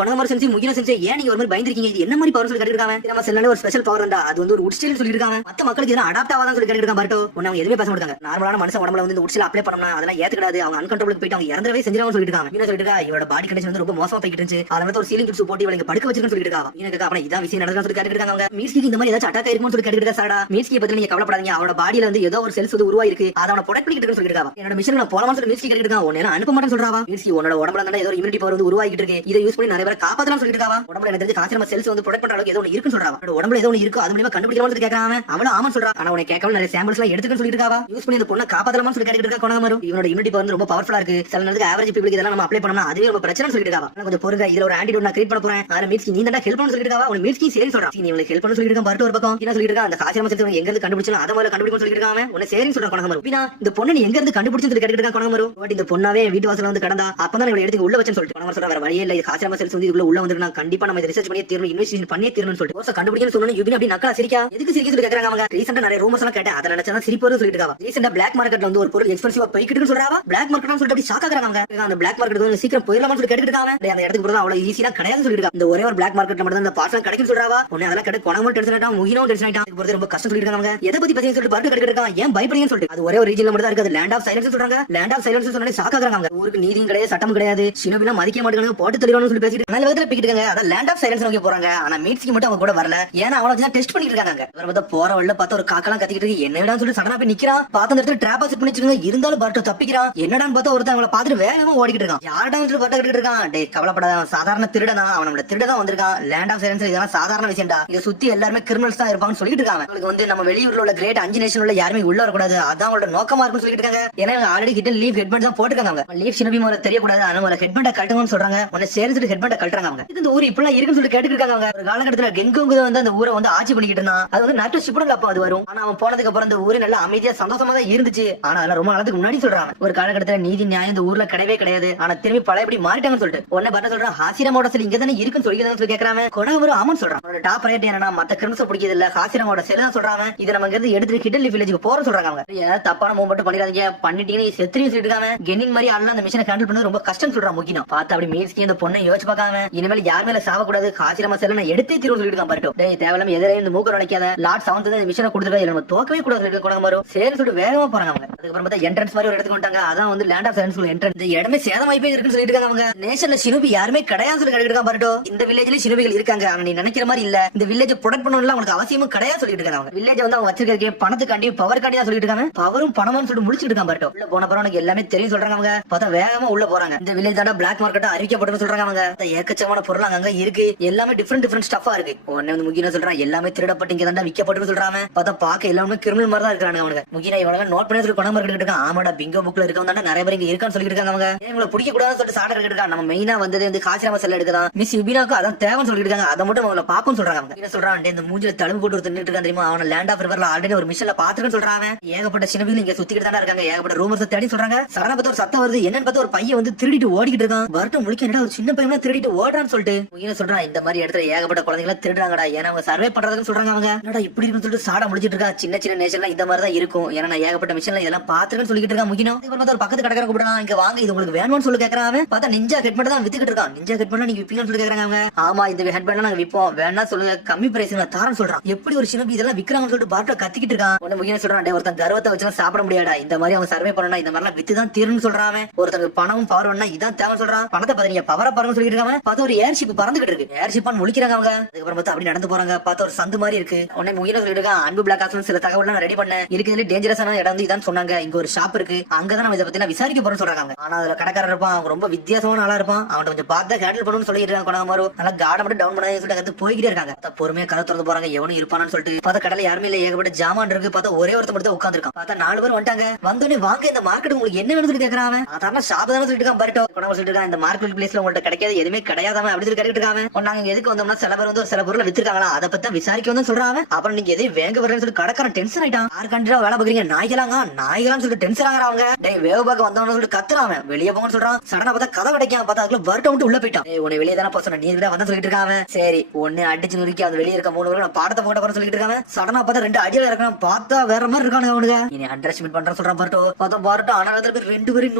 கொணகமரு சென்சி முக்கிய சென்சி ஏன் நீங்க ஒரு மாதிரி பயந்துருக்கீங்க, இது என்ன மாதிரி பவர் சொல்லி கேட்டுருக்காங்க. நம்ம செல்லால ஒரு ஸ்பெஷல் பவர் இருந்தா அது வந்து ஒரு உட்ஸ்டைல் சொல்லிருக்காங்க. மத்த மக்களுக்கு இதெல்லாம் அடாப்ட் ஆகாதான் சொல்லி கேட்டுருக்காங்க. பட்டு ஒன்னு அவங்க எதுவுமே பேச மாட்டாங்க. நார்மலான மனுஷன் உடம்புல வந்து இந்த உட்ஸ்டைல் அப்ளை பண்ணா அதெல்லாம் ஏத்துக்காது, அவங்க அன்கண்ட்ரோலுக்கு போயிட்டு அவங்க இறந்தவே செஞ்சிருவாங்க சொல்லிருக்காங்க. என்ன சொல்லிருக்கா இவரோட பாடி கண்டிஷன் வந்து ரொம்ப மோசமா போயிட்டு இருந்துச்சு, அதனால ஒரு சீலிங் டிப்ஸ் போட்டு இவங்க படுக்க வச்சிருக்கன்னு சொல்லிருக்காங்க. எனக்கு அப்புறம் இதான் விஷயம் நடக்குதுன்னு சொல்லி கேட்டுருக்காங்க. அவங்க மீஸ்கி இந்த மாதிரி ஏதாச்சும் அட்டாக் ஆயிருக்கும்னு சொல்லி கேட்டுருக்கா. சாடா மீஸ்கியை பத்தி நீங்க கவலைப்படாதீங்க, அவரோட பாடியில வந்து ஏதோ ஒரு செல்ஸ் வந்து உருவாயிருக்கு, அதை அவனை ப்ரொடெக்ட் பண்ணிட்டு இருக்குன்னு சொல்லிருக்காங்க. என்னோட மிஷன் நான் போலாம்னு சொல்லி மீஸ்கி கேட்டுருக்காங்க. ஒன்னு அனுப்ப மாட்டேன்னு சொல்றாவா. மீஸ்கி உன்னோட உடம்புல இருந்தா ஏதோ இம்யூனிட்டி பவர் வந்து உருவாகிட்டு இருக்கு, இதை யூஸ் பண்ணி நிறைய பேர் காப்பாத்தலாம் சொல்லிட்டு இருக்காவா. உடம்புல எனக்கு தெரிஞ்சு காசிராமா செல்ஸ் வந்து ப்ரொடெக்ட் பண்ற அளவுக்கு ஏதோ ஒன்னு இருக்குன்னு சொல்றாவா. உடம்புல ஏதோ ஒன்னு இருக்கு, அது மூலமா கண்டுபிடிக்கலாம்னு சொல்லி கேக்குறாங்க. அவளும் ஆமா சொல்றா, ஆனா உனக்கு கேட்கல நிறைய சாம்பிள்ஸ் எல்லாம் எடுத்துக்கன்னு சொல்லிட்டு இருக்காவா. யூஸ் பண்ணி இந்த பொண்ணை காப்பாத்தலாம்னு சொல்லி கேட்டுட்டு இருக்கா. கொணகமரு இவனோட இம்யூனிட்டி பவர் ரொம்ப பவர்ஃபுல்லா இருக்கு, சில நேரத்துக்கு ஆவரேஜ் பீப்புளுக்கு இதெல்லாம் நம்ம அப்ளை பண்ணா அதுவே ரொம்ப பிரச்சனை சொல்லிட்டு இருக்காவா. கொஞ்சம் பொறுங்க, இதுல ஒரு ஆன்டிடோட் நான் கிரியேட் பண்ண போறேன், அதனால மீட்ஸ்கி நீ தான் ஹெல்ப் பண்ண சொல்லிட்டு இருக்காவா. உனக்கு மீட்ஸ்கி சரி சொல்றா, நீ உங்களுக்கு ஹெல்ப் பண்ண சொல்லிட்டு இருக்கா. பர்ட் ஒரு பக்கம் என்ன சொல்லிட்டு இருக்கா, அந்த காசிராமா செல்ஸ் எங்க இருந்து கண்டுபிடிச்சா அதை முதல்ல கண்டுபிடிக்கணும் சொல்லிட்டு இருக்காங்க. உன்னை சரின்னு சொல்ற கொணகமரு. பின்னா இந்த பொண்ணு நீ எங்க இருந்து கண்டுபிடிச்சு சொல்லி கேட்டுட்டு இருக்கா கொணகமரு. பட் இந்த பொண்ணாவே வீட்டு வாசல்ல வந்து கடந்தா அப்பதான் இவளை எடுத்து உள்ள வச்சேன்னு சொல்லிட்டு கொணகமரு சொல்ற வேற வழியே இல்ல, காசிராமா செல்ஸ் வந்து இதுக்குள்ள உள்ள வந்து கண்டிப்பா நம்ம இதை ரிசர்ச் பண்ணி தீரணும், இன்வெஸ்டிகேஷன் பண்ணி தீரணும்னு சொல்லிட்டு கண்டுபிடிக்கணும்னு சொன்னா யுபின் அப்படி நக்கலா சிரிக்கா. எதுக்கு சிரிக்க சொல்லி கேக்குறாங்க அவங்க. ரீசெண்டா நிறைய ரூமர்ஸ் எல்லாம் கேட்டேன், அதை நினைச்சா சிரிப்பு வரும்னு சொல்லிட்டு இருக்காங்க. ரீசெண்டா பிளாக் மார்க்கெட்ல வந்து ஒரு பொருள் எக்ஸ்பென்சிவா போய்க்கிட்டுன்னு சொல்றாவா. பிளாக் மார்க்கெட்னு சொல்லிட்டு அப்படி ஷாக் ஆகுறாங்க அவங்க. அந்த பிளாக் மார்க்கெட் வந்து சீக்கிரம் போயிடலாம்னு சொல்லி கேட்டுட்டு இருக்காங்க. அந்த இடத்துக்கு போறது அவ்வளவு ஈஸியா கிடையாதுன்னு சொல்லிட்டு இந்த ஒரே ஒரு பிளாக் மார்க்கெட்ல மட்டும் இந்த பார்சல் கிடைக்குன்னு சொல்றாவா. உடனே அதெல்லாம் கேட்டு கொணகமரு டென்ஷன் ஆயிட்டான், முகினும் டென்ஷன் ஆயிட்டான். இது போறது ரொம்ப கஷ்டம் சொல்லிட்டு இருக்காங்க. எதை பத்தி பேசுறீங்கன்னு சொல்லிட்டு பார்த்து கேட்டுட்டு இருக்காங்க. ஏன் பயப்படுறீங்கன்னு சொல்லிட்டு அது ஒரே ஒரு ரீஜன்ல மட்டும் தான் இருக்கு, லேண்ட் ஆஃப் சைலன்ஸ் சொல்றாங்க. லேண்ட் ஆஃப் சைலன்ஸ் சொன்னாலே ஷாக் ஆகுறாங்க. ஊருக்கு நீதியும் கிடையாது, சட்டம் கிடையாது, சினோபினா மதிக்க மாட்டேங்கிறாங்க, போட்டு தெளிவானு சொல்லி பேசிட்டு நல்ல விதத்துல பிக்கிட்டு இருக்காங்க. அதான் லேண்ட் ஆஃப் சைலன்ஸ் நோக்கி போறாங்க. ஆனா மீட்ஸ்கி மட்டும் அவங்க கூட வரல, ஏன்னா அவளை டெஸ்ட் பண்ணிட்டு இருக்காங்க. இவர போற வழியில பார்த்தா ஒரு காக்கெல்லாம் கத்திக்கிட்டு இருக்கு, என்ன விடான்னு சொல்லி சடனா போய் நிக்கிறான். பார்த்த இடத்துல ட்ராப் செட் பண்ணி வச்சிருக்காங்க, இருந்தாலும் பர்ட் தப்பிக்கிறான். என்னடான்னு பார்த்தா ஒருத்தன் அவளை பார்த்துட்டு வேகமா ஓடிக்கிட்டு இருக்கான். யார்டா வந்து பர்ட் கிட்ட இருக்கான். டேய் கவலைப்படாத, சாதாரண திருடனா, அவன் நம்மள திருடதான் வந்திருக்கான். லேண்ட் ஆஃப் சைலன்ஸ் இதெல்லாம் சாதாரண விஷயம்டா, இத சுத்தி எல்லாருமே கிரிமினல்ஸ் தான் இருப்பாங்கன்னு சொல்லிட்டு இருக்காங்க. அவங்களுக்கு வந்து நம்ம வெளியூர்ல உள்ள கிரேட் 5 நேஷன் உள்ள யாருமே உள்ள வரக்கூடாது, அதான் அவங்களோட நோக்கமா இருக்குன்னு சொல்லிட்டு இருக்காங்க. ஏன்னா ஆல்ரெடி ஹிடன் லீவ் ஹெட்பேண்ட் தான் போட்டுருக்காங்க. லீவ் சினபி முறை தெரியக்கூடாது, அதனால ஹெட்பேண்ட் கட்டணும்னு சொல்றாங்க. உடனே சேர்ந்துட்டு ஹெட்பேண்ட் கட்டுறாங்க. அவங்க இந்த ஊர் இப்பெல்லாம் இருக்குன்னு சொல்லி கேட்டுட்டு இருக்காங்க. ஒரு காலகட்டத்துல கெங்குங்க வந்து அந்த ஊரை வந்து ஆட்சி பண்ணிக்கிட்டு இருந்தான். அது வந்து நாட்டு ஷிப்டுல அப்ப அது வரும். ஆனா அவன் போனதுக்கு அப்புறம் அந்த ஊரே நல்லா அமைதியா சந்தோஷமா தான் இருந்துச்சு. ஆனா அதெல்லாம் ரொம்ப காலத்துக்கு முன்னாடி சொல்றாங்க. ஒரு காலகட்டத்துல நீதி நியாயம் இந்த ஊர்ல கிடையவே கிடையாது, ஆனா திரும்பி பழையபடி மாறிட்டாங்கன்னு சொல்லிட்டு உடனே பட்ட சொல்றான். ஹாசிராமோட செல் இங்க தானே இருக்குன்னு சொல்லி கேக்குறாங்க. கொணகமரு ஆமான்னு சொல்றான். டாப் ரைட் என்னன்னா மத்த கிரிமினல்ஸ் பிடிக்கிறது இல்ல, ஹாசிராமோட செல் தான் சொல்றாங்க. இதை நம்ம இருந்து எடுத்து ஹிடன் லீஃப் வில்லேஜ்க்கு போறோம் சொல்றாங்க. அவங்க ஏதாவது தப்பான மூவ்மெண்ட் பண்ணிடாதீங்க, பண்ணிட்டீங்கன்னு செத்துறீங்க சொல்லிட்டு இருக்காங்க. கென்னிங் மாதிரி ஆளலாம் அந்த மிஷனை ஹேண்டில் பண்ணது ரொம்ப கஷ்டம் சொல்றான். முக்கியம் பார்த்தா அப்படி மீஸ்கி அந்த பொண்ணை யோசிச்சு பார்க்காம இனிமேல் யார் மேல சாவக்கூடாது, ஹாசிராமா செல்ல நான் எடுத்தே தீர்வு சொல்லிட்டு இருக்கான். பர்ட் டேய் தேவையில்லாம எதிரையும் இந்த மூக்க நினைக்காத, லார்ட் செவன்த் இந்த மிஷனை கொடுத்துருக்கா, நம்ம தோக்கவே கூடாது கொணகமரு சரி சொல்லிட்டு வேகமா போறாங்க. அவங்க அதுக்கப்புறம் பார்த்தா என்ட்ரன்ஸ் மாதிரி ஒரு இடத்துக்கு வந்துட்டாங்க. அதான் வந்து லேண்ட் ஆஃப் சைலன்ஸ் என்ட்ரன்ஸ். இந்த இடமே சேதமாய் போய் இருக்குன்னு சொல்லிட்டு இருக்காங்க. அவங்க நேஷன்ல சினோபி யாருமே கிடையாது சொல்லி கேட்டுருக்காங்க. பர்ட்டோ இந்த வில்லேஜ்ல சினோபிகள் இருக்காங்க, ஆனா நீ நினைக்கிற மாதிரி இல்ல, இந்த வில்லேஜ் ப்ரொடெக்ட் பண்ணணும்ல உங்களுக்கு அவசியமும் கிடையாது சொல்லிட்டு இருக்காங்க. அவங்க வில்லேஜ் வந்து அவங்க வச்சிருக்கே பணத்துக்காண்டி பவர்காண்டி தான் சொல்லிட்டு இருக்காங்க. பவரும் பணமும் சொல்லிட்டு முடிச்சிட்டு இருக்காங்க. பர்ட்டோ உள்ள போன பிறகு எனக்கு எல்லாமே தெரியும் சொல்றாங்க. அவங்க பார்த்தா வேகமா உள்ள போறாங்க. இந்த வில்லேஜ் தாண்டா பிளாக் மார்க்கெட் அறிவிக்கப்பட்டு சொல்றாங்க. அவங்க ஏக்கச்சக்கமான பொருள் அங்க இருக்கு, எல்லாமே டிஃபரெண்ட் ஸ்டஃபா இருக்கு. உடனே வந்து முக்கியம் சொல்றான் எல்லாமே திருடப்பட்டு இங்க தாண்டா விற்கப்பட்டு சொல்றாங்க. பார்த்தா பாக்க எல்லாமே கிரிமினல் மாதிரி தான் இருக்காங்க. அவனுக்கு முக்கியம் இவங்க நோட் பண்ணி சொல்லி கொணகமரு கிட்ட இருக்காங்க. ஆமாடா பிங்கோ புக்ல இருக்கவங்க நிறைய பேர் இங்க இருக்கான்னு சொல்லிட்டு இருக்காங்க. அவங்க இவங்களை பிடிக்க கூடாதுன்னு சொல்லிட்டு சாட இருக்காங்க. நம்ம மெயினா வந்தது வந்து காசிராமா செல்ல எடுக்கலாம், மிஸ் யுபினாக்கு அதான் தேவைன்னு சொல்லிட்டு இருக்காங்க. அதை மட்டும் அவங்களை பாப்போம்னு சொல்றாங்க. அவங்க என்ன சொல்றான், இந்த மூஞ்சில தழும்பு போட்டு ஒருத்தர் நின்னுட்டு இருக்கான் தெரியுமா, அவன லேண்ட் ஆஃப் ரிவர்ல ஆல்ரெடி ஒரு மிஷன்ல பாத்துக்கன்னு சொல்றாங்க. ஏகப்பட்ட சினபிகள் இங்க சுத்திக்கிட்டு தானே இருக்காங்க, ஏகப்பட்ட ரூமர்ஸ் தேடி சொல்றாங்க. சடனா பார்த்து ஒரு சத்தம் வருது, என்னன்னு பார்த்து ஒரு பையன் வந்து திருடிட்டு ஓடிக்கிட்டு இருக்கான். பர்ட் முழிக்க என்னடா ஒரு சின்ன பையன் திருடிட்டு ஓடுறான்னு சொல்லிட்டு என்ன சொல்றான், இந்த மாதிரி இடத்துல ஏகப்பட்ட குழந்தைங்கள திருடுறாங்கடா, ஏன்னா அவங்க சர்வே பண்றதுன்னு சொல்றாங்க. அவங்க என்னடா இப்படி இருக்குன்னு சொல்லிட்டு சாட முடிச்சிட்டு இருக்கா. சின்ன நேஷன்ல இந்த மாதிரி தான் இருக்கும், ஏன்னா நான் ஏகப்பட்ட மிஷன்ல இதெல்லாம் பாத்துக்கன்னு சொல்லிட்டு இருக்கான். முக்கியம் ஒரு பக்கத்து கடைக்கார கூப்பிடுறான், இங்க வாங்க இது உங்களுக்கு வேணும்னு சொல்லி கேக்குறாங்க. பார்த்தா நிஞ்சா ஹெட்பேண்ட் தான் வித்துக்கிட்டு இருக்கான். நிஞ்சா ஹெட்பேண்ட் நீங்க விப்பீங்கன்னு சொல்லி கேக்குறாங்க. அவங்க ஆமா இந்த ஹெட்பேண்ட் நாங்க விப்போம், வேணா சொல்லுங்க கம்மி பிரைஸ்ல தாரன்னு சொல்றான். எப்படி ஒரு சினபி இதெல்லாம் விக்கிறாங்கன்னு சொல்லிட்டு பார்ட் கத்திக்கிட்டு இருக்கான். உடனே முக்கியம் சொல்றான், ஒருத்தன் கர்வத்தை வச்சு சாப்பிட முடியாடா, இந்த மாதிரி அவங்க சர்வே பண்ணா இந்த மாதிரி வித்து தான் தீருன்னு சொல்றான். ஒருத்தங்க பணமும் பவர் வேணா இதான் தேவை சொல்றான். பணத்தை பாத்தீங்க பவரை பாருங்க சொல்லிட்டு இருக்காங்க. பார்த்தா ஒரு ஏர்ஷிப் பறந்துகிட்டு இருக்கு, ஏர்ஷிப்பான்னு முழிக்கிறாங்க. அவங்க அதுக்கப்புறம் பார்த்தா அப்படி நடந்து போறாங்க. பார்த்தா ஒரு சந்து மாதிரி இருக்கு. உடனே முகின சொல்லிட்டு இருக்கான், அன்பு பிளாக் ஆப்ஷன் சில தகவல் ரெடி பண்ண இருக்கிறதுல டேஞ்சரஸான இடம் வந்து இதான் சொன்னாங்க. இங்க ஒரு ஷாப் இருக்கு, அங்கதான் நம்ம இதை பத்தி விசாரிக்க போறோம்னு சொல்றாங்க. ஆனா அதுல கடைக்காரர் இருப்பான், அவங்க ரொம்ப வித்தியாசமான ஆளா இருப்பான். அவன் கொஞ்சம் பார்த்து ஹேண்டில் பண்ணணும்னு சொல்லிட்டு இருக்காங்க. கொண்டாமரு நல்லா கார்டை மட்டும் டவுன் பண்ணி சொல்லிட்டு போய்கிட்டே இருக்காங்க. பொறுமையா கதை திறந்து போறாங்க, எவனும் இருப்பானு சொல்லிட்டு பார்த்தா கடல யாருமே இல்ல, ஏகப்பட்ட ஜாமான் இருக்கு. பார்த்தா ஒரே ஒருத்த மட்டும் உட்காந்துருக்கான். பார்த்தா 4 பேர் வந்துட்டாங்க. வந்தோடனே வாங்க இந்த மார்க்கெட் உங்களுக்கு என்ன வேணும்னு கேக்குறாங்க. அதான் ஷாப் தானே சொல்லிட்டு இருக்கான். பரட்டோ கொண்டாம சொல்லிட்டு இருக்கான், இந்த மார்க்கெட் பிளேஸ்ல உங்கள்ட்ட கிடைக்காது எதுவுமே கிடையாதாம அப்படி சொல்லி கேட்டுட்டு இருக்காங்க. நாங்க எதுக்கு வந்தோம்னா சில பேர் வந்து சில பொருளை வித்துருக்காங்களா அதை பத்தி விசாரிக்க வந்து சொல்றாங்க. அப்புறம் நீங்க எதையும் வேங்க வரேன்னு சொல்லி கடைக்காரன் டென்ஷன் ஆயிட்டான். யாரு கண்டிப்பா வேலை பாக்குறீங்க, நாய்களான்னு சொல்லிட்டு டென்ஷன் ஆகிறாங்க. வேக பார்க்க வந்தவனு சொல்லிட்டு கத்துறாங்க, வெளியே போங்கன்னு சொல்றான். சடனா பார்த்தா கதை கிடைக்கும். பார்த்தா அதுக்குள்ள வரட்ட விட்டு உள்ள போயிட்டான். உன்னை வெளியே தானே போக சொன்ன, நீ வந்தா சொல்லிட்டு இருக்காங்க. சரி ஒன்னு அடிச்சு நுறுக்கி அது வெளியே இருக்க 3 பேரும் பாடத்தை போட்ட போற சொல்லிட்டு இருக்காங்க. சடனா பார்த்தா 2 அடியில இருக்கான். பார்த்தா வேற மாதிரி இருக்கானு அவனுங்க. இனி அண்டர்ஸ்டிமேட் பண்ற சொல்றான் பரட்டோ. பார்த்தா பரட்டோ அனாவத்துல 2 பேரும்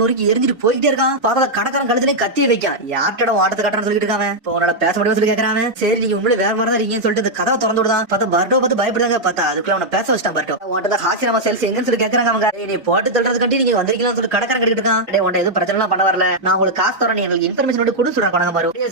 நொறுக்கு எரிஞ்சிட்டு போயிட்டே இருக்கான். பார்த்தா கடைக்காரன் கழுத்திலே கத்திய வைக்கான். யார்கிட்ட வாட்டத்தை கட்டுறான்னு சொல்லிட்டு இருக்காங்க. இப்போ உன்னோட பேச முடியும் சொல்லி கேட்கறாங்க. சரி நீங்க உண்மையில வேற மாதிரி தான் இருக்கீங்கன்னு சொல்லிட்டு இந்த கதவை திறந்து விடுதான். பார்த்தா பரட்டோ பார்த்து பயப்படுறாங்க. பார்த்தா அதுக்குள்ள அவனை பேச வச்சிட்டான். பரட்டோ உன்ட்ட ஹாசிராமா சேல்ஸ் எங்கன்னு சொல்லி கேட்கறாங்க. அவங்க நீ போட்டு தள்ளுறது கட்டி நீங்க வந்திருக்கீங்கன்னு சொல்லி கடைக்காரன் கேட்டுட்டு இருக்கான். டேய் உன்ட்ட எதுவும் பிரச்சனை எல்லாம் பண்ண வரல, நான் உங்களுக்கு காசு தரேன், எனக்கு இன்ஃபர்மேஷன் மட்டும் கொடு சொல்றாங்க.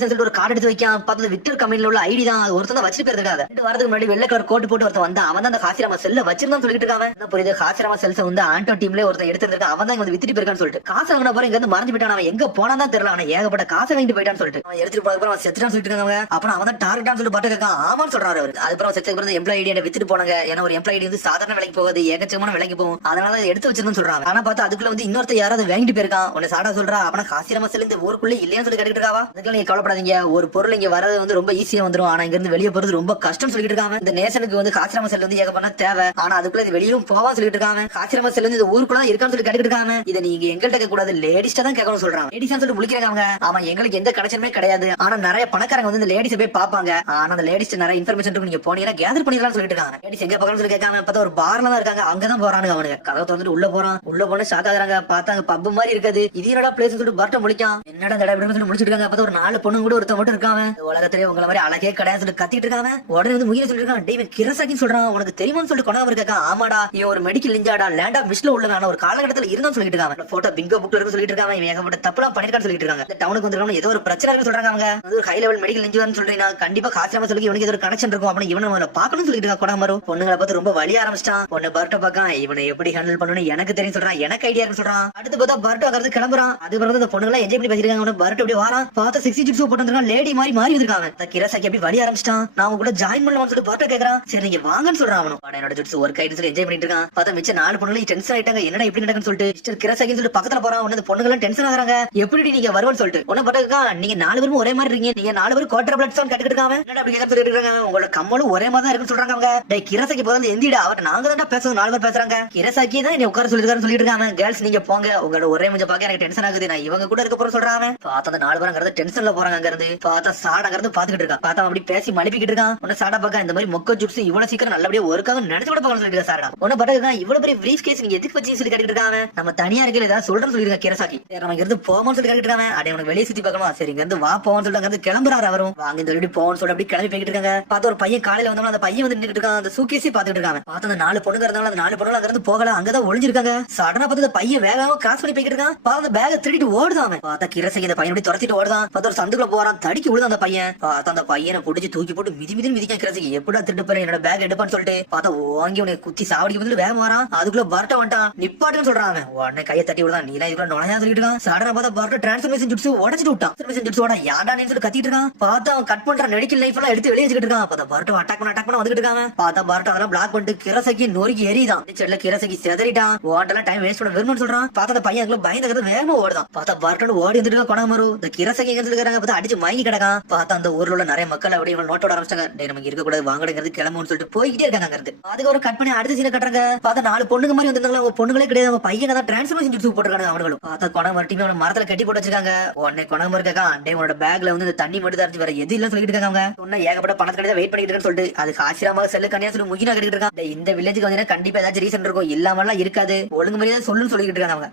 சொல்லிட்டு ஒரு கார்டு எடுத்து வைக்கான். பார்த்தது விக்டர் கம்பெனில உள்ள ஐடி தான். ஒருத்தன் வச்சிட்டு போயிருக்காங்க. 2 வாரத்துக்கு முன்னாடி வெள்ளை கலர் கோட் போட்டு ஒருத்தன் வந்தான். அவன் தான் அந்த ஹாசிராமா செல்ல வச்சிருந்தான்னு சொல்லிட்டு இருக்காங்க. என்ன புரியுது, ஹாசிராமா செல்ஸ் வந்து ஆண்டோ டீம்ல ஒருத்தன் எடுத்திருக்கான். அவன் தான் வந்து வித்துட்டு போயிருக்கான்னு சொல்லிட்டு காசு வாங்கின போற இங்க இருந்து மறைஞ்சு போயிட்டான். அவன் எங்க போனா தான் தெரியல. அவன் ஏகப்பட்ட காசை வாங்கிட்டு போயிட்டான்னு சொல்லிட்டு அவன் எடுத்துட்டு போனதுக்கு அவன் செத்துட்டான்னு சொல்லிட்டு இருக்காங்க. அப்புறம் அவன் தான் டார்கெட்டான்னு சொல்லிட்டு பாட்டு கேட்கான். ஆமான்னு சொல்றாரு அவரு. அதுக்கப்புறம் செத்துக்கு எம்ப்ளாய் ஐடி வித்துட்டு போனாங்க. ஏன்னா ஒரு எம்ப்ளாய் ஐடி வந்து சாதாரண விலைக்கு போகுது, ஏகச்சமான விலைக்கு போகும். அதனால எடுத்து வச்சிருந்தேன்னு சொல்றாங்க. ஆனா பார்த்தா அதுக்குள்ள வந்து இன்னொருத்த யாராவது வாங்கிட்டு போயிருக்கான். உன்னை சாடா சொல்றா. அப்பனா ஹாசிராமா செல் இந்த ஊருக்குள்ள இல்லையான்னு சொல்லி கேட்டுட்டு இருக்காவா. அதுக்கு நீங்க கவலைப்படாதீங்க, ஒரு பொருள் இங்க வரது வந்து ரொம்ப ஈஸியா வந்துரும். ஆனா இங்க இருந்து வெளியே போறது ரொம்ப கஷ்டம் சொல்லிட்டு இருக்காங்க. இந்த நேஷனுக்கு வந்து ஹாசிராமா செல் வந்து ஏகப்பட்ட தேவை. ஆனா அதுக்குள்ள இது வெளியும் போவா சொல்லிட்டு இருக்காங்க. ஹாசிராமா செல் வந்து இந்த ஊருக்குள்ள இருக்கான்னு சொல்லி கேட்டுட்டு இருக்காங்க. இதை நீங்க எங்கள்கிட்ட கேட்க கூடாது, லேடிஸ்ட தான் கேட்கணும் சொல்றாங்க. லேடிஸ் சொல்லிட்டு முழிக்கிறாங்க. ஆமா எங்களுக்கு எந்த கனெக்ஷனுமே கிடையாது. ஆனா நிறைய பணக்காரங்க வந்து இந்த லேடிஸ் போய் பாப்பாங்க. ஆனா அந்த லேடிஸ் நிறைய இன்ஃபர்மேஷன் இருக்கு, நீங்க போனீங்கன்னா கேதர் பண்ணிடலாம்னு சொல்லிட்டு இருக்காங்க. லேடிஸ் எங்க பக்கம் சொல்லி கேட்காம பார்த்தா ஒரு பார்ல தான் இருக்காங்க. அங்கதான் போறானுங்க. அவனுங்க கதவை திறந்துட்டு உள்ள போறான். உள்ள போன ஷாக் ஆகுறாங்க. பார்த்தாங்க பப் மாதிரி இருக்குது. இது என்னடா பிளேஸ் சொல்லிட்டு பர்ட்ட முழிக்கான். என்னடா இந்த இடம் சொல்லி முடிச்சிட்டு இருக்காங்க. பார்த்தா ஒரு 4 பொண்ணு கூட ஒருத்த மட்டும் இருக்காங்க. உலகத்திலே உங்களை மாதிரி அழகே கிடையாது சொல்லி கத்திட்டு இருக்காங்க. உடனே வந்து முகில சொல்லி இருக்கான், டேய் கிரசாக்கின்னு சொல்றான், உனக்கு தெரியுமான்னு சொல்லிட்டு கொண்டாம இருக்கான். ஆமாடா இவன் ஒரு மெடிக்கல் இன்ஜார்டா லேண்ட் ஆஃப் மிஸ்ல உள்ளதான ஒரு காலகட்டத்தில் இருந்தான்னு சொல்லிட்டு இருக்காங்க. போட்டோ பிங்கோ புக்ல இருக்கு சொல்லிட்டு இருக்காங்க. இவன் ஏகப்பட்ட தப்புலாம் பண்ணிருக்கான்னு சொல்லிட்டு இருக்காங்க. இந்த டவுனுக்கு வந்து ஏதோ ஒரு பிரச்சனை இருக்கு சொல்றாங்க. அவங்க ஒரு ஹை லெவல் மெடிக்கல் இன்ஜினியர்னு சொல்றீங்க, கண்டிப்பா ஹாசிராமா சொல்லி இவனுக்கு ஏதோ ஒரு கனெக்ஷன் இருக்கும். அப்படி இவனை பாக்கணும்னு சொல்லிட்டு இருக்காங்க. கொண்டாமரு பொண்ணுங்களை பார்த்து ரொம்ப வலிய ஆரம்பிச்சிட்டான். பொண்ணு பர்ட்ட பாக்கான். இவனை எப்படி ஹேண்டில் பண்ணணும்னு எனக்கு தெரியும் சொல்றான். எனக்கு ஐடியா இருக்கு சொல்றான். அடுத்து பார்த்தா பர்ட்ட அங்க கிளம்புறான். அது பிறகு இந்த பொண்ணுங்களை என்ஜாய் பண்ணி பேசிருக்காங்க. பர்ட்ட அப்படி வாரான். பார்த்தா 60 ஜிப்ஸ் போட்டு வந்திருக்கான். லேடி மாதிரி மாறி வந்திருக்காங்க. கிரசாக்கி அப்படி வலி ஆரம்பிச்சிட்டான். நான் உங்க கூட ஜாயின் பண்ணலாம்னு சொல்லி பர்ட்ட கேக்குறான். சரி நீங்க வாங்கன்னு சொல்றான். அவனும் என்னோட ஜிப்ஸ் ஒர்க் ஆயிட்டு சொல்லி என்ஜாய் பண்ணிட்டு இருக்கான். பார்த்தா மிச்ச 4 பொண்ணுங்களும் டென்ஷன் ஆயிட்டாங்க. என்னடா இப்படி நடக்குன்னு சொல்லிட்டு மிஸ்டர் கிரசாக்கின்னு சொல்லிட்டு பக்கத்துல போறான். உடனே பொண்ணுங்களும் டென்ஷன் ஆகுறாங்க. எப்படி நீங்க வருவன்னு சொல்லிட்டு ஒன்னு பட்டா நீங்க 4 பேரும் ஒரே மாதிரி இருக்கீங்க, நீங்க 4 பேரும் குவார்டர் பிளட் சவுண்ட் கேட்டுட்டு இருக்காங்க. என்னடா அப்படி கேட்க சொல்லிட்டு இருக்காங்க. உங்களோட கம்மலும் ஒரே மாதிரி தான் இருக்குன்னு சொல்றாங்க. அவங்க டேய் கிரசாக்கி போறது எந்திடா, அவர் நாங்க தான் பேசுறோம். 4 பேர் பேசுறாங்க. கிரசாக்கி தான் நீ உட்கார சொல்லிருக்காருன்னு சொல்லிட்டு இருக்காங்க. கேர்ள்ஸ் நீங்க போங்க, உங்களோட ஒரே மூஞ்ச பாக்க எனக்கு டென்ஷன் ஆகுது, நான் இவங்க கூட இருக்க போற சொல்றாங்க. பார்த்தா அந்த 4 பேரும் டென்ஷன்ல போறாங்க. அங்க இருந்து பார்த்தா சாடங்கிறது பாத்துக்கிட்டு இருக்கான். பார்த்தா அப்படி பேசி மழுப்பிக்கிட்டு இருக்கான். உன்ன சாடா பாக்க இந்த மாதிரி மொக்க ஜூப்ஸ் இவ்வளவு சீக்கிரம் நல்லபடியா ஒர்க்காக நினைச்சு கூட பாக்கணும் சொல்லிட்டு சாடா. உன்ன பட்டா இவ்வளவு பெரிய பிரீஃப் கேஸ் நீங்க எதுக்கு வச்சு சொல்லி கேட்டுட்டு இருக்காங்க. நம்ம தனியா இருக்கல ஏதாவது சொல்றேன்னு சொல்லிருக்காங்க கிரசாக்கி. நம்ம இங்க இருந்து போவோம்னு சொல்லி கேட்டுட்டு இருக்காங்க. அடே உனக்கு வெளியே சுத்தி பார்க்கணும். சரி இங்க இருந்து வா போவோம்னு சொல்லிட்டு கிளம்புறாரு. அவரும் வாங்க இந்த வீடு போவோம்னு சொல்லி அப்படி கிளம்பி போய்கிட்டு இருக்காங்க. பார்த்தா ஒரு பையன் காலையில வந்தவங்க அந்த பையன் வந்து நின்னுட்டு இருக்கான். அந்த சூக்கேசி பாத்துட்டு இருக்காங்க. பார்த்தா அந்த 4 பொண்ணுங்க இருந்தாலும் அந்த 4 பொண்ணுங்க அங்க இருந்து போகல, அங்கதான் ஒளிஞ்சிருக்காங்க. சடனா பார்த்து அந்த பையன் வேகமா கிராஸ் பண்ணி போய்கிட்டு இருக்கான். பார்த்தா அந்த பேக திருடிட்டு ஓடுதான். பார்த்தா கிரசாக்கி அந்த பையன் அப்படி துரத்திட்டு ஓடுதான். பார்த்தா ஒரு சந்துக்குள்ள போறான். தடிக்கி விழுது அந்த பையன். பார்த்தா அந்த பையனை பிடிச்சி தூக்கி போட்டு மிதி மிதிக்க கிரசாக்கி எப்படா திருட்டு போற என்னோட பேக் எடுப்பான்னு சொல்லிட்டு பார்த்தா வாங்கி உனக்கு குத்தி சாவடிக்கு வந்து வேகம் வரான். அதுக்குள்ள பர்ட்ட வந்துட்டான். நிப்பாட்டுன்னு சொல்றாங்க. உடனே கையை தட்டி விடுதான். நீ இதுக்குள்ள நுழையா சொல்லிட்டு இருக்கான். சடனா பார்த்தா பர்ட்ட டிரான்ஸ்ஃபர்மேஷன் ஜிப்ஸ் உடைச்சிட்டு விட்டான். டிரான்ஸ்ஃபர்மேஷன் ஜிப்ஸ் ஓட யாடானேன்னு சொல்லி கத்திட்டு இருக்கான். பார்த்தா அவன் கட் பண்ற மெடிக்கல் லைஃப் எல்லாம் எடுத்து வெளியே வச்சுக்கிட்டு இருக்கான். பார்த்தா பர்ட்ட அட்டாக் பண்ண வந்துட்டு இருக்காங்க. பார்த்தா பர்ட்ட அதெல்லாம் பிளாக் பண்ணிட்டு கிரசாக்கி நொறுக்கி எரிதான். செட்ல கிரசாக்கி செதறிட்டான். ஓட்டெல்லாம் டைம் வேஸ்ட் பண்ண விரும்புன்னு சொல்றான். பார்த்தா அந்த பையன் அதுக்குள்ள பயந்துக்கிறது வேகமா ஓடுதான். பார்த்தா பர்ட்ட ஓடி வந்துட்டு இருக்கான். கொண்டாமரு இந்த கிரசாக்கி எங்க சொல்லிருக்காங்க. பார்த்தா அடிச்சு மயங்கி கிடக்கான். பார்த்தா அந்த ஊர்ல உள்ள நிறைய மக்கள் அப்படியே நோட்டோட ஆரம்பிச்சாங்க. நமக்கு இருக்க கூடாது வாங்கடுங்கிறது கிளம்புன்னு சொல்லிட்டு போய்கிட்டே இருக்காங்க. அதுக்கு ஒரு கட் பண்ணி அடுத்த சீனை கட்டுறாங்க. பார்த்தா 4 பொண்ணுங்க மாதிரி வந்திருந்தாங்க. பொண்ணுங்களே கிடையாது, பையன் தான் டிரான்ஸ்ஃபர்மேஷன் ஜிப்ஸ் போட்டுருக்காங்க. அவங்களும் பார்த்தா கொணமர் டீம் மரத்துல கட்டி போட்டு வச்சிருக்காங்க. உடனே கொணமர் இருக்கான். டே உன்னோட பேக்ல வந்து இந்த தண்ணி மட்டும் தான் வேற எது இல்லன்னு சொல்லிட்டு இருக்காங்க. சொன்னா ஏகப்பட்ட பணத்துக்கு வெயிட் பண்ணிட்டு இருக்கேன்னு சொல்லிட்டு அது ஆசிரமாக செல்லு கண்ணியா சொல்லி முகினா கேட்டு இருக்காங்க. இந்த வில்லேஜுக்கு வந்து கண்டிப்பா ஏதாச்சும் ரீசன் இருக்கும், இல்லாமலாம் இருக்காது, ஒழுங்கு மாதிரியே சொல்லுன்னு சொல்லிட்டு இருக்காங்க.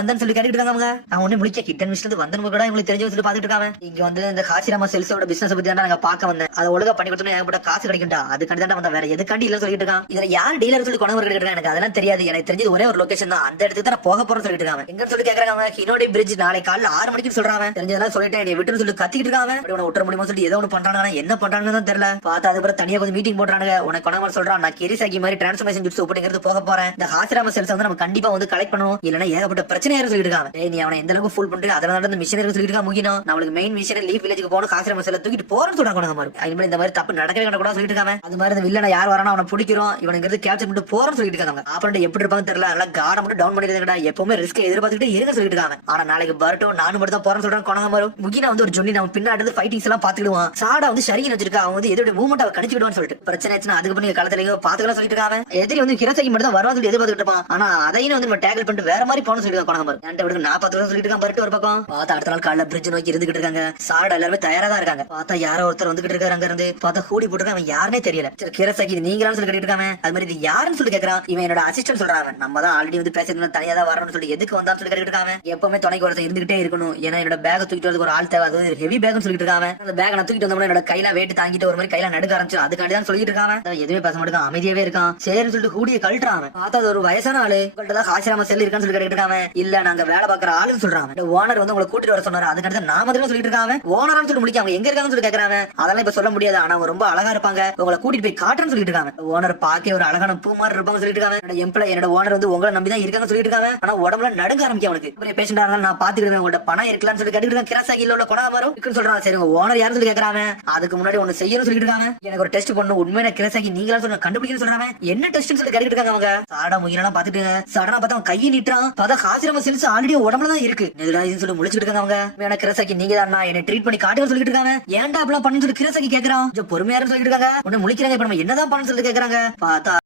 வந்தன்னு சொல்லி கேட்டுட்டு இருக்காங்க. அவங்க ஒண்ணு முடிக்க கிட்டன் மிஸ்ல வந்தவங்க கூட உங்களுக்கு தெரிஞ்சு சொல்லி பாத்துட்டு இருக்காங்க. இங்க வந்து இந்த ஹாசிராமா செல்ஸோட பிசினஸ் பத்தி தான் நாங்க பாக்க வந்தேன். அதை ஒழுங்கா பண்ணி கொடுத்தோம் ஏகப்பட்ட காசு கிடைக்கும்டா. அதுக்காண்டி தான் வந்த, வேற எதுக்காண்டி இல்லன்னு சொல்லிட்டு இருக்கான். இதுல யார் டீலர் சொல்லி கொண்டு வருகிறாங்க எனக்கு அதெல்லாம் தெரியாது. எனக்கு தெரிஞ்சது ஒரே ஒரு லொகேஷன் தான், அந்த இடத்துக்கு தான் போக போறேன்னு சொல்லிட்டு இருக்காங்க. எங்க சொல்லி கேக்குறாங்க. ஹினோடி பிரிட்ஜ் நாளை காலைல 6 மணிக்கு சொல்றாங்க. தெரிஞ்சதெல்லாம் சொல்லிட்டு என்னை விட்டுன்னு சொல்லி கத்திட்டு இருக்காங்க. விட்டுற முடியுமா சொல்லி ஏதோ ஏதோ ஒண்ணு பண்றாங்க, என்ன பண்றாங்கன்னு தான் தெரியல. பார்த்தா அதுக்கப்புறம் தனியா கொஞ்சம் மீட்டிங் போடுறாங்க. உனக்கு கொணமார் சொல்றான், நான் கிரிசாக்கி மாதிரி டிரான்ஸ்ஃபர்மேஷன் ஜூட்ஸ் அப்படிங்கிறது போக போறேன். இந்த ஹாசிராம செல்ஸ் வந்து நம்ம கண்டிப்பா வந்து கலெக்ட் பண்ணணும், இல்லனா ஏகப்பட்ட பிரச்சனை யாரும் சொல்லிட்டு இருக்காங்க. டேய் நீ அவனை எந்த அளவுக்கு ஃபுல் பண்ற, அதனால அந்த மிஷினரி சொல்லிட்டு இருக்கா முக்கியம். நம்மளுக்கு மெயின் மிஷினரி லீஃப் வில்லேஜ்க்கு போணும், ஹாசிராம செல்ல தூக்கிட்டு போறேன்னு சொல்றாங்க கொணமார். இனிமேல் இந்த மாதிரி தப்பு நடக்கவே நடக்கூடாது சொல்லிட்டு இருக்காங்க. அது மாதிரி இந்த வில்லனை யார் வரானோ அவனை பிடிக்கிறோம், இவனுங்கிறது கேப்சர் பண்ணிட்டு போறோம்னு சொல்லிட்டு இருக்காங்க. ஆப்பரண்ட் எப்படி இருப்பாங்க தெரியல, அதனால கார்ட மட்டும் டவுன் பண்ணிடுங்கடா, எப்பவுமே ரிஸ்க் எதிர்பார்த்துட்டு இருங்க சொல்லிட்டு இருக்காங்க. ஆனா நாளைக்கு வரட்டும், நானும் மட்டும் தான் போறேன்னு சொல்றாங்க கொணமார். முகினா வந்து ஒரு ஜொல்லி நம்ம பின்னாடி ஃபைட்டிங்ஸ் எல்லாம் பாத்துக்கிடுவான். சாடா வந்து சரின்னு வச்சிருக்கா, அவங்க வந்து எதோட மூவ்மெண்ட் அவ கணிச்சுடுவான்னு சொல்லிட்டு பிரச்சனை ஆச்சுன்னா அதுக்கு பண்ணி காலத்திலேயோ பாத்துக்கலாம் சொல்லிட்டு இருக்காங்க. எதிரி வந்து ஹிரசாக்கி மட்டும் தான் வருவான்னு சொல்லி எதிர்பார்த்துட்டு இருப்பான். ஆனா அதையும் வந்து நம்ம டேக்கிள் பண்ணிட்டு வேற மாதிரி போகணும்னு சொல்லிட்டு கொணமார். என்கிட்ட விட 40 வருஷம் சொல்லிட்டு இருக்கான். பரட்டு ஒரு பக்கம் பார்த்தா அடுத்த நாள் காலைல பிரிட்ஜ் நோக்கி இருந்துகிட்டு இருக்காங்க. சாடா எல்லாருமே தயாரா தான் இருக்காங்க. பார்த்தா யாரோ ஒருத்தர் வந்துகிட்டு இருக்காரு. அங்க இருந்து பார்த்தா ஹூடி போட்டுருக்கான். அவன் யாருனே தெரியல. சரி ஹிரசாக்கி நீங்களான்னு சொல்லி கேட்டு இருக்காங்க. அது மாதிரி இது யாருன்னு சொல்லி கேட்கறான். இவன் என்னோட அசிஸ்டன்ட் சொல்றாங்க. நம்ம தான் ஆல்ரெடி வந்து பேசிட்டு தனியா தான் வரணும்னு சொல்லி எதுக்கு வந்தான்னு சொல்லி கேட்டு இருக்காங்க. எப்பவுமே துணைக்கு ஒருத்தர் இருந்துகிட்டே இருக்கணும், ஏன்னா என்னோட பேக் தூக்கிட்டு வரதுக்கு ஒரு ஆள் தேவை, அது ஹெவி பேக்னு சொல்லிட்டு இருக்காங்க. அந்த பேக் நான் தூக்கிட்டு வந்தோம்னா என்னோட கையில வெயிட் தாங்கிட்டு ஒரு மாதிரி கையில நடுக்க ஆரம்பிச்சு, அதுக்காண்டி தான் சொல்லிட்டு இருக்காங்க. எதுவுமே பேச மாட்டேங்க, அமைதியாவே இருக்கான். சரின்னு சொல்லிட்டு கூடிய கழட்டுறான். பார்த்தா அது ஒரு வயசான ஆளு. உங்கள்ட்ட தான் ஹாசிராம செல் இருக்கான்னு சொல்லி கேட்டு இருக்காங்க. இல்ல நாங்க வேலை பாக்குற ஆளுன்னு சொல்றாங்க. ஓனர் வந்து உங்களை கூட்டிட்டு வர சொன்னாரு, அதுக்காண்டி தான் நான் வந்து சொல்லிட்டு இருக்காங்க. ஓனரான்னு சொல்லி முடிக்க அவங்க எங்க இருக்காங்கன்னு சொல்லி கேக்குறாங்க. அதெல்லாம் இப்ப சொல்ல முடியாது, ஆனா அவங்க ரொம்ப அழகா இருப்பாங்க, உங்களை கூட்டிட்டு போய் காட்டுறேன்னு சொல்லிட்டு இருக்காங்க. ஓனர் பாக்க ஒரு அழகான பூ மாதிரி இருப்பாங்க சொல்லிட்டு இருக்காங்க. என்னோட எம்ப்ளாய் என்னோட ஓனர் வந்து உங்களை நம்பி தான் இருக்காங்க சொல்லிட்டு இருக்காங்க. ஆனா உடம்புல நடுங்க ஆரம்பிக்கும் அவனுக்கு. பேஷண்டா இருந்தாலும் நான் பாத்துக்கிடுவேன், உங்களோட பணம் இருக்கலாம்னு சொல்லி கேட்டு இருக்காங்க. கிராசாக்கில உள்ள கொணமாரும் இருக்குன்னு சொல்றாங்க. சரி உங்க ஓனர் யாருன்னு சொல்லி கேக்குறாங்க. அதுக்கு முன்னாடி ஒன்னு செய்யணும்னு சொல்லிட்டு இருக்காங்க. எனக்கு ஒரு டெஸ்ட் பண்ணணும், உண்மையான கிராசாக்கி நீங்களா சொல்லி கண்டுபிடிக்கணும்னு சொல்றாங்க. என்ன டெஸ்ட்னு சொல்லி கேட்டு இருக்காங்க. அவங்க சாடா முயலாம் பாத்துட்டு சடனா பார்த்தா அவன் கையை நீட்டுறான். பார்த்தா ஹாசிராம செல்ஸ் ஆல்ரெடி உடம்புல தான் இருக்கு. சொல்லி முழிச்சிட்டு இருக்காங்க. அவங்க எனக்கு கிராசாக்கி நீங்க தான் என்ன ட்ரீட் பண்ணி காட்டுன்னு சொல்லிட்டு இருக்காங்க. ஏன்டா அப்படிலாம் பண்ணு சொல்லி கிராசாக்கி கேக்குறான். பொறுமையா சொல்லிட்டு இருக்காங்க. உடனே முழிக்கிறாங்க. இப்ப நம்ம என்னதான் பண்ணு சொல்லி கேக்குறாங்க. பார்த்தா